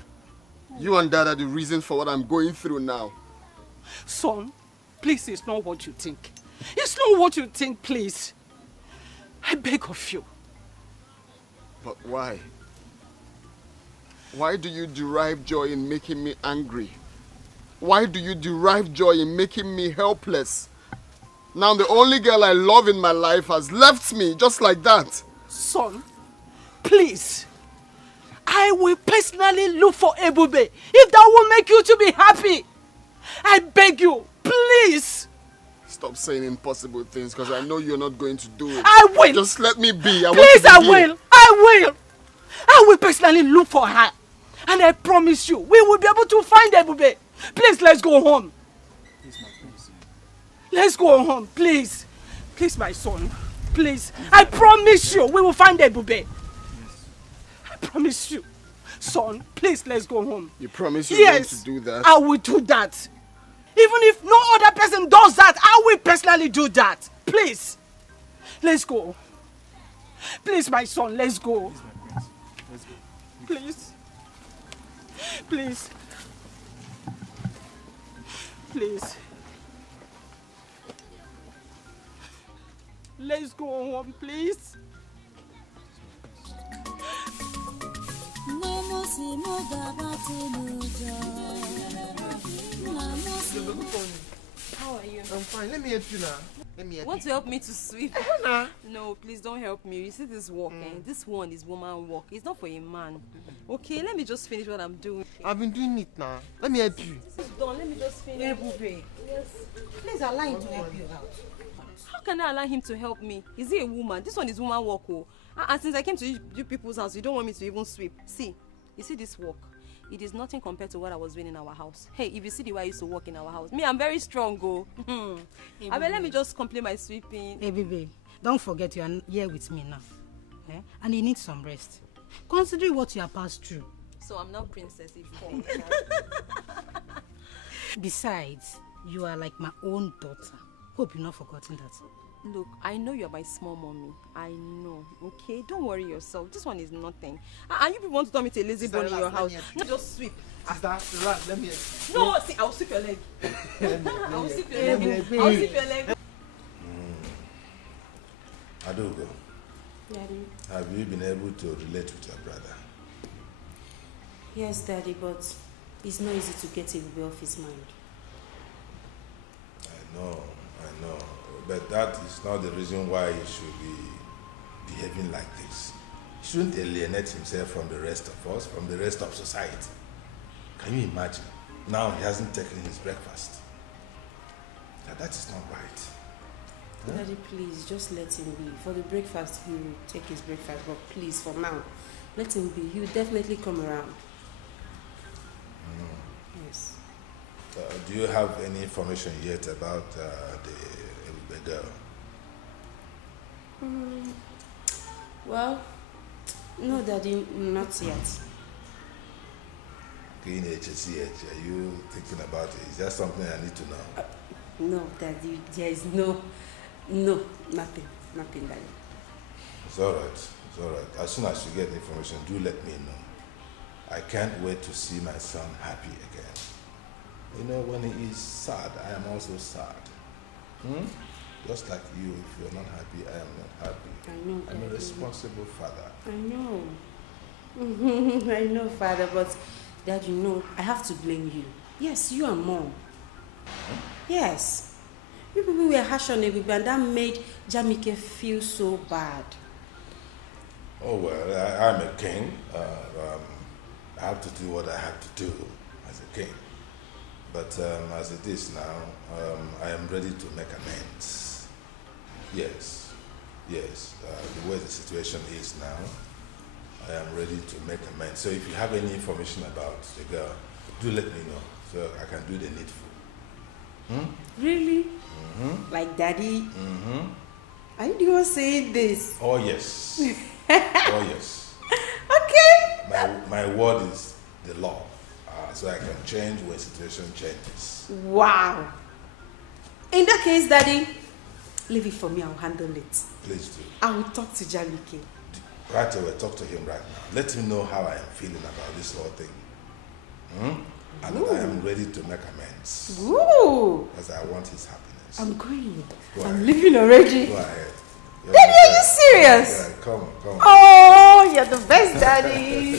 You and Dad are the reason for what I'm going through now. Son, please, it's not what you think. It's not what you think, please. I beg of you. But why? Why do you derive joy in making me angry? Why do you derive joy in making me helpless? Now the only girl I love in my life has left me just like that. Son, please. I will personally look for Ebube if that will make you to be happy. I beg you, please. Stop saying impossible things because I know you're not going to do it. I will. Just let me be. Please, I will. I will personally look for her. And I promise you, we will be able to find Ebube. Please, let's go home. Let's go home, please. Please, my son. Please. I promise you, we will find Ebube. I promise you. Son, please, let's go home. You promise you're going to do that? I will do that. Even if no other person does that, I will personally do that. Please. Let's go. Please, my son, let's go. Please. Please. Please. Let's go home, please. How are you? I'm fine. Let me help you now. Let me help Want you. to help me to sweep? Nah. No, please don't help me. You see this work, this one is woman work. It's not for a man. Okay, let me just finish what I'm doing. I've been doing it now. Let me help you. This is done. Let me just finish. Ebube. Yes. Please allow him to help you out. How can I allow him to help me? Is he a woman? This one is woman work. Oh. And since I came to you people's house, you don't want me to even sweep. See, you see this work? It is nothing compared to what I was doing in our house. Hey, if you see the way I used to work in our house, me, I'm very strong, go. I mean, let me just complete my sweeping. Hey, baby, don't forget you are here with me now. Eh? And you need some rest. Considering what you have passed through. So I'm not princess if Besides, you are like my own daughter. Hope you've not forgotten that. Look, I know you're my small mommy. I know, okay? Don't worry yourself. This one is nothing. And you people want to tell me to a lazy bone in your house. No, just sweep. Sister, relax. Let me help you. No, see, I'll sweep your leg. I'll sweep your leg. I'll sweep your leg. Adogo, Daddy. have you been able to relate with your brother? Yes, Daddy, but it's not easy to get Ebube off his mind. I know. But that is not the reason why he should be behaving like this. He shouldn't alienate himself from the rest of us, from the rest of society. Can you imagine? Now he hasn't taken his breakfast. Now that is not right. Huh? Daddy, please, just let him be. For the breakfast, he will take his breakfast, but please, for now, let him be. He will definitely come around. Yes. Do you have any information yet about the girl? Well, no, Daddy, not yet. Are you thinking about it? Is that something I need to know? No, Daddy, there is nothing, Daddy. It's all right. As soon as you get the information, do let me know. I can't wait to see my son happy again. You know, when he is sad, I am also sad. Just like you, if you're not happy, I am not happy. I know, I'm a Daddy. responsible father. I know. I know, Father, but Dad, you know, I have to blame you. Yes, you and Mom. Yes. You people were harsh on Ebube and that made Jamike feel so bad. Oh, well, I'm a king. I have to do what I have to do as a king. But as it is now, I am ready to make amends. Yes. The way the situation is now, I am ready to make amends. So if you have any information about the girl, do let me know so I can do the needful. Really? Like Daddy? Are you the one saying this? Oh, yes. Oh, yes. Okay. My word is the law. So I can change when situation changes. Wow. In that case, Daddy, leave it for me. I'll handle it. Please do. I will talk to Jamike. Right away, talk to him right now. Let him know how I am feeling about this whole thing. And that I am ready to make amends. Ooh. Because I want his happiness. I'm going. Go I'm ahead. leaving already. Go ahead. Daddy, are you serious? Yeah, come on. Oh, you're the best, Daddy.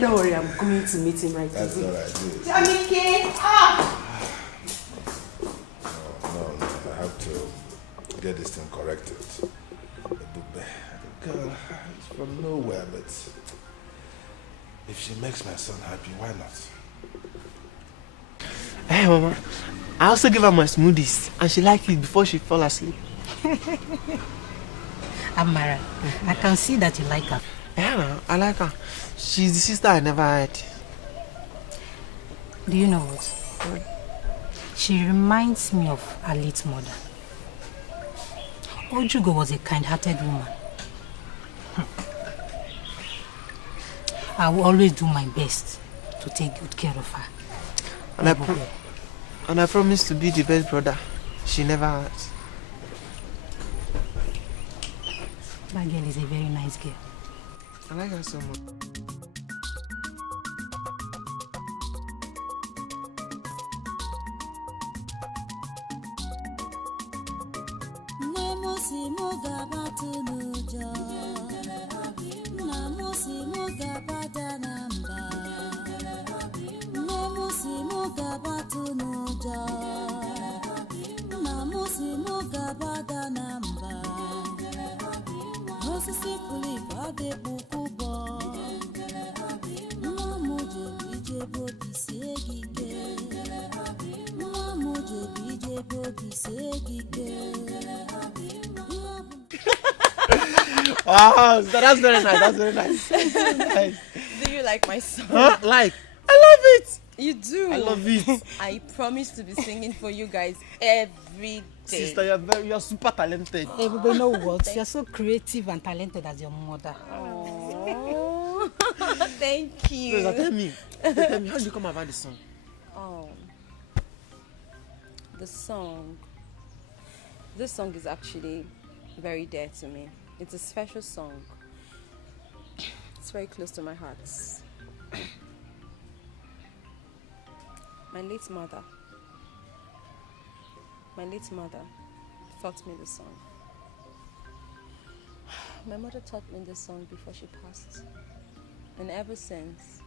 Don't worry, I'm going to meet him right away. That's all right, do it. Jamike, No, I have to get this thing corrected. The girl is from nowhere, but if she makes my son happy, why not? Hey, Mama. I also give her my smoothies, and she liked it before she fell asleep. Amara, I can see that you like her. Yeah, I like her. She's the sister I never had. Do you know what? She reminds me of her late mother. Ojugo was a kind-hearted woman. I will always do my best to take good care of her. And I promise to be the best brother she never had. That girl is a very nice girl. I like her so much. Wow, that's very nice. That's very nice. Nice. Do you like my song? Huh? Like? I love it. You do? I love it. I promise to be singing for you guys every day. Sister, you're super talented. Hey, but you know what? You're so creative and talented as your mother. Oh, thank you. Sister, tell me, how did you come about this song? Oh, the song. This song is actually very dear to me. It's a special song. It's very close to my heart. My late mother taught me this song. My mother taught me this song before she passed. And ever since,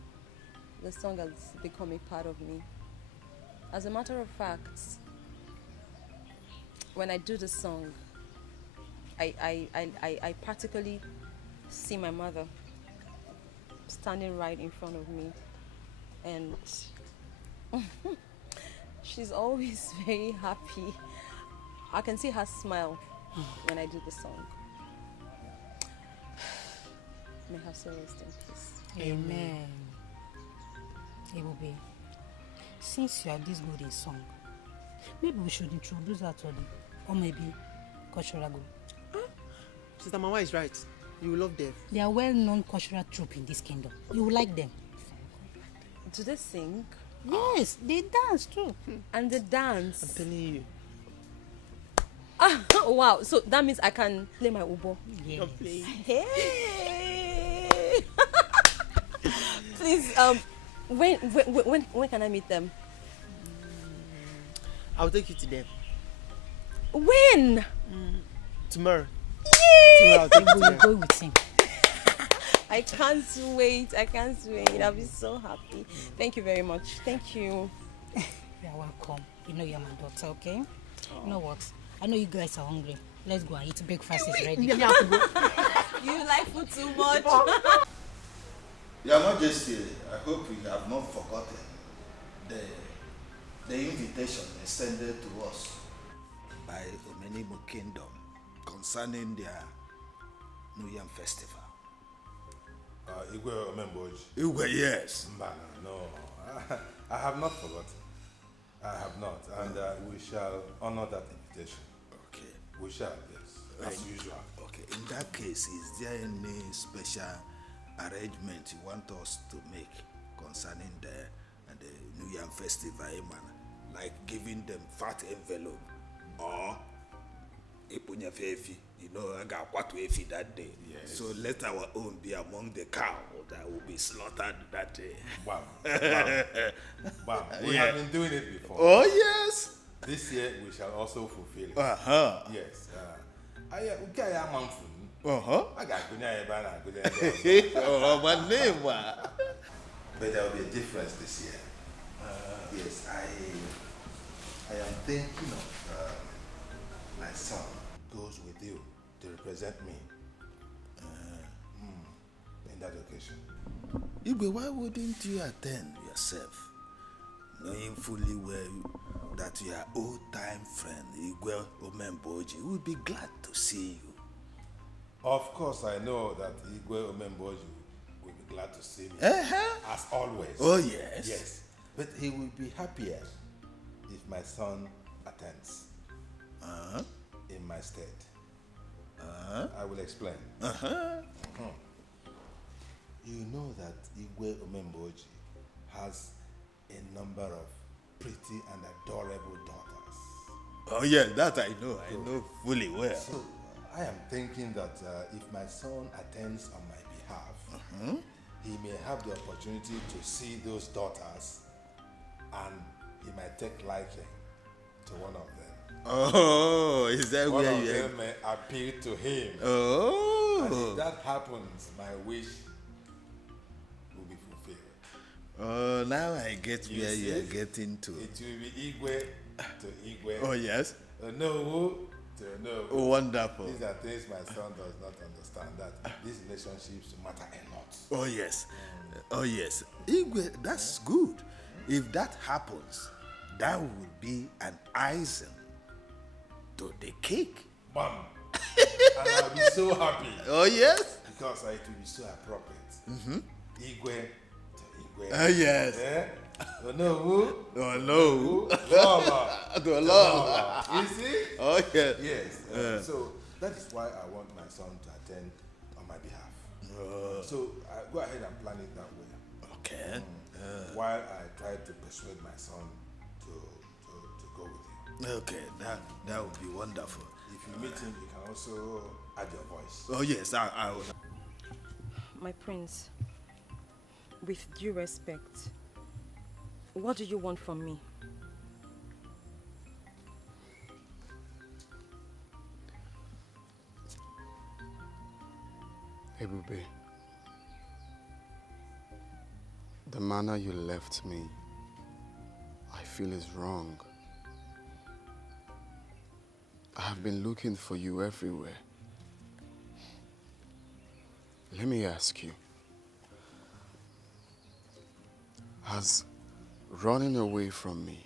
the song has become a part of me. As a matter of fact, when I do the song, I practically see my mother standing right in front of me, and she's always very happy. I can see her smile when I do the song. May her soul rest in peace. Amen. Ebube, since you are this good in song, maybe we should introduce her to them, or maybe cultural group. Sister Mama is right. You will love them. They are well-known cultural troupe in this kingdom. You will like them. Do they sing? Yes, they dance too. And they dance. I'm telling you. Wow, so that means I can play my ubo. Yes. Hey. Please, when can I meet them? I'll take you to them. When? Tomorrow. Yay! Tomorrow I'll take you to them. Go with him. I can't wait. I'll be so happy. Thank you very much. Thank you. You're welcome. You know you're my daughter, okay? You know what? I know you guys are hungry. Let's go and eat. Breakfast is ready. You like food too much. Your Majesty, I hope you have not forgotten the invitation extended to us by Omenimu Kingdom concerning their New Yam Festival. Igwe Omemboji. Igwe, yes. No, I have not forgotten. I have not, and we shall honor that invitation. Okay. We shall, yes, as usual. Okay, in that case, is there any special arrangement you want us to make concerning the New Yam Festival, like giving them fat envelope or Ipunya Fefi? You know, I got what we feed that day. Yes. So let our own be among the cow that will be slaughtered that day. Wow. Wow. We have been doing it before. Oh, yes. This year we shall also fulfill it. Uh-huh. Yes. I got a month. Uh-huh. I got Oh, my name. But there will be a difference this year. Yes, I am thinking of my son goes with you to represent me in that occasion. Igwe, why wouldn't you attend yourself, knowing fully well that your old-time friend Igwe Omemboji will be glad to see you? Of course, I know that Igwe Omemboji will be glad to see me, as always. Oh, yes. Yes, but he will be happier if my son attends in my stead. I will explain. You know that Igwe Omemboji has a number of pretty and adorable daughters. Oh, yeah, that I know. I know fully well. So, I am thinking that if my son attends on my behalf, he may have the opportunity to see those daughters and he might take liking to one of them. Oh, is that one where of you them may appeal to him. Oh. And if that happens, my wish will be fulfilled. Oh, now I get You where see? you are getting to. It will be Igwe to Igwe. Oh, yes. Onowu to Onowu. Oh, wonderful. These are things my son does not understand, that these relationships matter a lot. Oh, yes. Oh, yes. Igwe, that's good. If that happens, that would be an icing to the cake. Bam. And I'll be so happy. Oh, yes? Because it will be so appropriate. Igwe to Igwe. Oh, yes. Eh? Onowu. Oh, no. Lola. To Lola. You see? Oh, yes. Yes. So that is why I want my son to attend on my behalf. So go ahead and plan it that way. Okay. While I try to persuade my son to go with you. Okay, that would be wonderful. If you meet him, you can also add your voice. Oh, yes, I will. My prince, with due respect, what do you want from me? Ebube, the manner you left me, I feel is wrong. I have been looking for you everywhere. Let me ask you, has running away from me,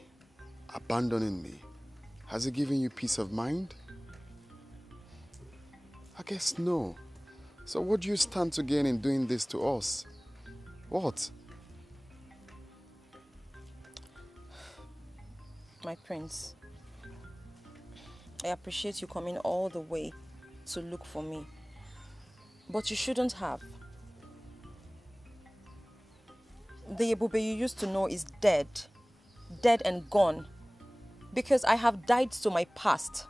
abandoning me, has it given you peace of mind? I guess no. So what do you stand to gain in doing this to us? What? My prince, I appreciate you coming all the way to look for me. But you shouldn't have. The Ebube you used to know is dead. Dead and gone. Because I have died to my past.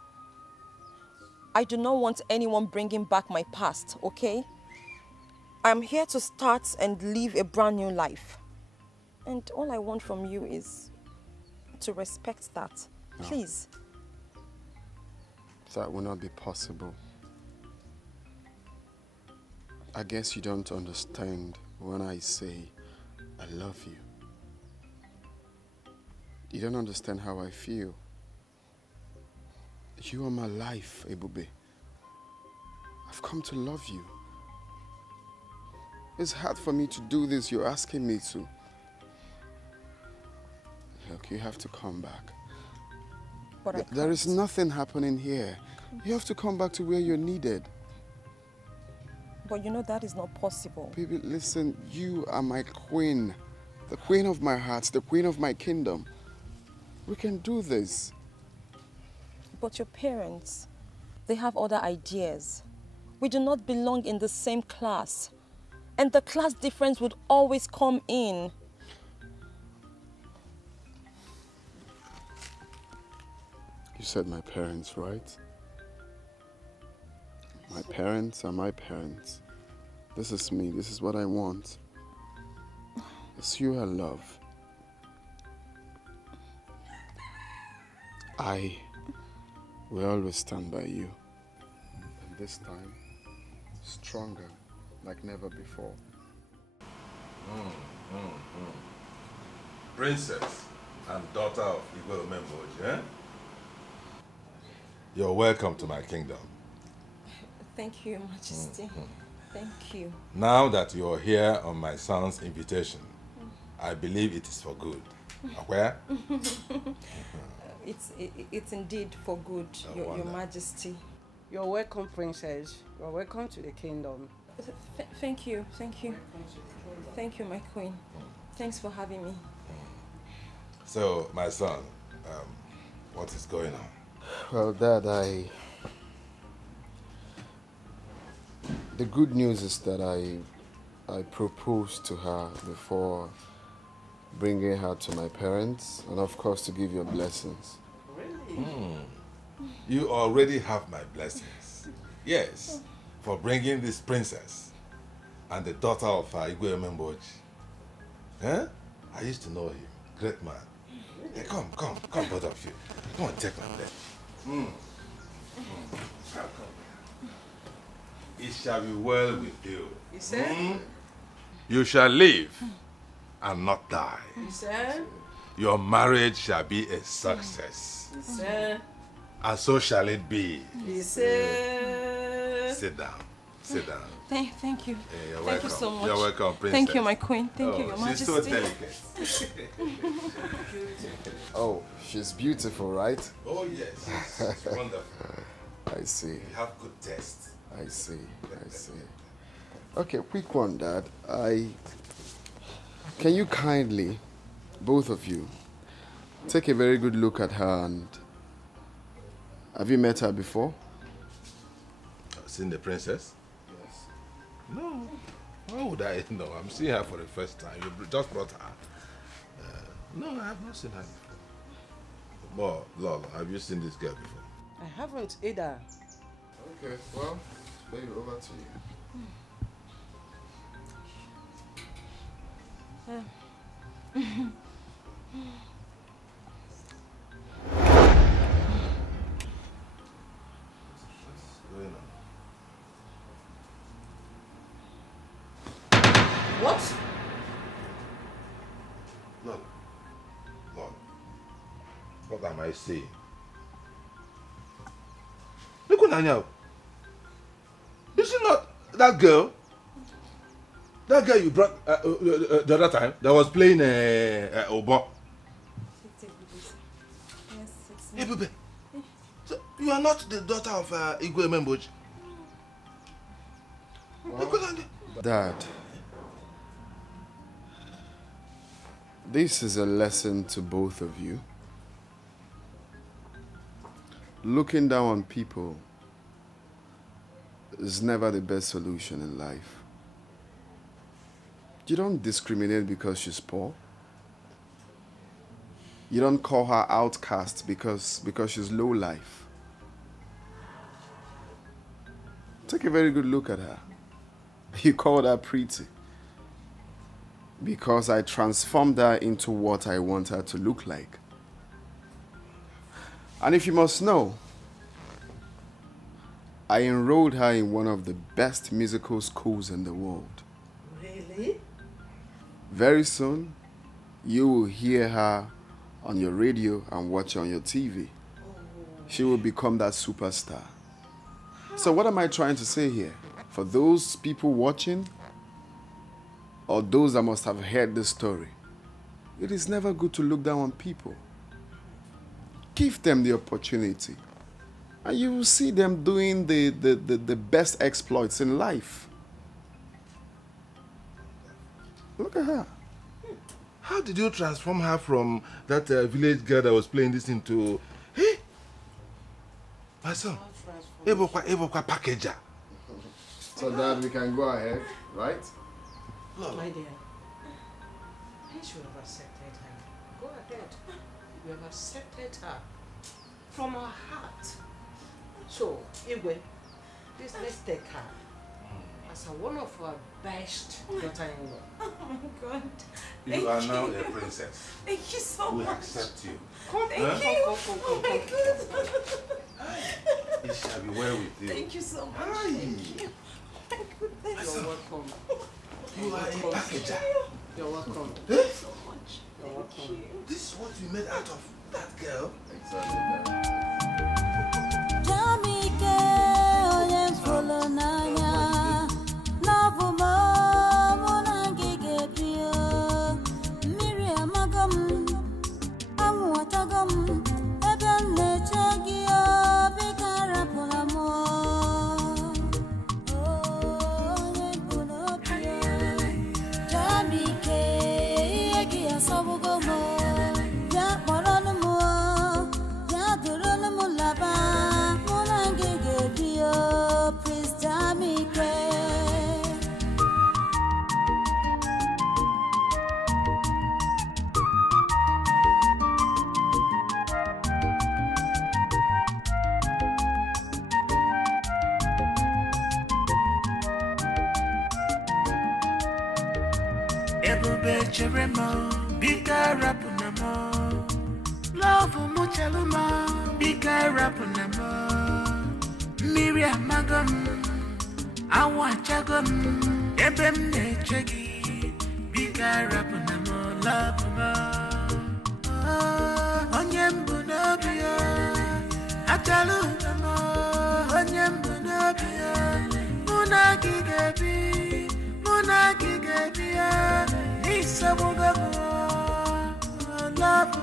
I do not want anyone bringing back my past, okay? I'm here to start and live a brand new life. And all I want from you is to respect that. No. Please. That will not be possible. I guess you don't understand when I say I love you. You don't understand how I feel. You are my life, Ebube. I've come to love you. It's hard for me to do this you're asking me to. Look, you have to come back. But There is nothing happening here. You have to come back to where you're needed. But you know that is not possible. Baby, listen, you are my queen. The queen of my heart, the queen of my kingdom. We can do this. But your parents, they have other ideas. We do not belong in the same class. And the class difference would always come in. You said my parents, right? My parents are my parents. This is me. This is what I want. It's you I love. I will always stand by you. And this time, stronger, like never before. Princess and daughter of Igwe Omemboji, eh? You're welcome to my kingdom. Thank you, Your Majesty. Thank you. Now that you're here on my son's invitation, I believe it is for good. Where? It's indeed for good, Your Majesty. You're welcome, Princess. You're welcome to the kingdom. Thank you. Thank you, my queen. Thanks for having me. So, my son, what is going on? Well, Dad, the good news is that I proposed to her before bringing her to my parents, and of course to give your blessings. Really? You already have my blessings. Yes, for bringing this princess and the daughter of Igwe Omemboji. Huh? I used to know him. Great man. Hey, come, both of you. Come on, take my blessing. It shall be well with you. You said? You shall live and not die. You said? Your marriage shall be a success. You said? And so shall it be. You said? Sit down. Sit down. Thank you. Hey, you're Thank welcome. you so much. You're welcome, princess. Thank you, my queen. Thank you, Your Majesty. She's so delicate. Oh, she's beautiful, right? Oh, yes. She's wonderful. I see. You have good taste. I see. Okay, quick one, Dad. Can you kindly, both of you, take a very good look at her and... Have you met her before? Seen the princess? Yes. No. Why would I know? I'm seeing her for the first time. You just brought her. No, I have not seen her before. Well, Lolo, have you seen this girl before? I haven't either. Okay, well, baby, over to you. What? Look. What am I saying? Look at Nanya. Is she not that girl? That girl you brought the other time that was playing Obo. Yes, it's Hey, baby. So you are not the daughter of Igwe Omemboji? Dad, this is a lesson to both of you. Looking down on people is never the best solution in life. You don't discriminate because she's poor. You don't call her outcast because she's low life. Take a very good look at her. You called her pretty because I transformed her into what I want her to look like. And if you must know, I enrolled her in one of the best musical schools in the world. Really? Very soon, you will hear her on your radio and watch her on your TV. She will become that superstar. So what am I trying to say here? For those people watching, or those that must have heard this story, it is never good to look down on people. Give them the opportunity, and you will see them doing the best exploits in life. Look at her. How did you transform her from that village girl that was playing this into... Hey, my son, Ebokwa packager. So Dad, we can go ahead, right? My dear, I should have accepted her. Go ahead. You have accepted her from our heart. So, Igwe, Please, let's take her as one of our best daughter-in-law. Oh my God. You are now a princess. Thank you so much. We accept you. Thank you. Huh? Oh my God. It shall be well with you. Thank you so much. Aye. Thank you. My goodness. You're welcome. You are a packager. You're welcome. Eh? Thank you so much. You're welcome. This is what you made out of that girl? Cheremo, bika rapunamo. Love muchaluma, bika rapunamo. Miriam magam, awa chagam, ebem nechegi, bika rapunamo, love mo. Onyembu nobia, atalu namo, onyembu nobia, munagi gabi, Love